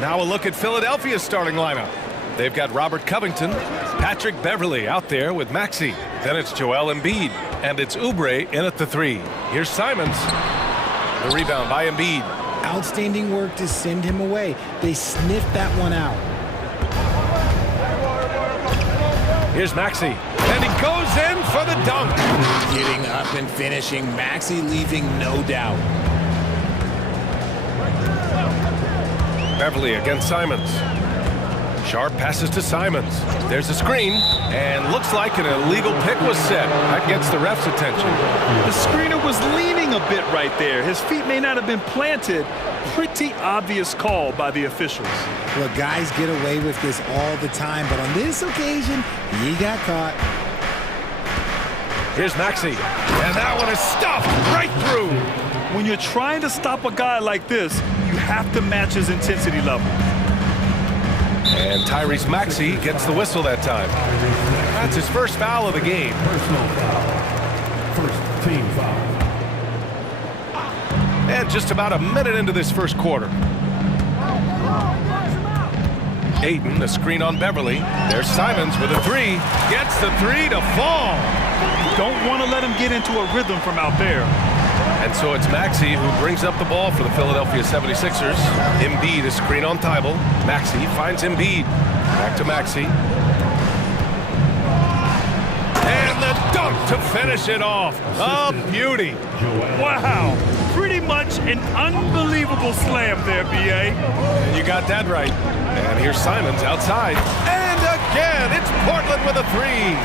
Now a look at Philadelphia's starting lineup. They've got Robert Covington, Patrick Beverley out there with Maxey. Then it's Joel Embiid, and it's Oubre in at the 3. Here's Simons. The rebound by Embiid. Outstanding work to send him away. They sniffed that one out. Here's Maxey, and he goes in for the dunk. Getting up and finishing. Maxey leaving no doubt. Beverley against Simons. Sharp passes to Simons. There's a screen, and looks like an illegal pick was set. That gets the ref's attention. The screener was leaning a bit right there. His feet may not have been planted. Pretty obvious call by the officials. Look, guys get away with this all the time, but on this occasion, he got caught. Here's Maxey, and that one is stuffed right through. When you're trying to stop a guy like this, you have to match his intensity level. And Tyrese Maxey gets the whistle that time. That's his first foul of the game. Personal foul. First team foul. And just about a minute into this first quarter. Ayton, a screen on Beverley. There's Simons with a 3. Gets the 3 to fall. You don't want to let him get into a rhythm from out there. And so it's Maxey who brings up the ball for the Philadelphia 76ers. Embiid, a screen on Thibault. Maxey finds Embiid. Back to Maxey. And the dunk to finish it off. A beauty. Wow. Pretty much an unbelievable slam there, B.A. And you got that right. And here's Simons outside. And again, it's Portland with a 3.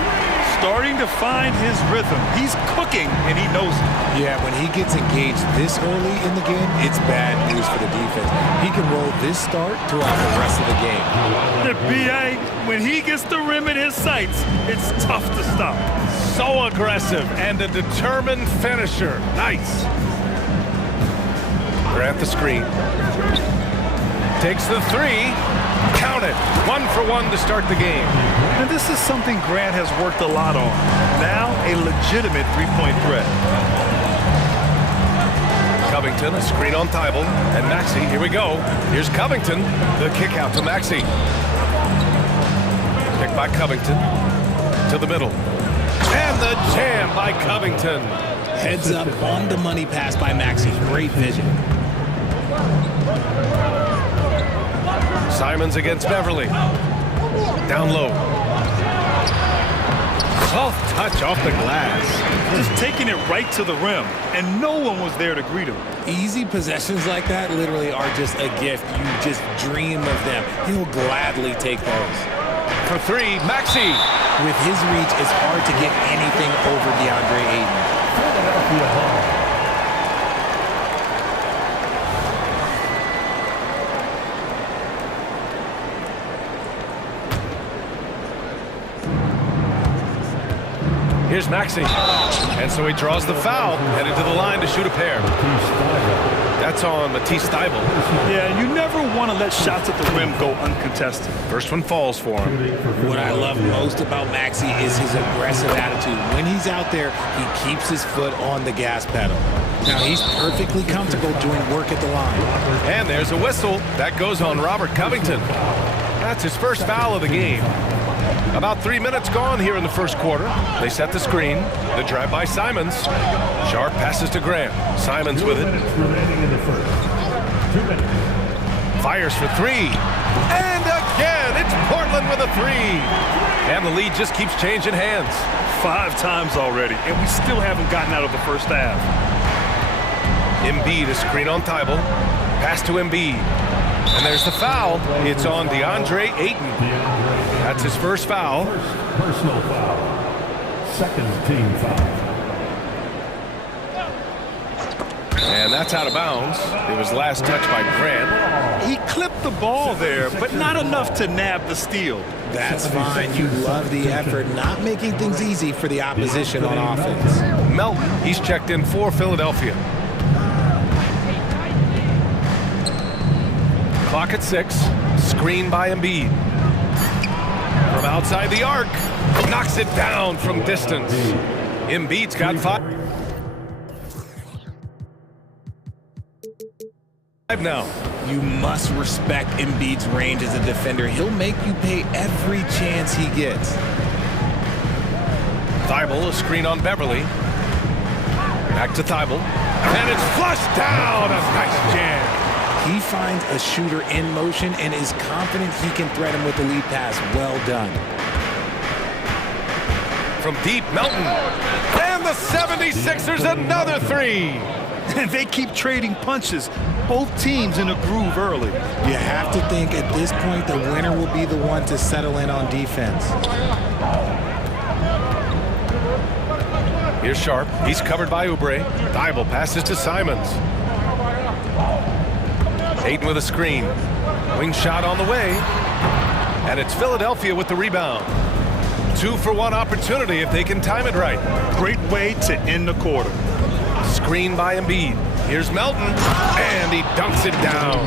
Starting to find his rhythm. He's cooking, and he knows it. Yeah, when he gets engaged this early in the game, it's bad news for the defense. He can roll this start throughout the rest of the game. The B.A., when he gets the rim in his sights, it's tough to stop. So aggressive and a determined finisher. Nice. Grant the screen. Takes the 3. Count it. 1 for 1 to start the game. And this is something Grant has worked a lot on. Now a legitimate three-point threat. Covington, a screen on Thibault. And Maxey, here we go. Here's Covington. The kick out to Maxey. Pick by Covington. To the middle. And the jam by Covington. Heads up on the money pass by Maxey. Great vision. Simons against Beverley. Down low. Soft touch off the glass. Just taking it right to the rim, and no one was there to greet him. Easy possessions like that literally are just a gift. You just dream of them. He'll gladly take those. For 3, Maxey. With his reach, it's hard to get anything over DeAndre Ayton. Philadelphia ball. Here's Maxey. And so he draws the foul, headed to the line to shoot a pair. That's on Matisse Thybulle. Yeah, you never want to let shots at the rim go uncontested. First one falls for him. What I love most about Maxey is his aggressive attitude. When he's out there, he keeps his foot on the gas pedal. Now he's perfectly comfortable doing work at the line. And there's a whistle. That goes on Robert Covington. That's his first foul of the game. About 3 minutes gone here in the first quarter. They set the screen. The drive by Simons. Sharp passes to Grant. Simons with it. Remaining in the first. 2 minutes. Fires for 3. And again, it's Portland with a 3. And the lead just keeps changing hands. 5 times already, and we still haven't gotten out of the first half. Embiid, a screen on Thybulle. Pass to Embiid. And there's the foul. It's on DeAndre Ayton. That's his first foul. First personal foul. Second team foul. And that's out of bounds. It was last touched by Grant. He clipped the ball there, but not enough to nab the steal. That's fine. You love the effort, not making things easy for the opposition on offense. Melton, he's checked in for Philadelphia. Clock at 6. Screen by Embiid. From outside the arc. Knocks it down from distance. Embiid's got 5. Now. You must respect Embiid's range as a defender. He'll make you pay every chance he gets. Thibault, a screen on Beverly. Back to Thibault. And it's flushed down. A nice jam. He finds a shooter in motion and is confident he can threat him with the lead pass. Well done. From deep, Melton. And the 76ers another three. And they keep trading punches. Both teams in a groove early. You have to think at this point the winner will be the one to settle in on defense. Here's Sharp. He's covered by Oubre. Thibault passes to Simons. Ayton with a screen. Wing shot on the way. And it's Philadelphia with the rebound. 2-for-1 opportunity if they can time it right. Great way to end the quarter. Screen by Embiid. Here's Melton, and he dunks it down.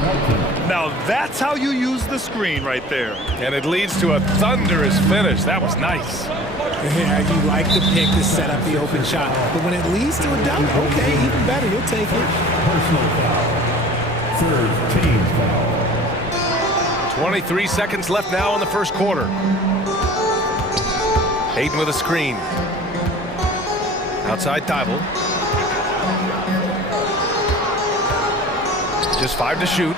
Now that's how you use the screen right there. And it leads to a thunderous finish. That was nice. Yeah, you like the pick to set up the open shot, but when it leads to a dunk, okay, even better, you'll take it. Personal foul. Third team foul. 23 seconds left now in the first quarter. Ayton with a screen. Outside Thibault. Just 5 to shoot.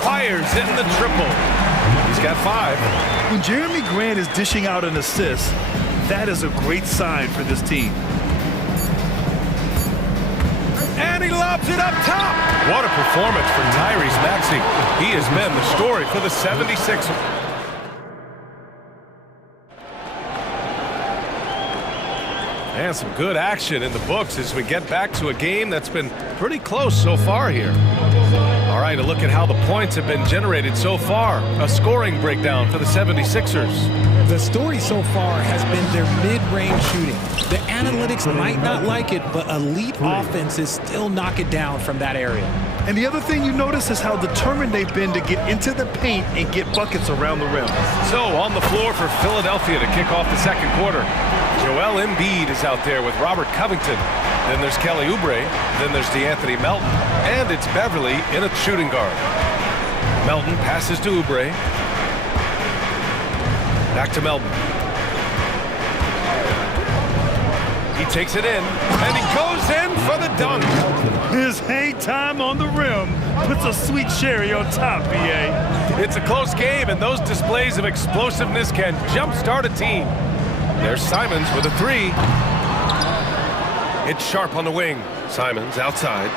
Fires in the triple. He's got 5. When Jeremy Grant is dishing out an assist, that is a great sign for this team. And he lobs it up top. What a performance for Tyrese Maxey. He has been the story for the 76ers. And some good action in the books as we get back to a game that's been pretty close so far here. All right, a look at how the points have been generated so far. A scoring breakdown for the 76ers. The story so far has been their mid-range shooting. The analytics might not like it, but elite offenses still knock it down from that area. And the other thing you notice is how determined they've been to get into the paint and get buckets around the rim. So on the floor for Philadelphia to kick off the second quarter. Joel Embiid is out there with Robert Covington. Then there's Kelly Oubre. Then there's DeAnthony Melton. And it's Beverly in a shooting guard. Melton passes to Oubre. Back to Melton. He takes it in, and he goes in for the dunk. His hang time on the rim puts a sweet cherry on top, BA. It's a close game, and those displays of explosiveness can jumpstart a team. There's Simons with a 3. It's Sharp on the wing. Simons outside.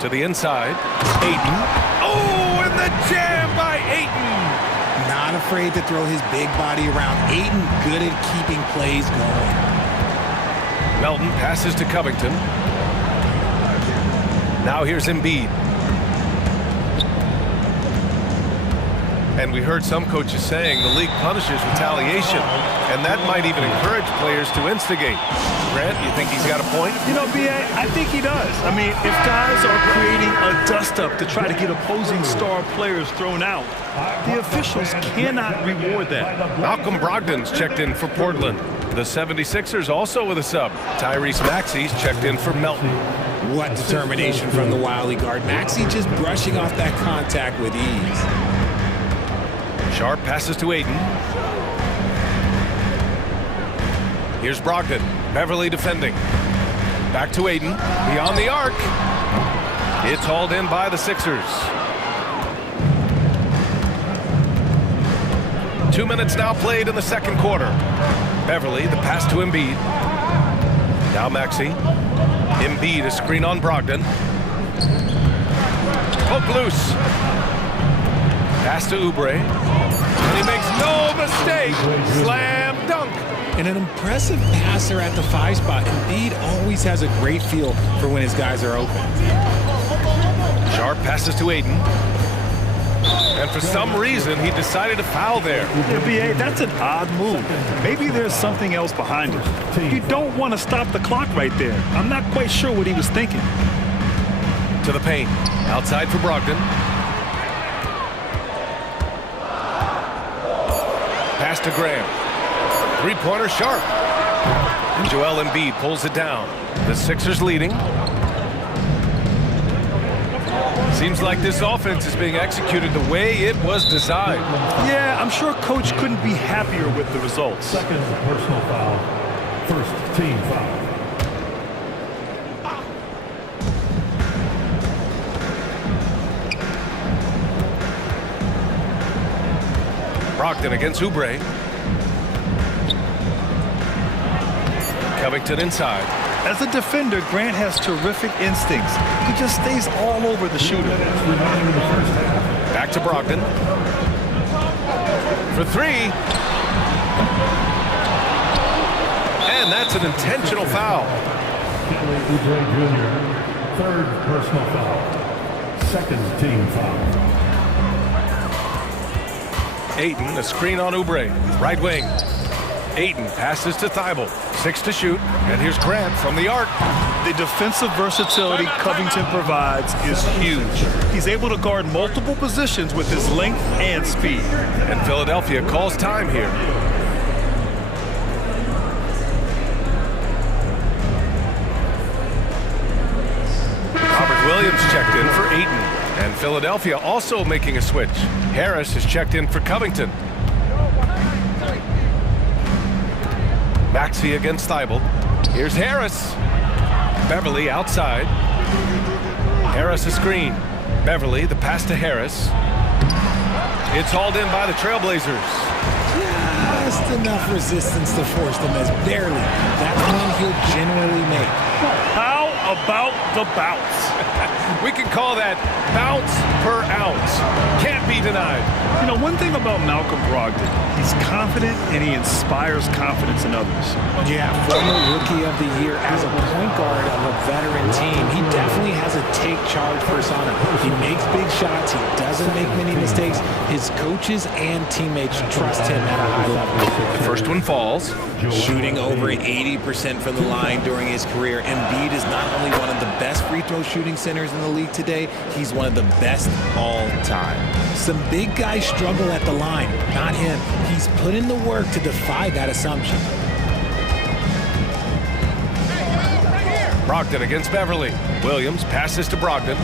To the inside. Ayton. Oh, and the jam by Ayton. Not afraid to throw his big body around. Ayton good at keeping plays going. Melton passes to Covington. Now here's Embiid. And we heard some coaches saying the league punishes retaliation, and that might even encourage players to instigate. Grant, you think he's got a point? You know, B.A., I think he does. I mean, if guys are creating a dust-up to try to get opposing star players thrown out, the officials cannot reward that. Malcolm Brogdon's checked in for Portland. The 76ers also with a sub. Tyrese Maxey's checked in for Melton. What determination from the wily guard. Maxey just brushing off that contact with ease. Sharp passes to Ayton. Here's Brogdon. Beverly defending. Back to Ayton. Beyond the arc. It's hauled in by the Sixers. 2 minutes now played in the second quarter. Beverly, the pass to Embiid. Now Maxey. Embiid, a screen on Brogdon. Poke loose. Pass to Oubre. And he makes no mistake. Slam dunk. And an impressive passer at the 5 spot. Embiid always has a great feel for when his guys are open. Sharp passes to Ayton. And for some reason, he decided to foul there. Yeah, B.A., that's an odd move. Maybe there's something else behind it. You don't want to stop the clock right there. I'm not quite sure what he was thinking. To the paint. Outside for Brogdon. Pass to Graham. Three-pointer Sharp. And Joel Embiid pulls it down. The Sixers leading. Seems like this offense is being executed the way it was designed. Yeah, I'm sure coach couldn't be happier with the results. Second personal foul. First team foul. Brogdon against Oubre. Covington inside. As a defender, Grant has terrific instincts. He just stays all over the shooter. Back to Brogdon. For three. And that's an intentional foul. Kelly Oubre Jr., third personal foul. Second team foul. Ayton, a screen on Oubre. Right wing. Ayton passes to Thibault. 6 to shoot. And here's Grant from the arc. The defensive versatility Covington provides is huge. He's able to guard multiple positions with his length and speed. And Philadelphia calls time here. Robert Williams checked in for Ayton. And Philadelphia also making a switch. Harris is checked in for Covington. Maxey against Thibault. Here's Harris. Beverly outside. Harris a screen. Beverly, the pass to Harris. It's hauled in by the Trailblazers. Just enough resistance to force them as barely. That one he'll generally make. How about the bounce? We can call that bounce per ounce. Can't be denied. You know, one thing about Malcolm Brogdon, he's confident and he inspires confidence in others. Yeah, former rookie of the year as a point guard of a veteran team. He definitely has a take charge persona. He makes big shots. He doesn't make many mistakes. His coaches and teammates trust him at a high level. The first one falls. Shooting over 80% from the line during his career. Embiid is not only one of the best free throw shooting centers in the league today, he's one of the best all time. Some big guys struggle at the line, not him. He's put in the work to defy that assumption. Brogdon against Beverly. Williams passes to Brogdon.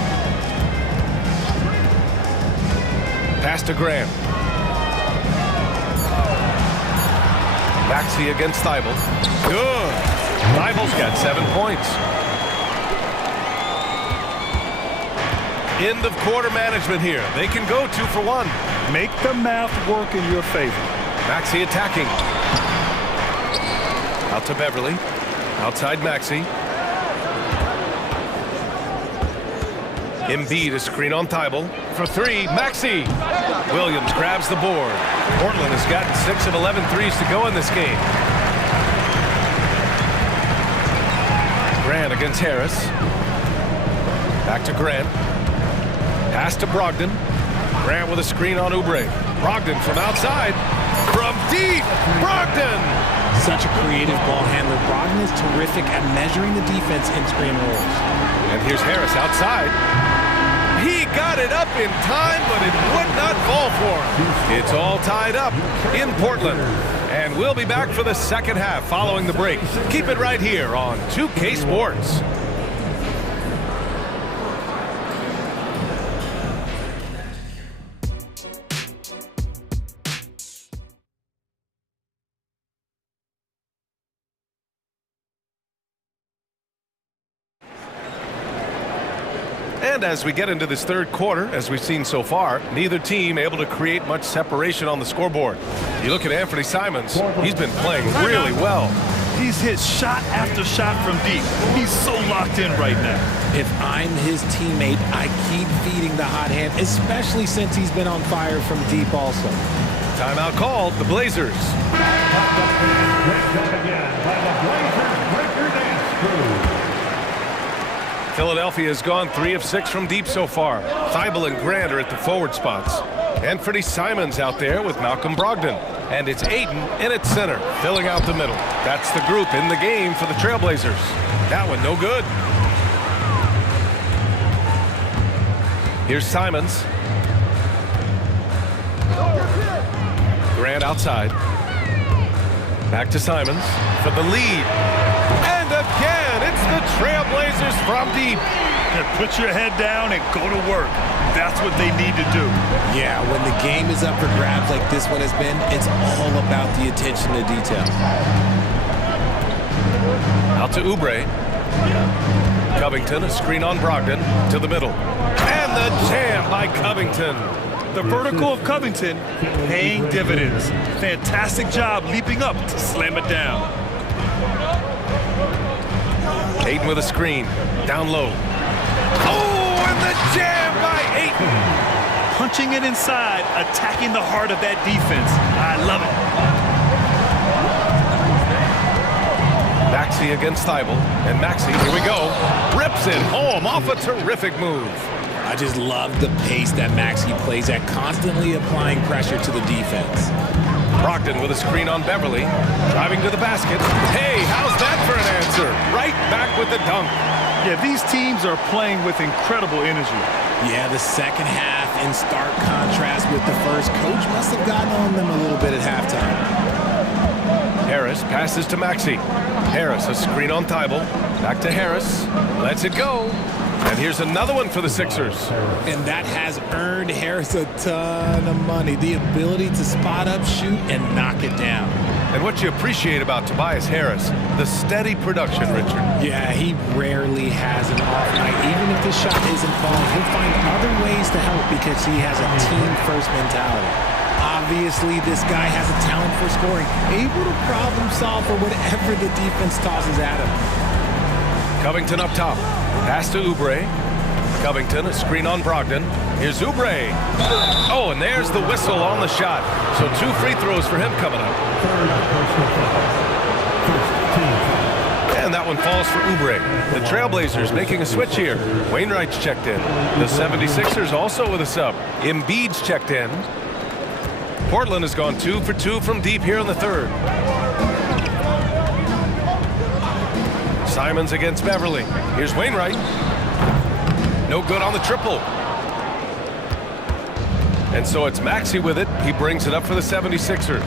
Pass to Graham. Maxey against Thibault. Good. Thibault's got 7 points. End of quarter management here. They can go 2 for 1. Make the math work in your favor. Maxey attacking. Out to Beverly. Outside Maxey. Embiid a screen on Thibault. For 3, Maxey. Williams grabs the board. Portland has gotten 6 of 11 threes to go in this game. Grant against Harris. Back to Grant. Pass to Brogdon. Grant with a screen on Oubre. Brogdon from outside. From deep. Brogdon. Such a creative ball handler. Brogdon is terrific at measuring the defense in screen rolls. And here's Harris outside. He got it up in time, but it would not fall for him. It's all tied up in Portland. And we'll be back for the second half following the break. Keep it right here on 2K Sports. And as we get into this third quarter, as we've seen so far, neither team able to create much separation on the scoreboard. You look at Anthony Simons, he's been playing really well. He's hit shot after shot from deep. He's so locked in right now. If I'm his teammate, I keep feeding the hot hand, especially since he's been on fire from deep also. Timeout called, the Blazers. Philadelphia has gone 3 of 6 from deep so far. Thibault and Grant are at the forward spots. Anthony Simons out there with Malcolm Brogdon. And it's Ayton in at center, filling out the middle. That's the group in the game for the Trailblazers. That one no good. Here's Simons. Grant outside. Back to Simons for the lead. And again, it's the Trailblazers from deep. Put your head down and go to work. That's what they need to do. Yeah, when the game is up for grabs like this one has been, it's all about the attention to detail. Out to Oubre. Covington, a screen on Brogdon, to the middle. And the jam by Covington. The vertical of Covington paying dividends. Fantastic job leaping up to slam it down. Ayton with a screen, down low. Oh, and the jam by Ayton. Punching it inside, attacking the heart of that defense. I love it. Maxey against Thibault, and Maxey, here we go, rips it home off a terrific move. I just love the pace that Maxey plays at, constantly applying pressure to the defense. Brogdon with a screen on Beverly, driving to the basket. Hey, how's that for an answer? Right back with the dunk. Yeah, these teams are playing with incredible energy. Yeah, the second half in stark contrast with the first. Coach must have gotten on them a little bit at halftime. Harris passes to Maxey. Harris, a screen on Thibault. Back to Harris. Lets it go. And here's another one for the Sixers. And that has earned Harris a ton of money. The ability to spot up, shoot, and knock it down. And what you appreciate about Tobias Harris, the steady production, Richard. Yeah, he rarely has an off night. Even if the shot isn't falling, he'll find other ways to help because he has a team-first mentality. Obviously, this guy has a talent for scoring, able to problem solve for whatever the defense tosses at him. Covington up top. Pass to Oubre. Covington, a screen on Brogdon. Here's Oubre. Oh, and there's the whistle on the shot. So 2 free throws for him coming up. And that one falls for Oubre. The Trailblazers making a switch here. Wainwright's checked in. The 76ers also with a sub. Embiid's checked in. Portland has gone 2 for 2 from deep here in the third. Simons against Beverly. Here's Wainwright. No good on the triple. And so it's Maxey with it. He brings it up for the 76ers.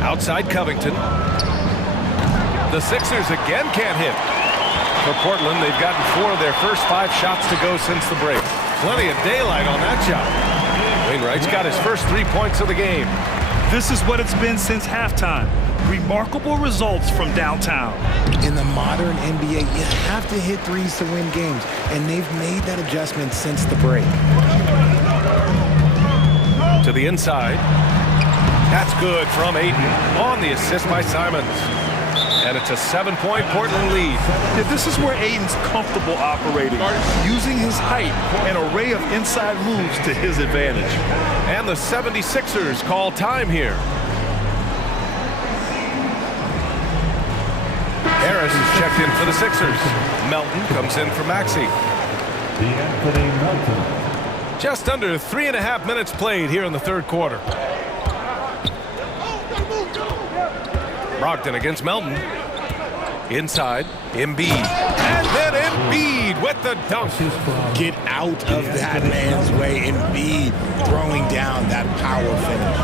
Outside Covington. The Sixers again can't hit. For Portland, they've gotten 4 of their first 5 shots to go since the break. Plenty of daylight on that shot. Wainwright's got his first 3 points of the game. This is what it's been since halftime. Remarkable results from downtown. In the modern NBA, you have to hit threes to win games, and they've made that adjustment since the break. To the inside. That's good from Ayton on the assist by Simons. And it's a 7-point Portland lead. Yeah, this is where Ayton's comfortable operating, using his height and array of inside moves to his advantage. And the 76ers call time here. Harris is checked in for the Sixers. Melton comes in for Maxey. Just under 3.5 minutes played here in the third quarter. Brogdon against Melton. Inside, Embiid. And then Embiid with the dunk. Get out of that man's way. Embiid throwing down that power finish.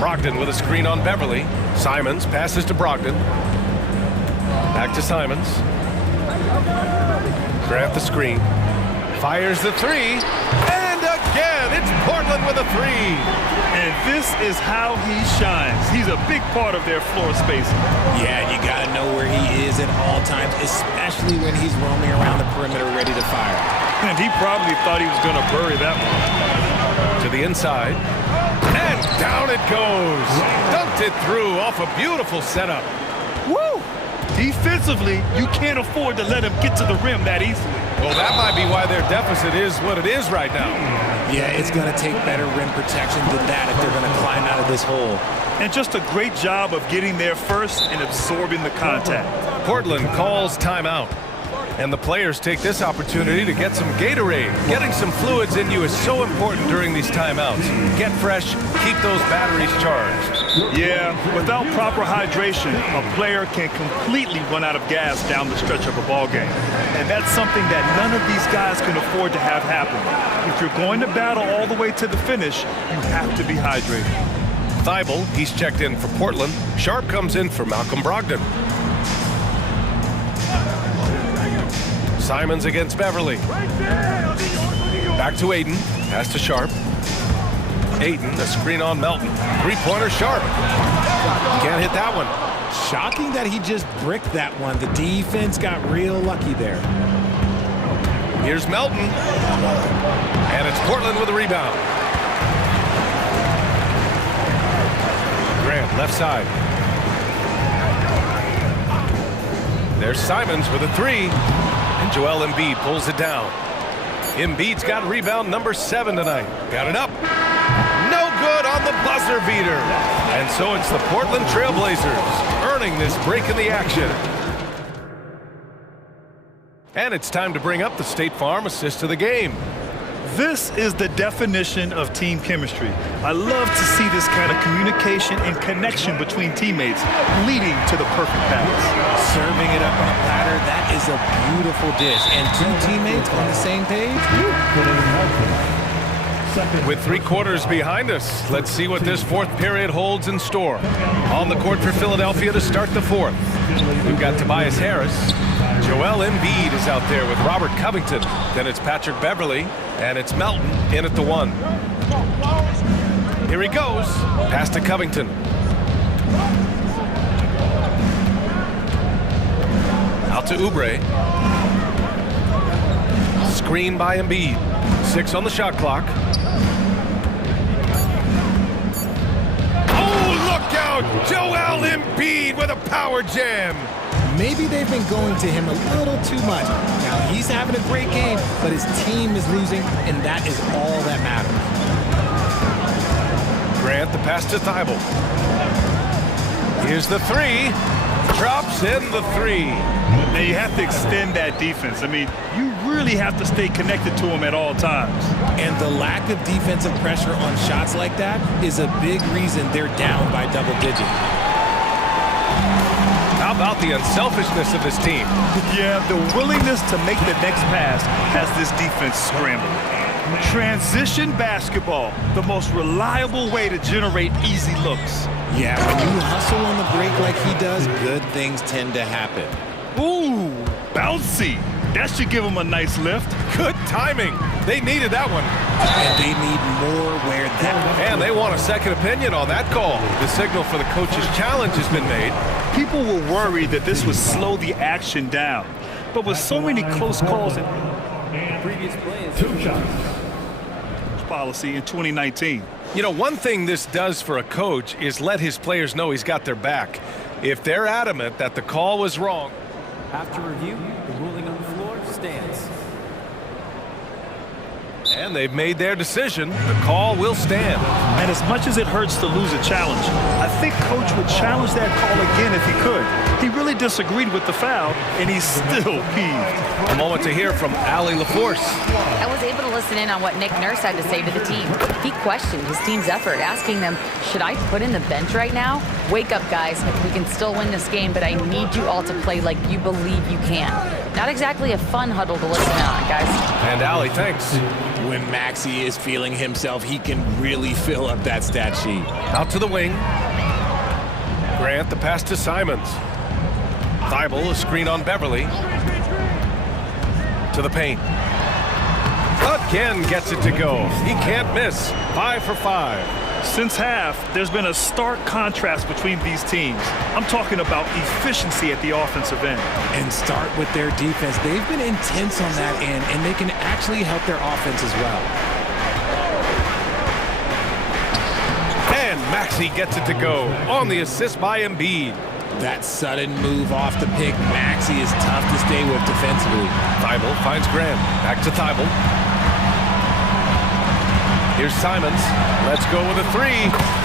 Brogdon with a screen on Beverly. Simons passes to Brogdon. Back to Simons. Grant the screen. Fires the 3. And again, it's Portland with a 3. And this is how he shines. He's a big part of their floor spacing. Yeah, you got to know where he is at all times, especially when he's roaming around the perimeter ready to fire. And he probably thought he was going to bury that one. To the inside. And down it goes. Dunked it through off a beautiful setup. Woo! Defensively, you can't afford to let him get to the rim that easily. Well, that might be why their deficit is what it is right now. Yeah, it's going to take better rim protection than that if they're going to climb out of this hole. And just a great job of getting there first and absorbing the contact. Portland calls timeout. And the players take this opportunity to get some Gatorade. Getting some fluids in you is so important during these timeouts. Get fresh, keep those batteries charged. Yeah, without proper hydration, a player can completely run out of gas down the stretch of a ball game. And that's something that none of these guys can afford to have happen. If you're going to battle all the way to the finish, you have to be hydrated. Thibault, he's checked in for Portland. Sharp comes in for Malcolm Brogdon. Simons against Beverly. Back to Aiden. Pass to Sharp. Aiden, a screen on Melton. Three-pointer Sharp. Can't hit that one. Shocking that he just bricked that one. The defense got real lucky there. Here's Melton. And it's Portland with a rebound. Grant, left side. There's Simons with a three. And Joel Embiid pulls it down. Embiid's got rebound number 7 tonight. Got it up. No good on the buzzer beater. And so it's the Portland Trailblazers earning this break in the action. And it's time to bring up the State Farm assist of the game. This is the definition of team chemistry. I love to see this kind of communication and connection between teammates leading to the perfect pass. Serving it up on a platter, that is a beautiful dish. And two teammates on the same page. With 3 quarters behind us, let's see what this fourth period holds in store. On the court for Philadelphia to start the fourth. We've got Tobias Harris. Joel Embiid is out there with Robert Covington. Then it's Patrick Beverly, and it's Melton in at the 1. Here he goes. Pass to Covington. Out to Oubre. Screen by Embiid. 6 on the shot clock. Oh, look out! Joel Embiid with a power jam. Maybe they've been going to him a little too much. Now, he's having a great game, but his team is losing, and that is all that matters. Grant, the pass to Thibault. Here's the 3. Drops in the 3. Now, you have to extend that defense. I mean, you really have to stay connected to him at all times. And the lack of defensive pressure on shots like that is a big reason they're down by double digits. How about the unselfishness of this team? Yeah, the willingness to make the next pass has this defense scrambled. Transition basketball, the most reliable way to generate easy looks. Yeah, when you hustle on the break like he does, good things tend to happen. Ooh, bouncy. That should give him a nice lift. Good timing. They needed that one. And they need more where that. And they want a second opinion on that call. The signal for the coach's challenge has been made. People were worried that this would slow the action down. But with so many close calls in previous plays, 2 shots. Policy in 2019. You know, one thing this does for a coach is let his players know he's got their back. If they're adamant that the call was wrong. After review, the ruling on the floor stands. And they've made their decision. The call will stand. And as much as it hurts to lose a challenge, I think Coach would challenge that call again if he could. He really disagreed with the foul, and he's still peeved. A moment to hear from Allie LaForce. I was able to listen in on what Nick Nurse had to say to the team. He questioned his team's effort, asking them, should I put in the bench right now? Wake up, guys. We can still win this game, but I need you all to play like you believe you can. Not exactly a fun huddle to listen on, guys. And Allie, thanks. When Maxey is feeling himself, he can really fill up that stat sheet. Out to the wing. Grant, the pass to Simons. Thibault, a screen on Beverly. To the paint. Again gets it to go. He can't miss. 5 for 5. Since half, there's been a stark contrast between these teams. I'm talking about efficiency at the offensive end. And start with their defense. They've been intense on that end, and they can actually help their offense as well. And Maxey gets it to go on the assist by Embiid. That sudden move off the pick, Maxey is tough to stay with defensively. Thibault finds Grant. Back to Thibault. Here's Simons. Let's go with a 3.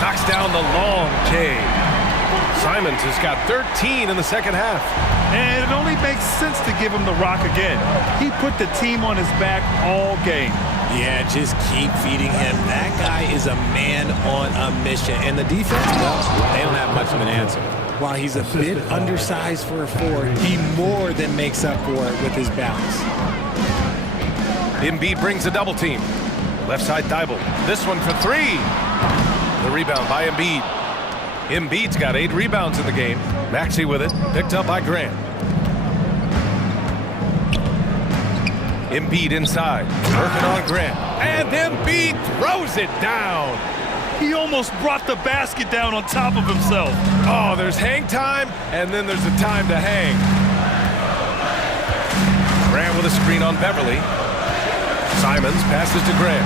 Knocks down the long J. Simons has got 13 in the second half. And it only makes sense to give him the rock again. He put the team on his back all game. Yeah, just keep feeding him. That guy is a man on a mission. And the defense, well, they don't have much of an answer. While he's a bit undersized for a forward, he more than makes up for it with his balance. Embiid brings a double team. Left side Thibault. This one for three. The rebound by Embiid. Embiid's got 8 rebounds in the game. Maxey with it, picked up by Grant. Embiid inside, working on Grant. And Embiid throws it down. He almost brought the basket down on top of himself. Oh, there's hang time, and then there's a time to hang. Grant with a screen on Beverly. Simons passes to Grant.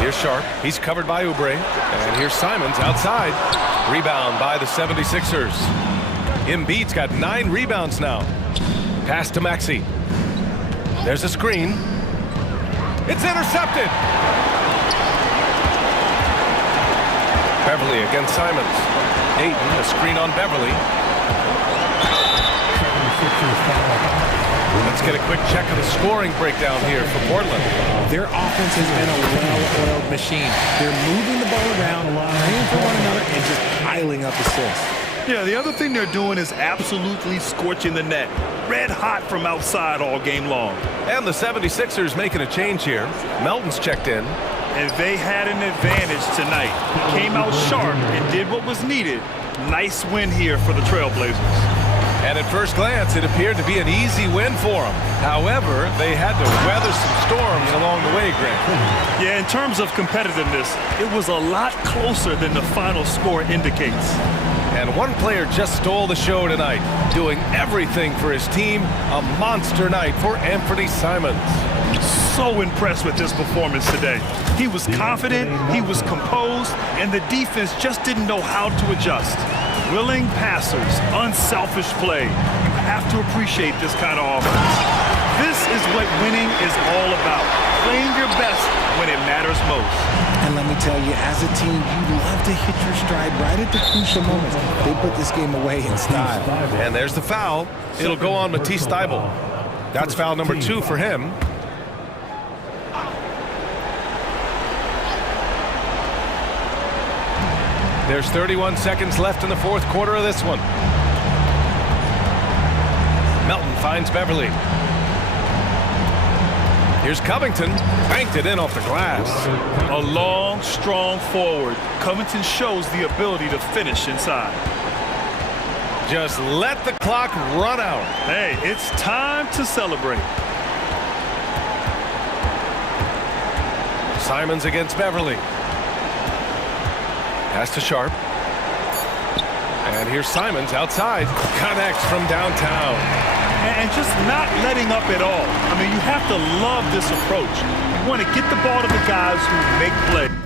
Here's Sharp. He's covered by Oubre. And here's Simons outside. Rebound by the 76ers. Embiid's got 9 rebounds now. Pass to Maxey. There's a screen. It's intercepted. Beverly against Simons. Ayton, a screen on Beverly. Let's get a quick check of the scoring breakdown here for Portland. Their offense has been a well-oiled machine. They're moving the ball around, playing for one another, and just piling up assists. Yeah, the other thing they're doing is absolutely scorching the net. Red hot from outside all game long. And the 76ers making a change here. Melton's checked in. And they had an advantage tonight. He came out sharp and did what was needed. Nice win here for the Trailblazers. And at first glance, it appeared to be an easy win for them. However, they had to weather some storms along the way, Grant. Yeah, in terms of competitiveness, it was a lot closer than the final score indicates. And one player just stole the show tonight, doing everything for his team. A monster night for Anthony Simons. So impressed with his performance today. He was confident, he was composed, and the defense just didn't know how to adjust. Willing passers, unselfish play. You have to appreciate this kind of offense. This is what winning is all about. Playing your best when it matters most. And let me tell you, as a team, you love to hit your stride right at the crucial moments. They put this game away in style. And there's the foul. It'll go on Matisse Thybulle. That's foul number 2 for him. There's 31 seconds left in the fourth quarter of this one. Melton finds Beverly. Here's Covington, banked it in off the glass. A long, strong forward. Covington shows the ability to finish inside. Just let the clock run out. Hey, it's time to celebrate. Simons against Beverly. Pass to Sharp. And here's Simons outside. Connects from downtown. And just not letting up at all. I mean, you have to love this approach. You want to get the ball to the guys who make plays.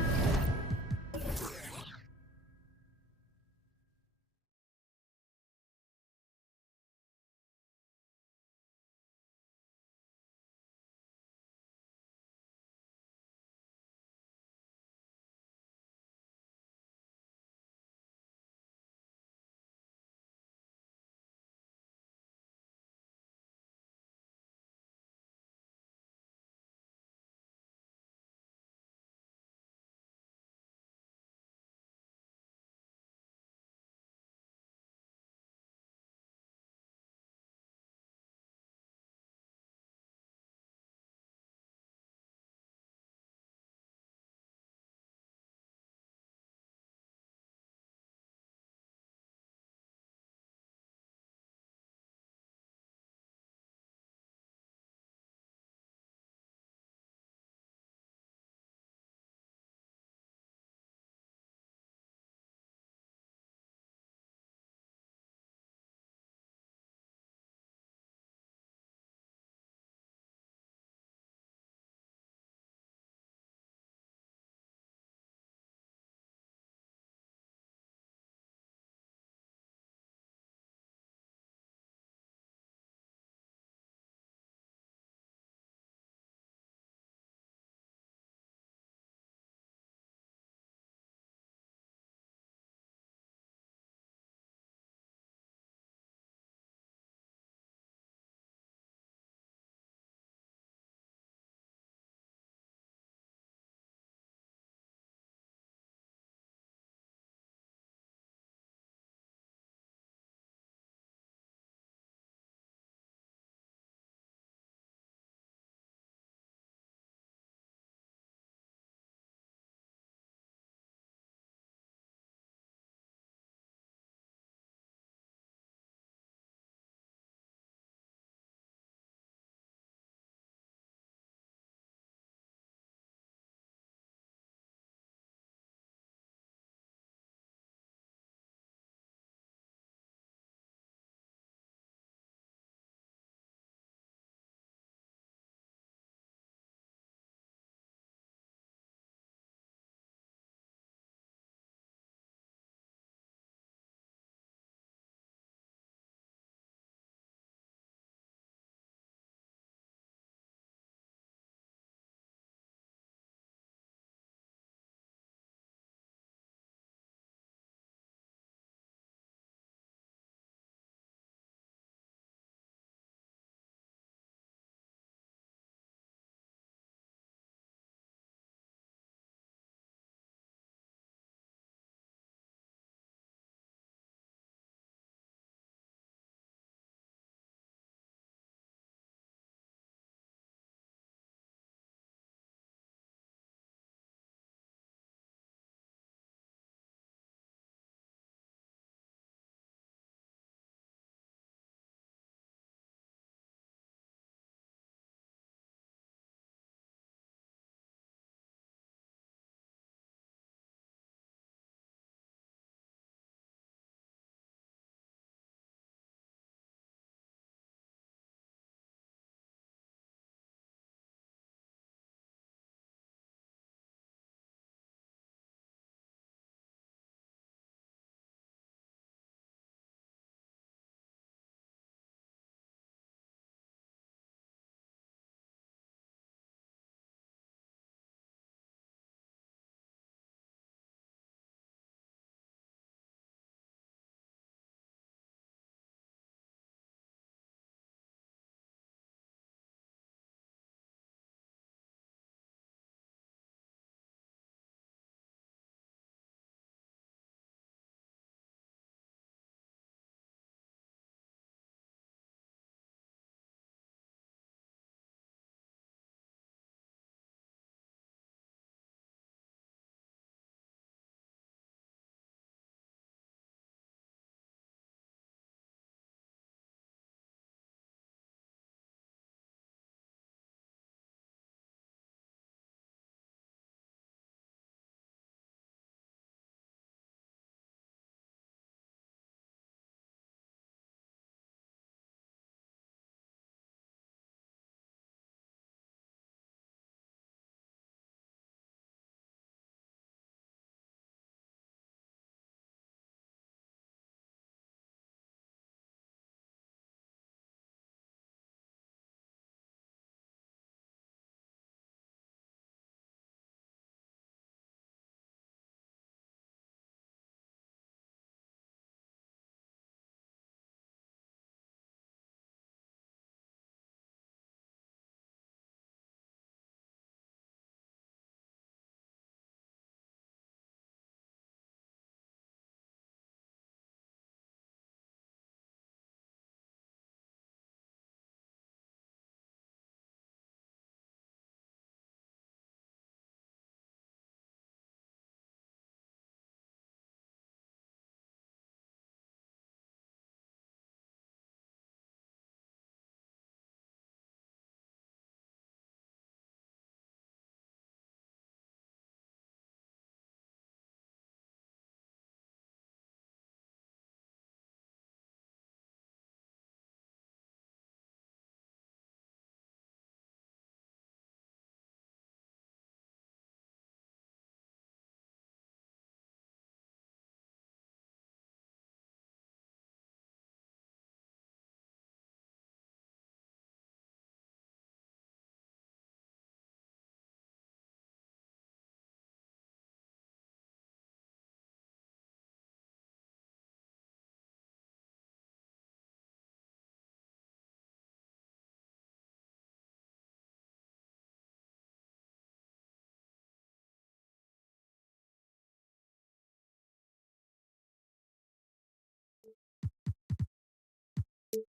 Real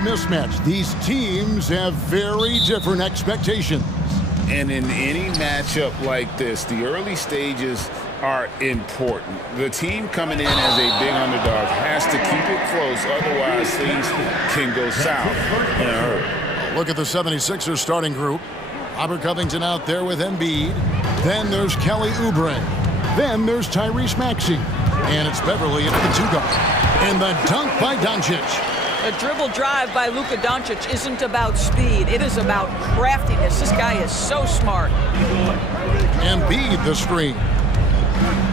mismatch. These teams have very different expectations. And in any matchup like this, the early stages are important. The team coming in as a big underdog has to keep it close, otherwise things can go south in a hurry. Look at the 76ers starting group. Robert Covington out there with Embiid. Then there's Kelly Oubre. Then there's Tyrese Maxey. And it's Beverly into the two-guard. And the dunk by Doncic. A dribble drive by Luka Doncic isn't about speed. It is about craftiness. This guy is so smart. Embiid the screen.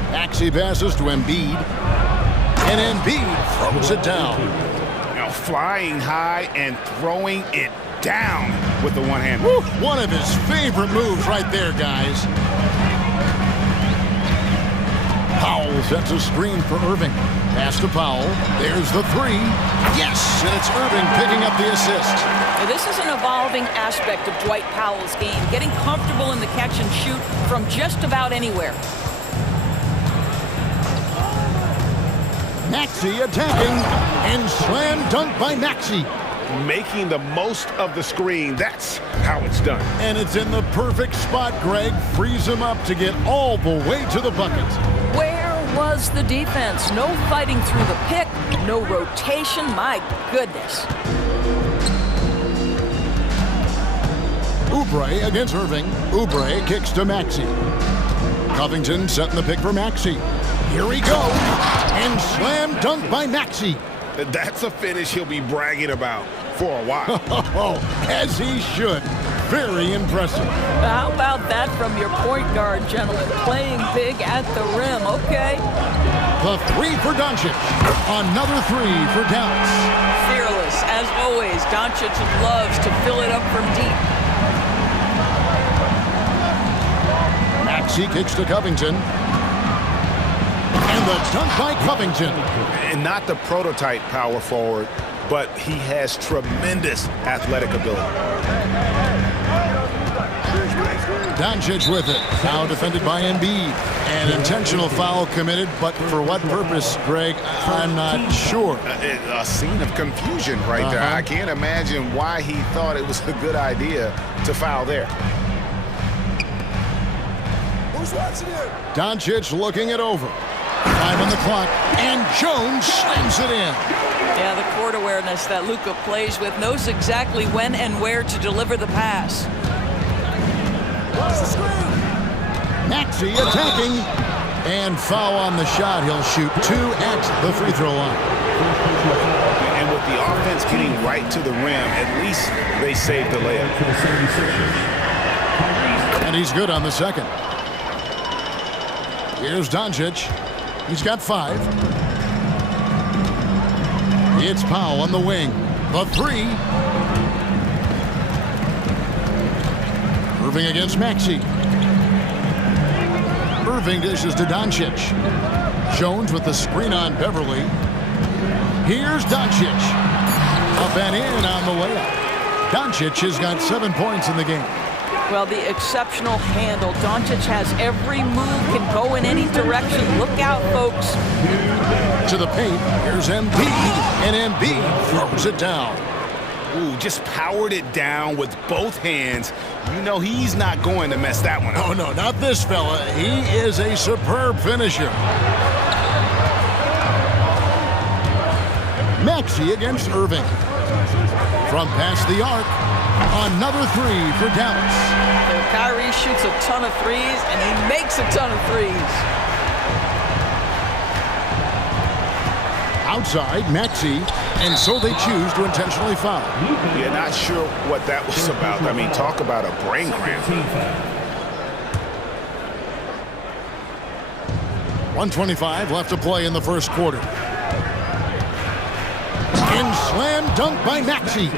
Maxey passes to Embiid. And Embiid throws it down. Now flying high and throwing it down with the one hand. One of his favorite moves right there, guys. Powell sets a screen for Irving. Pass to Powell. There's the three. Yes, and it's Irving picking up the assist. Now, this is an evolving aspect of Dwight Powell's game, getting comfortable in the catch and shoot from just about anywhere. Maxey attacking, and slam dunk by Maxey. Making the most of the screen. That's how it's done. And it's in the perfect spot, Greg. Frees him up to get all the way to the bucket. Where was the defense? No fighting through the pick, no rotation. My goodness. Oubre against Irving. Oubre kicks to Maxey. Covington setting the pick for Maxey. Here we go. And slam dunk by Maxey. That's a finish he'll be bragging about for a while. As he should. Very impressive. How about that from your point guard, gentlemen? Playing big at the rim, okay? The three for Doncic. Another three for Dallas. Fearless, as always. Doncic loves to fill it up from deep. Maxey kicks to Covington. And the dunk by Covington. And not the prototype power forward, but he has tremendous athletic ability. Doncic with it. Now defended by Embiid. An intentional foul committed, but for what purpose, Greg? I'm not sure. A scene of confusion right there. I can't imagine why he thought it was a good idea to foul there. Who's watching it? Doncic looking it over. Time on the clock, and Jones slams it in. Yeah, the court awareness that Luka plays with, knows exactly when and where to deliver the pass. Maxey attacking, and foul on the shot. He'll shoot two at the free throw line. And with the offense getting right to the rim, at least they saved the layup. And he's good on the second. Here's Doncic. He's got 5. It's Powell on the wing. The three. Irving against Maxey. Irving dishes to Doncic. Jones with the screen on Beverly. Here's Doncic. Up and in on the layup. Doncic has got 7 points in the game. Well, the exceptional handle. Doncic has every move, can go in any direction. Look out, folks. To the paint, here's Embiid, and Embiid throws it down. Ooh, just powered it down with both hands. You know he's not going to mess that one up. Oh, no, not this fella. He is a superb finisher. Maxey against Irving. From past the arc, another three for Dallas. Kyrie shoots a ton of threes, and he makes a ton of threes. Outside, Maxey, and so they choose to intentionally foul. Yeah, not sure what that was about. I mean, talk about a brain cramp. 1:25 left to play in the first quarter. And slam dunk by Maxey.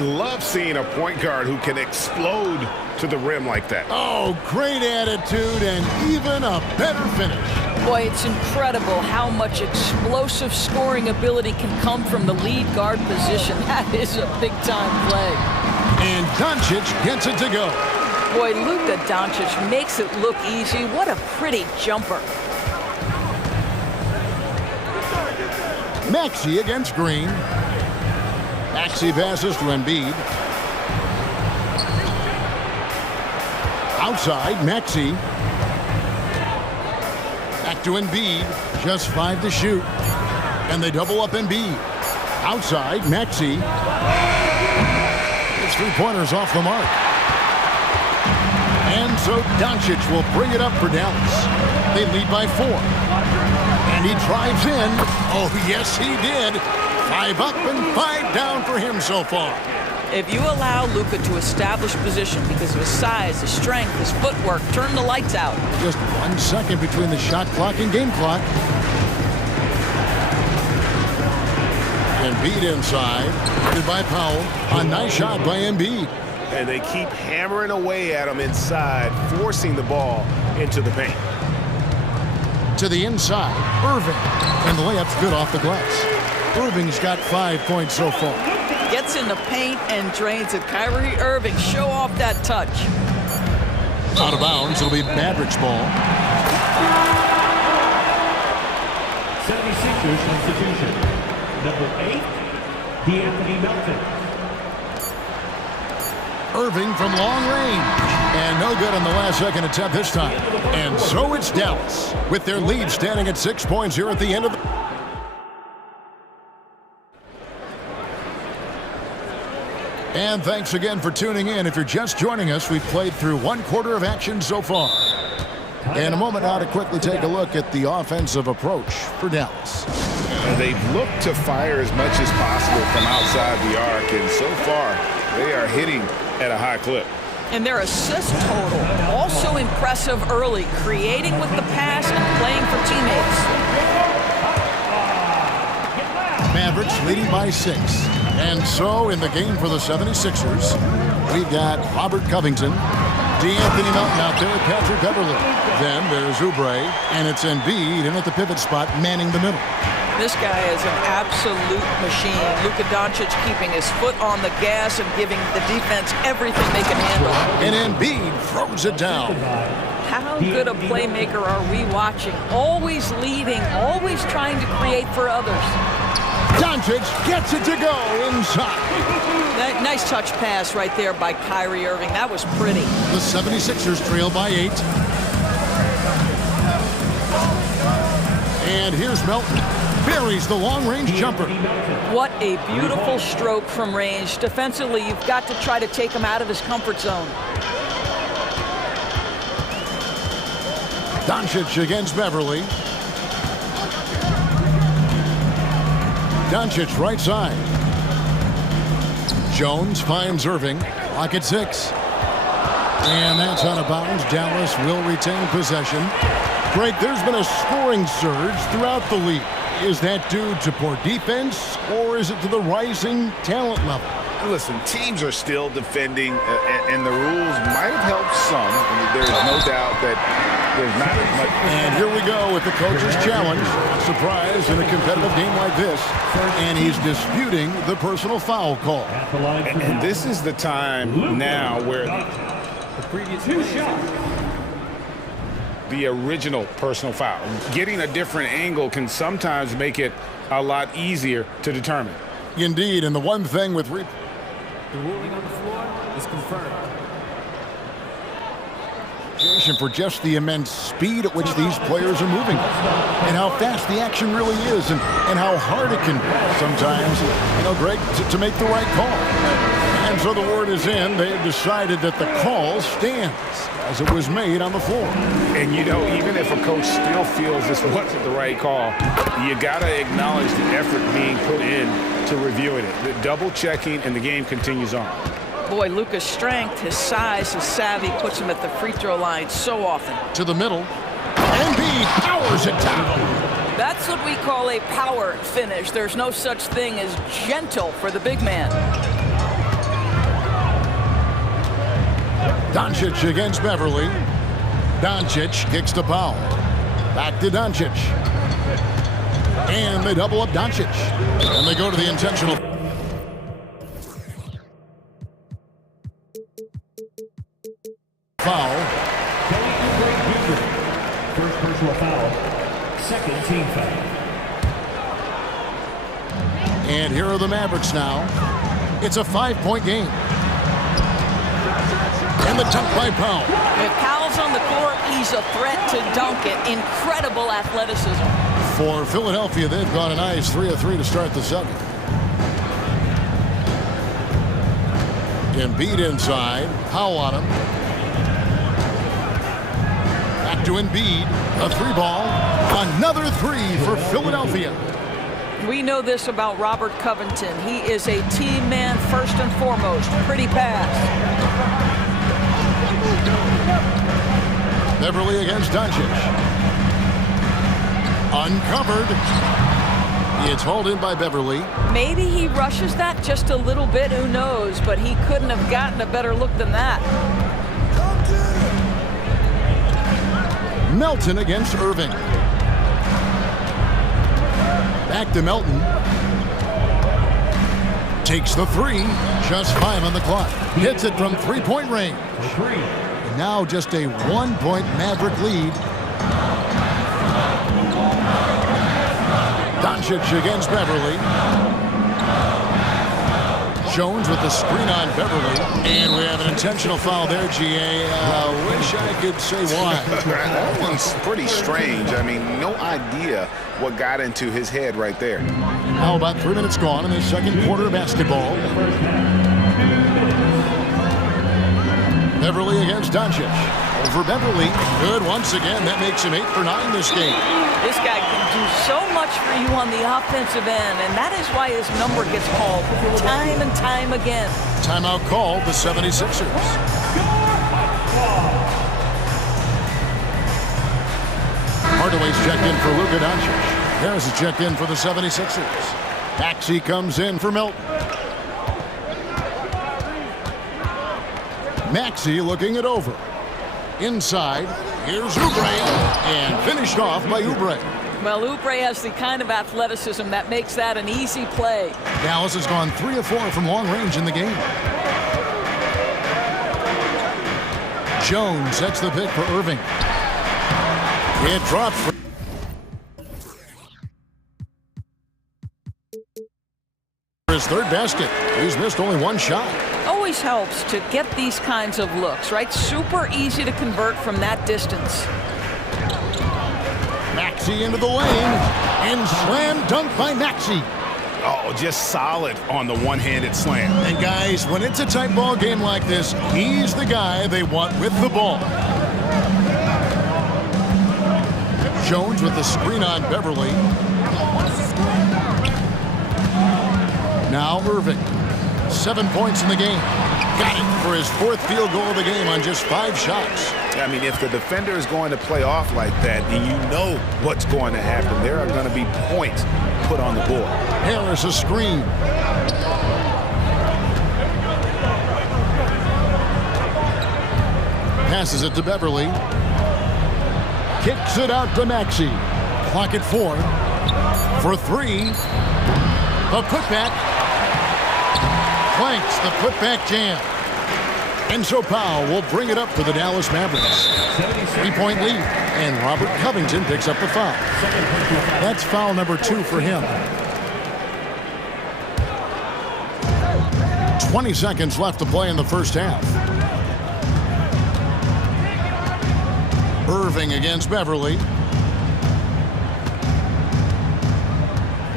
Love seeing a point guard who can explode to the rim like that. Oh, great attitude and even a better finish. Boy, it's incredible how much explosive scoring ability can come from the lead guard position. That is a big-time play. And Doncic gets it to go. Boy, Luka Doncic makes it look easy. What a pretty jumper. Maxey against Green. Maxey passes to Embiid. Outside, Maxey. Back to Embiid. Just 5 to shoot. And they double up Embiid. Outside, Maxey. His three-pointers off the mark. And so Doncic will bring it up for Dallas. They lead by 4. And he drives in. Oh, yes, he did. 5 up and 5 down for him so far. If you allow Luka to establish position because of his size, his strength, his footwork, turn the lights out. Just 1 second between the shot clock and game clock. Embiid inside. Guarded by Powell. A nice shot by Embiid. And they keep hammering away at him inside, forcing the ball into the paint. To the inside, Irving. And the layup's good off the glass. Irving's got 5 points so far. Gets in the paint and drains it. Kyrie Irving, show off that touch. Out of bounds, it'll be Maverick's ball. 76ers substitution. Number 8, D'Anthony Melton. Irving from long range. And no good on the last second attempt this time. And so it's Dallas with their lead standing at 6 points here at the end of the... And thanks again for tuning in. If you're just joining us, we've played through 1 quarter of action so far. And a moment now to quickly take a look at the offensive approach for Dallas. They've looked to fire as much as possible from outside the arc, and so far they are hitting at a high clip. And their assist total, also impressive early, creating with the pass and playing for teammates. Mavericks leading by 6. And so in the game for the 76ers, we've got Robert Covington, D'Anthony Melton out there, Patrick Beverly. Then there's Oubre, and it's Embiid in at the pivot spot, manning the middle. This guy is an absolute machine. Luka Doncic keeping his foot on the gas and giving the defense everything they can handle. And Embiid throws it down. How good a playmaker are we watching? Always leading, always trying to create for others. Doncic gets it to go inside. That nice touch pass right there by Kyrie Irving. That was pretty. The 76ers trail by 8. And here's Melton. Buries the long-range jumper. What a beautiful stroke from range. Defensively, you've got to try to take him out of his comfort zone. Doncic against Beverly. Doncic right side. Jones finds Irving. Clock at 6. And that's out of bounds. Dallas will retain possession. Greg, there's been a scoring surge throughout the league. Is that due to poor defense, or is it to the rising talent level? Listen, teams are still defending, and the rules might have helped some. There's no doubt that there's not as much. And here we go with the coach's challenge. Surprise in a competitive game like this. And he's disputing the personal foul call. And this is the time now where the previous 2 shots. The original personal foul. Getting a different angle can sometimes make it a lot easier to determine. Indeed, and the one thing with... The ruling on the floor is confirmed. For just the immense speed at which these players are moving and how fast the action really is and how hard it can be sometimes, Greg, to make the right call. And so the word is in. They have decided that the call stands as it was made on the floor. And, even if a coach still feels this wasn't the right call, you got to acknowledge the effort being put in to reviewing it. The double checking, and the game continues on. Boy, Luka's strength, his size, his savvy puts him at the free throw line so often. To the middle. Embiid powers it down. That's what we call a power finish. There's no such thing as gentle for the big man. Doncic against Beverly. Doncic kicks to Powell. Back to Doncic. And they double up Doncic. And they go to the intentional. Foul. First personal foul. Second team foul. And here are the Mavericks now. It's a 5-point game. And the dunk by Powell. If Powell's on the court, he's a threat to dunk it. Incredible athleticism. For Philadelphia, they've got a nice 3 of 3 to start the second. Embiid inside. Powell on him. Back to Embiid. A 3-ball. Another 3 for Philadelphia. We know this about Robert Covington. He is a team man first and foremost. Pretty pass. Beverly against Doncic. Uncovered. It's hauled in by Beverly. Maybe he rushes that just a little bit. Who knows? But he couldn't have gotten a better look than that. Melton against Irving. Back to Melton. Takes the 3. Just 5 on the clock. Hits it from 3-point range. And now just a 1-point Maverick lead. Doncic against Beverly. Jones with the screen on Beverly. And we have an intentional foul there, GA. Wish I could say why. That one's pretty strange. I mean, no idea what got into his head right there. Now about 3 minutes gone in the second quarter of basketball. Beverly against Doncic. Over Beverly. Good once again. That makes him 8 for 9 this game. This guy can do so much for you on the offensive end, and that is why his number gets called time and time again. Timeout called the 76ers. Hardaway's checked in for Luka Doncic. Harris is checked in for the 76ers. Maxey comes in for Milton. Maxey looking it over. Inside, here's Oubre, and finished off by Oubre. Well, Oubre has the kind of athleticism that makes that an easy play. Dallas has gone 3 of 4 from long range in the game. Jones sets the pick for Irving. It dropped for his 3rd basket. He's missed only 1 shot. Always helps to get these kinds of looks, right? Super easy to convert from that distance. Maxey into the lane, and slam dunk by Maxey. Oh, just solid on the one-handed slam. And guys, when it's a tight ball game like this, he's the guy they want with the ball. Jones with the screen on Beverly. Now Irving. 7 points in the game. Got it for his 4th field goal of the game on just 5 shots. I mean, if the defender is going to play off like that, and you know what's going to happen, there are going to be points put on the board. Harris a screen. Passes it to Beverly. Kicks it out to Maxey. Clock at 4. For 3. The putback. Planks the putback jam. And so Powell will bring it up for the Dallas Mavericks. 3-point lead. And Robert Covington picks up the foul. That's foul number 2 for him. 20 seconds left to play in the first half. Irving against Beverly.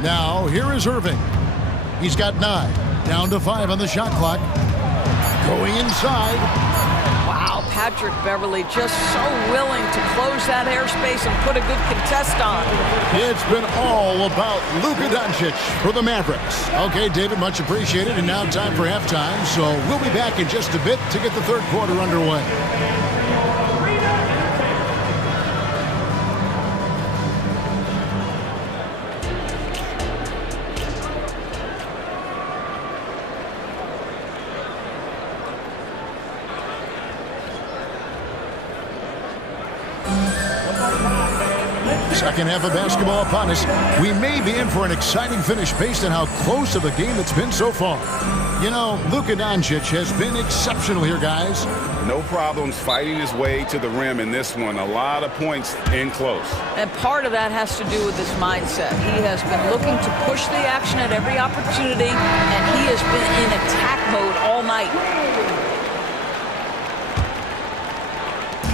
Now here is Irving. He's got 9. Down to 5 on the shot clock. Going inside. Wow, Patrick Beverly just so willing to close that airspace and put a good contest on. It's been all about Luka Doncic for the Mavericks. Okay, David, much appreciated. And now time for halftime. So we'll be back in just a bit to get the 3rd quarter underway. Second half of basketball upon us. We may be in for an exciting finish based on how close of a game it's been so far. You know, Luka Doncic has been exceptional here, guys. No problems fighting his way to the rim in this one. A lot of points in close. And part of that has to do with his mindset. He has been looking to push the action at every opportunity, and he has been in attack mode all night.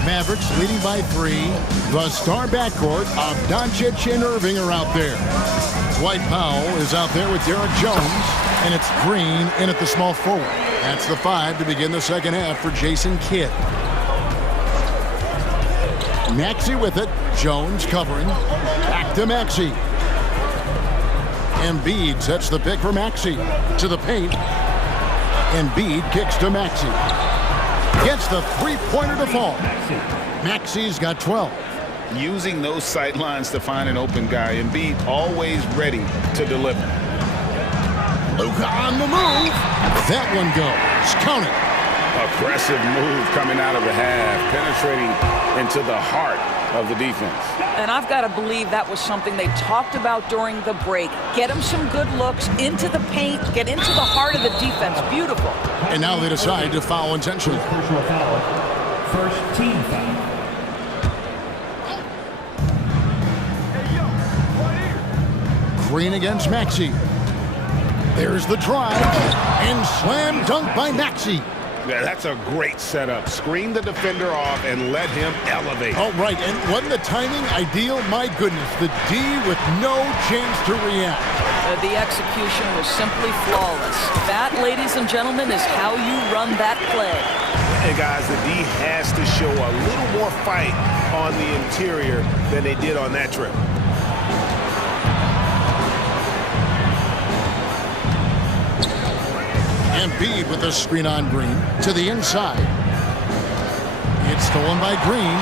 Mavericks leading by 3. The star backcourt of Doncic and Irving are out there. Dwight Powell is out there with Derek Jones, and it's Green in at the small forward. That's the 5 to begin the second half for Jason Kidd. Maxey with it. Jones covering. Back to Maxey. Embiid sets the pick for Maxey. To the paint. Embiid kicks to Maxey. Gets the three-pointer to fall. Maxey's got 12. Using those sight lines to find an open guy. Embiid always ready to deliver. Luka on the move. That one goes. Count it. Aggressive move coming out of the half, penetrating into the heart of the defense. And I've got to believe that was something they talked about during the break. Get him some good looks into the paint, get into the heart of the defense. Beautiful. And now they decide to foul intentionally. Personal foul. First team foul. Green against Maxey. There's the drive. And slam dunk by Maxey. Yeah, that's a great setup. Screen the defender off and let him elevate. Oh, right. And wasn't the timing ideal? My goodness. The D with no chance to react. The execution was simply flawless. That, ladies and gentlemen, is how you run that play. And guys, the D has to show a little more fight on the interior than they did on that trip. Embiid with the screen on Green to the inside. It's stolen by Green.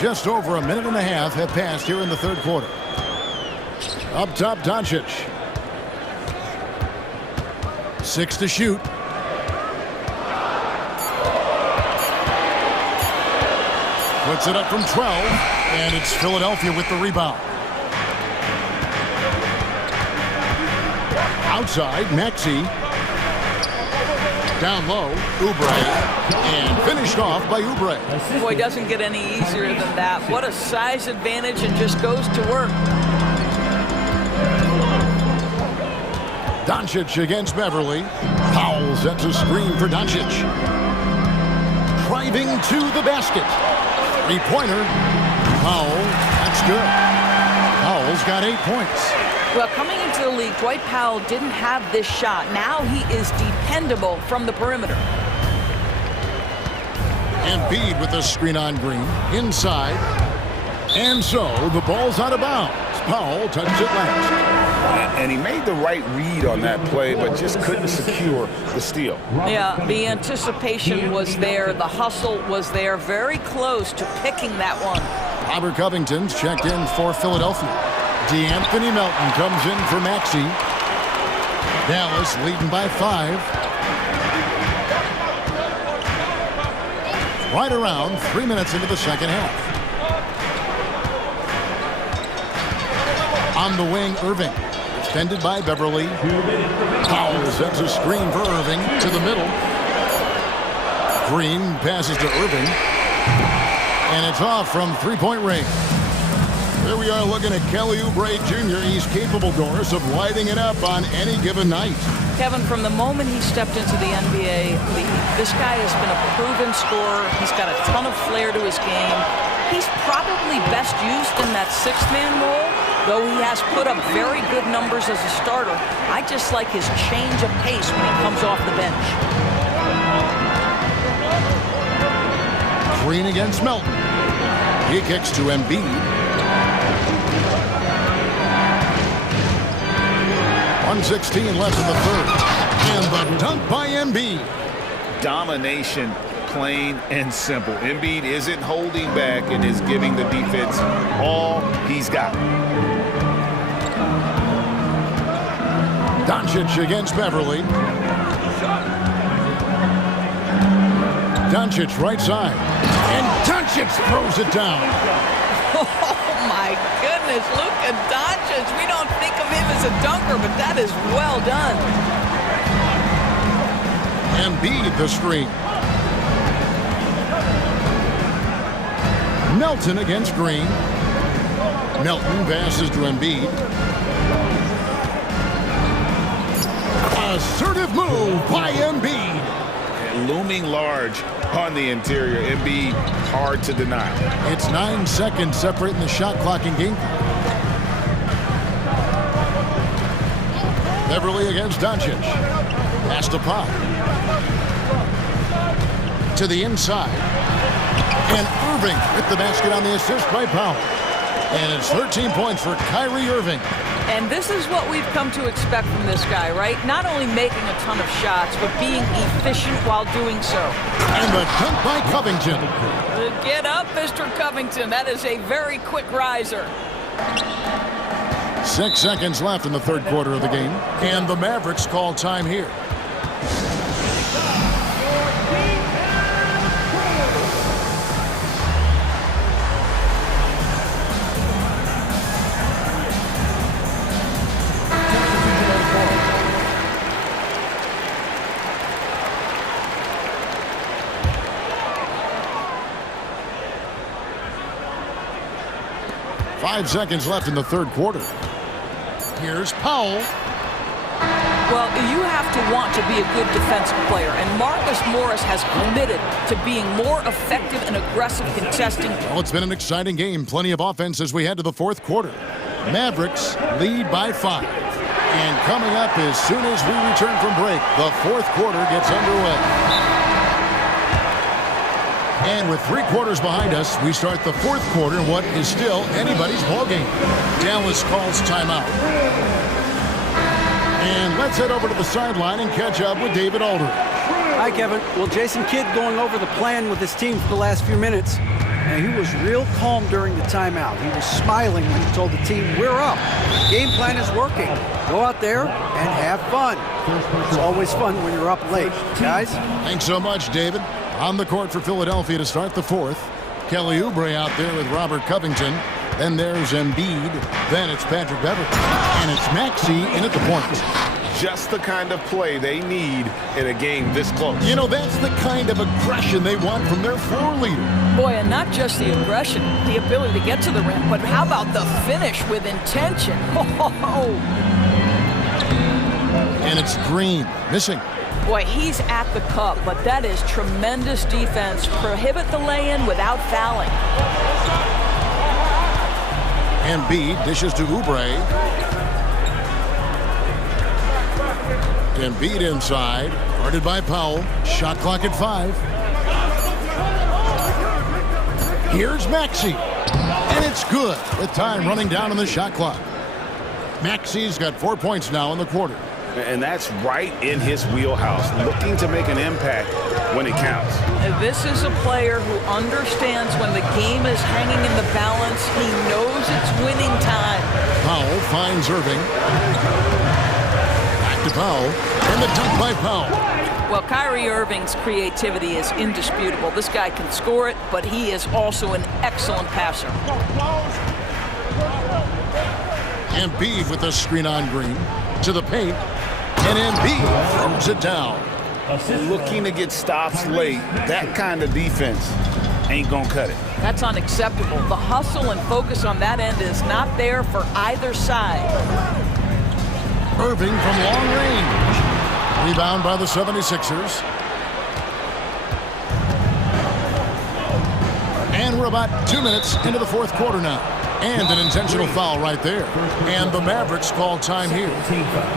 Just over a minute and a half have passed here in the third quarter. Up top, Doncic. 6 to shoot. Puts it up from 12, and it's Philadelphia with the rebound. Outside, Maxey. Down low, Oubre, and finished off by Oubre. Boy, doesn't get any easier than that. What a size advantage, and just goes to work. Doncic against Beverly. Powell sets a screen for Doncic. Driving to the basket. Three-pointer. Powell, that's good. Powell's got 8 points. Well, coming into the league, Dwight Powell didn't have this shot. Now he is dependable from the perimeter. Embiid with the screen on Green. Inside. And so the ball's out of bounds. Powell touched it last. And he made the right read on that play, but just couldn't secure the steal. Yeah, the anticipation was there. The hustle was there. Very close to picking that one. Robert Covington's checked in for Philadelphia. DeAnthony Melton comes in for Maxey. Dallas leading by 5. Right around 3 minutes into the second half. On the wing, Irving. Extended by Beverly. Powell sets a screen for Irving to the middle. Green passes to Irving. And it's off from three-point range. Here we are looking at Kelly Oubre Jr. He's capable, Doris, of lighting it up on any given night. Kevin, from the moment he stepped into the NBA, this guy has been a proven scorer. He's got a ton of flair to his game. He's probably best used in that sixth-man role, though he has put up very good numbers as a starter. I just like his change of pace when he comes off the bench. Green against Melton. He kicks to Embiid. 1:16 left in the third. And the dunk by Embiid. Domination, plain and simple. Embiid isn't holding back and is giving the defense all he's got. Doncic against Beverly. Doncic right side. And Doncic throws it down. Oh, my goodness. Luka Doncic. We don't think of him as a dunker, but that is well done. Embiid the screen. Melton against Green. Melton passes to Embiid. Assertive move by Embiid. Looming large on the interior. Embiid, hard to deny. It's 9 seconds separating the shot clock and game. Beverly against Doncic. Pass to Pop. To the inside. And Irving with the basket on the assist by Powell. And it's 13 points for Kyrie Irving. And this is what we've come to expect from this guy, right? Not only making a ton of shots, but being efficient while doing so. And the dunk by Covington. Get up, Mr. Covington. That is a very quick riser. 6 seconds left in the third quarter of the game. And the Mavericks call time here. Five seconds left in the third quarter. Here's Powell. Well, you have to want to be a good defensive player, and Marcus Morris has committed to being more effective and aggressive contesting. Well, it's been an exciting game. Plenty of offense as we head to the fourth quarter. Mavericks lead by 5. And coming up as soon as we return from break, the fourth quarter gets underway. And with 3 quarters behind us, we start the fourth quarter in what is still anybody's ballgame. Dallas calls timeout. And let's head over to the sideline and catch up with David Aldridge. Hi, Kevin. Well, Jason Kidd going over the plan with his team for the last few minutes. And he was real calm during the timeout. He was smiling when he told the team, we're up. Game plan is working. Go out there and have fun. It's always fun when you're up late. Guys? Thanks so much, David. On the court for Philadelphia to start the fourth. Kelly Oubre out there with Robert Covington. Then there's Embiid. Then it's Patrick Beverly. And it's Maxey in at the point. Just the kind of play they need in a game this close. You know, that's the kind of aggression they want from their floor leader. Boy, and not just the aggression, the ability to get to the rim, but how about the finish with intention? And it's Green missing. Boy, he's at the cup, but that is tremendous defense. Prohibit the lay-in without fouling. Embiid dishes to Oubre. Embiid inside, guarded by Powell. Shot clock at 5. Here's Maxey. And it's good with time running down on the shot clock. Maxey's got 4 points now in the quarter. And that's right in his wheelhouse, looking to make an impact when it counts. This is a player who understands when the game is hanging in the balance. He knows it's winning time. Powell finds Irving. Back to Powell. And the dunk by Powell. Well, Kyrie Irving's creativity is indisputable. This guy can score it, but he is also an excellent passer. Embiid with the screen on Green. To the paint. And Embiid throws it down. Looking to get stops late. That kind of defense ain't gonna cut it. That's unacceptable. The hustle and focus on that end is not there for either side. Irving from long range. Rebound by the 76ers. And we're about 2 minutes into the fourth quarter now. And an intentional foul right there. And the Mavericks call time here.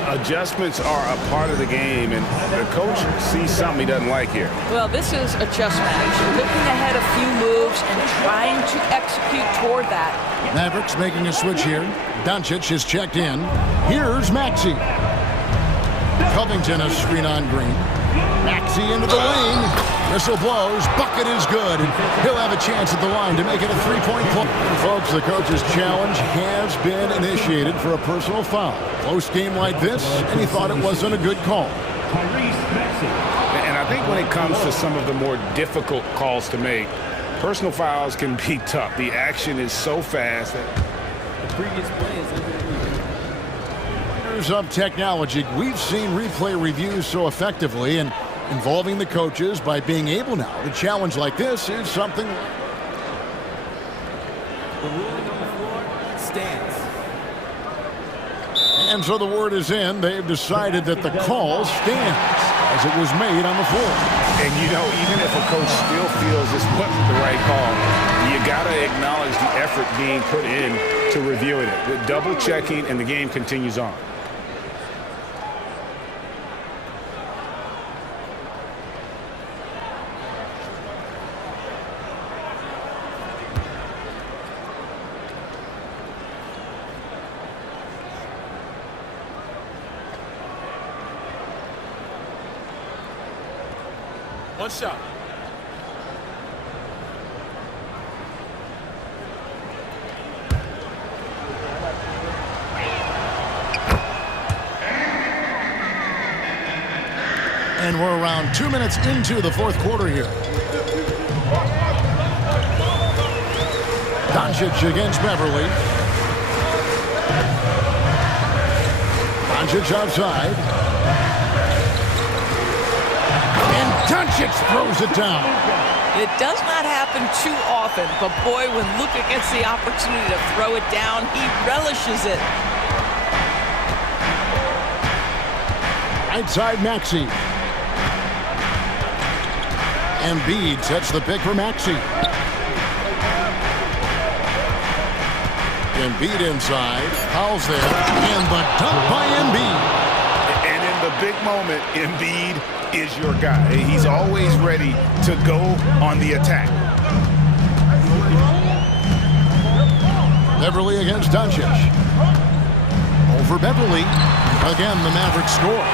Adjustments are a part of the game, and the coach sees something he doesn't like here. Well, this is a chess match. Looking ahead a few moves and trying to execute toward that. Mavericks making a switch here. Doncic is checked in. Here's Maxey. Covington a screen on Green. Maxey into the lane. Whistle blows. Bucket is good. He'll have a chance at the line to make it a 3-point play. Folks, the coach's challenge has been initiated for a personal foul. Close game like this, and he thought it wasn't a good call. And I I think when it comes to some of the more difficult calls to make, personal fouls can be tough. The action is so fast. The previous play is under review. Wonders of technology. We've seen replay reviews so effectively, and involving the coaches by being able now to challenge like this is something. The ruling on the floor stands. And so the word is in. They've decided that the call stands as it was made on the floor. And, you know, even if a coach still feels this wasn't the right call, you got to acknowledge the effort being put in to reviewing it. With double checking, and the game continues on. One shot. And we're around 2 minutes into the fourth quarter here. Doncic against Beverly. Doncic outside. And Doncic throws it down. It does not happen too often, but boy, when Luka gets the opportunity to throw it down, he relishes it. Right side, Maxey. Embiid sets the pick for Maxey. Embiid inside. Powell's there. And the dunk by Embiid. And in the big moment, Embiid is your guy. He's always ready to go on the attack. Beverly against Doncic. Over Beverly. Again, the Mavericks score.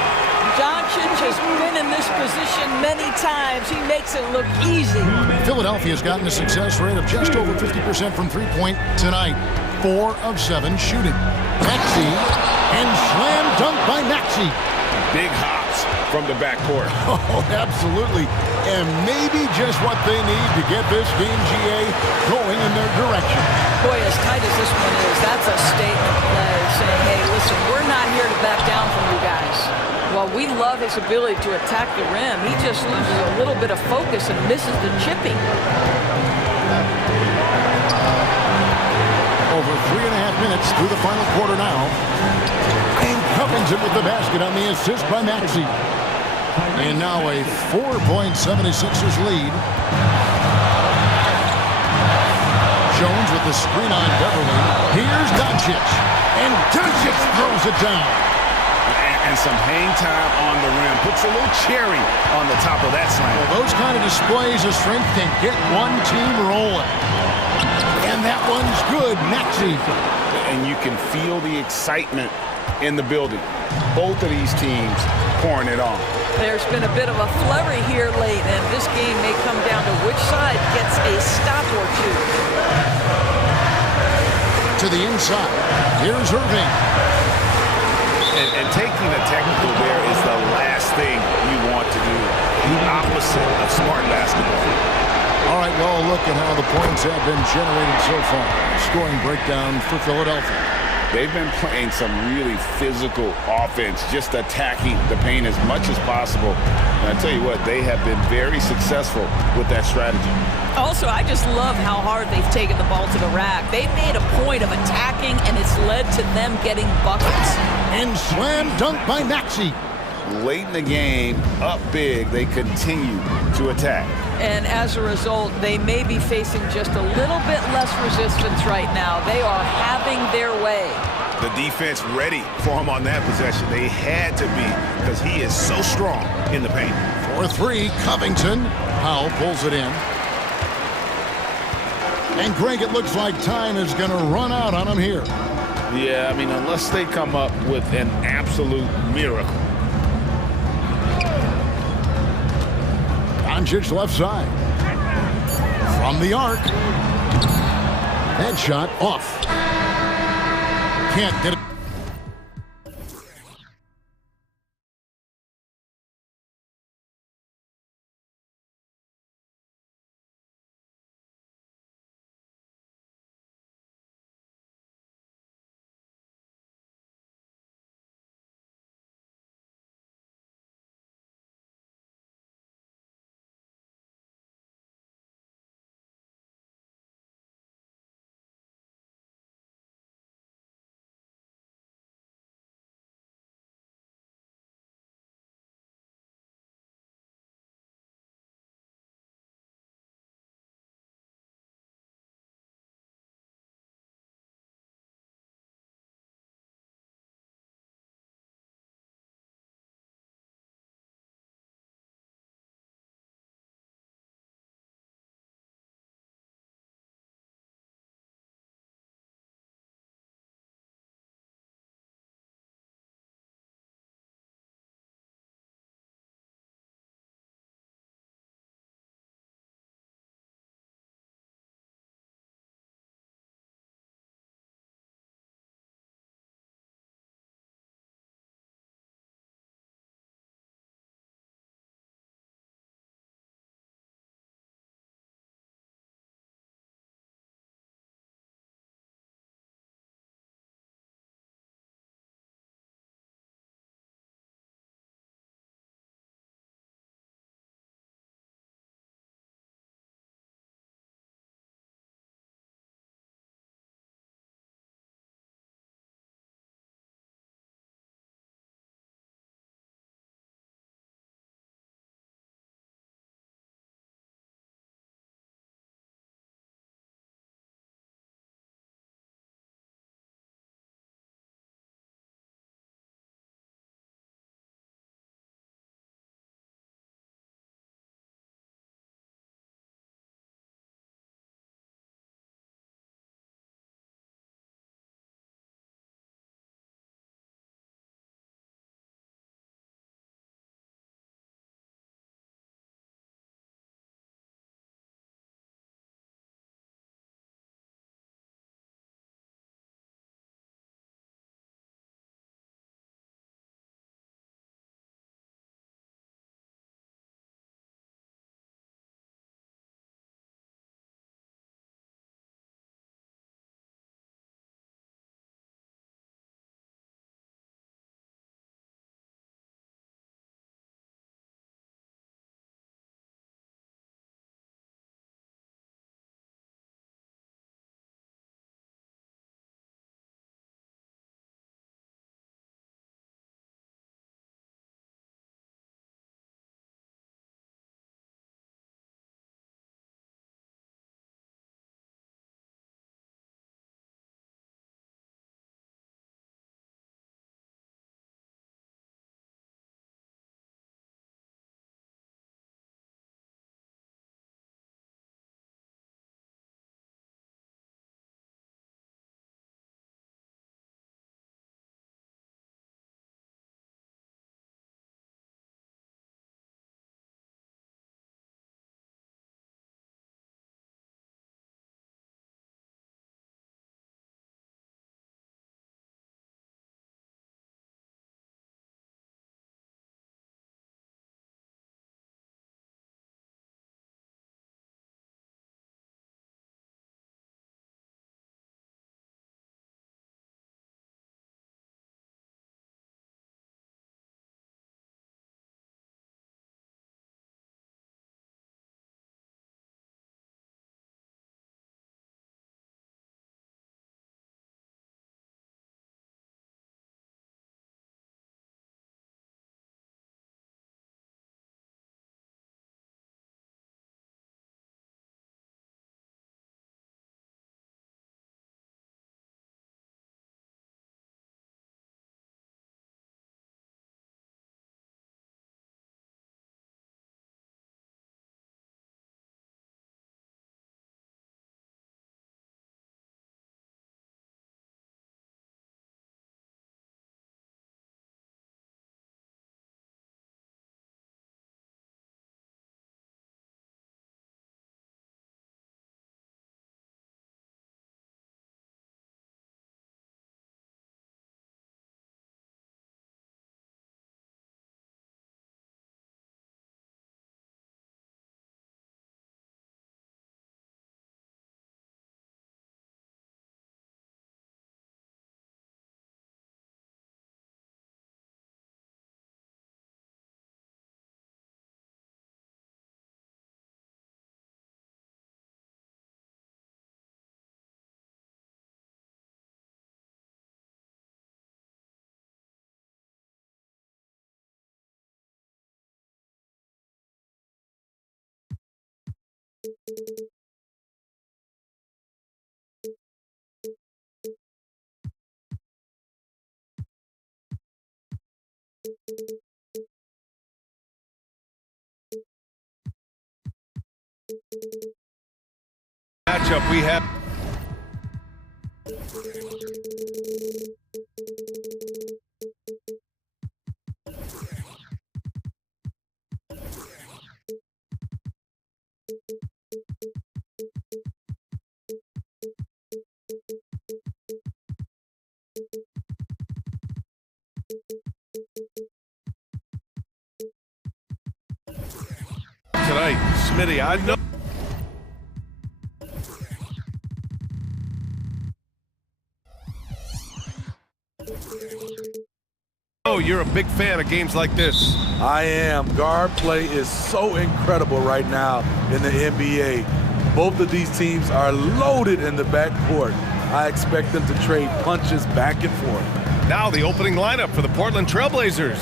Doncic has been in this position many times. He makes it look easy. Philadelphia's gotten a success rate of just over 50% from three-point tonight. 4 of 7 shooting. Maxey, and slam dunk by Maxey. Big hops from the backcourt. Oh, absolutely. And maybe just what they need to get this game, GA, going in their direction. Boy, as tight as this one is, that's a statement play saying, hey, listen, we're not here to back down from you guys. While we love his ability to attack the rim, he just loses a little bit of focus and misses the chipping. Over 3.5 minutes through the final quarter now. And Covington with the basket on the assist by Maxey. And now a 4-point 76ers lead. Jones with the screen on Beverly. Here's Doncic. And Doncic throws it down. And some hang time on the rim. Puts a little cherry on the top of that slam. Well, those kind of displays of strength can get one team rolling. And that one's good, Maxey. And you can feel the excitement in the building. Both of these teams pouring it on. There's been a bit of a flurry here late, and this game may come down to which side gets a stop or two. To the inside. Here's Irving. And taking a technical there is the last thing you want to do. The opposite of smart basketball. All right, well, look at how the points have been generated so far. Scoring breakdown for Philadelphia. They've been playing some really physical offense, just attacking the paint as much as possible. And I tell you what, they have been very successful with that strategy. Also, I just love how hard they've taken the ball to the rack. They've made a point of attacking, and it's led to them getting buckets. And slam dunk by Maxey. Late in the game, up big, they continue to attack. And as a result, they may be facing just a little bit less resistance right now. They are having their way. The defense ready for him on that possession. They had to be, because he is so strong in the paint. For 3, Covington. Powell pulls it in. And Greg, it looks like time is going to run out on him here. Yeah, I mean, unless they come up with an absolute miracle. Doncic left side. From the arc. That shot off. Can't get it. Matchup we have. Tonight, Smitty, I know. Oh, you're a big fan of games like this. I am. Guard play is so incredible right now in the NBA. Both of these teams are loaded in the backcourt. I expect them to trade punches back and forth. Now the opening lineup for the Portland Trailblazers.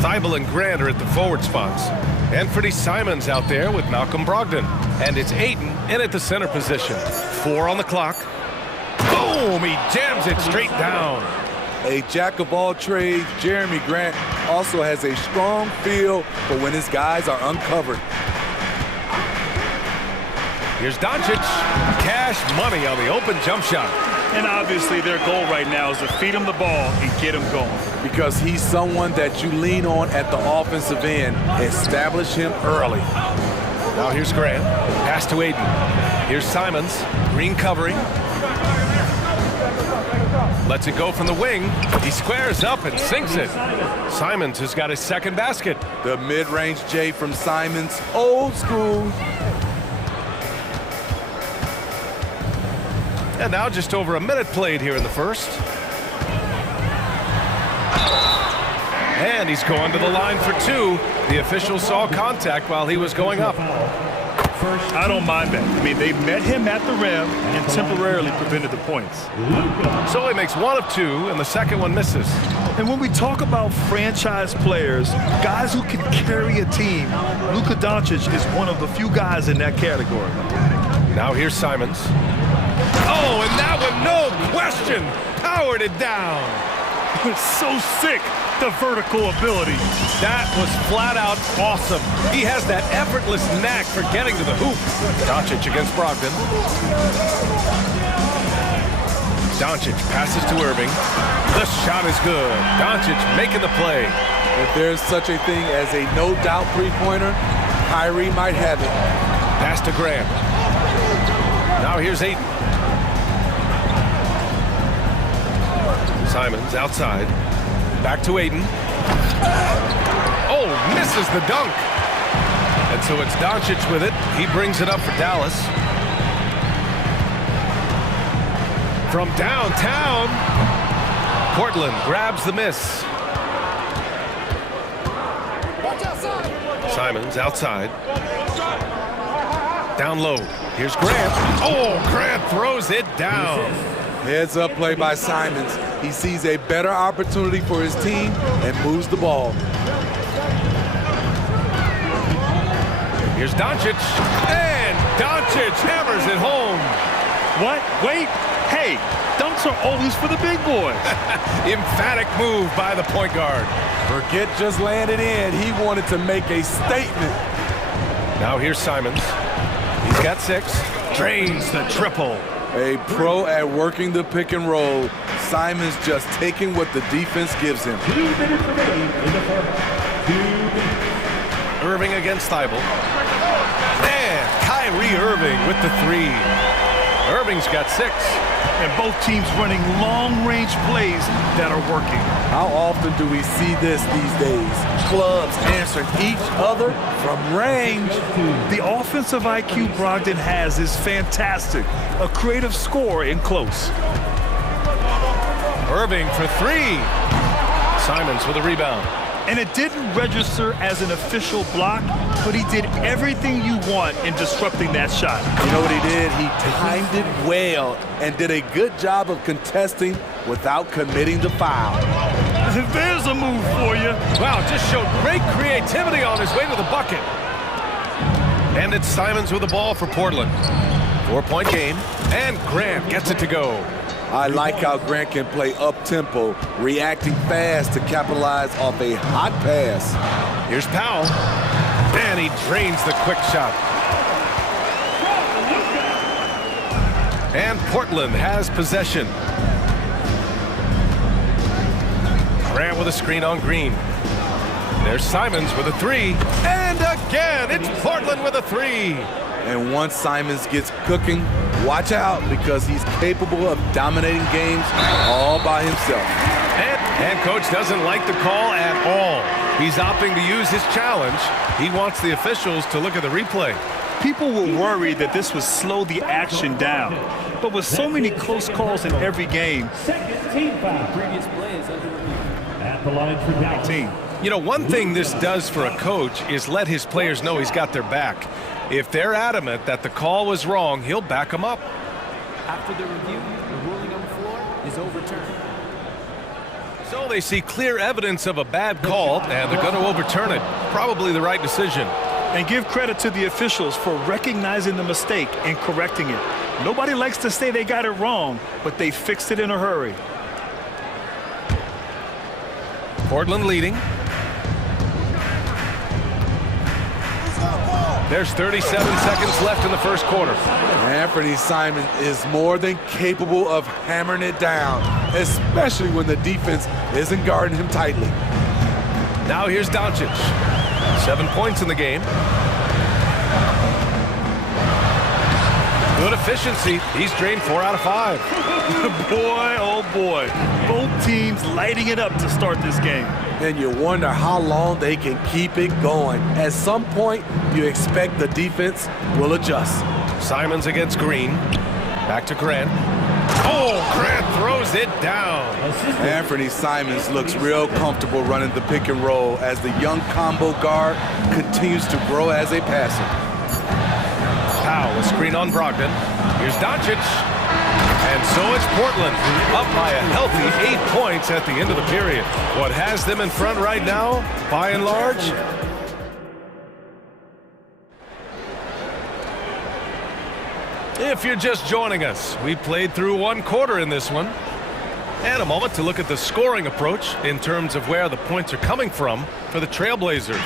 Thibault and Grant are at the forward spots. Anthony Simons out there with Malcolm Brogdon. And it's Ayton in at the center position. 4 on the clock. Boom! He jams it straight down. A jack of all trades, Jeremy Grant also has a strong feel for when his guys are uncovered. Here's Doncic. Cash money on the open jump shot. And obviously their goal right now is to feed him the ball and get him going. Because he's someone that you lean on at the offensive end. Establish him early. Now here's Grant. Pass to Ayton. Here's Simons. Green covering. Lets it go from the wing. He squares up and sinks it. Simons has got his second basket. The mid-range J from Simons, old school. And now just over a minute played here in the first. And he's going to the line for 2. The official saw contact while he was going up. I don't mind that. I mean, they met him at the rim and temporarily prevented the points. So he makes 1 of 2, and the second one misses. And when we talk about franchise players, guys who can carry a team, Luka Doncic is one of the few guys in that category. Now here's Simons. Oh, and that one, no question, powered it down. It's so sick, the vertical ability. That was flat out awesome. He has that effortless knack for getting to the hoop. Doncic against Brogdon. Doncic passes to Irving. The shot is good. Doncic making the play. If there's such a thing as a no-doubt three-pointer, Kyrie might have it. Pass to Grant. Now here's Ayton. Simons outside. Back to Ayton. Oh, misses the dunk. And so it's Doncic with it. He brings it up for Dallas. From downtown, Portland grabs the miss. Simons outside. Down low. Here's Grant. Oh, Grant throws it down. Heads up play by Simons. He sees a better opportunity for his team and moves the ball. Here's Doncic. And Doncic hammers it home. What? Wait. Hey, dunks are always for the big boys. Emphatic move by the point guard. Forget just landed in. He wanted to make a statement. Now here's Simons. He's got 6. Drains the triple. A pro at working the pick and roll. Simons just taking what the defense gives him. 2 minutes remaining in the first. 2 minutes. Irving against Thibault. And Kyrie Irving with the 3. Irving's got 6. And both teams running long-range plays that are working. How often do we see this these days? Clubs answering each other from range. The offensive IQ Brogdon has is fantastic. A creative score in close. Irving for 3. Simons with a rebound. And it didn't register as an official block, but he did everything you want in disrupting that shot. You know what he did? He timed it well and did a good job of contesting without committing the foul. There's a move for you. Wow, just showed great creativity on his way to the bucket. And it's Simons with the ball for Portland. 4-point game, and Grant gets it to go. I like how Grant can play up-tempo, reacting fast to capitalize off a hot pass. Here's Powell, and he drains the quick shot. And Portland has possession. Grant with a screen on Green. There's Simons with a three, and again, it's Portland with a three. And once Simons gets cooking, watch out, because he's capable of dominating games all by himself. And coach doesn't like the call at all. He's opting to use his challenge. He wants the officials to look at the replay. People were worried that this would slow the action down. But with so many close calls in every game, Second team foul. Previous play is under review. At the line for Dallas. You know, one thing this does for a coach is let his players know he's got their back. If they're adamant that the call was wrong, he'll back them up. After the review, the ruling on the floor is overturned. So they see clear evidence of a bad call, and they're going to overturn it. Probably the right decision. and give credit to the officials for recognizing the mistake and correcting it. Nobody likes to say they got it wrong, but they fixed it in a hurry. Portland leading. There's 37 seconds left in the first quarter. Anthony Simon is more than capable of hammering it down, especially when the defense isn't guarding him tightly. Now here's Doncic. 7 points in the game. Good efficiency. He's drained 4 out of 5. Boy, oh boy. Both teams lighting it up to start this game. And you wonder how long they can keep it going. At some point, you expect the defense will adjust. Simons against Green. Back to Grant. Oh, Grant throws it down. Anthony Simons looks real comfortable running the pick and roll as the young combo guard continues to grow as a passer. Powell, a screen on Brogdon. Here's Doncic. And so it's Portland, up by a healthy 8 points at the end of the period. What has them in front right now, by and large? If you're just joining us, we played through 1 quarter in this one. And a moment to look at the scoring approach in terms of where the points are coming from for the Trailblazers.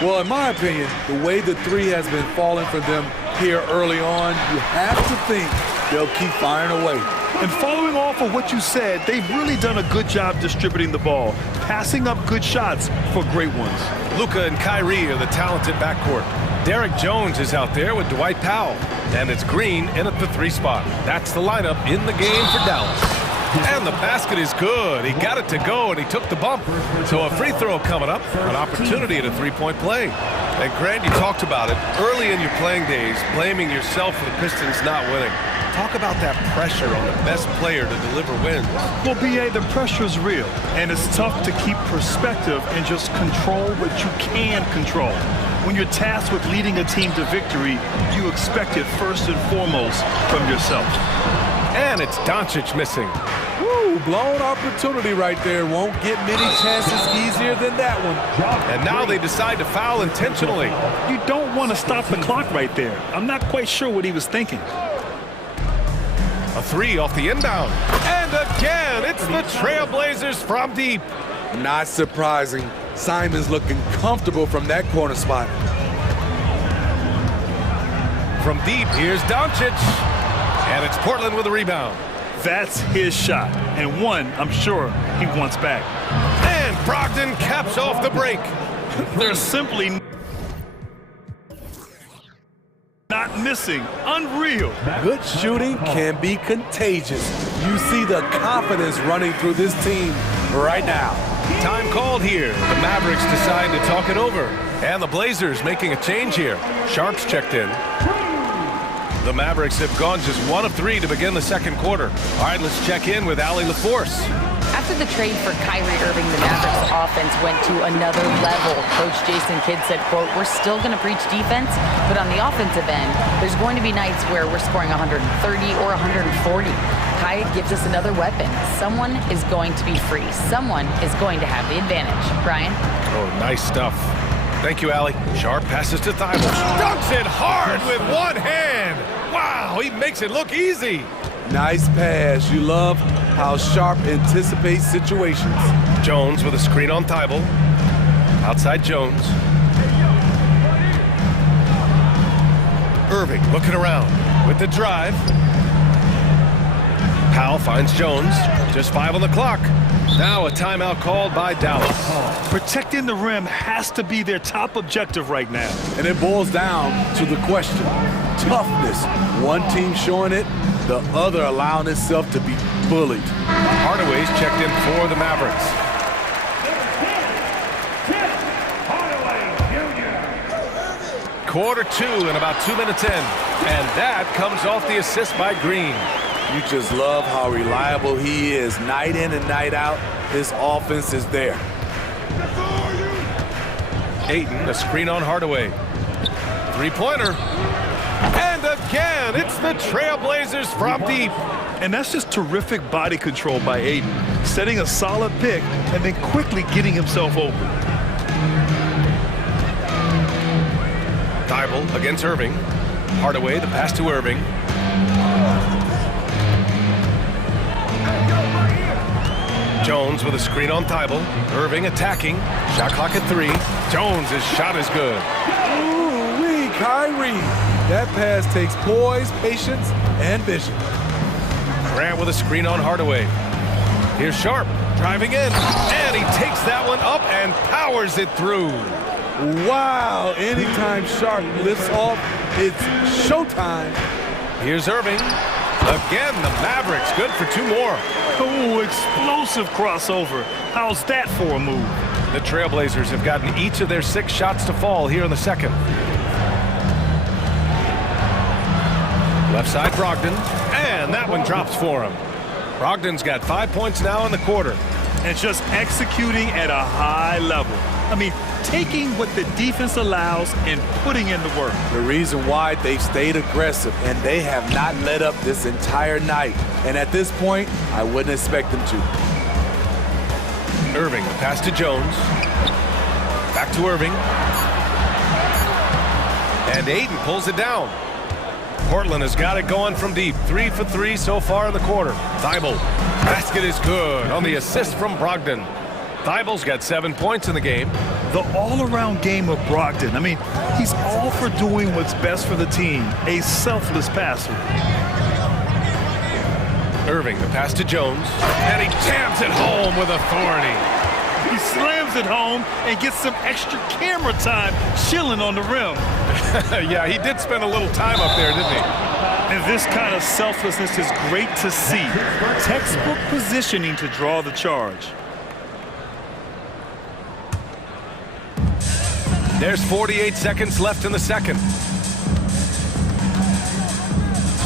Well, in my opinion, the way the three has been falling for them here early on, you have to think they'll keep firing away. And following off of what you said, they've really done a good job distributing the ball, passing up good shots for great ones. Luka and Kyrie are the talented backcourt. Derek Jones is out there with Dwight Powell. And it's Green in at the 3 spot. That's the lineup in the game for Dallas. And the basket is good. He got it to go, and he took the bump. So a free throw coming up, an opportunity at a 3-point play. And Grant, you talked about it early in your playing days, blaming yourself for the Pistons not winning. Talk about that pressure on the best player to deliver wins. Well, B.A., the pressure is real, and it's tough to keep perspective and just control what you can control. When you're tasked with leading a team to victory, you expect it first and foremost from yourself. And it's Doncic missing. Woo, blown opportunity right there. Won't get many chances easier than that one. And now they decide to foul intentionally. You don't want to stop the clock right there. I'm not quite sure what he was thinking. A 3 off the inbound. And again, it's the Trailblazers from deep. Not surprising. Simons looking comfortable from that corner spot. From deep, here's Doncic. And it's Portland with a rebound. That's his shot, and one I'm sure he wants back. And Brogdon caps off the break. They're simply not missing. Unreal. Good shooting can be contagious. You see the confidence running through this team right now. Time called here. The Mavericks decide to talk it over. And the Blazers making a change here. Sharps checked in. The Mavericks have gone just 1 of 3 to begin the second quarter. All right, let's check in with Allie LaForce. After the trade for Kyrie Irving, the Mavericks offense went to another level. Coach Jason Kidd said, quote, "We're still going to preach defense, but on the offensive end, there's going to be nights where we're scoring 130 or 140. Kai gives us another weapon. Someone is going to be free. Someone is going to have the advantage." Brian? Oh, nice stuff. Thank you, Allie. Sharp passes to Thibault. Dunks it hard with one hand. Wow, he makes it look easy. Nice pass. You love how Sharp anticipates situations. Jones with a screen on Thibault. Outside Jones. Irving looking around with the drive. Powell finds Jones. Just 5 on the clock. Now a timeout called by Dallas. Protecting the rim has to be their top objective right now. And it boils down to the question. Toughness. One team showing it, the other allowing itself to be bullied. Hardaway's checked in for the Mavericks. Quarter 2 and about 2 minutes in. And that comes off the assist by Green. You just love how reliable he is night in and night out. His offense is there. Ayton, a screen on Hardaway. Three-pointer. And again, it's the Trailblazers from deep. And that's just terrific body control by Ayton. Setting a solid pick and then quickly getting himself open. Thibault against Irving. Hardaway, the pass to Irving. Jones with a screen on Thibault. Irving attacking. Shot clock at 3. Jones' shot is good. Ooh-wee, Kyrie. That pass takes poise, patience, and vision. Grant with a screen on Hardaway. Here's Sharp driving in. And he takes that one up and powers it through. Wow. Anytime Sharp lifts off, it's showtime. Here's Irving. Again, the Mavericks good for 2 more. Oh, explosive crossover. How's that for a move? The Trailblazers have gotten each of their 6 shots to fall here in the second. Left side, Brogdon. And that one drops for him. Brogdon's got 5 points now in the quarter. And just executing at a high level. I mean, taking what the defense allows and putting in the work. The reason why they've stayed aggressive and they have not let up this entire night. And at this point, I wouldn't expect them to. Irving, the pass to Jones. Back to Irving. And Ayton pulls it down. Portland has got it going from deep. 3 for 3 so far in the quarter. Thibault. Basket is good on the assist from Brogdon. Thibault's got 7 points in the game. The all-around game of Brogdon. I mean, he's all for doing what's best for the team. A selfless passer. Irving, the pass to Jones. And he jams it home with authority. He slams it home and gets some extra camera time chilling on the rim. Yeah, he did spend a little time up there, didn't he? And this kind of selflessness is great to see. Textbook positioning to draw the charge. There's 48 seconds left in the second.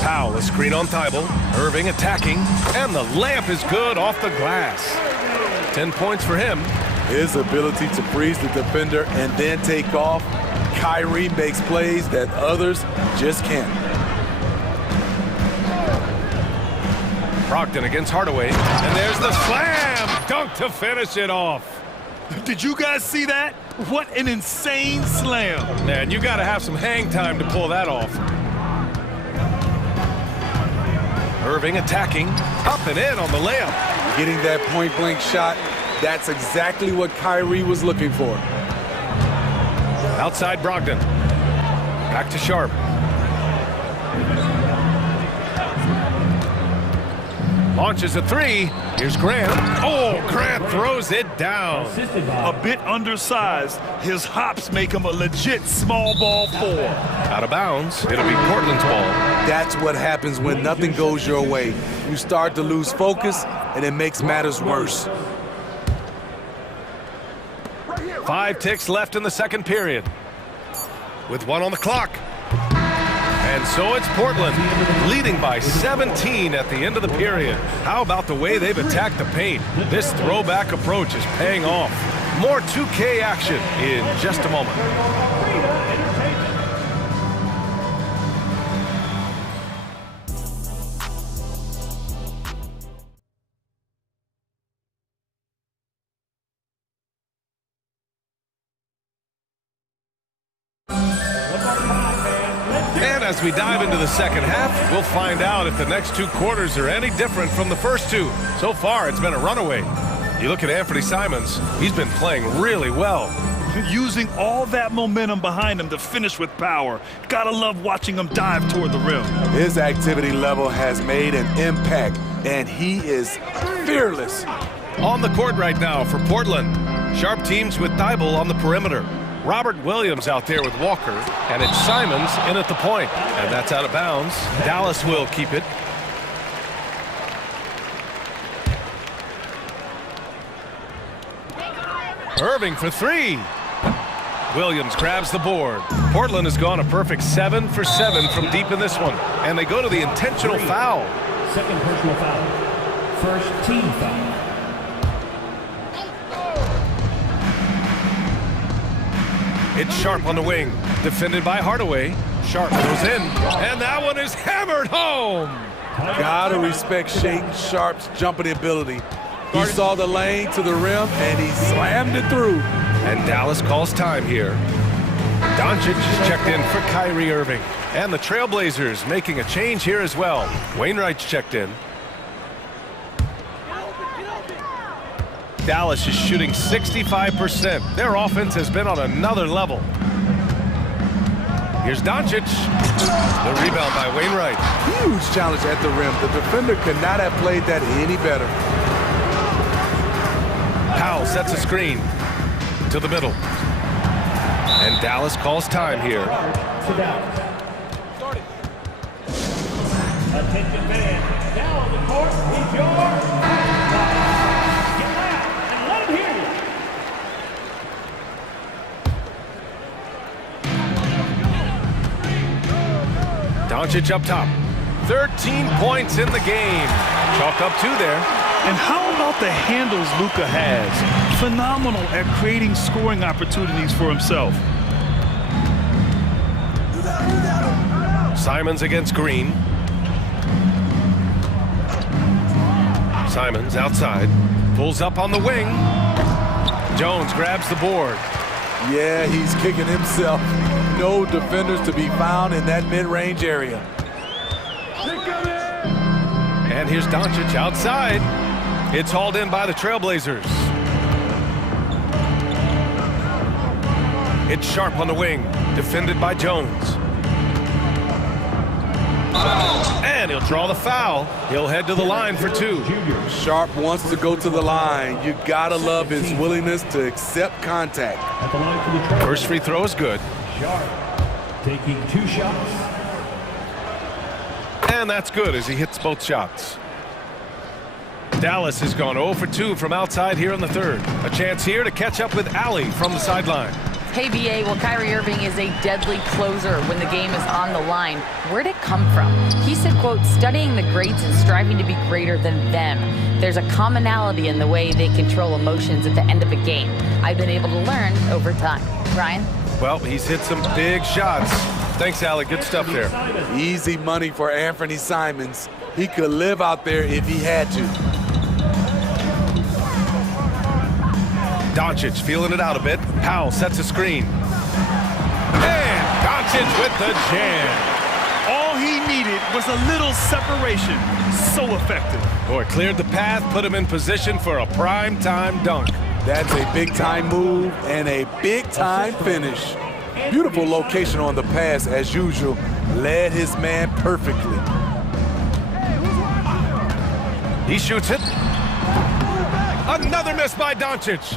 Powell, a screen on Thibault. Irving attacking. And the layup is good off the glass. 10 points for him. His ability to freeze the defender and then take off. Kyrie makes plays that others just can't. Brogdon against Hardaway. And there's the slam dunk to finish it off. Did you guys see that? What an insane slam. Man, you got to have some hang time to pull that off. Irving attacking. Up and in on the layup. Getting that point-blank shot, that's exactly what Kyrie was looking for. Outside Brogdon. Back to Sharp. Launches a 3. Here's Grant. Oh, Grant throws it down. A bit undersized. His hops make him a legit small ball 4. Out of bounds. It'll be Portland's ball. That's what happens when nothing goes your way. You start to lose focus, and it makes matters worse. 5 ticks left in the second period. With 1 on the clock. And so it's Portland, leading by 17 at the end of the period. How about the way they've attacked the paint? This throwback approach is paying off. More 2K action in just a moment. And as we dive into the second half, we'll find out if the next two quarters are any different from the first two. So far, it's been a runaway. You look at Anthony Simons, he's been playing really well. Using all that momentum behind him to finish with power. Gotta love watching him dive toward the rim. His activity level has made an impact, and he is fearless. On the court right now for Portland. Sharp teams with Thibault on the perimeter. Robert Williams out there with Walker, and it's Simons in at the point. And that's out of bounds. Dallas will keep it. Irving for three. Williams grabs the board. Portland has gone a perfect 7 for 7 from deep in this one. And they go to the intentional foul. Second personal foul. First team foul. It's Sharp on the wing. Defended by Hardaway. Sharp goes in. And that one is hammered home. Gotta respect Shaden Sharp's jumping ability. He saw the lane to the rim, and he slammed it through. And Dallas calls time here. Doncic is checked in for Kyrie Irving. And the Trailblazers making a change here as well. Wainwright's checked in. Dallas is shooting 65%. Their offense has been on another level. Here's Doncic. The rebound by Wainwright. Huge challenge at the rim. The defender could not have played that any better. Powell sets a screen to the middle. And Dallas calls time here. Attention fans, now on the court is yours. Get loud and let him hear you. Doncic up top. 13 points in the game. Chalk up 2 there. And how about the handles Luka has? Phenomenal at creating scoring opportunities for himself. Simons against Green. Simons outside. Pulls up on the wing. Jones grabs the board. Yeah, he's kicking himself. No defenders to be found in that mid-range area. And here's Doncic outside. It's hauled in by the Trailblazers. It's Sharp on the wing, defended by Jones. And he'll draw the foul. He'll head to the line for 2. Sharp wants to go to the line. You gotta love his willingness to accept contact. At the line for the Trailblazers. First free throw is good. Sharp taking 2 shots. And that's good as he hits both shots. Dallas has gone 0 for 2 from outside here in the third. A chance here to catch up with Allie from the sideline. Hey, BA, well, Kyrie Irving is a deadly closer when the game is on the line. Where'd it come from? He said, quote, studying the greats and striving to be greater than them. There's a commonality in the way they control emotions at the end of a game. I've been able to learn over time. Ryan? Well, he's hit some big shots. Thanks, Allie. Good stuff there. Easy money for Anthony Simons. He could live out there if he had to. Doncic feeling it out a bit. Powell sets a screen. And Doncic with the jam. All he needed was a little separation. So effective. Boy, cleared the path, put him in position for a prime-time dunk. That's a big-time move and a big-time finish. Beautiful location on the pass, as usual. Led his man perfectly. He shoots it. Another miss by Doncic.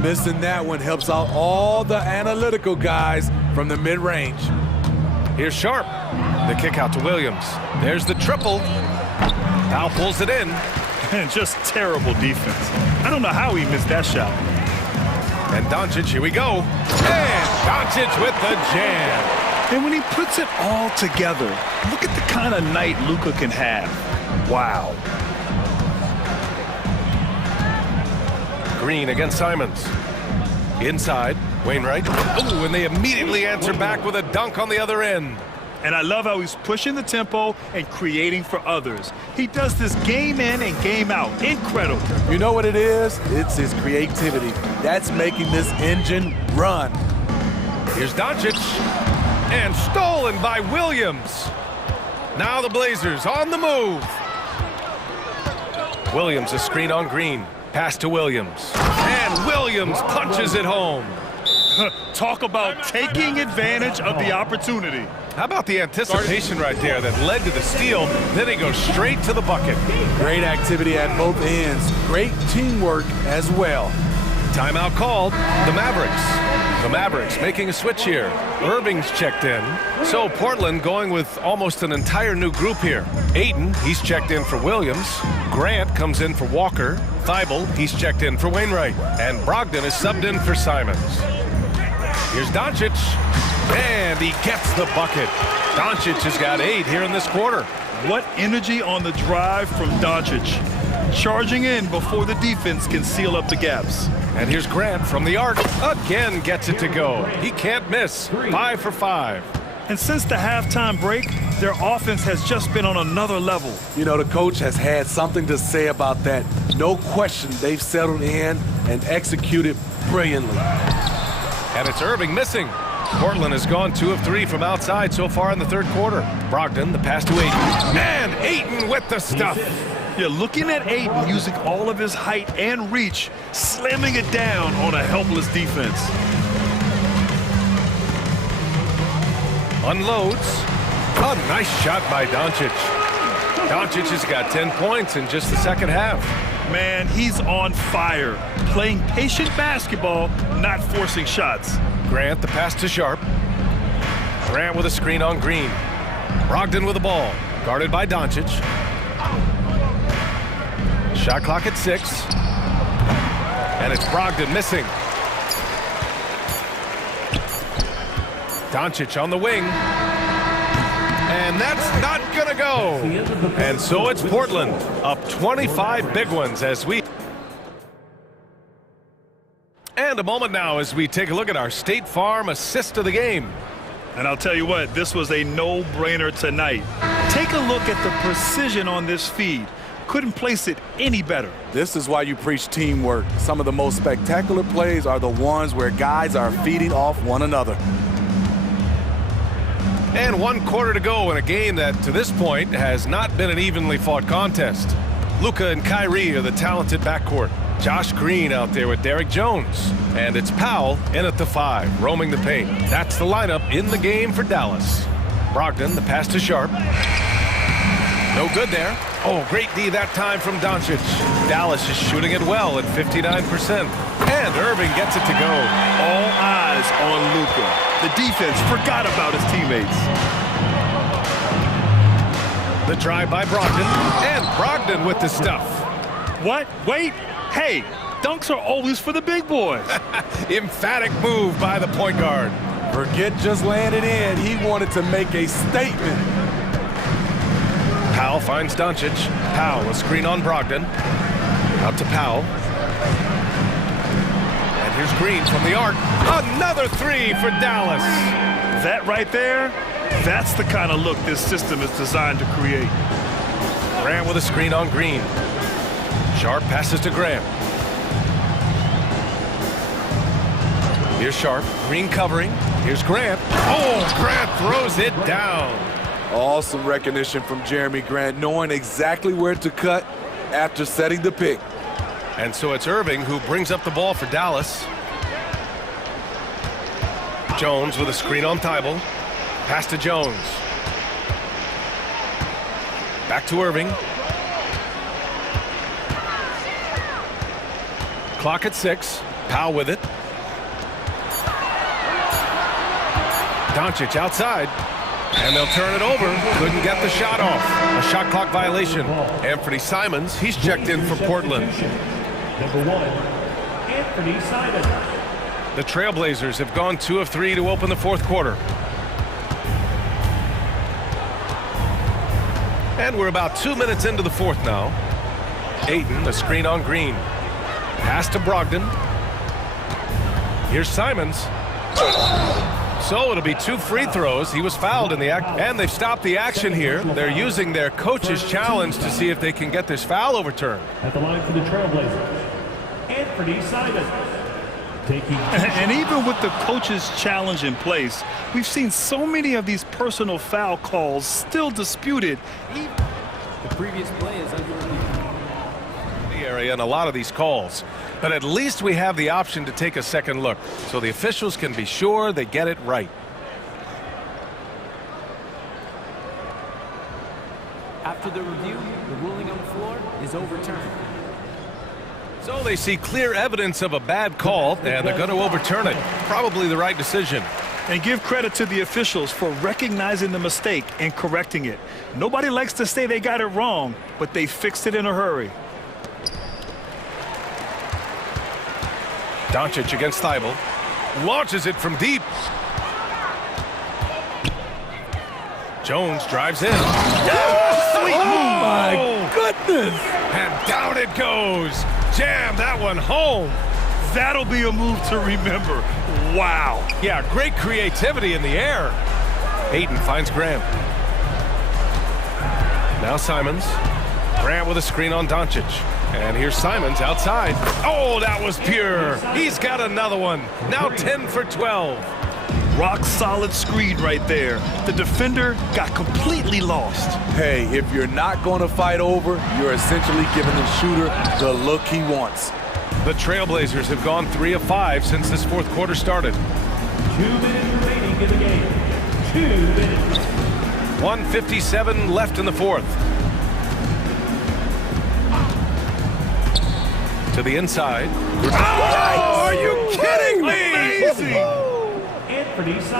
Missing that one helps out all the analytical guys from the mid-range. Here's Sharp. The kick out to Williams. There's the triple. Powell pulls it in. And just terrible defense. I don't know how he missed that shot. And Doncic, here we go. And Doncic with the jam. And when he puts it all together, look at the kind of night Luka can have. Wow. Green against Simons. Inside, Wainwright. Ooh, and they immediately answer back with a dunk on the other end. And I love how he's pushing the tempo and creating for others. He does this game in and game out. Incredible. You know what it is? It's his creativity. That's making this engine run. Here's Doncic. And stolen by Williams. Now the Blazers on the move. Williams, a screen on Green. Pass to Williams. And Williams punches it home. Talk about taking advantage of the opportunity. How about the anticipation right there that led to the steal? Then he goes straight to the bucket. Great activity at both ends. Great teamwork as well. Timeout called. The Mavericks. The Mavericks making a switch here. Irving's checked in. So Portland going with almost an entire new group here. Ayton, he's checked in for Williams. Grant comes in for Walker. Thibault, he's checked in for Wainwright. And Brogdon is subbed in for Simons. Here's Doncic. And he gets the bucket. Doncic has got 8 here in this quarter. What energy on the drive from Doncic. Charging in before the defense can seal up the gaps. And here's Grant from the arc. Again gets it to go. He can't miss. 5 for 5. And since the halftime break, their offense has just been on another level. You know, the coach has had something to say about that. No question, they've settled in and executed brilliantly. And it's Irving missing. Portland has gone 2 of 3 from outside so far in the third quarter. Brogdon, the pass to Ayton. And Ayton with the stuff. Yeah, looking at Ayton using all of his height and reach, slamming it down on a helpless defense. Unloads. A nice shot by Doncic. Doncic has got 10 points in just the second half. Man, he's on fire. Playing patient basketball, not forcing shots. Grant, the pass to Sharp. Grant with a screen on Green. Brogdon with the ball. Guarded by Doncic. Shot clock at 6. And it's Brogdon missing. Doncic on the wing. And that's not gonna go. And so it's Portland up 25 big ones as we... And a moment now as we take a look at our State Farm assist of the game. And I'll tell you what, this was a no-brainer tonight. Take a look at the precision on this feed. Couldn't place it any better. This is why you preach teamwork. Some of the most spectacular plays are the ones where guys are feeding off one another. And 1 quarter to go in a game that, to this point, has not been an evenly fought contest. Luka and Kyrie are the talented backcourt. Josh Green out there with Derek Jones. And it's Powell in at the 5, roaming the paint. That's the lineup in the game for Dallas. Brogdon, the pass to Sharp. No good there. Oh, great D that time from Doncic. Dallas is shooting it well at 59%. And Irving gets it to go. All eyes on Luka. The defense forgot about his teammates. The drive by Brogdon. And Brogdon with the stuff. What? Wait. Hey, dunks are always for the big boys. Emphatic move by the point guard. Forget just laying it in. He wanted to make a statement. Powell finds Doncic. Powell, a screen on Brogdon. Out to Powell. And here's Green from the arc. Another 3 for Dallas. That right there, that's the kind of look this system is designed to create. Grant with a screen on Green. Sharp passes to Grant. Here's Sharp. Green covering. Here's Grant. Oh, Grant throws it down. Awesome recognition from Jeremy Grant, knowing exactly where to cut after setting the pick. And so it's Irving who brings up the ball for Dallas. Jones with a screen on Thibault. Pass to Jones. Back to Irving. Clock at 6. Powell with it. Doncic outside. And they'll turn it over. Couldn't get the shot off. A shot clock violation. Anthony Simons, he's checked in for Portland. Number 1, Anthony Simons. The Trailblazers have gone 2 of 3 to open the fourth quarter. And we're about 2 minutes into the fourth now. Ayton, a screen on Green. Pass to Brogdon. Here's Simons. So it'll be 2 free throws. He was fouled in the act, and they've stopped the action here. They're using their coach's challenge to see if they can get this foul overturned. At the line for the Trailblazers, Anthony Simons. And even with the coach's challenge in place, we've seen so many of these personal foul calls still disputed. The previous play is under review. The area and a lot of these calls, but at least we have the option to take a second look, so the officials can be sure they get it right. After the review, the ruling on the floor is overturned. So they see clear evidence of a bad call, and they're going to overturn it. Probably the right decision. And give credit to the officials for recognizing the mistake and correcting it. Nobody likes to say they got it wrong, but they fixed it in a hurry. Doncic against Thibault. Launches it from deep. Jones drives in. Sweet move. My goodness. And down it goes. Jam that one home. That'll be a move to remember. Wow. Yeah, great creativity in the air. Ayton finds Grant. Now Simons. Grant with a screen on Doncic. And here's Simons outside. Oh, that was pure. He's got another one. Now 10 for 12. Rock solid screen right there. The defender got completely lost. Hey, if you're not going to fight over, you're essentially giving the shooter the look he wants. The Trailblazers have gone 3 of 5 since this fourth quarter started. 2 minutes remaining in the game. 2 minutes. 1:57 left in the fourth. To the inside. Oh, are you kidding me? Amazing.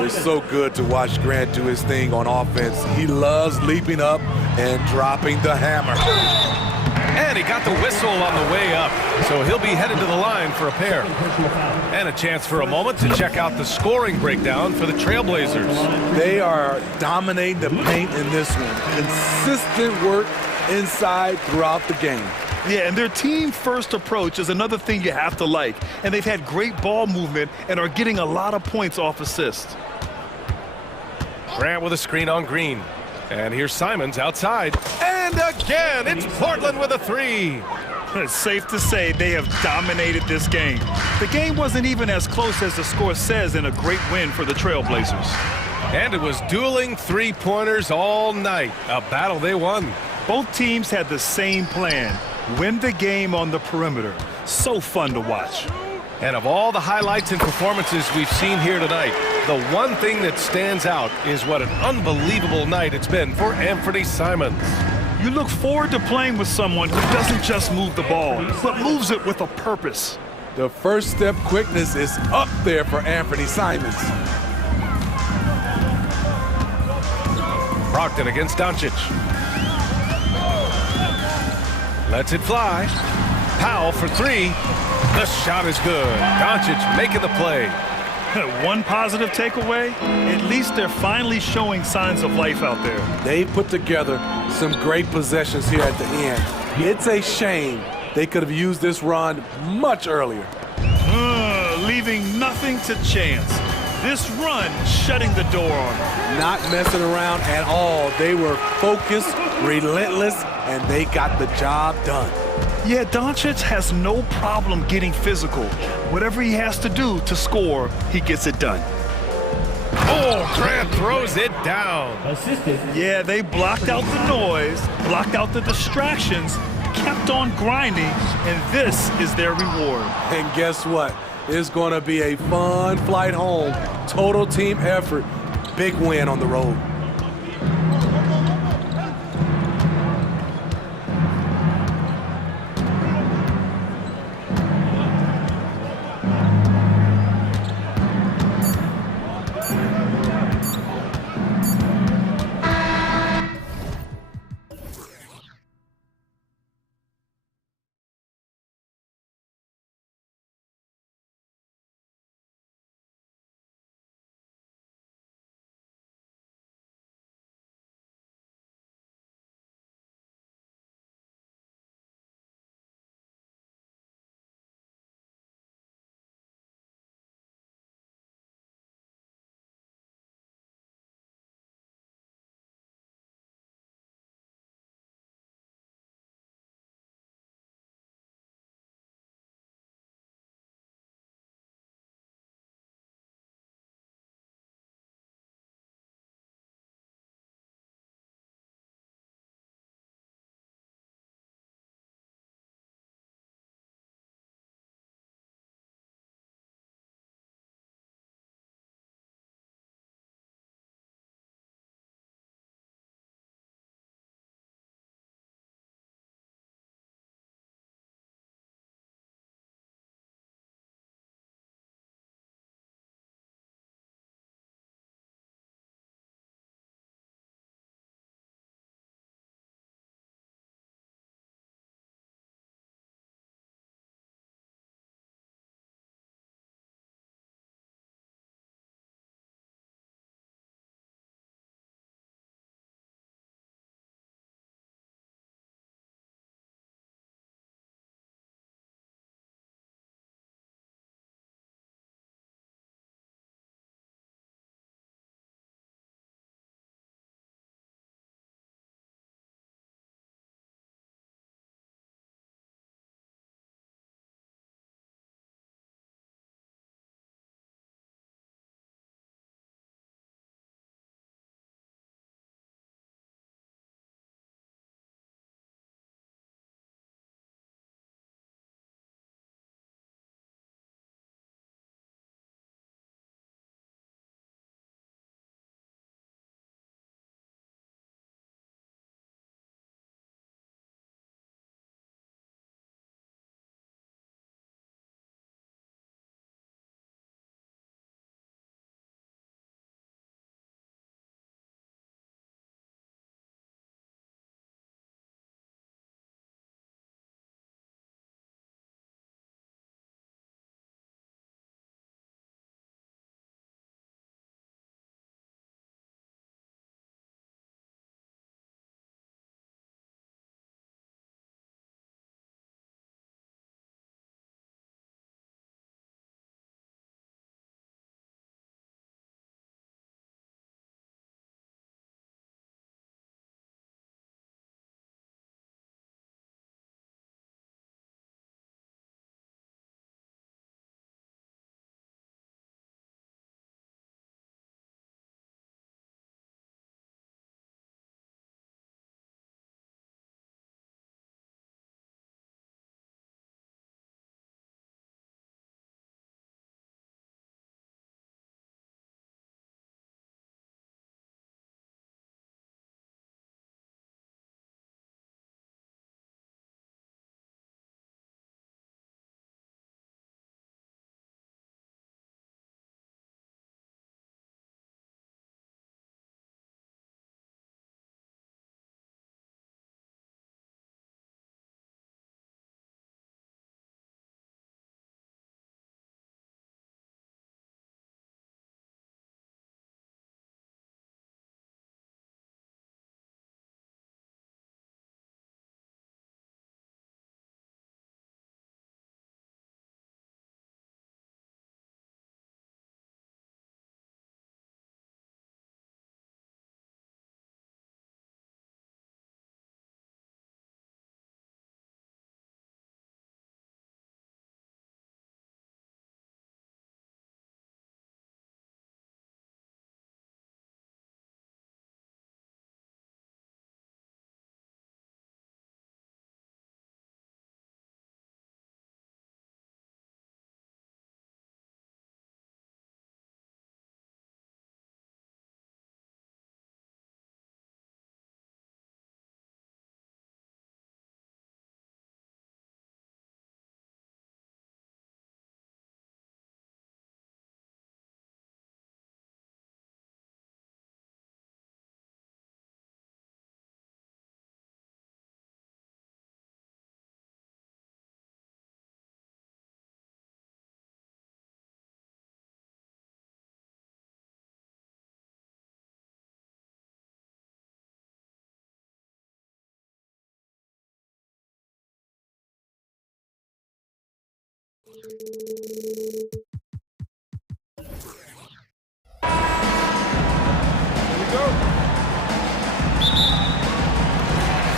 It's so good to watch Grant do his thing on offense. He loves leaping up and dropping the hammer. And he got the whistle on the way up, so he'll be headed to the line for a pair. And a chance for a moment to check out the scoring breakdown for the Trailblazers. They are dominating the paint in this one. Consistent work inside throughout the game. Yeah, and their team-first approach is another thing you have to like. And they've had great ball movement and are getting a lot of points off assists. Grant with a screen on Green. And here's Simons outside. And again, it's Portland with a 3. It's safe to say they have dominated this game. The game wasn't even as close as the score says in a great win for the Trailblazers. And it was dueling three-pointers all night. A battle they won. Both teams had the same plan. Win the game on the perimeter. So fun to watch. And of all the highlights and performances we've seen here tonight, the one thing that stands out is what an unbelievable night it's been for Anthony Simons. You look forward to playing with someone who doesn't just move the ball, but moves it with a purpose. The first step quickness is up there for Anthony Simons. Brogdon against Doncic. Lets it fly. Powell for 3. The shot is good. Doncic making the play. One positive takeaway, at least they're finally showing signs of life out there. They put together some great possessions here at the end. It's a shame they could have used this run much earlier. Leaving nothing to chance. This run shutting the door on them. Not messing around at all. They were focused, relentless, and they got the job done. Yeah, Doncic has no problem getting physical. Whatever he has to do to score, he gets it done. Oh, Grant throws it down. Assisted. Yeah, they blocked out the noise, blocked out the distractions, kept on grinding, and this is their reward. And guess what? It's going to be a fun flight home. Total team effort. Big win on the road.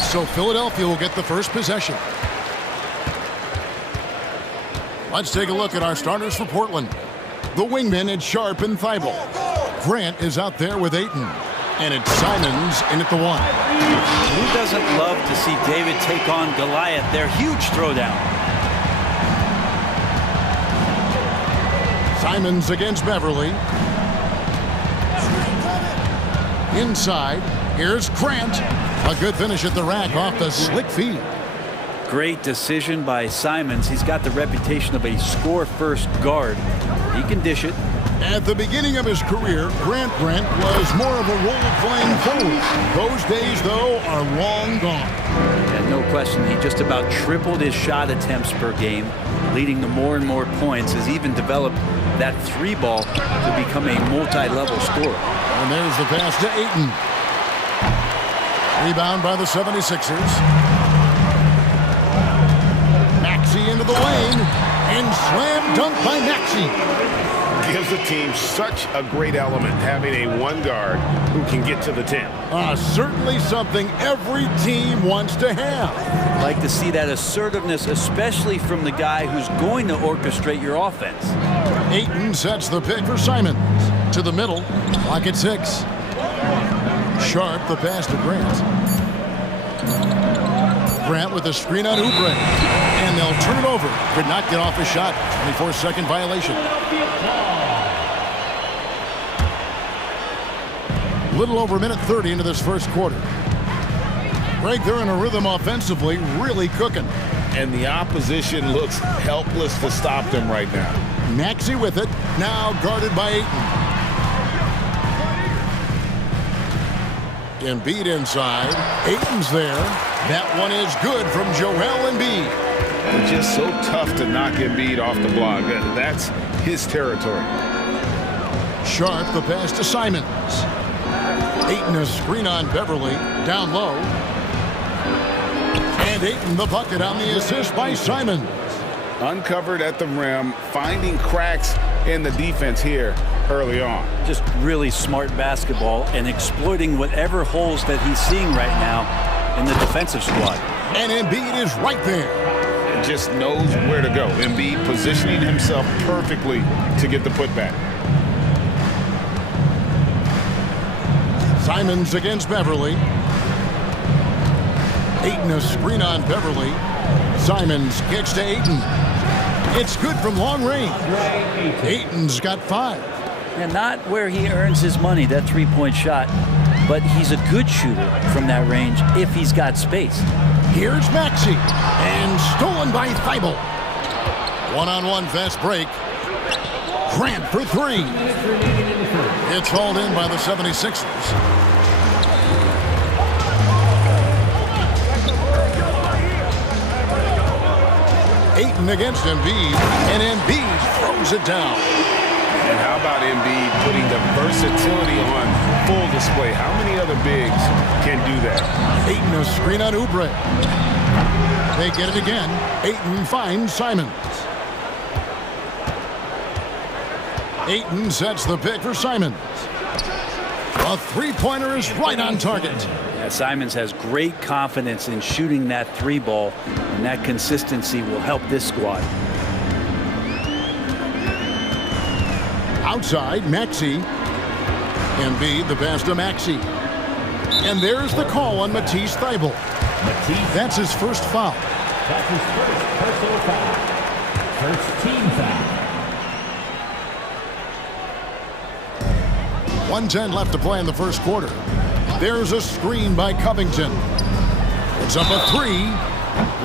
So Philadelphia will get the first possession. Let's take a look at our starters for Portland. The wingmen, it's Sharp and Thibault. Grant is out there with Ayton. And it's Simons in at the one. Who doesn't love to see David take on Goliath? Their huge throwdown. Simons against Beverly. Inside, here's Grant. A good finish at the rack off the slick feed. Great decision by Simons. He's got the reputation of a score-first guard. He can dish it. At the beginning of his career, Grant was more of a role playing forward. Those days, though, are long gone. Yeah, no question. He just about tripled his shot attempts per game, leading to more and more points. Has even developed that three ball to become a multi-level scorer. And there's the pass to Ayton. Rebound by the 76ers. Maxey into the lane. And slam dunk by Maxey. Gives the team such a great element, having a one guard who can get to the 10. Certainly something every team wants to have. I'd like to see that assertiveness, especially from the guy who's going to orchestrate your offense. Ayton sets the pick for Simons. To the middle, clock at 6. Sharp, the pass to Grant. Grant with a screen on Oubre. And they'll turn it over. Could not get off a shot. 24-second violation. Little over a minute 30 into this first quarter. Greg, they're in a rhythm offensively, really cooking. And the opposition looks helpless to stop them right now. Maxey with it, now guarded by Ayton. Embiid inside. Ayton's there. That one is good from Joel Embiid. It's just so tough to knock Embiid off the block. That's his territory. Sharp, the pass to Simons. Ayton a screen on Beverly, down low. And Ayton the bucket on the assist by Simons. Uncovered at the rim, finding cracks in the defense here early on. Just really smart basketball and exploiting whatever holes that he's seeing right now in the defensive squad. And Embiid is right there. And just knows where to go. Embiid positioning himself perfectly to get the putback. Simons against Beverly. Ayton a screen on Beverly. Simons kicks to Ayton. It's good from long range. Ayton's got 5. And not where he earns his money, that three-point shot, but he's a good shooter from that range if he's got space. Here's Maxey, and stolen by Thibault. One-on-one fast break. Grant for 3. It's hauled in by the 76ers. Ayton against Embiid, and Embiid throws it down. And how about Embiid putting the versatility on full display? How many other bigs can do that? Ayton a screen on Oubre. They get it again. Ayton finds Simons. Ayton sets the pick for Simons. A three-pointer is right on target. Yeah, Simons has great confidence in shooting that three ball, and that consistency will help this squad. Outside, Maxey. Embiid, the pass to Maxey. And there's the call on Matisse Thybulle. That's his first foul. That's his first personal foul. First team foul. 1:10 left to play in the first quarter. There's a screen by Covington. It's up a 3.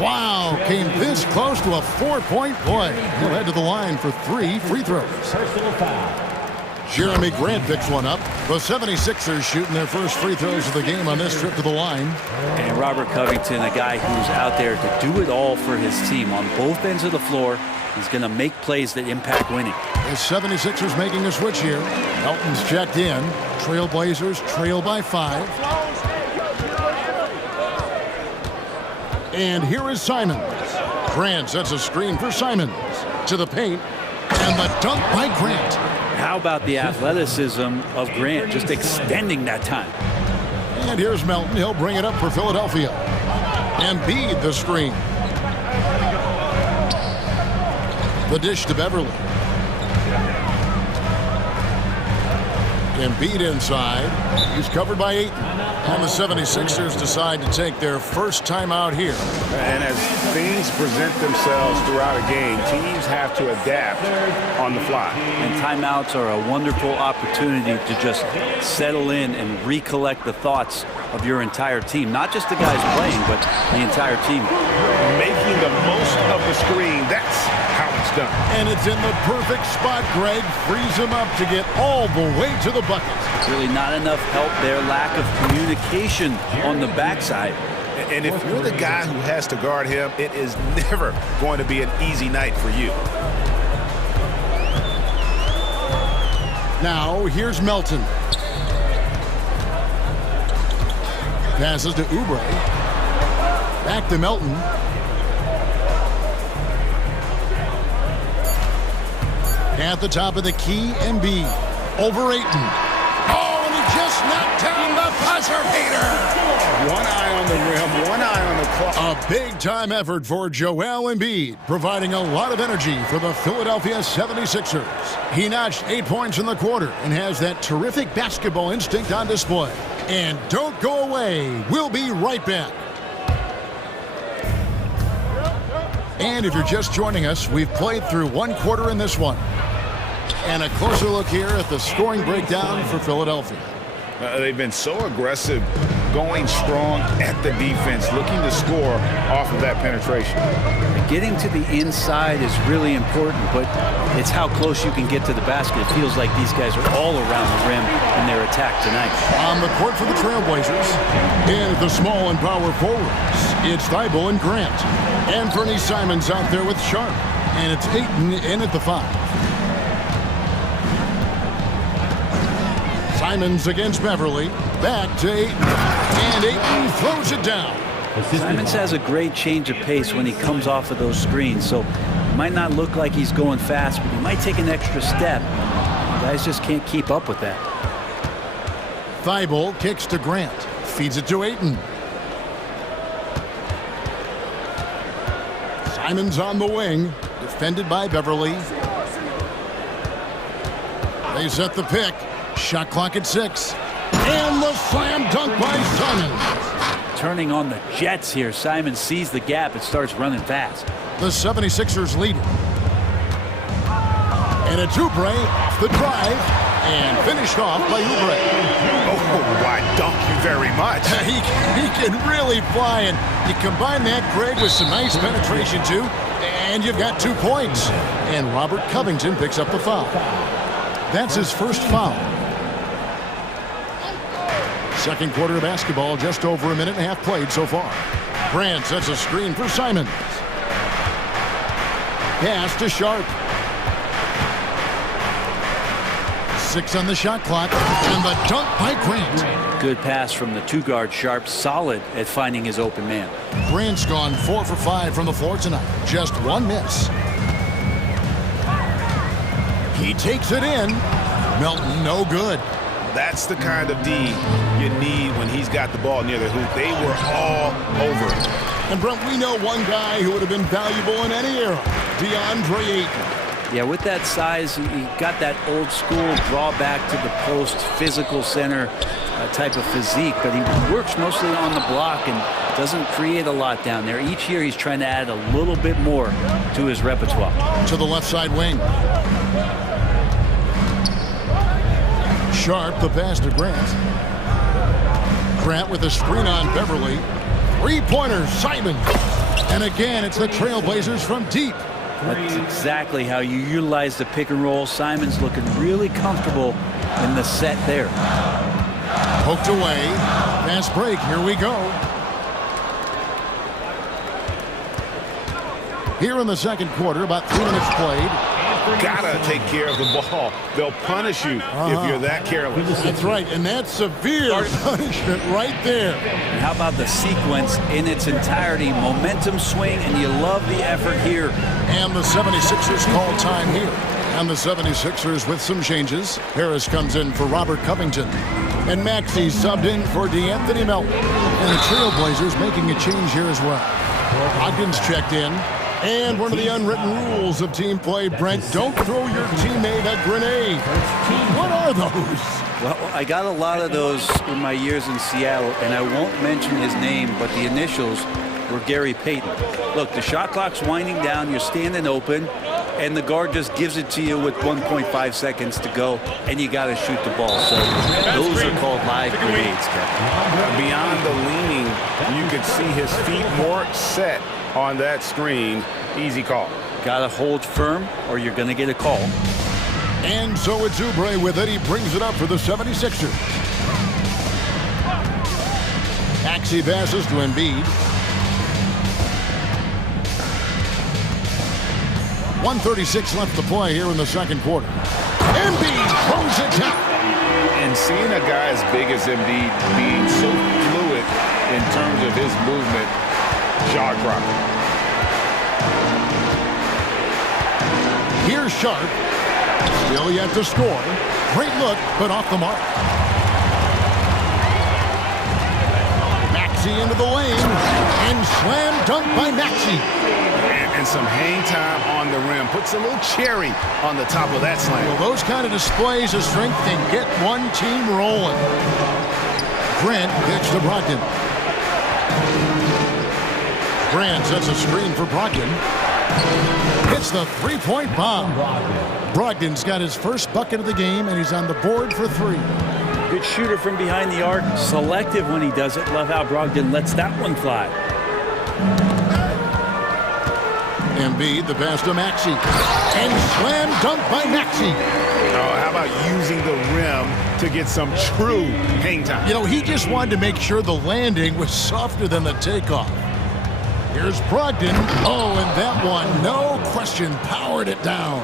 Wow, came this close to a 4-point play. He'll head to the line for 3 free throws. Personal foul. Jeremy Grant picks one up. The 76ers shooting their first free throws of the game on this trip to the line. And Robert Covington, a guy who's out there to do it all for his team on both ends of the floor. He's going to make plays that impact winning. The 76ers making a switch here. Elton's checked in. Trailblazers trail by 5. And here is Simons. Grant sets a screen for Simons. to the paint. And the dunk by Grant. How about the athleticism of Grant, just extending that time? And here's Melton. He'll bring it up for Philadelphia. Embiid the screen. The dish to Beverly. Embiid inside. He's covered by Ayton. And the 76ers decide to take their first timeout here. And as things present themselves throughout a game, teams have to adapt on the fly. And timeouts are a wonderful opportunity to just settle in and recollect the thoughts of your entire team. Not just the guys playing, but the entire team. Making the most of the screen, that's how it's done. And it's in the perfect spot, Greg. Frees him up to get all the way to the bucket. Really not enough help there. Lack of communication on the backside. And if you're the guy who has to guard him, it is never going to be an easy night for you. Now, here's Melton. Passes to Oubre. Back to Melton. At the top of the key, Embiid. Over Ayton. Oh, and he just knocked down the buzzer beater. One eye on the rim, one eye on the clock. A big-time effort for Joel Embiid, providing a lot of energy for the Philadelphia 76ers. He notched 8 points in the quarter and has that terrific basketball instinct on display. And don't go away. We'll be right back. And if you're just joining us, we've played through one quarter in this one. And a closer look here at the scoring breakdown for Philadelphia. They've been so aggressive, going strong at the defense, looking to score off of that penetration. Getting to the inside is really important, but it's how close you can get to the basket. It feels like these guys are all around the rim in their attack tonight. On the court for the Trailblazers, and the small and power forwards, it's Thibault and Grant. Anthony Simons out there with Sharp, and it's Ayton in at the 5. Simons against Beverly. Back to Ayton. And Ayton throws it down. Simons has a great change of pace when he comes off of those screens, so it might not look like he's going fast, but he might take an extra step. Guys just can't keep up with that. Thibault kicks to Grant. Feeds it to Ayton. Simons on the wing. Defended by Beverly. They set the pick. Shot clock at 6. And the slam dunk by Simons. Turning on the Jets here. Simons sees the gap and starts running fast. The 76ers lead it. And it's Oubre off the drive. And finished off by Oubre. Oh, why dunk you very much. He can really fly. And you combine that, Greg, with some nice penetration, too. And you've got 2 points. And Robert Covington picks up the foul. That's his first foul. Second quarter of basketball, just over a minute and a half played so far. Grant sets a screen for Simons. Pass to Sharp. 6 on the shot clock, and the dunk by Grant. Good pass from the 2-guard Sharp, solid at finding his open man. Grant's gone 4 for 5 from the floor tonight. Just 1 miss. He takes it in. Melton, no good. That's the kind of D you need when he's got the ball near the hoop. They were all over it. And Brent, we know one guy who would have been valuable in any era, DeAndre Ayton. Yeah, with that size, he got that old school draw back to the post, physical center type of physique, but he works mostly on the block and doesn't create a lot down there. Each year he's trying to add a little bit more to his repertoire. To the left side wing. Sharp, the pass to Grant. Grant with a screen on Beverly. 3-pointer, Simons. And again, it's the Trailblazers from deep. That's exactly how you utilize the pick and roll. Simons looking really comfortable in the set there. Poked away. Fast break. Here we go. Here in the second quarter, about 3 minutes played. gotta take care of the ball. They'll punish you if you're that careless. That's right, and that's severe punishment right there. And how about the sequence in its entirety? Momentum swing, and you love the effort here. And the 76ers call time here. And the 76ers with some changes. Harris comes in for Robert Covington. And Maxey subbed in for DeAnthony Melton. And the Trailblazers making a change here as well. Ogden's checked in. And one of the unwritten rules of team play, Brent, don't throw your teammate a grenade. What are those? Well, I got a lot of those in my years in Seattle, and I won't mention his name, but the initials were Gary Payton. Look, the shot clock's winding down, you're standing open, and the guard just gives it to you with 1.5 seconds to go, and you got to shoot the ball. So those are called live grenades, Kevin. Beyond the leaning, you could see his feet more set on that screen. Easy call. Got to hold firm, or you're going to get a call. And so it's Oubre with it. He brings it up for the 76ers. Maxey passes to Embiid. 1:36 left to play here in the second quarter. Embiid throws it down. And seeing a guy as big as Embiid being so fluid in terms of his movement, jaw-dropping. Here's Sharp. Still yet to score. Great look, but off the mark. Maxey into the lane. And slam dunk by Maxey. And some hang time on the rim. Puts a little cherry on the top of that slam. Well, those kind of displays of strength can get one team rolling. Grant gets to Brogdon. Grant sets a screen for Brogdon. Hits the three-point bomb. Brogdon's got his first bucket of the game, and he's on the board for three. Good shooter from behind the arc. Selective when he does it. Love how Brogdon lets that one fly. Embiid, the pass to Maxey. And slam dunk by Maxey. Oh, how about using the rim to get some true hang time? You know, he just wanted to make sure the landing was softer than the takeoff. Here's Brogdon. Oh, and that one, no question, powered it down.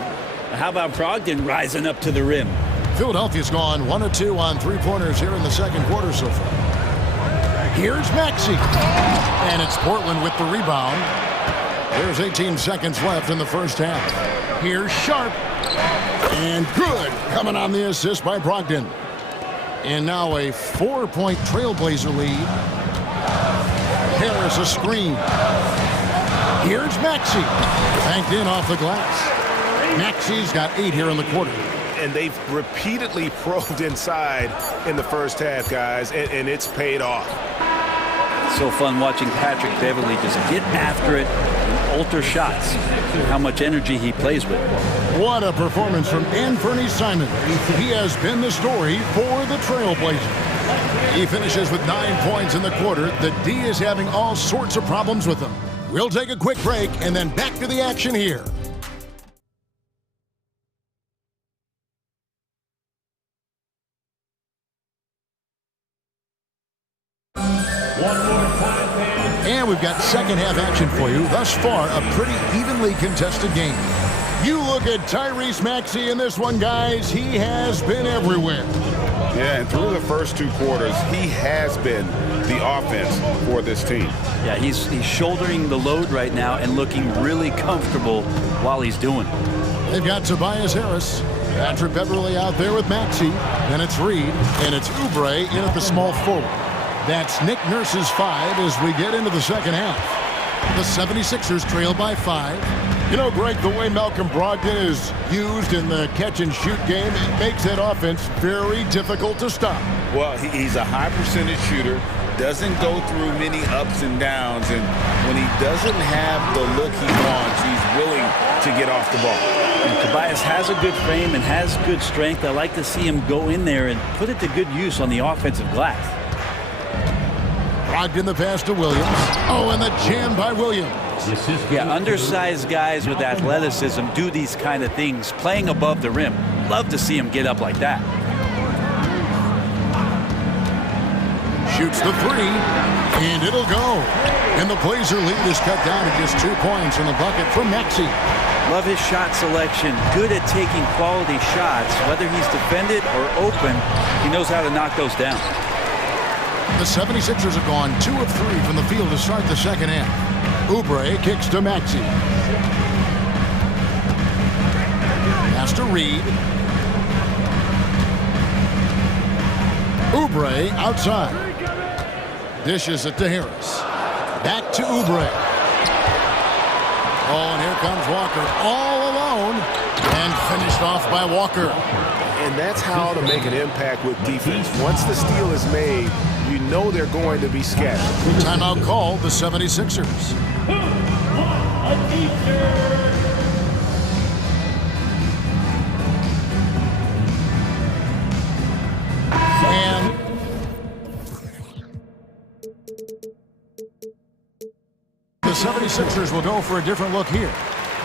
How about Brogdon rising up to the rim? Philadelphia's gone 1 of 2 on three-pointers here in the second quarter so far. Here's Maxey. And it's Portland with the rebound. There's 18 seconds left in the first half. Here's Sharp. And good. Coming on the assist by Brogdon. And now a 4-point Trailblazer lead. Harris a screen. Here's Maxey. Banked in off the glass. Maxey's got 8 here in the quarter. And they've repeatedly probed inside in the first half, guys, and it's paid off. So fun watching Patrick Beverley just get after it and alter shots. How much energy he plays with. What a performance from Anthony Simons. He has been the story for the Trailblazers. He finishes with 9 points in the quarter. The D is having all sorts of problems with him. We'll take a quick break and then back to the action here. And we've got second half action for you. Thus far, a pretty evenly contested game. You look at Tyrese Maxey in this one, guys. He has been everywhere. Yeah, and through the first 2 quarters, he has been the offense for this team. Yeah, he's shouldering the load right now and looking really comfortable while he's doing it. They've got Tobias Harris. Patrick Beverley out there with Maxey. Then it's Reed, and it's Oubre in at the small forward. That's Nick Nurse's 5 as we get into the second half. The 76ers trail by 5. You know, Greg, the way Malcolm Brogdon is used in the catch-and-shoot game, it makes that offense very difficult to stop. Well, he's a high percentage shooter, doesn't go through many ups and downs, and when he doesn't have the look he wants, he's willing to get off the ball. And Tobias has a good frame and has good strength. I like to see him go in there and put it to good use on the offensive glass. Brogdon the pass to Williams. Oh, and the jam by Williams. Yeah, undersized guys with athleticism do these kind of things, playing above the rim. Love to see him get up like that. Shoots the three, and it'll go. And the Blazer lead is cut down to just 2 points in the bucket for Maxey. Love his shot selection. Good at taking quality shots. Whether he's defended or open, he knows how to knock those down. The 76ers have gone 2 of 3 from the field to start the second half. Oubre kicks to Maxey. Pass to Reed. Oubre outside. Dishes it to Harris. Back to Oubre. Oh, and here comes Walker all alone and finished off by Walker. And that's how to make an impact with defense. Once the steal is made, you know they're going to be scattered. Timeout called the 76ers. And the 76ers will go for a different look here.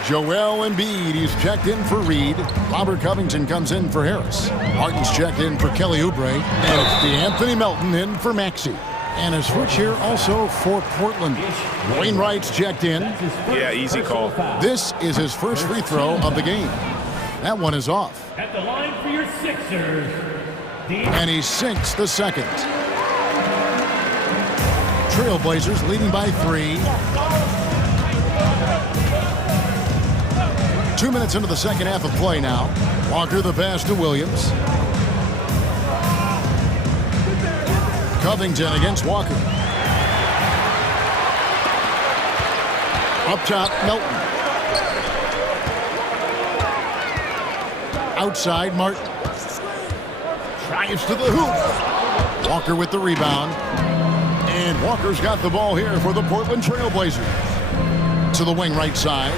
Joel Embiid, he's checked in for Reed. Robert Covington comes in for Harris. Martin's checked in for Kelly Oubre. And it's DeAnthony Melton in for Maxey. And a switch here also for Portland. Wainwright's checked in. Yeah, easy call. This is his first free throw of the game. That one is off. At the line for your Sixers. And he sinks the second. Trailblazers leading by 3. 2 minutes into the second half of play now. Walker the pass to Williams. Covington against Walker. Up top, Melton. Outside, Martin. Drives to the hoop. Walker with the rebound. And Walker's got the ball here for the Portland Trailblazers. To the wing right side.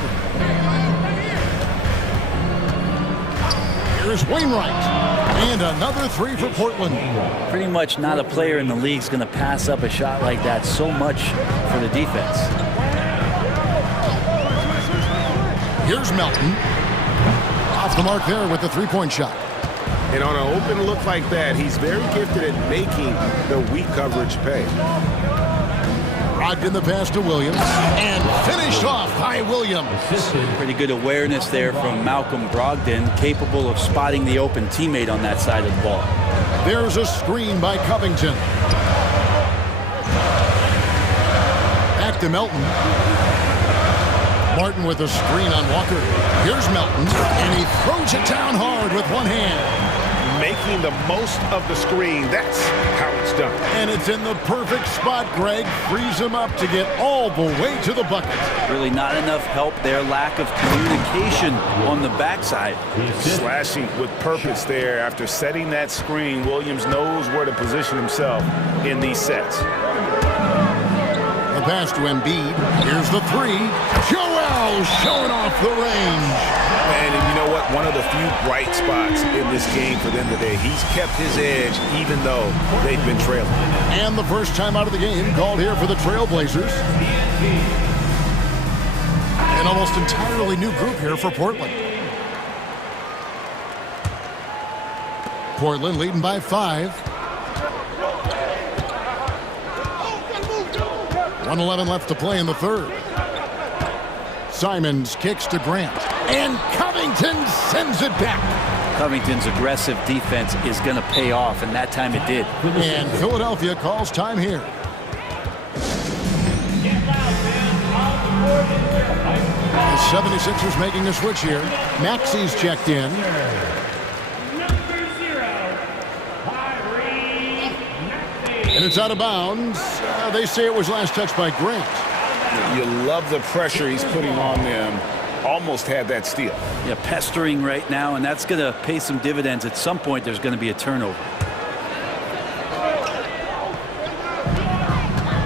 Here's Wainwright. And another 3 for Portland. Pretty much not a player in the league is going to pass up a shot like that so much for the defense. Here's Melton. Off the mark there with the 3-point shot. And on an open look like that, he's very gifted at making the weak coverage pay. Rocked in the pass to Williams. And finished off by Williams. Pretty good awareness there from Malcolm Brogdon, capable of spotting the open teammate on that side of the ball. There's a screen by Covington. Back to Melton. Martin with a screen on Walker. Here's Melton, and he throws it down hard with one hand. Making the most of the screen, that's how it's done. And it's in the perfect spot, Greg. Frees him up to get all the way to the bucket. Really not enough help there. Lack of communication on the backside. Slashing with purpose there. After setting that screen, Williams knows where to position himself in these sets. The pass to Embiid. Here's the 3. Joel showing off the range. And you know what? One of the few bright spots in this game for them today. He's kept his edge even though they've been trailing. And the first time out of the game called here for the Trailblazers. An almost entirely new group here for Portland. Portland leading by 5. 1:11 left to play in the third. Simons kicks to Grant. And Covington sends it back. Covington's aggressive defense is going to pay off, and that time it did. And Philadelphia calls time here. The 76ers making a switch here. Maxey's checked in. And it's out of bounds. They say it was last touched by Grant. You love the pressure he's putting on them. Almost had that steal. Yeah, pestering right now, and that's going to pay some dividends. At some point, there's going to be a turnover.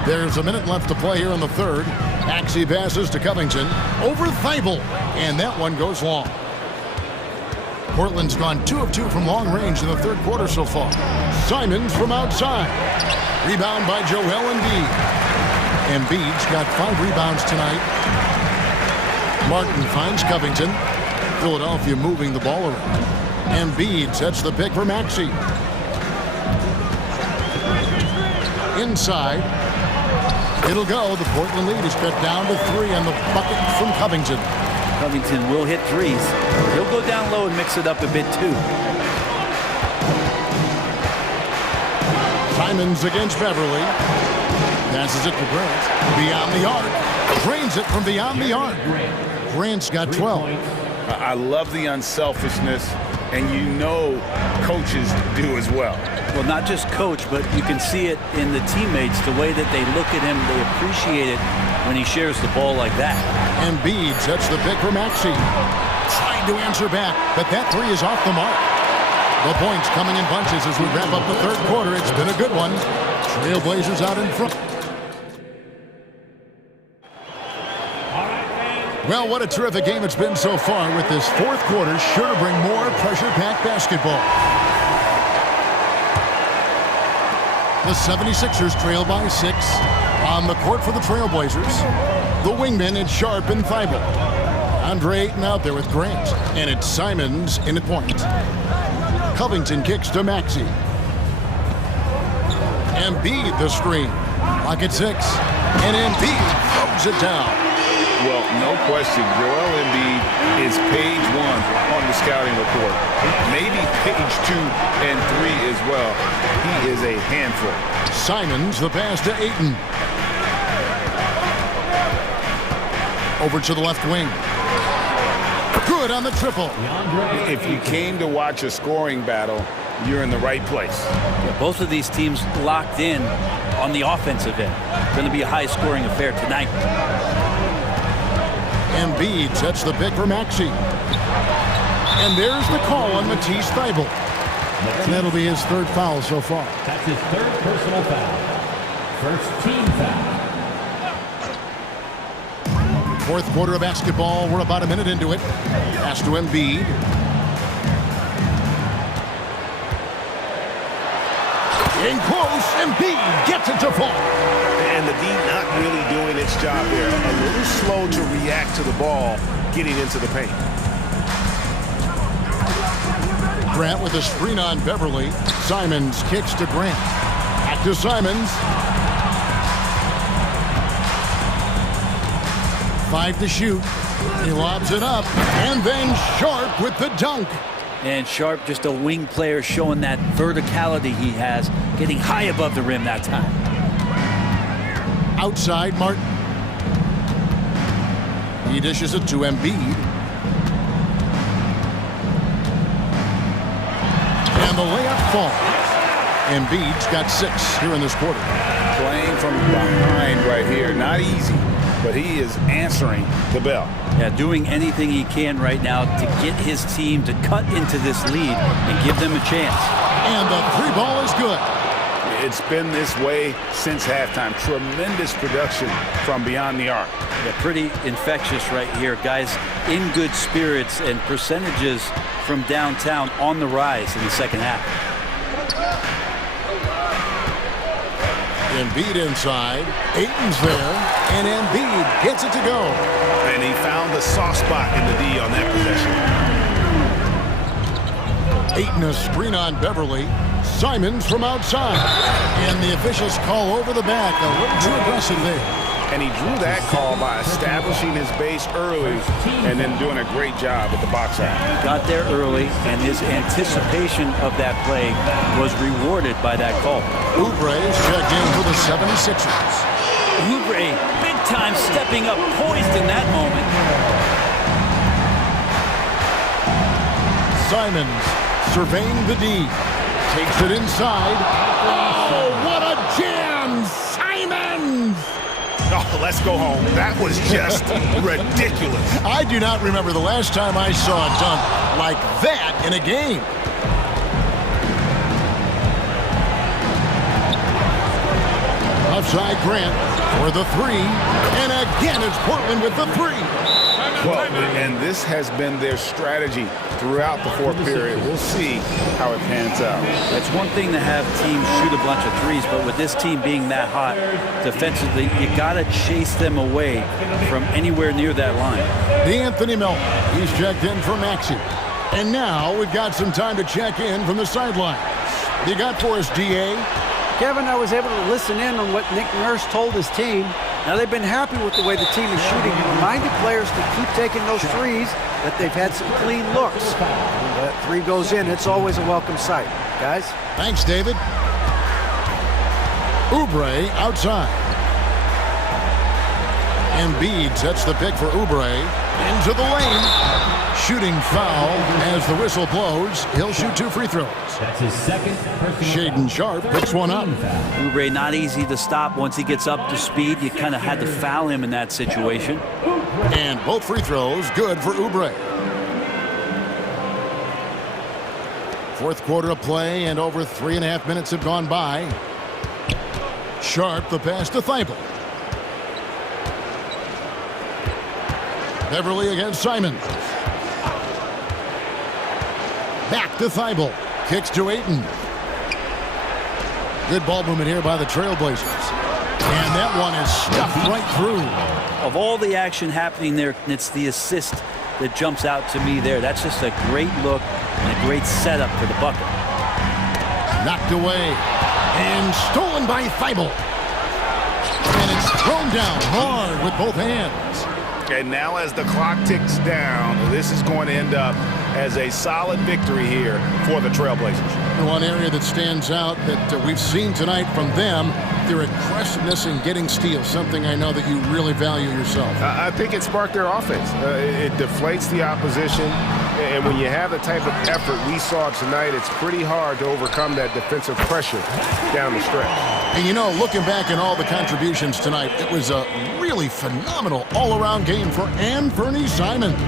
There's a minute left to play here in the third. Maxey passes to Covington. Over Thibault. And that one goes long. Portland's gone 2 of 2 from long range in the third quarter so far. Simons from outside. Rebound by Joel Embiid. Embiid's got 5 rebounds tonight. Martin finds Covington. Philadelphia moving the ball around. Embiid sets the pick for Maxey. Inside. It'll go. The Portland lead is cut down to 3 on the bucket from Covington. Covington will hit threes. He'll go down low and mix it up a bit too. Simons against Beverly. Passes it to Grant. Beyond the arc. Drains it from beyond the arc. Grant's got 12. I love the unselfishness, and you know coaches do as well. Well, not just coach, but you can see it in the teammates, the way that they look at him. They appreciate it when he shares the ball like that. Embiid sets the pick for Maxey. Trying to answer back, but that three is off the mark. The points coming in bunches as we wrap up the third quarter. It's been a good one. Trailblazers out in front. Well, what a terrific game it's been so far, with this fourth quarter sure to bring more pressure-packed basketball. The 76ers trail by 6. On the court for the Trailblazers, the wingmen, it's Sharp and Thibault. Andre Ayton out there with Grant, and it's Simons in at point. Covington kicks to Maxey. Embiid the screen. Lock at 6. And Embiid throws it down. Well, no question, Joel Embiid is page 1 on the scouting report. Maybe page 2 and 3 as well. He is a handful. Simons the pass to Ayton. Over to the left wing. Good on the triple. If you came to watch a scoring battle, you're in the right place. Yeah, both of these teams locked in on the offensive end. It's going to be a high-scoring affair tonight. Embiid sets the pick for Maxey. And there's the call on Matisse Thybulle. And that'll be his third foul so far. That's his third personal foul. First team foul. Fourth quarter of basketball. We're about a minute into it. Pass to Embiid. In close, Embiid gets it to fall. And the D not really doing its job there. A little slow to react to the ball getting into the paint. Grant with a screen on Beverly. Simons kicks to Grant. Back to Simons. 5 to shoot. He lobs it up. And then Sharp with the dunk. And Sharp, just a wing player, showing that verticality he has, getting high above the rim that time. Outside, Martin. He dishes it to Embiid. And the layup falls. Embiid's got 6 here in this quarter. Playing from behind right here. Not easy, but he is answering the bell. Yeah, doing anything he can right now to get his team to cut into this lead and give them a chance. And the 3 ball is good. It's been this way since halftime. Tremendous production from beyond the arc. Yeah, pretty infectious right here. Guys in good spirits, and percentages from downtown on the rise in the second half. Embiid inside. Ayton's there. And Embiid gets it to go. And he found the soft spot in the D on that possession. Ayton a screen on Beverly. Simons from outside. And the officials call over the back. A little too aggressive there. And he drew that call by establishing his base early and then doing a great job at the box out. Got there early, and his anticipation of that play was rewarded by that call. Oubre is checked in for the 76ers. Oubre, big time, stepping up, poised in that moment. Simons surveying the D. Takes it inside. Oh, what a jam! Simons! Oh, let's go home. That was just ridiculous. I do not remember the last time I saw a dunk like that in a game. Outside Grant for the 3. And again, it's Portland with the 3. Well, and this has been their strategy throughout the fourth period. We'll see how it pans out. It's one thing to have teams shoot a bunch of threes, but with this team being that hot defensively, you got to chase them away from anywhere near that line. D'Anthony Melton, he's checked in for Maxey. And now we've got some time to check in from the sidelines. You got for us, DA? Kevin, I was able to listen in on what Nick Nurse told his team. Now, they've been happy with the way the team is shooting. He reminded players to keep taking those threes, that they've had some clean looks. When that three goes in, it's always a welcome sight. Guys? Thanks, David. Oubre outside. Embiid sets the pick for Oubre. Into the lane. Shooting foul as the whistle blows. He'll shoot 2 free throws. That's his second. Shaedon Sharpe picks one up. Oubre not easy to stop once he gets up to speed. You kind of had to foul him in that situation. And both free throws good for Oubre. Fourth quarter of play, and over 3.5 minutes have gone by. Sharpe the pass to Thibault. Beverly against Simon. Back to Thibault. Kicks to Ayton. Good ball movement here by the Trailblazers. And that one is stuffed right through. Of all the action happening there, it's the assist that jumps out to me there. That's just a great look and a great setup for the bucket. Knocked away. And stolen by Thibault. And it's thrown down hard with both hands. And now as the clock ticks down, this is going to end up as a solid victory here for the Trailblazers. One area that stands out that we've seen tonight from them, their aggressiveness in getting steals, something I know that you really value yourself. I think it sparked their offense. It deflates the opposition, and when you have the type of effort we saw tonight, it's pretty hard to overcome that defensive pressure down the stretch. And you know, looking back at all the contributions tonight, it was a really phenomenal all-around game for Anthony Simons.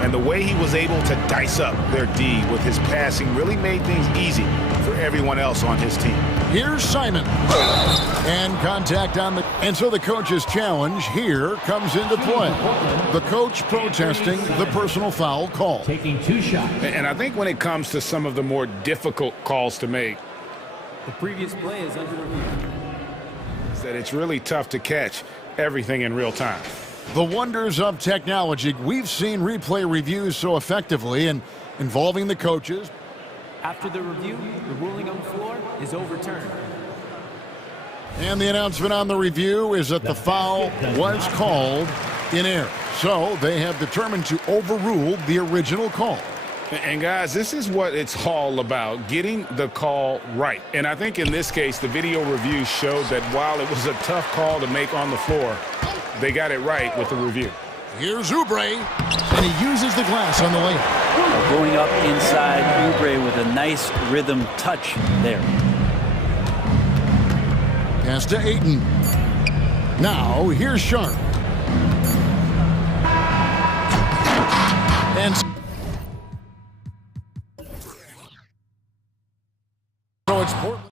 And the way he was able to dice up their D with his passing really made things easy for everyone else on his team. Here's Simon. And contact on the... And so the coach's challenge here comes into play. The coach protesting the personal foul call. Taking 2 shots. And I think when it comes to some of the more difficult calls to make, The previous play is under review. is that it's really tough to catch everything in real time. The wonders of technology. We've seen replay reviews so effectively and involving the coaches. After the review, the ruling on the floor is overturned. And the announcement on the review is that the foul was called in error. So they have determined to overrule the original call. And guys, this is what it's all about, getting the call right. And I think in this case, the video review showed that while it was a tough call to make on the floor, they got it right with the review. Here's Oubre, and he uses the glass on the layup. Going up inside Oubre with a nice rhythm touch there. Pass to Ayton. Now, here's Sharpe. And so it's Portland.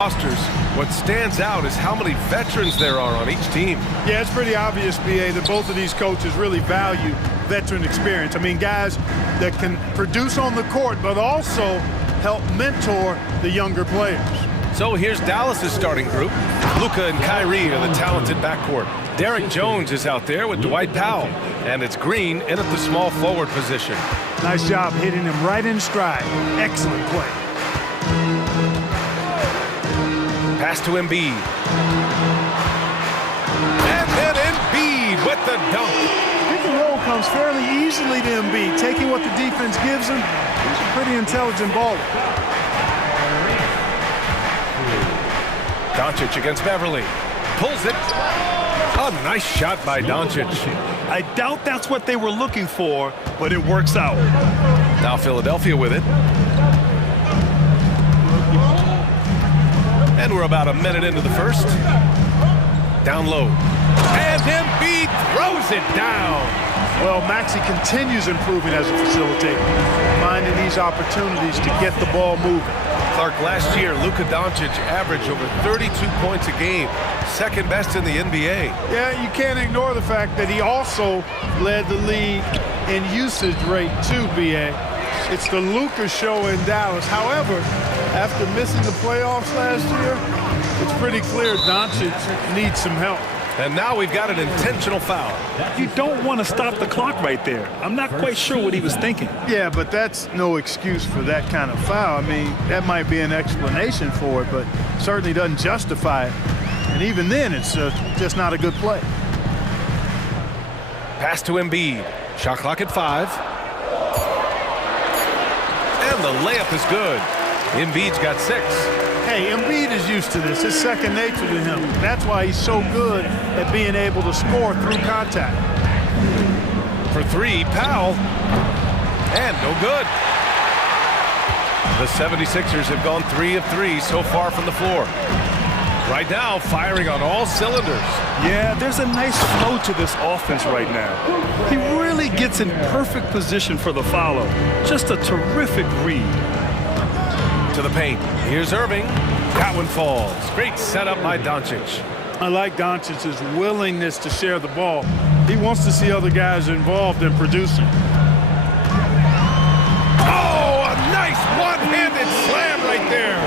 Rosters, what stands out is how many veterans there are on each team. Yeah, it's pretty obvious, BA, that both of these coaches really value veteran experience. I mean, guys that can produce on the court, but also help mentor the younger players. So here's Dallas's starting group. Luka and Kyrie are the talented backcourt. Derek Jones is out there with Dwight Powell. And it's Green in at the small forward position. Nice job hitting him right in stride. Excellent play. Pass to Embiid. And then Embiid with the dunk. Pick and roll comes fairly easily to Embiid, taking what the defense gives him. He's a pretty intelligent baller. Doncic against Beverly. Pulls it. A nice shot by Doncic. I doubt that's what they were looking for, but it works out. Now Philadelphia with it. And we're about a minute into the first. Down low. And Embiid throws it down. Well, Maxey continues improving as a facilitator, finding these opportunities to get the ball moving. Clark, last year, Luka Doncic averaged over 32 points a game, second best in the NBA. Yeah, you can't ignore the fact that he also led the league in usage rate too, BA. It's the Luka show in Dallas. However, after missing the playoffs last year, it's pretty clear Doncic needs some help. And now we've got an intentional foul. You don't want to stop the clock right there. I'm not quite sure what he was thinking. Yeah, but that's no excuse for that kind of foul. I mean, that might be an explanation for it, but certainly doesn't justify it. And even then, it's just not a good play. Pass to Embiid. Shot clock at 5. And the layup is good. Embiid's got 6. Hey, Embiid is used to this. It's second nature to him. That's why he's so good at being able to score through contact. For 3, Powell. And no good. The 76ers have gone 3 of 3 so far from the floor. Right now, firing on all cylinders. Yeah, there's a nice flow to this offense right now. He really gets in perfect position for the follow. Just a terrific read. To the paint. Here's Irving. That one falls. Great setup by Doncic. I like Doncic's willingness to share the ball. He wants to see other guys involved in producing. Oh, a nice one-handed slam right there.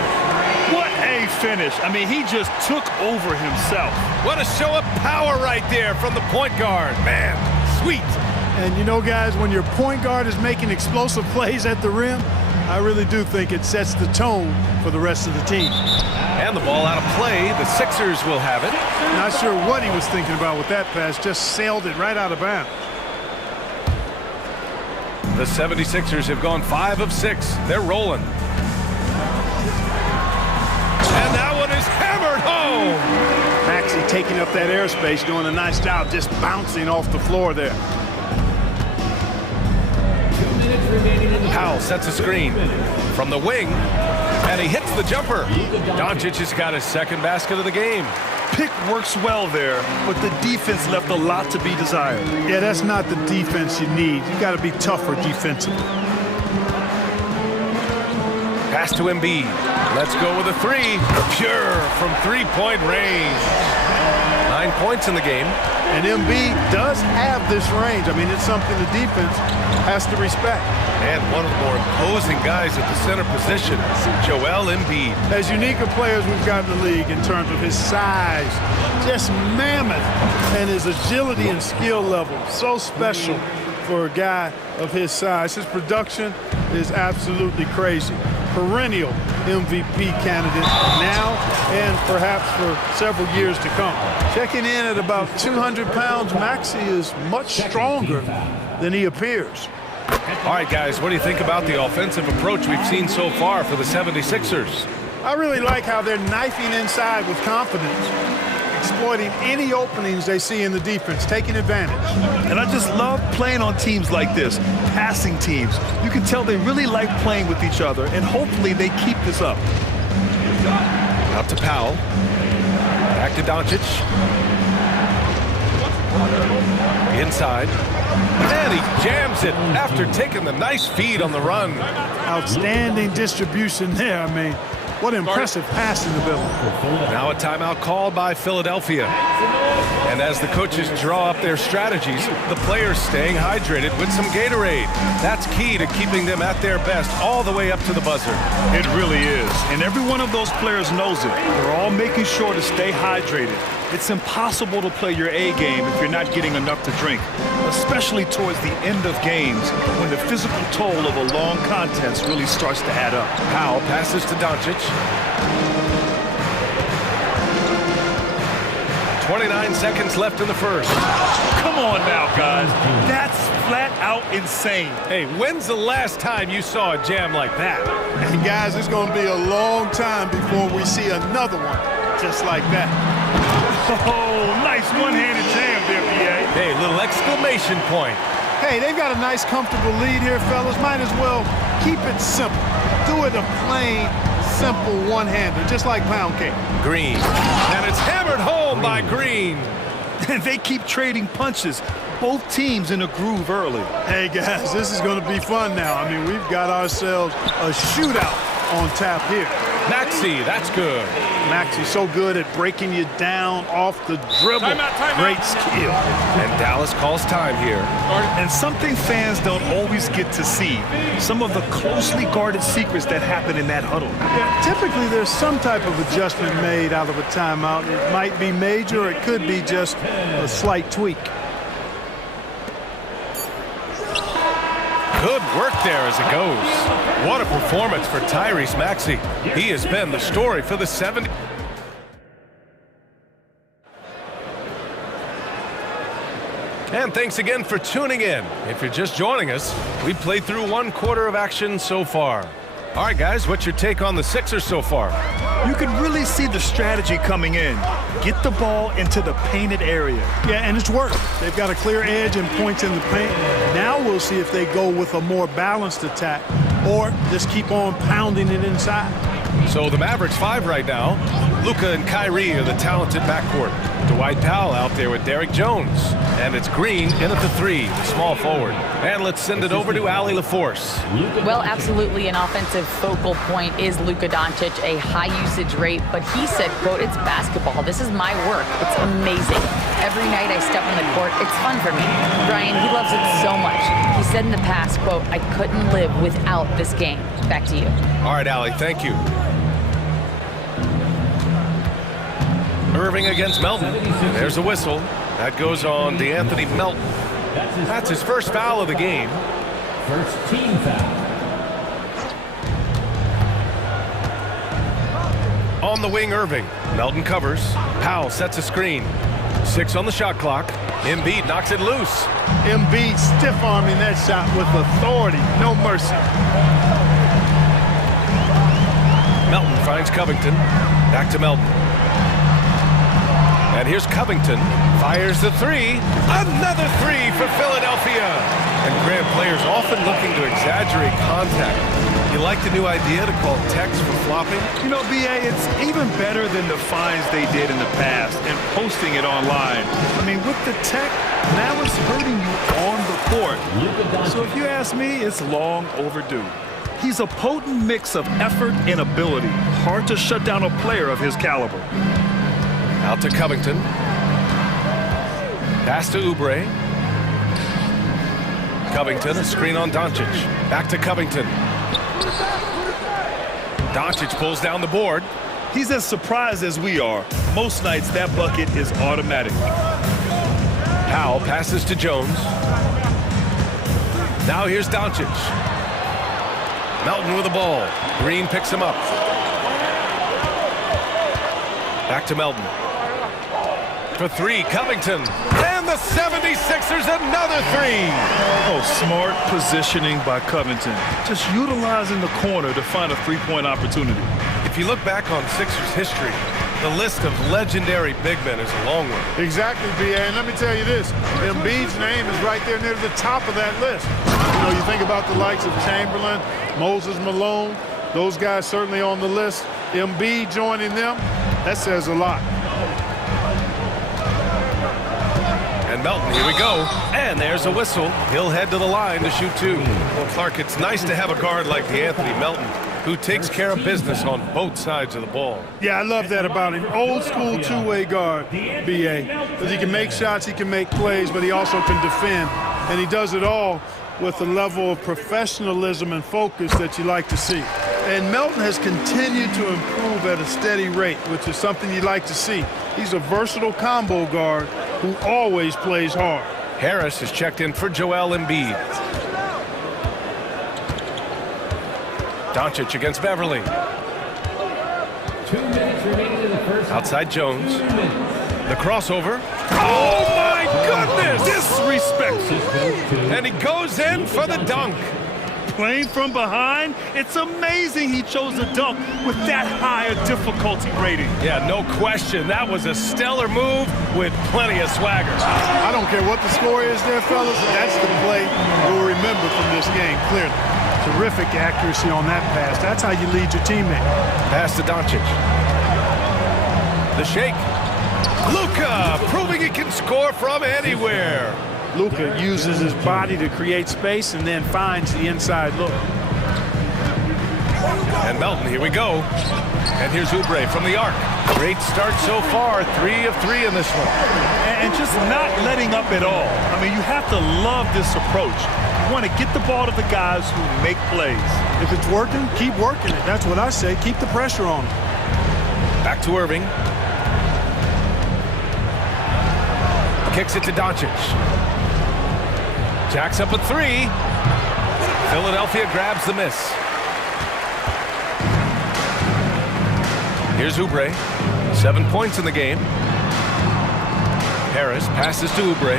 What a finish. I mean, he just took over himself. What a show of power right there from the point guard. Man, sweet. And you know, guys, when your point guard is making explosive plays at the rim, I really do think it sets the tone for the rest of the team. And the ball out of play. The Sixers will have it. Not sure what he was thinking about with that pass. Just sailed it right out of bounds. The 76ers have gone 5 of 6. They're rolling. And that one is hammered home. Maxey taking up that airspace, doing a nice job just bouncing off the floor there. Powell sets a screen from the wing, and he hits the jumper. Doncic has got his second basket of the game. Pick works well there, but the defense left a lot to be desired. Yeah, that's not the defense you need. You got to be tougher defensively. Pass to Embiid. Let's go with a 3. Pure from three-point range. 9 points in the game. And Embiid does have this range. I mean, it's something the defense has to respect. And one of the more imposing guys at the center position, Joel Embiid. As unique a player as we've got in the league in terms of his size, just mammoth, and his agility and skill level, so special for a guy of his size. His production is absolutely crazy. Perennial MVP candidate now and perhaps for several years to come. Checking in at about 200 pounds, Maxey is much stronger than he appears. All right, guys, what do you think about the offensive approach we've seen so far for the 76ers? I really like how they're knifing inside with confidence, exploiting any openings they see in the defense, taking advantage. And I just love playing on teams like this, passing teams. You can tell they really like playing with each other, and hopefully they keep this up. Out to Powell. Back to Doncic. Inside. And he jams it after taking the nice feed on the run. Outstanding distribution there. I mean, what impressive passing ability. Now a timeout called by Philadelphia. And as the coaches draw up their strategies, the players staying hydrated with some Gatorade. That's key to keeping them at their best all the way up to the buzzer. It really is. And every one of those players knows it. They're all making sure to stay hydrated. It's impossible to play your A game if you're not getting enough to drink, especially towards the end of games when the physical toll of a long contest really starts to add up. Powell passes to Doncic. 29 seconds left in the first. Come on now, guys. That's flat out insane. Hey, when's the last time you saw a jam like that? Hey, guys, it's going to be a long time before we see another one just like that. Oh, nice one-handed jam there, BA. Hey, little exclamation point. Hey, they've got a nice, comfortable lead here, fellas. Might as well keep it simple. Do it a plain, simple one-hander, just like pound cake. Green. And it's hammered home by Green. And they keep trading punches. Both teams in a groove early. Hey, guys, this is going to be fun now. I mean, we've got ourselves a shootout on tap here. Maxey, that's good. Maxey's so good at breaking you down off the dribble. Timeout. Great skill. And Dallas calls time here. And something fans don't always get to see, some of the closely guarded secrets that happen in that huddle. Yeah, typically there's some type of adjustment made out of a timeout. It might be major, or it could be just a slight tweak. Good work there as it goes. What a performance for Tyrese Maxey. He has been the story for the 70. And thanks again for tuning in. If you're just joining us, we've played through one quarter of action so far. All right, guys, what's your take on the Sixers so far? You can really see the strategy coming in. Get the ball into the painted area. Yeah, and it's worked. They've got a clear edge and points in the paint. Now we'll see if they go with a more balanced attack or just keep on pounding it inside. So the Mavericks 5 right now. Luka and Kyrie are the talented backcourt. Dwight Powell out there with Derrick Jones. And it's Green in at the 3, the small forward. And let's send it over to Allie LaForce. Well, absolutely an offensive focal point is Luka Doncic, a high usage rate, but he said, quote, "It's basketball. This is my work. It's amazing. Every night I step on the court, it's fun for me." Brian, he loves it so much. He said in the past, quote, "I couldn't live without this game." Back to you. All right, Allie, thank you. Irving against Melton. There's a whistle. That goes on DeAnthony Melton. That's his first foul of the game. First team foul. On the wing, Irving. Melton covers. Powell sets a screen. 6 on the shot clock. Embiid knocks it loose. Embiid stiff-arming that shot with authority. No mercy. Melton finds Covington. Back to Melton. And here's Covington. Fires the 3. Another 3 for Philadelphia. And Grant, players often looking to exaggerate contact. You like the new idea to call text for flopping? You know, BA, it's even better than the fines they did in the past and posting it online. I mean, with the tech, now it's hurting you on the court. So if you ask me, it's long overdue. He's a potent mix of effort and ability. Hard to shut down a player of his caliber. Out to Covington. Pass to Oubre. Covington, a screen on Doncic. Back to Covington. Doncic pulls down the board. He's as surprised as we are. Most nights, that bucket is automatic. Powell passes to Jones. Now here's Doncic. Melton with the ball. Green picks him up. Back to Melton. For 3, Covington. And the 76ers another 3. Oh, smart positioning by Covington. Just utilizing the corner to find a three-point opportunity. If if you look back on Sixers history, the list of legendary big men is a long one. Exactly, B.A. And let me tell you this, Embiid's name is right there near the top of that list. You know, you think about the likes of Chamberlain, Moses Malone, those guys certainly on the list. Embiid joining them, that says a lot. And Melton, here we go. And there's a whistle. He'll head to the line to shoot two. Well, Clark, it's nice to have a guard like Anthony Melton, who takes care of business on both sides of the ball. Yeah, I love that about him. Old school two-way guard, B.A. Because he can make shots, he can make plays, but he also can defend. And he does it all with a level of professionalism and focus that you like to see. And Melton has continued to improve at a steady rate, which is something you like to see. He's a versatile combo guard who always plays hard. Harris is checked in for Joel Embiid. Doncic against Beverly. 2 minutes remaining in the first. Outside Jones. The crossover. Oh my goodness! Disrespect. And he goes in for the dunk. Playing from behind, it's amazing he chose a dunk with that higher difficulty rating. Yeah, no question. That was a stellar move with plenty of swagger. I don't care what the score is there, fellas. That's the play we'll remember from this game, clearly. Terrific accuracy on that pass. That's how you lead your teammate. Pass to Doncic. The shake. Luka proving he can score from anywhere. Luka uses his body to create space and then finds the inside look. And Melton, here we go. And here's Oubre from the arc. Great start so far, 3 of 3 in this one. And just not letting up at all. I mean, you have to love this approach. You want to get the ball to the guys who make plays. If it's working, keep working it. That's what I say. Keep the pressure on them. Back to Irving. Kicks it to Doncic. Jacks up a 3. Philadelphia grabs the miss. Here's Oubre. 7 points in the game. Harris passes to Oubre.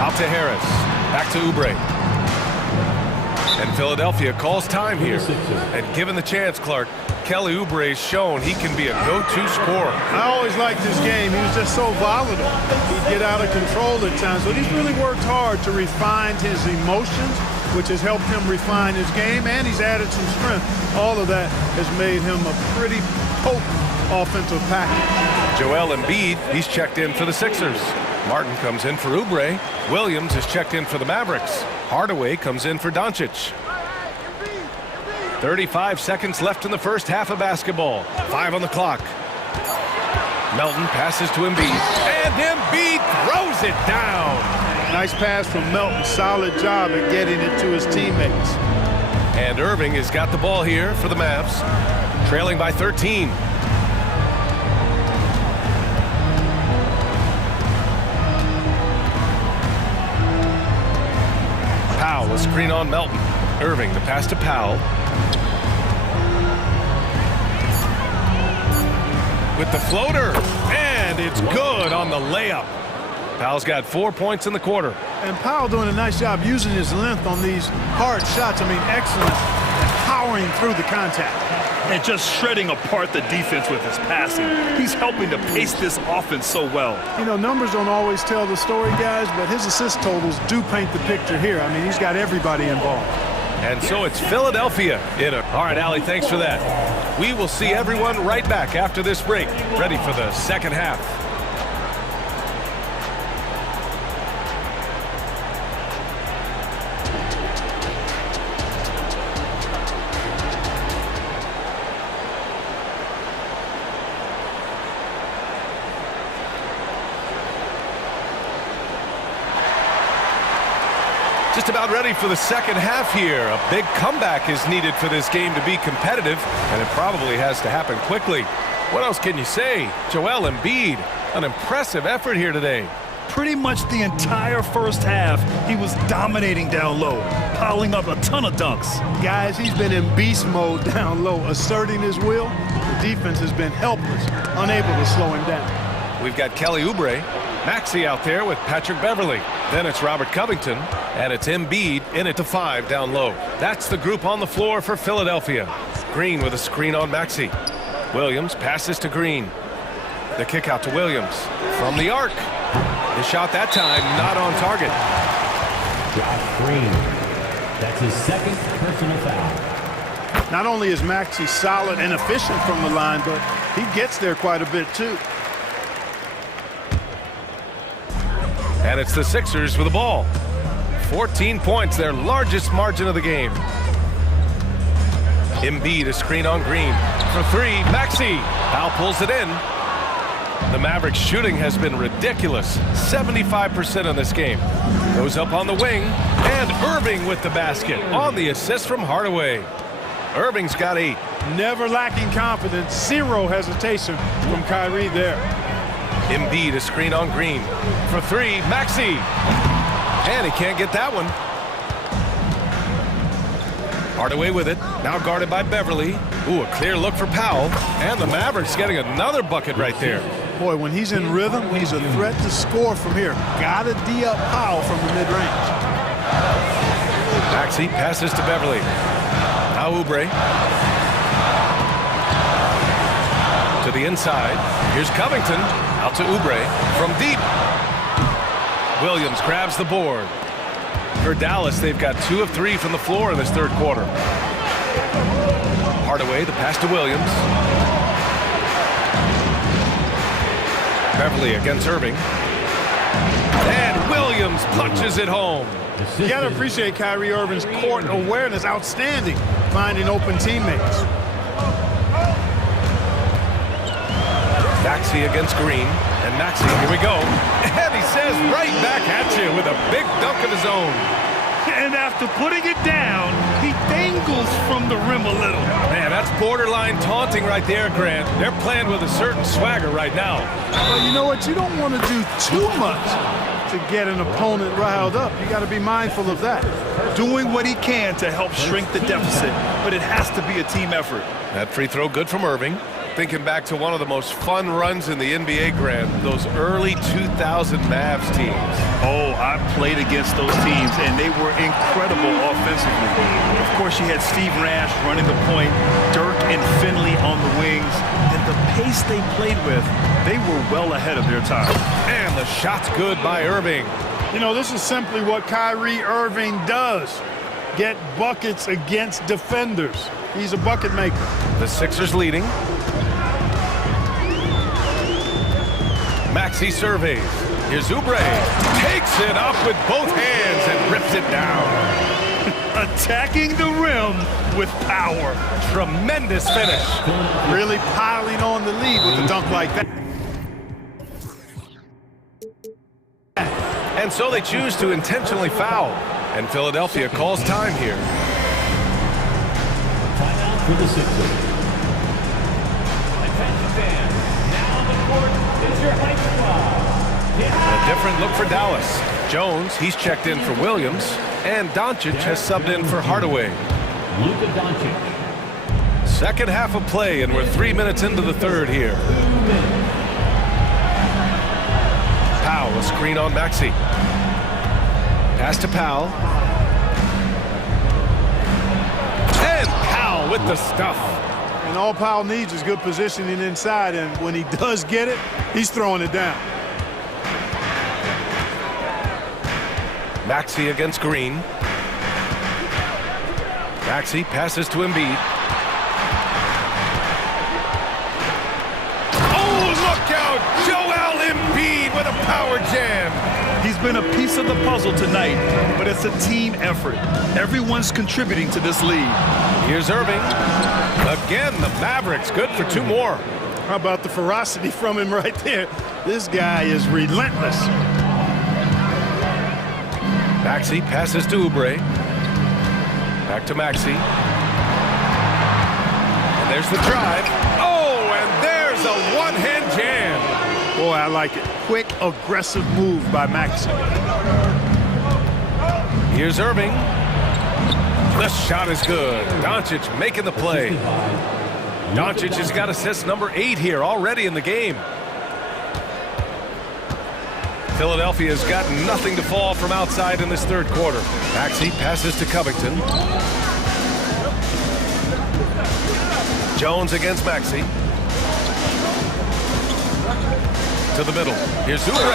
Out to Harris. Back to Oubre. And Philadelphia calls time here. And given the chance, Clark, Kelly Oubre's shown he can be a go-to scorer. I always liked this game. He was just so volatile. He'd get out of control at times. But he's really worked hard to refine his emotions, which has helped him refine his game, and he's added some strength. All of that has made him a pretty potent offensive package. Joel Embiid, he's checked in for the Sixers. Martin comes in for Oubre. Williams is checked in for the Mavericks. Hardaway comes in for Doncic. 35 seconds left in the first half of basketball. 5 on the clock. Melton passes to Embiid. And Embiid throws it down. Nice pass from Melton. Solid job at getting it to his teammates. And Irving has got the ball here for the Mavs. Trailing by 13. Powell, a screen on Melton. Irving, the pass to Powell. With the floater, and it's good on the layup. Powell's got 4 points in the quarter. And Powell doing a nice job using his length on these hard shots. I mean, excellent at powering through the contact. And just shredding apart the defense with his passing. He's helping to pace this offense so well. You know, numbers don't always tell the story, guys, but his assist totals do paint the picture here. I mean, he's got everybody involved. And so it's Philadelphia in it. All right, Allie, thanks for that. We will see everyone right back after this break, ready for the second half. Just about ready for the second half here. A big comeback is needed for this game to be competitive, and it probably has to happen quickly. What else can you say? Joel Embiid, an impressive effort here today. Pretty much the entire first half, he was dominating down low, piling up a ton of dunks. Guys, he's been in beast mode down low, asserting his will. The defense has been helpless, unable to slow him down. We've got Kelly Oubre, Maxey out there with Patrick Beverly. Then it's Robert Covington, and it's Embiid in it to 5 down low. That's the group on the floor for Philadelphia. Green with a screen on Maxey. Williams passes to Green. The kick out to Williams from the arc. The shot that time not on target. Josh Green. That's his second personal foul. Not only is Maxey solid and efficient from the line, but he gets there quite a bit too. And it's the Sixers with the ball. 14 points, their largest margin of the game. Embiid, a screen on Green. For three, Maxey. Foul pulls it in. The Mavericks' shooting has been ridiculous. 75% in this game. Goes up on the wing. And Irving with the basket on the assist from Hardaway. Irving's got 8. Never lacking confidence. Zero hesitation from Kyrie there. Embiid, a screen on Green. For three, Maxey. And he can't get that one. Hardaway with it. Now guarded by Beverly. Ooh, a clear look for Powell. And the Mavericks getting another bucket right there. Boy, when he's in rhythm, he's a threat to score from here. Gotta D up Powell from the mid-range. Maxey passes to Beverly. Now Oubre. To the inside. Here's Covington. Out to Oubre. From deep. Williams grabs the board. For Dallas, they've got 2 of 3 from the floor in this third quarter. Hardaway, the pass to Williams. Beverly against Irving. And Williams punches it home. You got to appreciate Kyrie Irving's court awareness. Outstanding. Finding open teammates. Maxey against Green. And Maxey, here we go. And he says right back at you with a big dunk of his own. And after putting it down, he dangles from the rim a little. Man, that's borderline taunting right there, Grant. They're playing with a certain swagger right now. Well, you know what? You don't want to do too much to get an opponent riled up. You got to be mindful of that. Doing what he can to help shrink the deficit, but it has to be a team effort. That free throw good from Irving. Thinking back to one of the most fun runs in the NBA, Grant, those early 2000 Mavs teams. Oh, I played against those teams, and they were incredible offensively. Of course, you had Steve Nash running the point, Dirk and Finley on the wings, and the pace they played with, they were well ahead of their time. And the shot's good by Irving. You know, this is simply what Kyrie Irving does. Get buckets against defenders. He's a bucket maker. The Sixers leading. Maxey surveys. Here's Oubre. Takes it up with both hands and rips it down. Attacking the rim with power. Tremendous finish. Really piling on the lead with a dunk like that. And so they choose to intentionally foul. And Philadelphia calls time here. Timeout for the Sixers. Attention fans. Now on the court is your height squad. A different look for Dallas. Jones, he's checked in for Williams. And Doncic has subbed in for Hardaway. Luka Doncic. Second half of play, and we're 3 minutes into the third here. Powell, a screen on Maxey. Pass to Powell. And Powell with the stuff. And all Powell needs is good positioning inside, and when he does get it, he's throwing it down. Maxey against Green. Maxey passes to Embiid. Oh, look out! Joel Embiid with a power jam. He's been a piece of the puzzle tonight, but it's a team effort. Everyone's contributing to this lead. Here's Irving. Again, the Mavericks good for 2 more. How about the ferocity from him right there? This guy is relentless. Maxey passes to Oubre. Back to Maxey. And there's the drive. Oh, and there's a one-hand jam. Boy, I like it. Quick, aggressive move by Maxey. Here's Irving. The shot is good. Doncic making the play. Doncic has got assist number 8 here already in the game. Philadelphia's got nothing to fall from outside in this third quarter. Maxey passes to Covington. Jones against Maxey. To the middle. Here's Oubre.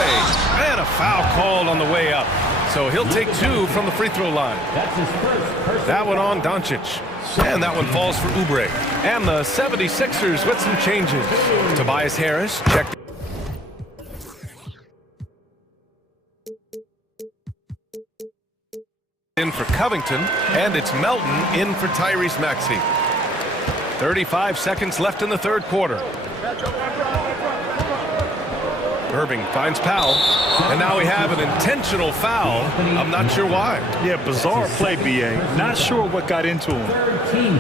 And a foul called on the way up. So he'll take 2 from the free throw line. That one on Doncic. And that one falls for Oubre. And the 76ers with some changes. Tobias Harris checked in for Covington. And it's Melton in for Tyrese Maxey. 35 seconds left in the third quarter. Irving finds Powell, and now we have an intentional foul. I'm not sure why. Yeah, bizarre play, B.A. Not sure what got into him.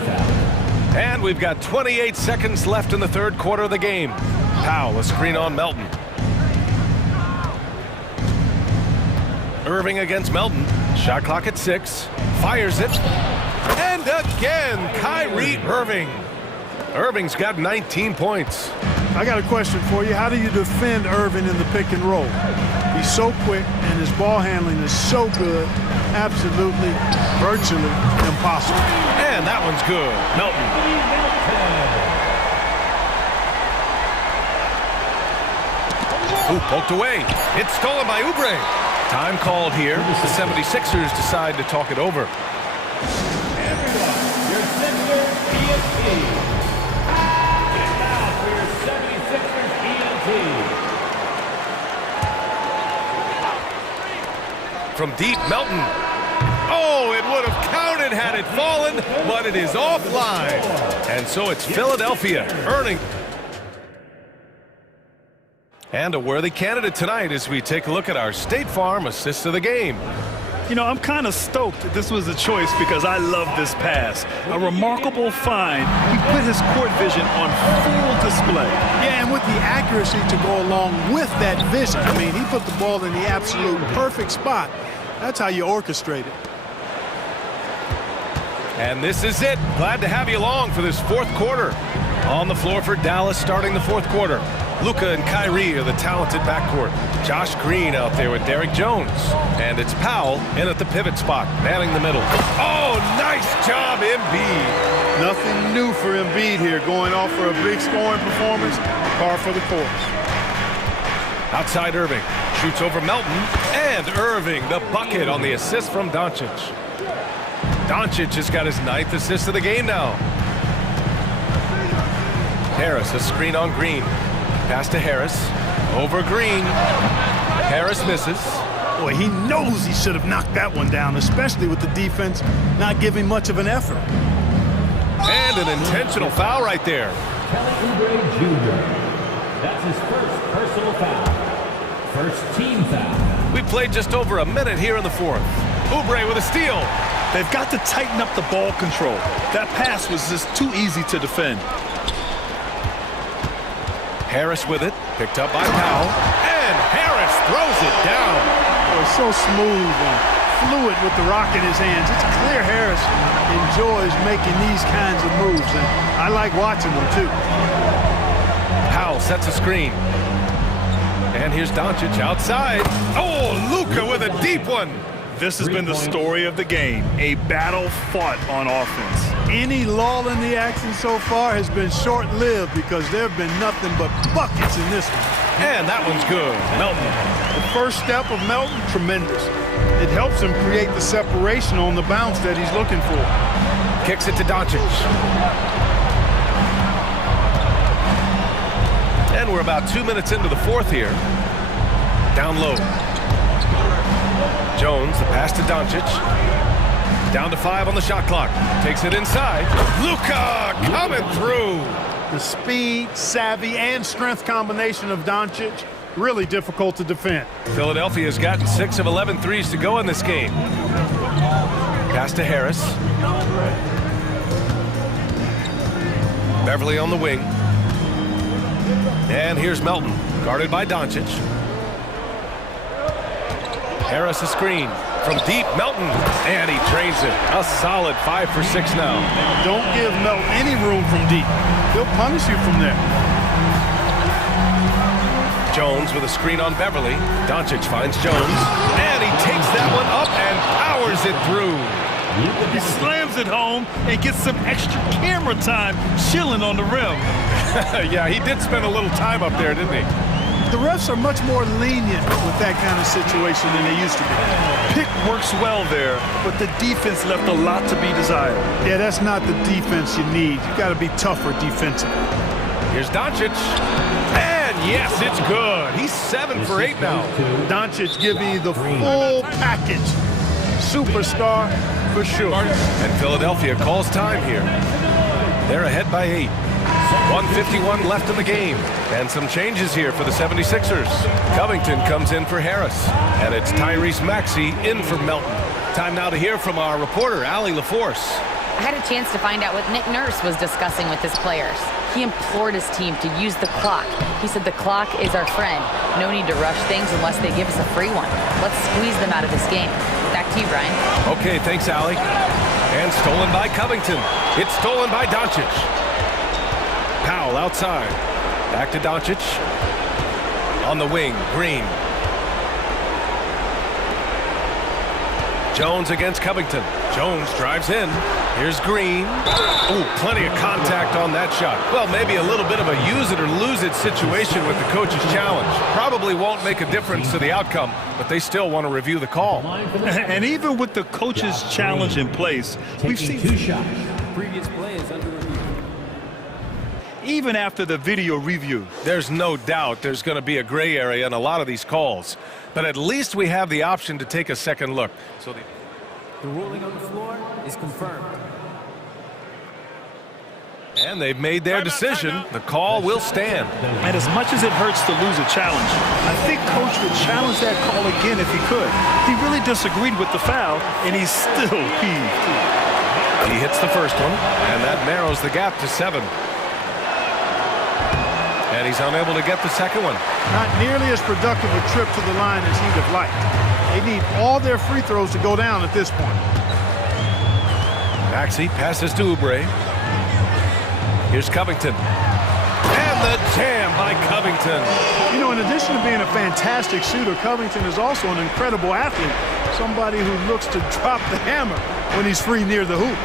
And we've got 28 seconds left in the third quarter of the game. Powell, a screen on Melton. Irving against Melton. Shot clock at 6. Fires it. And again, Kyrie Irving. Irving's got 19 points. I got a question for you. How do you defend Irving in the pick and roll? He's so quick, and his ball handling is so good. Absolutely, virtually impossible. And that one's good. Melton. Ooh, poked away. It's stolen by Oubre. Time called here. The 76ers decide to talk it over. Everyone, your center, ESP. From deep, Melton. Oh, it would have counted had it fallen, but it is offline. And so it's Philadelphia earning. And a worthy candidate tonight as we take a look at our State Farm assist of the game. You know, I'm kind of stoked that this was a choice because I love this pass. A remarkable find. He put his court vision on full display. Yeah, and with the accuracy to go along with that vision. I mean, he put the ball in the absolute perfect spot. That's how you orchestrate it. And this is it. Glad to have you along for this fourth quarter. On the floor for Dallas starting the fourth quarter. Luka and Kyrie are the talented backcourt. Josh Green out there with Derrick Jones. And it's Powell in at the pivot spot, manning the middle. Oh, nice job, Embiid. Nothing new for Embiid here, going off for a big scoring performance. Par for the course. Outside Irving. Shoots over Melton. And Irving, the bucket on the assist from Doncic. Doncic has got his 9th assist of the game now. Harris, a screen on Green. Pass to Harris. Over Green. Harris misses. Boy, he knows he should have knocked that one down, especially with the defense not giving much of an effort. And an intentional foul right there. Kelly Oubre Jr. That's his first personal foul. First team foul. We played just over a minute here in the fourth. Oubre with a steal. They've got to tighten up the ball control. That pass was just too easy to defend. Harris with it, picked up by Powell, and Harris throws it down. Oh, so smooth and fluid with the rock in his hands. It's clear Harris enjoys making these kinds of moves, and I like watching them too. Powell sets a screen. And here's Doncic outside. Oh, Luka with a deep one. This has been the story of the game, a battle fought on offense. Any lull in the action so far has been short-lived because there have been nothing but buckets in this one. And that one's good. Melton. The first step of Melton, tremendous. It helps him create the separation on the bounce that he's looking for. Kicks it to Doncic. And we're about 2 minutes into the fourth here. Down low. Jones, the pass to Doncic. Down to 5 on the shot clock. Takes it inside. Luka coming through. The speed, savvy, and strength combination of Doncic, really difficult to defend. Philadelphia's gotten 6 of 11 threes to go in this game. Pass to Harris. Beverly on the wing. And here's Melton, guarded by Doncic. Harris a screen from deep. Melton, and he drains it. A solid 5 for 6 now. Don't give Melton any room from deep. He'll punish you from there. Jones with a screen on Beverly. Doncic finds Jones, and he takes that one up and powers it through. He slams it home and gets some extra camera time chilling on the rim. Yeah, he did spend a little time up there, didn't he? The refs are much more lenient with that kind of situation than they used to be. Pick works well there, but the defense left a lot to be desired. Yeah, that's not the defense you need. You got to be tougher defensively. Here's Doncic. And yes, it's good. He's 7 for 8 now. Doncic giving you the full package. Superstar for sure. And Philadelphia calls time here. They're ahead by 8. 1:51 left in the game. And some changes here for the 76ers. Covington comes in for Harris. And it's Tyrese Maxey in for Melton. Time now to hear from our reporter, Allie LaForce. I had a chance to find out what Nick Nurse was discussing with his players. He implored his team to use the clock. He said the clock is our friend. No need to rush things unless they give us a free one. Let's squeeze them out of this game. Back to you, Brian. Okay, thanks, Allie. And stolen by Covington. It's stolen by Doncic. Powell outside. Back to Doncic. On the wing, Green. Jones against Covington. Jones drives in. Here's Green. Oh, plenty of contact on that shot. Well, maybe a little bit of a use it or lose it situation with the coach's challenge. Probably won't make a difference to the outcome, but they still want to review the call. And even with the coach's challenge in place, we've seen 2 shots. Previous play is under review. Even after the video review. There's no doubt there's going to be a gray area in a lot of these calls, but at least we have the option to take a second look. So the ruling on the floor is confirmed. And they've made their decision. The call will stand. And as much as it hurts to lose a challenge, I think Coach would challenge that call again if he could. He really disagreed with the foul, and he's still peeved. He hits the first one, and that narrows the gap to 7. And he's unable to get the second one. Not nearly as productive a trip to the line as he'd have liked. They need all their free throws to go down at this point. Maxey passes to Oubre. Here's Covington. And the jam by Covington. You know, in addition to being a fantastic shooter, Covington is also an incredible athlete. Somebody who looks to drop the hammer when he's free near the hoop.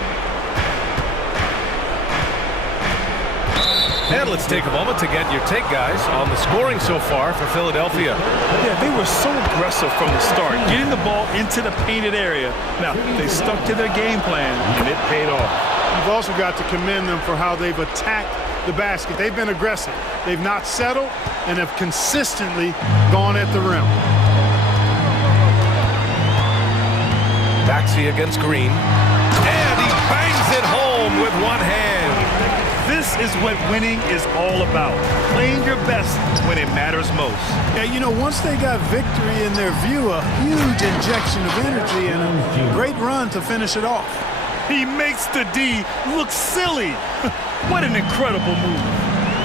And let's take a moment to get your take, guys, on the scoring so far for Philadelphia. Yeah, they were so aggressive from the start, getting the ball into the painted area. Now, they stuck to their game plan, and it paid off. You've also got to commend them for how they've attacked the basket. They've been aggressive. They've not settled and have consistently gone at the rim. Maxey against Green. And he bangs it home with one hand. This is what winning is all about. Playing your best when it matters most. Yeah, you know, once they got victory in their view, a huge injection of energy and a great run to finish it off. He makes the D look silly. What an incredible move.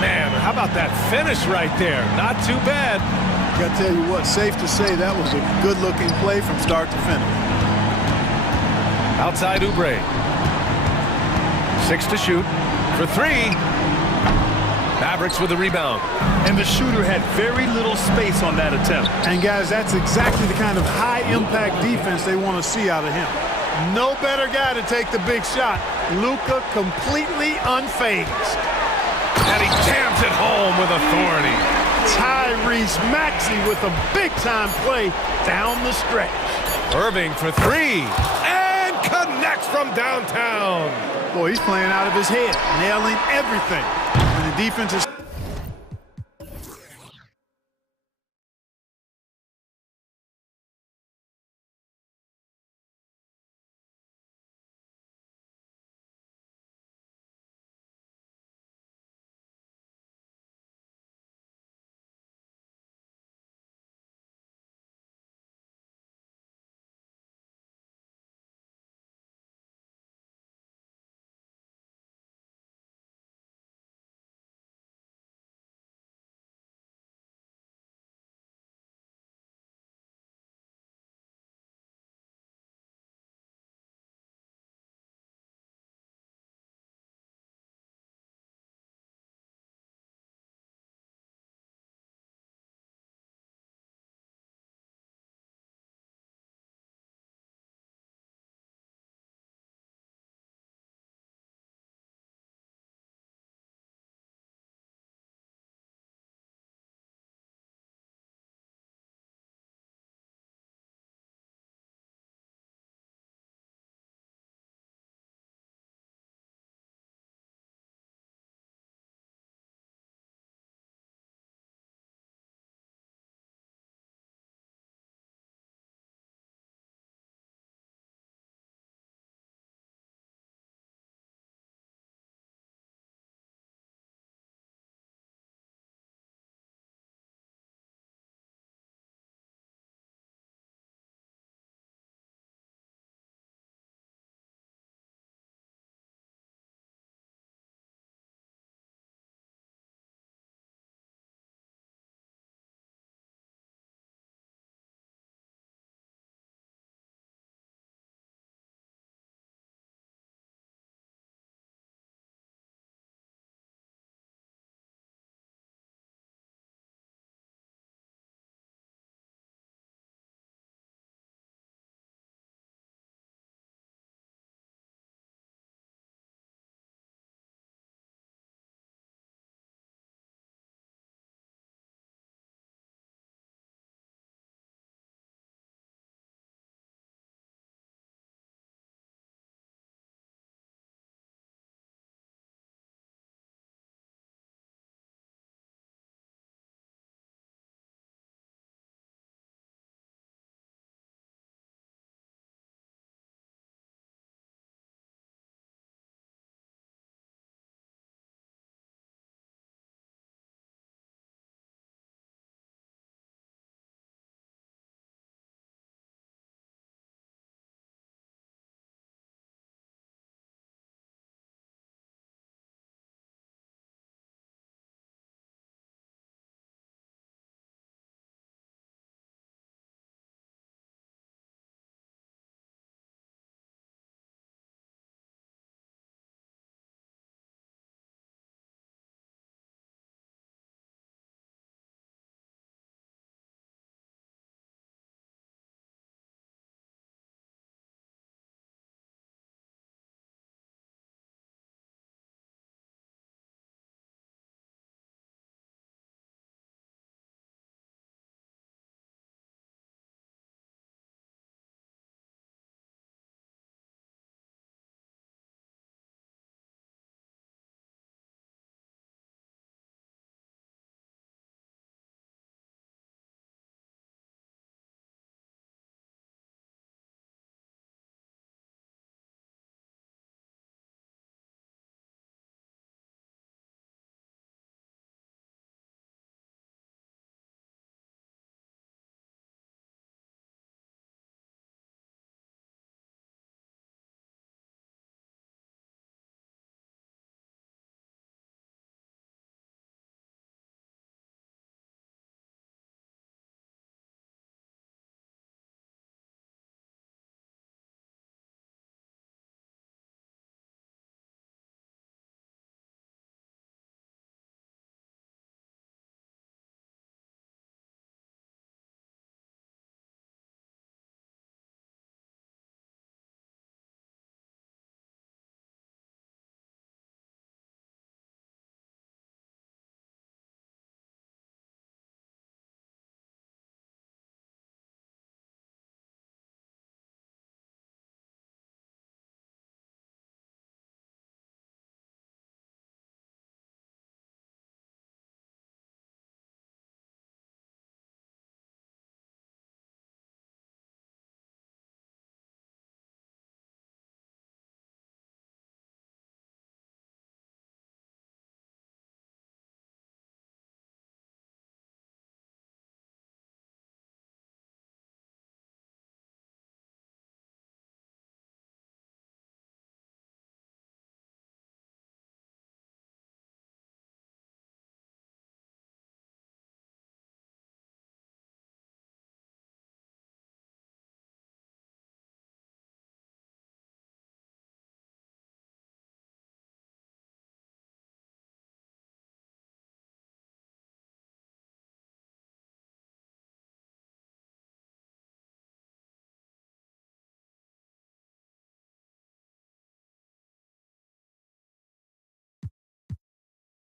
Man, how about that finish right there? Not too bad. Got to tell you what, safe to say that was a good-looking play from start to finish. Outside Oubre. 6 to shoot. For 3. Mavericks with the rebound. And the shooter had very little space on that attempt. And guys, that's exactly the kind of high-impact defense they want to see out of him. No better guy to take the big shot. Luka completely unfazed. And he jams it home with authority. Tyrese Maxey with a big-time play down the stretch. Irving for 3. And connects from downtown. Boy, he's playing out of his head, nailing everything. And the defense is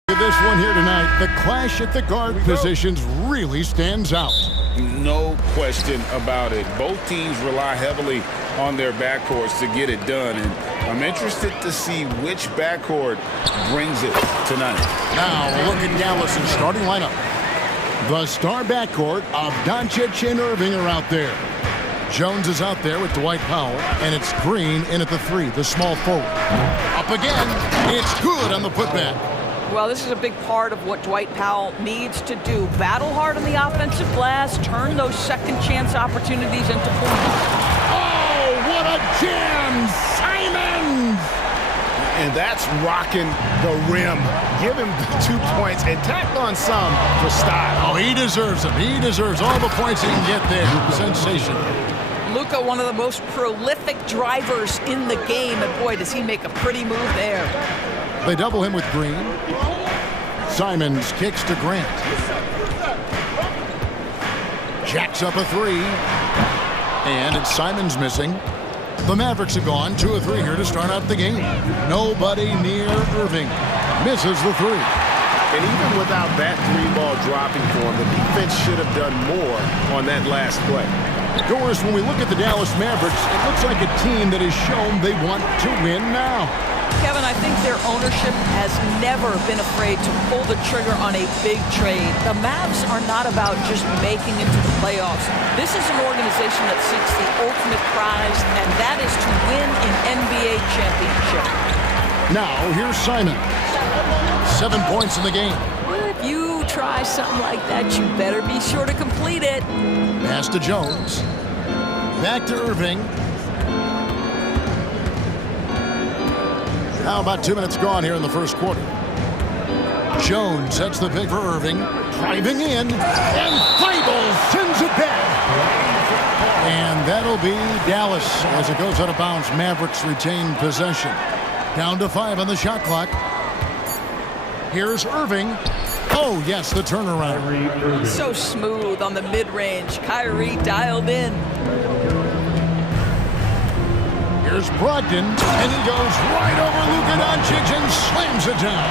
This one here tonight, the clash at the guard positions really stands out. No question about it. Both teams rely heavily on their backcourts to get it done, and I'm interested to see which backcourt brings it tonight. Now, look at Dallas' starting lineup. The star backcourt of Doncic and Irving are out there. Jones is out there with Dwight Powell, and it's Green in at the 3, the small forward. Up again, it's good on the putback. Well, this is a big part of what Dwight Powell needs to do. Battle hard on the offensive glass, turn those second chance opportunities into points. Oh, what a jam! Simons! And that's rocking the rim. Give him the 2 points and tack on some for style. Oh, he deserves them. He deserves all the points he can get there. Sensational. Luka, one of the most prolific drivers in the game, and boy, does he make a pretty move there. They double him with Green. Simons kicks to Grant. Jacks up a 3. And it's Simons missing. The Mavericks have gone 2 of 3 here to start out the game. Nobody near Irving. Misses the 3. And even without that 3-ball dropping for him, the defense should have done more on that last play. Doris, when we look at the Dallas Mavericks, it looks like a team that has shown they want to win now. Kevin, I think their ownership has never been afraid to pull the trigger on a big trade. The Mavs are not about just making it to the playoffs. This is an organization that seeks the ultimate prize, and that is to win an NBA championship. Now, here's Simon. 7 points in the game. If you try something like that, you better be sure to complete it. Pass to Jones. Back to Irving. Now about 2 minutes gone here in the first quarter. Jones sets the pick for Irving. Driving in. And Feibel sends it back. And that'll be Dallas as it goes out of bounds. Mavericks retain possession. Down to 5 on the shot clock. Here's Irving. Oh, yes, the turnaround. So smooth on the mid-range. Kyrie dialed in. Here's Brogdon, and he goes right over Luka Doncic and slams it down.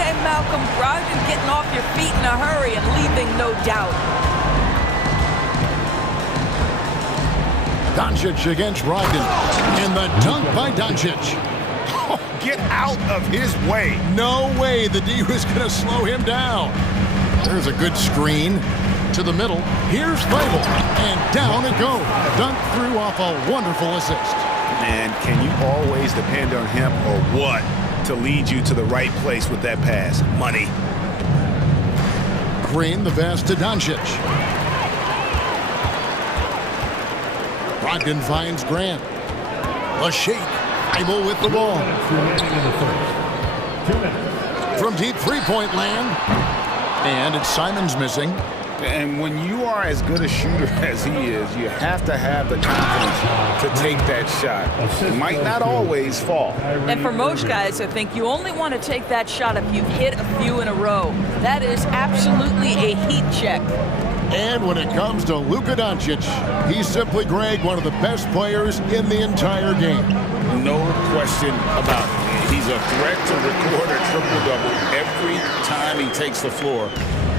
Hey, Malcolm, Brogdon getting off your feet in a hurry and leaving no doubt. Doncic against Brogdon, and the dunk by Doncic. Oh, get out of his way. No way the D was going to slow him down. There's a good screen. To the middle, here's Feibel, and down it goes. Dunk through off a wonderful assist. And can you always depend on him or what to lead you to the right place with that pass? Money. Green the pass to Doncic. Brogdon finds Grant. A shake. Feibel with the ball. From deep three-point land. And it's Simons missing. And when you are as good a shooter as he is, you have to have the confidence to take that shot. It might not always fall. And for most guys, I think you only want to take that shot if you've hit a few in a row. That is absolutely a heat check. And when it comes to Luka Doncic, he's simply, Greg, one of the best players in the entire game. No question about it. He's a threat to record a triple-double every time he takes the floor.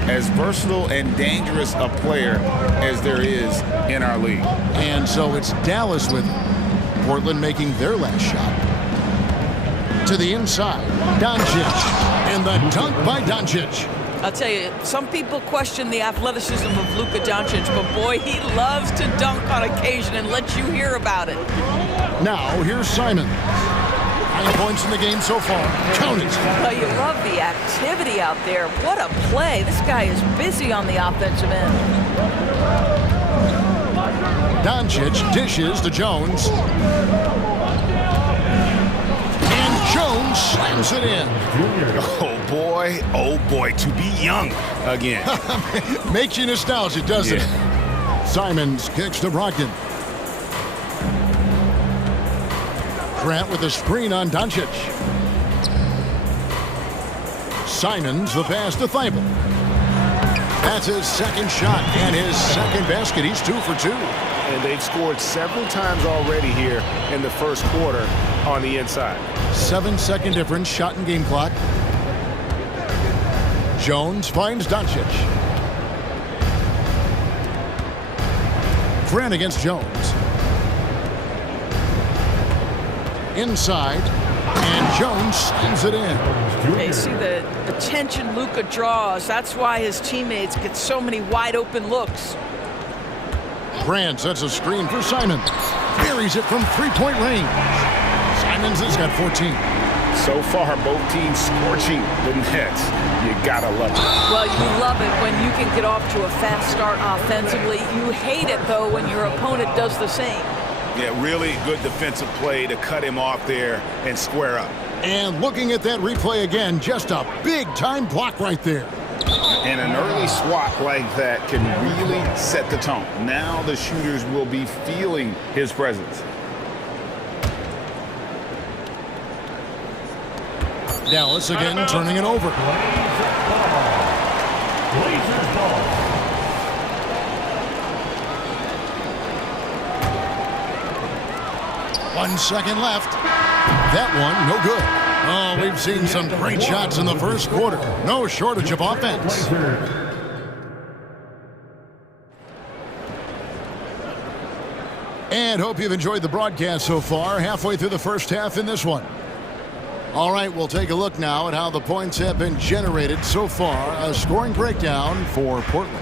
As versatile and dangerous a player as there is in our league. And so it's Dallas with Portland making their last shot. To the inside, Doncic, and the dunk by Doncic. I'll tell you, some people question the athleticism of Luka Doncic, but boy, he loves to dunk on occasion and let you hear about it. Now, here's Simon. 9 points in the game so far. Count it. Well, you love the activity out there. What a play. This guy is busy on the offensive end. Doncic dishes to Jones. And Jones slams it in. Oh boy, to be young again. Makes you nostalgic, doesn't it? Simons kicks to Brogdon. Grant with a screen on Doncic. Simons the pass to Feibel. That's his second shot and his second basket. He's 2 for 2. And they've scored several times already here in the first quarter on the inside. 7-second difference, shot and game clock. Jones finds Doncic. Grant against Jones. Inside, and Jones slams it in. They see the attention Luka draws. That's why his teammates get so many wide open looks. Grant sets a screen for Simons. Buries it from three-point range. Simons has got 14. So far, both teams scorching the nets. You gotta love it. Well, you love it when you can get off to a fast start offensively. You hate it, though, when your opponent does the same. Yeah, really good defensive play to cut him off there and square up. And looking at that replay again, just a big-time block right there. And an early swat like that can really set the tone. Now the shooters will be feeling his presence. Dallas again turning it over. Blazers ball. 1 second left. That one, no good. Oh, we've seen some great shots in the first quarter. No shortage of offense. And hope you've enjoyed the broadcast so far. Halfway through the first half in this one. All right, we'll take a look now at how the points have been generated so far. A scoring breakdown for Portland.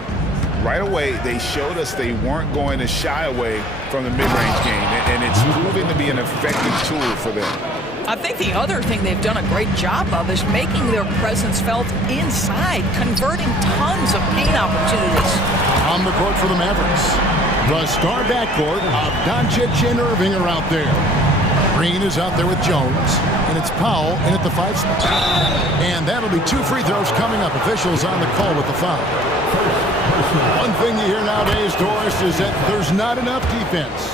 Right away, they showed us they weren't going to shy away from the mid-range game, and it's proving to be an effective tool for them. I think the other thing they've done a great job of is making their presence felt inside, converting tons of paint opportunities. On the court for the Mavericks, the star backcourt of Doncic and Irving are out there. Green is out there with Jones, and it's Powell in at the 5 spot. And that'll be 2 free throws coming up. Officials on the call with the foul. One thing you hear nowadays, Doris, is that there's not enough defense.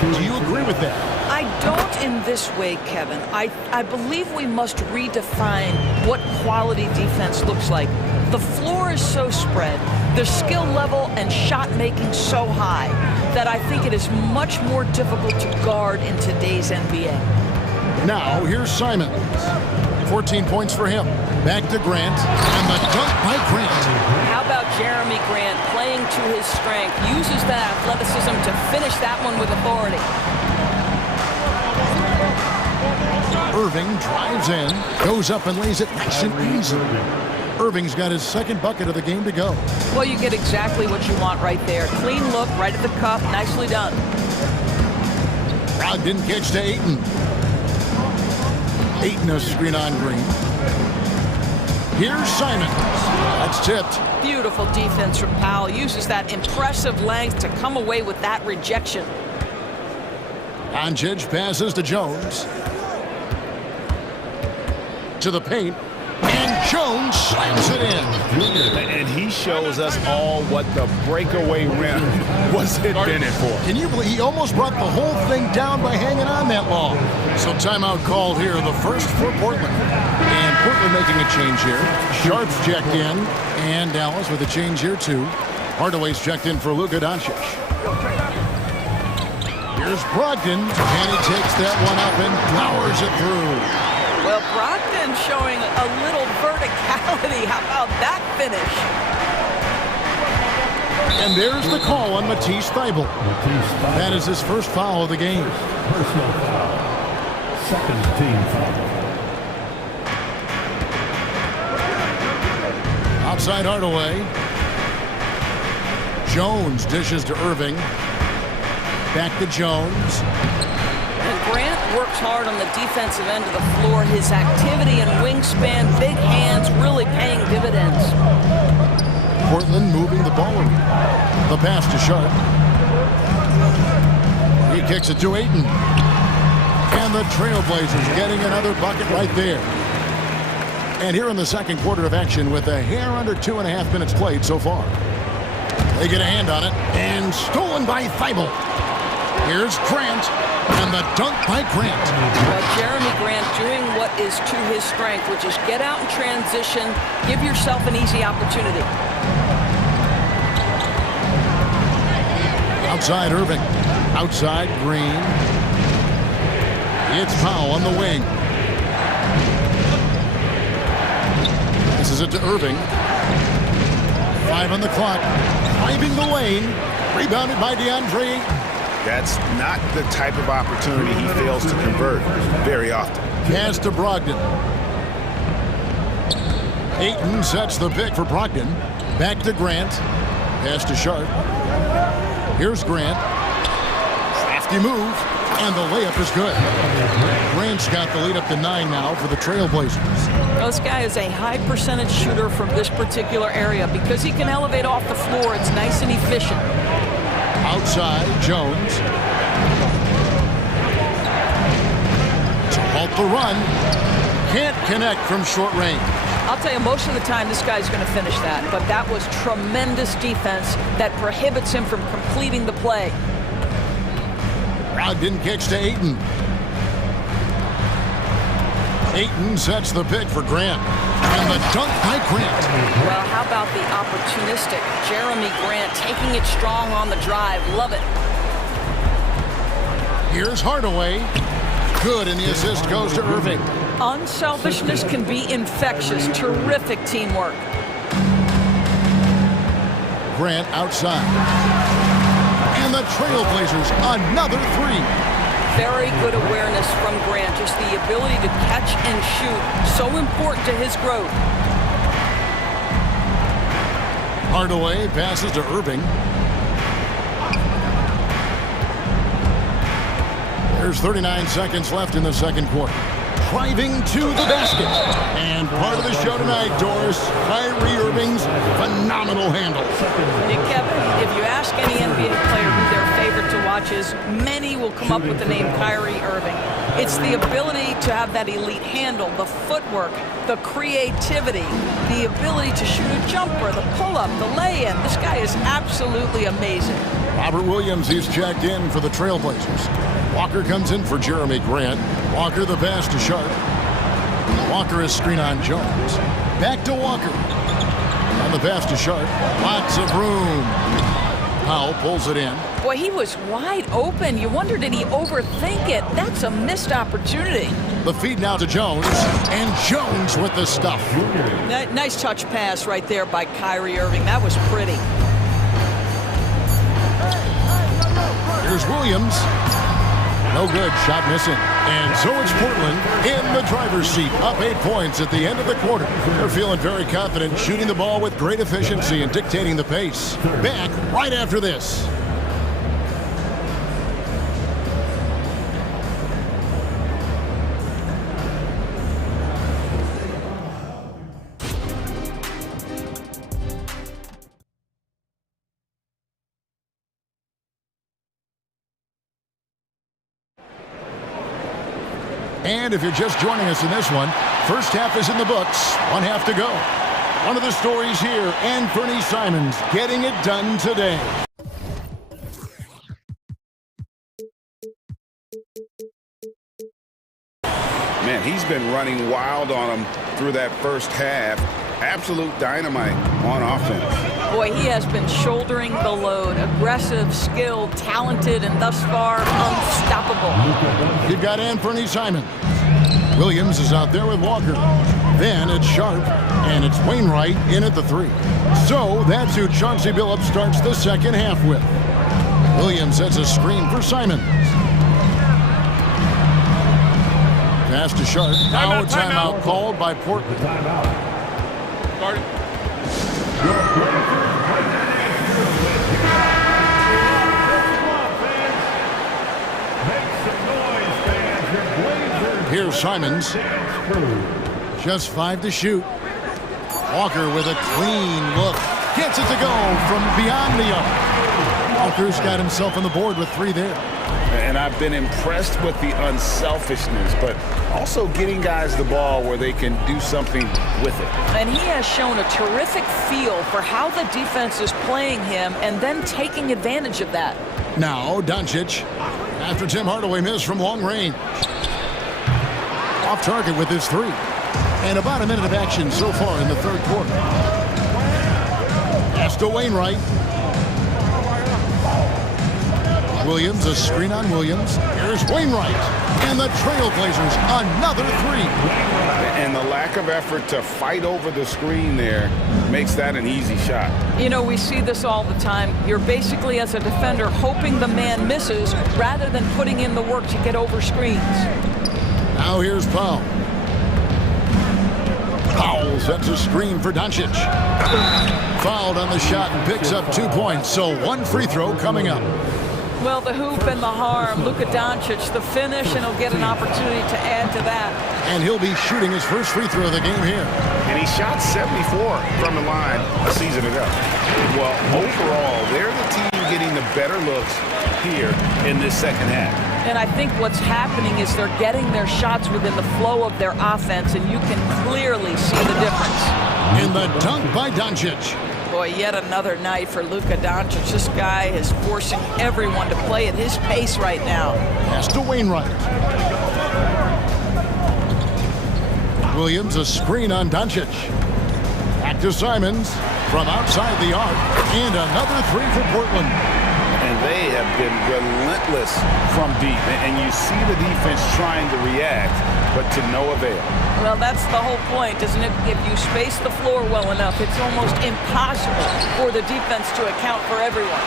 Do you agree with that? I don't in this way, Kevin. I believe we must redefine what quality defense looks like. The floor is so spread, the skill level and shot making so high that I think it is much more difficult to guard in today's NBA. Now, here's Simons. 14 points for him. Back to Grant, and the dunk by Grant. How about Jeremy Grant playing to his strength, uses that athleticism to finish that one with authority. Irving drives in, goes up and lays it nice and easy. Irving's got his second bucket of the game to go. Well, you get exactly what you want right there. Clean look, right at the cup, nicely done. Brogdon kicks to Ayton. Ayton a screen on Green. Here's Simons. That's tipped. Beautiful defense from Powell. Uses that impressive length to come away with that rejection. Doncic passes to Jones. To the paint. And Jones slams it in. And he shows us all what the breakaway rim was intended for. Can you believe he almost brought the whole thing down by hanging on that long? So timeout called here, the first for Portland. And Portland making a change here. Sharp's checked in, and Dallas with a change here too. Hardaway's checked in for Luka Doncic. Here's Brogdon, and he takes that one up and powers it through. Well, Brogdon showing a little verticality. How about that finish? And there's the call on Matisse Thybulle. That is his first foul of the game. Personal foul. Second team foul. Outside Hardaway. Jones dishes to Irving. Back to Jones. And Grant works hard on the defensive end of the floor. His activity and wingspan, big hands, really paying dividends. Portland moving the ball around. The pass to Sharp. He kicks it to Ayton. And the Trailblazers getting another bucket right there. And here in the second quarter of action with a hair under 2.5 minutes played so far. They get a hand on it. And stolen by Thybulle. Here's Grant. And the dunk by Grant. Well, Jeremy Grant doing what is to his strength, which is get out in transition, give yourself an easy opportunity. Outside Irving. Outside Green. It's Powell on the wing. This is it to Irving. 5 on the clock. Driving the lane. Rebounded by DeAndre. That's not the type of opportunity he fails to convert very often. Pass to Brogdon. Ayton sets the pick for Brogdon. Back to Grant. Pass to Sharp. Here's Grant. Crafty move. And the layup is good. Grant's got the lead up to 9 now for the Trailblazers. This guy is a high percentage shooter from this particular area. Because he can elevate off the floor, it's nice and efficient. Outside, Jones. To halt the run. Can't connect from short range. I'll tell you, most of the time this guy's going to finish that. But that was tremendous defense that prohibits him from completing the play. Brogdon kicks to Ayton. Ayton sets the pick for Grant. And the dunk by Grant. Well, how about the opportunistic Jeremy Grant taking it strong on the drive? Love it. Here's Hardaway. Good, and the assist goes to Irving. Unselfishness can be infectious. Terrific teamwork. Grant outside. And the Trailblazers, another three. Very good awareness from Grant. Just the ability to catch and shoot. So important to his growth. Hardaway passes to Irving. There's 39 seconds left in the second quarter. Driving to the basket. And part of the show tonight, Doris, Kyrie Irving's phenomenal handle. Hey, Kevin, if you ask any NBA player who their favorite to watch is, many will come up with the name Kyrie Irving. It's the ability to have that elite handle, the footwork, the creativity, the ability to shoot a jumper, the pull-up, the lay-in. This guy is absolutely amazing. Robert Williams, he's checked in for the Trailblazers. Walker comes in for Jeremy Grant. Walker the pass to Sharp. Walker is screen on Jones. Back to Walker. On the pass to Sharp. Lots of room. Powell pulls it in. Boy, he was wide open. You wonder, did he overthink it? That's a missed opportunity. The feed now to Jones. And Jones with the stuff. Nice touch pass right there by Kyrie Irving. That was pretty. Here's Williams. No good, shot missing. And so it's Portland in the driver's seat, up 8 points at the end of the quarter. They're feeling very confident, shooting the ball with great efficiency and dictating the pace. Back right after this. And if you're just joining us in this one, first half is in the books, 1 half to go. One of the stories here, Anthony Simons getting it done today. Man, he's been running wild on him through that first half. Absolute dynamite on offense. Boy, he has been shouldering the load. Aggressive, skilled, talented, and thus far unstoppable. You've got Anthony Simons. Williams is out there with Walker. Then it's Sharp, and it's Wainwright in at the 3. So that's who Chauncey Billups starts the second half with. Williams sets a screen for Simons. Pass to Sharp. Now a timeout called by Portland. Here's Simons. Just 5 to shoot. Walker with a clean look. Gets it to go from beyond the arc. Walker's got himself on the board with 3 there. And I've been impressed with the unselfishness, but also getting guys the ball where they can do something with it. And he has shown a terrific feel for how the defense is playing him and then taking advantage of that. Now Doncic, after Tim Hardaway missed from long range. Off target with his 3. And about a minute of action so far in the third quarter. Pass to Wainwright. Williams, a screen on Williams. Here's Wainwright. And the Trailblazers, another three. And the lack of effort to fight over the screen there makes that an easy shot. You know, we see this all the time. You're basically, as a defender, hoping the man misses rather than putting in the work to get over screens. Now here's Powell. Powell sets a screen for Doncic. Fouled on the shot and picks up 2 points, so one free throw coming up. Well, the hoop and the harm. Luka Doncic, the finish, and he'll get an opportunity to add to that. And he'll be shooting his first free throw of the game here. And he shot 74 from the line a season ago. Well, overall, they're the team getting the better looks here in this second half. And I think what's happening is they're getting their shots within the flow of their offense, and you can clearly see the difference. In the dunk by Doncic. Boy, yet another night for Luka Doncic. This guy is forcing everyone to play at his pace right now. Pass to Wainwright. Williams, a screen on Doncic. Back to Simons from outside the arc. And another three for Portland. And they have been relentless from deep. And you see the defense trying to react, but to no avail. Well, that's the whole point, isn't it? If you space the floor well enough, it's almost impossible for the defense to account for everyone.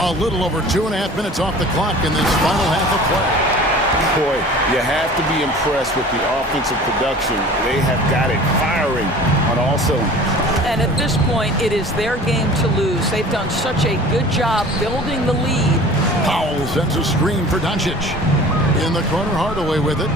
A little over 2.5 minutes off the clock in this final half of play. Boy, you have to be impressed with the offensive production. They have got it firing on all cylinders. And at this point, it is their game to lose. They've done such a good job building the lead. Powell sends a screen for Doncic. In the corner, Hardaway with it.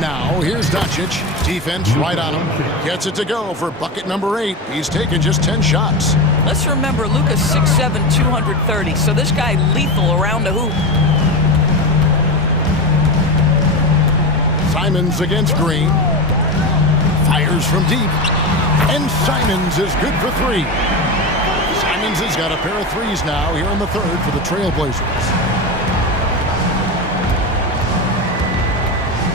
Now, here's Doncic. Defense right on him. Gets it to go for bucket number 8. He's taken just 10 shots. Let's remember, Luka's 6'7", 230, so this guy lethal around the hoop. Simons against Green. Fires from deep. And Simons is good for 3. Simons has got a pair of threes now here in the third for the Trailblazers.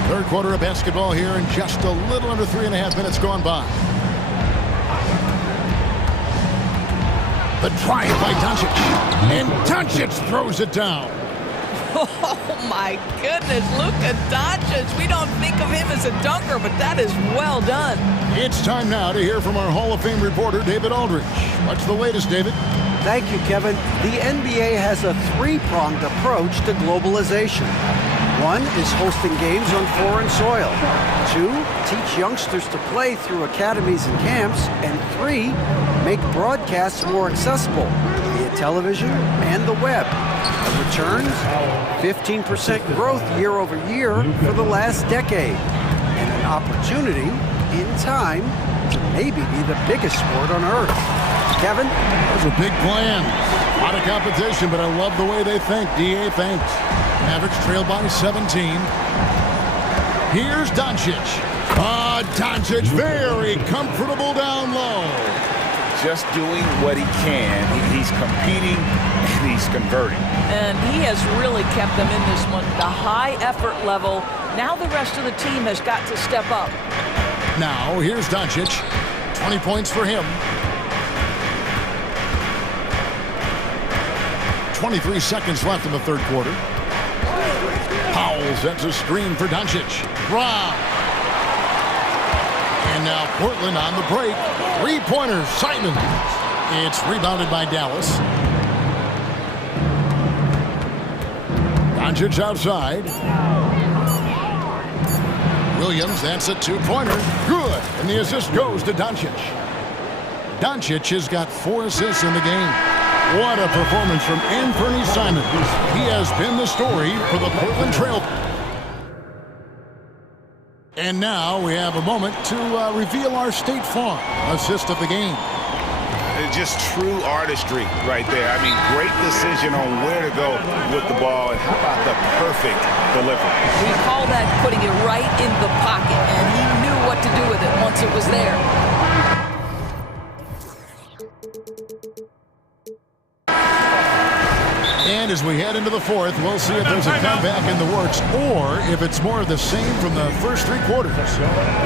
Third quarter of basketball here, and just a little under 3.5 minutes gone by. The drive by Doncic. And Doncic throws it down. Oh, my goodness. Luka Doncic. We don't think of him as a dunker, but that is well done. It's time now to hear from our Hall of Fame reporter, David Aldridge. What's the latest, David? Thank you, Kevin. The NBA has a three-pronged approach to globalization. 1 is hosting games on foreign soil. 2, teach youngsters to play through academies and camps. And 3, make broadcasts more accessible via television and the web. The returns, 15% growth year over year for the last decade. And an opportunity, in time, to maybe be the biggest sport on earth. Kevin? Those are big plans. A lot of competition, but I love the way they think. DA thinks. Mavericks trail by 17. Here's Doncic. Doncic very comfortable down low. Just doing what he can. He's competing and he's converting. And he has really kept them in this one. The high effort level. Now the rest of the team has got to step up. Now here's Doncic. 20 points for him. 23 seconds left in the third quarter. Powell sets a screen for Doncic. Rob. And now Portland on the break. Three-pointer, Simons. It's rebounded by Dallas. Doncic outside. Williams, that's a two-pointer. Good. And the assist goes to Doncic. Doncic has got 4 assists in the game. What a performance from Anthony Simons. He has been the story for the Portland Trail. And now we have a moment to reveal our State Farm assist of the game. Just true artistry right there. I mean, great decision on where to go with the ball. And how about the perfect delivery? We call that putting it right in the pocket, and he knew what to do with it once it was there. And as we head into the fourth, we'll see if there's a comeback in the works or if it's more of the same from the first 3 quarters.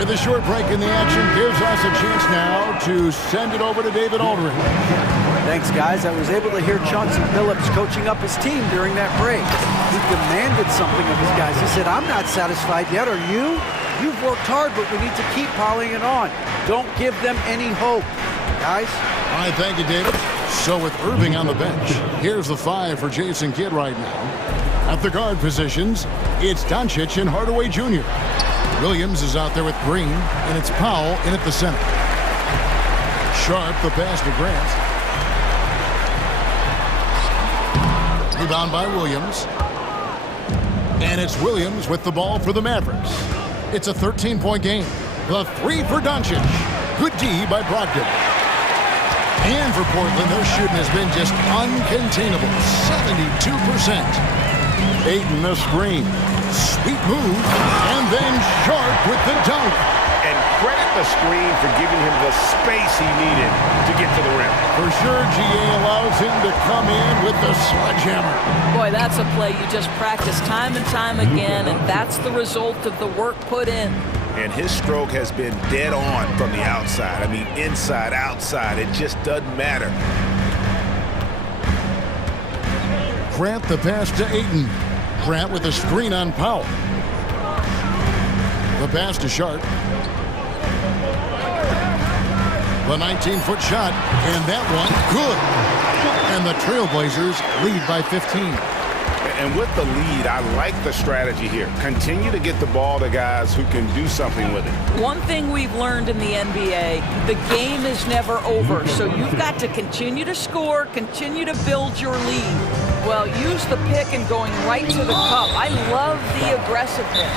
With a short break in the action gives us a chance now to send it over to David Aldridge. Thanks, guys. I was able to hear Chauncey Billups coaching up his team during that break. He demanded something of his guys. He said, I'm not satisfied yet. Are you? You've worked hard, but we need to keep piling it on. Don't give them any hope. Guys? All right, thank you, David. So with Irving on the bench, here's the 5 for Jason Kidd right now. At the guard positions, it's Doncic and Hardaway Jr. Williams is out there with Green, and it's Powell in at the center. Sharp, the pass to Grant. Rebound by Williams. And it's Williams with the ball for the Mavericks. It's a 13-point game. The 3 for Doncic. Good D by Brogdon. And for Portland, their shooting has been just uncontainable. 72%. Ayton the screen. Sweet move. And then Sharp with the dunk. And credit the screen for giving him the space he needed to get to the rim. For sure, GA allows him to come in with the sledgehammer. Boy, that's a play you just practice time and time again, and that's the result of the work put in. And his stroke has been dead on from the outside. I mean, inside, outside, it just doesn't matter. Grant the pass to Ayton. Grant with a screen on Powell. The pass to Sharp. The 19-foot shot, and that one, good. And the Trailblazers lead by 15. And with the lead, I like the strategy here. Continue to get the ball to guys who can do something with it. One thing we've learned in the NBA, the game is never over. So you've got to continue to score, continue to build your lead. Well, use the pick and going right to the cup. I love the aggressiveness.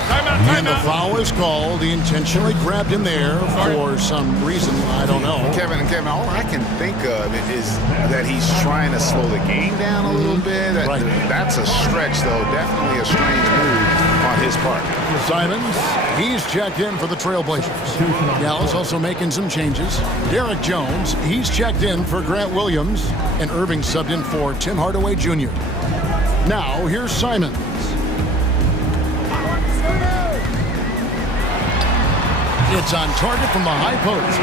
And the foul is called. He intentionally grabbed him there for some reason. I don't know. Kevin, all I can think of is that he's trying to slow the game down a little bit. Right. That's a stretch, though. Definitely a strange move on his part. Simons, he's checked in for the Trailblazers. Dallas also making some changes. Derek Jones, he's checked in for Grant Williams. And Irving subbed in for Tim Hardaway Jr. Now, here's Simons. It's on target from the high post.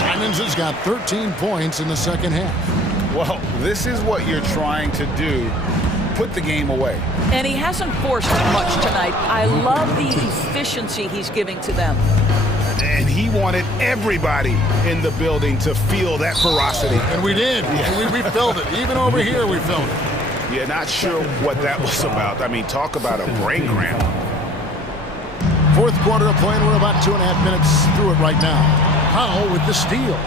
Simons has got 13 points in the second half. Well, this is what you're trying to do. Put the game away. And he hasn't forced much tonight. I love the efficiency he's giving to them. And he wanted everybody in the building to feel that ferocity. And we did. Yeah. We felt it. Even over here, we felt it. Yeah, not sure what that was about. I mean, talk about a brain cramp. Fourth quarter of play, and we're about 2.5 minutes through it right now. Powell with the steal.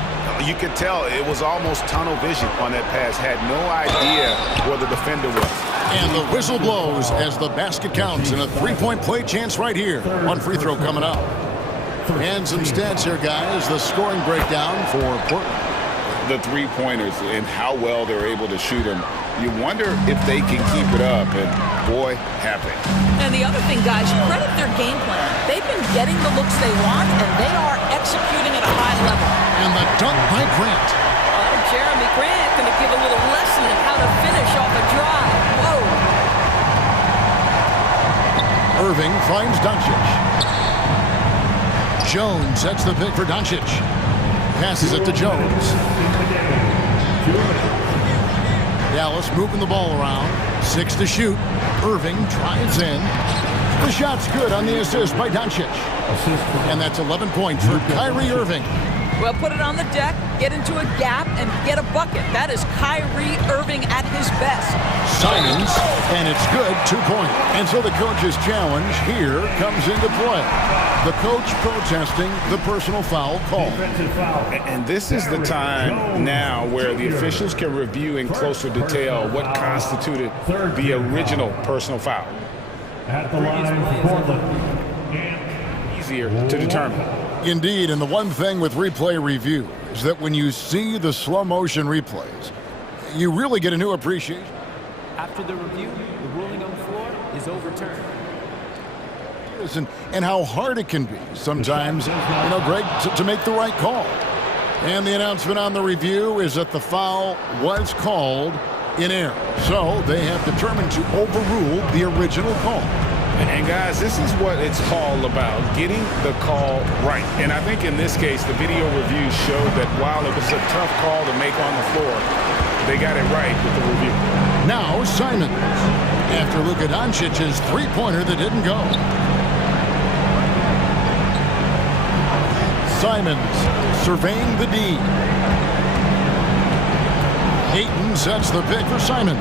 You could tell it was almost tunnel vision on that pass. Had no idea where the defender was. And the whistle blows as the basket counts, and a 3-point play chance right here. One free throw coming up. And some stats here, guys. The scoring breakdown for Portland. The three-pointers and how well they're able to shoot them. You wonder if they can keep it up, and boy, have they. And the other thing, guys, credit their game plan. They've been getting the looks they want, and they are executing at a high level. And the dunk by Grant. Jeremy Grant going to give a little lesson in how to finish off a drive. Whoa. Irving finds Doncic. Jones sets the pick for Doncic. Passes it to Jones. Dallas moving the ball around. 6 to shoot. Irving drives in. The shot's good on the assist by Doncic. And that's 11 points for Kyrie Irving. Well, put it on the deck, get into a gap, and get a bucket. That is Kyrie Irving at his best. Simons, and it's good, 2 points. And so the coach's challenge here comes into play. The coach protesting the personal foul call. And this is the time now where the officials can review in closer detail what constituted the original personal foul. At the line for Portland. Easier to determine. Indeed, and the one thing with replay review is that when you see the slow motion replays, you really get a new appreciation. After the review, the ruling on the floor is overturned. And how hard it can be sometimes, Greg, to make the right call. And the announcement on the review is that the foul was called in air. So they have determined to overrule the original call. And guys, this is what it's all about, getting the call right. And I think in this case, the video review showed that while it was a tough call to make on the floor, they got it right with the review. Now Simons, after Luka Doncic's three-pointer that didn't go. Simons surveying the D. Ayton sets the pick for Simons.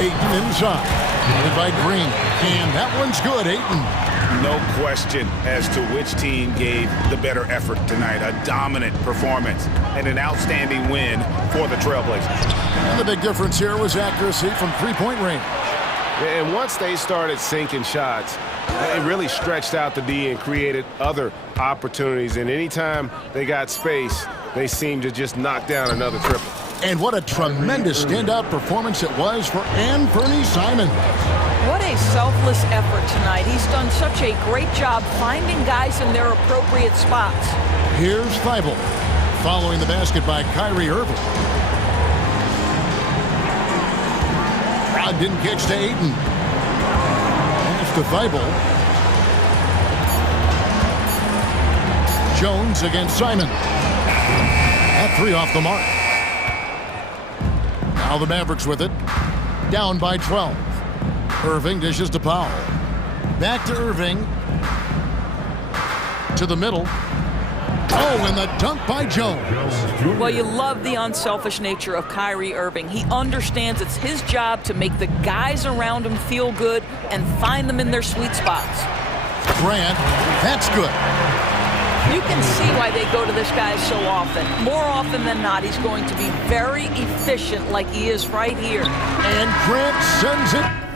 Ayton inside, headed by Green, and that one's good, Ayton. No question as to which team gave the better effort tonight. A dominant performance and an outstanding win for the Trailblazers. And the big difference here was accuracy from three-point range. And once they started sinking shots, it really stretched out the D and created other opportunities. And anytime they got space, they seemed to just knock down another triple. And what a tremendous standout performance it was for Anthony Simons. What a selfless effort tonight. He's done such a great job finding guys in their appropriate spots. Here's Thibault, following the basket by Kyrie Irving. Rod didn't catch to Ayton. Pass to Thibault. Jones against Simons. That three off the mark. Now the Mavericks with it. Down by 12. Irving dishes to Powell. Back to Irving. To the middle. Oh, and the dunk by Jones. Well, you love the unselfish nature of Kyrie Irving. He understands it's his job to make the guys around him feel good and find them in their sweet spots. Grant, that's good. You can see why they go to this guy so often. More often than not, he's going to be very efficient like he is right here. And Grant sends it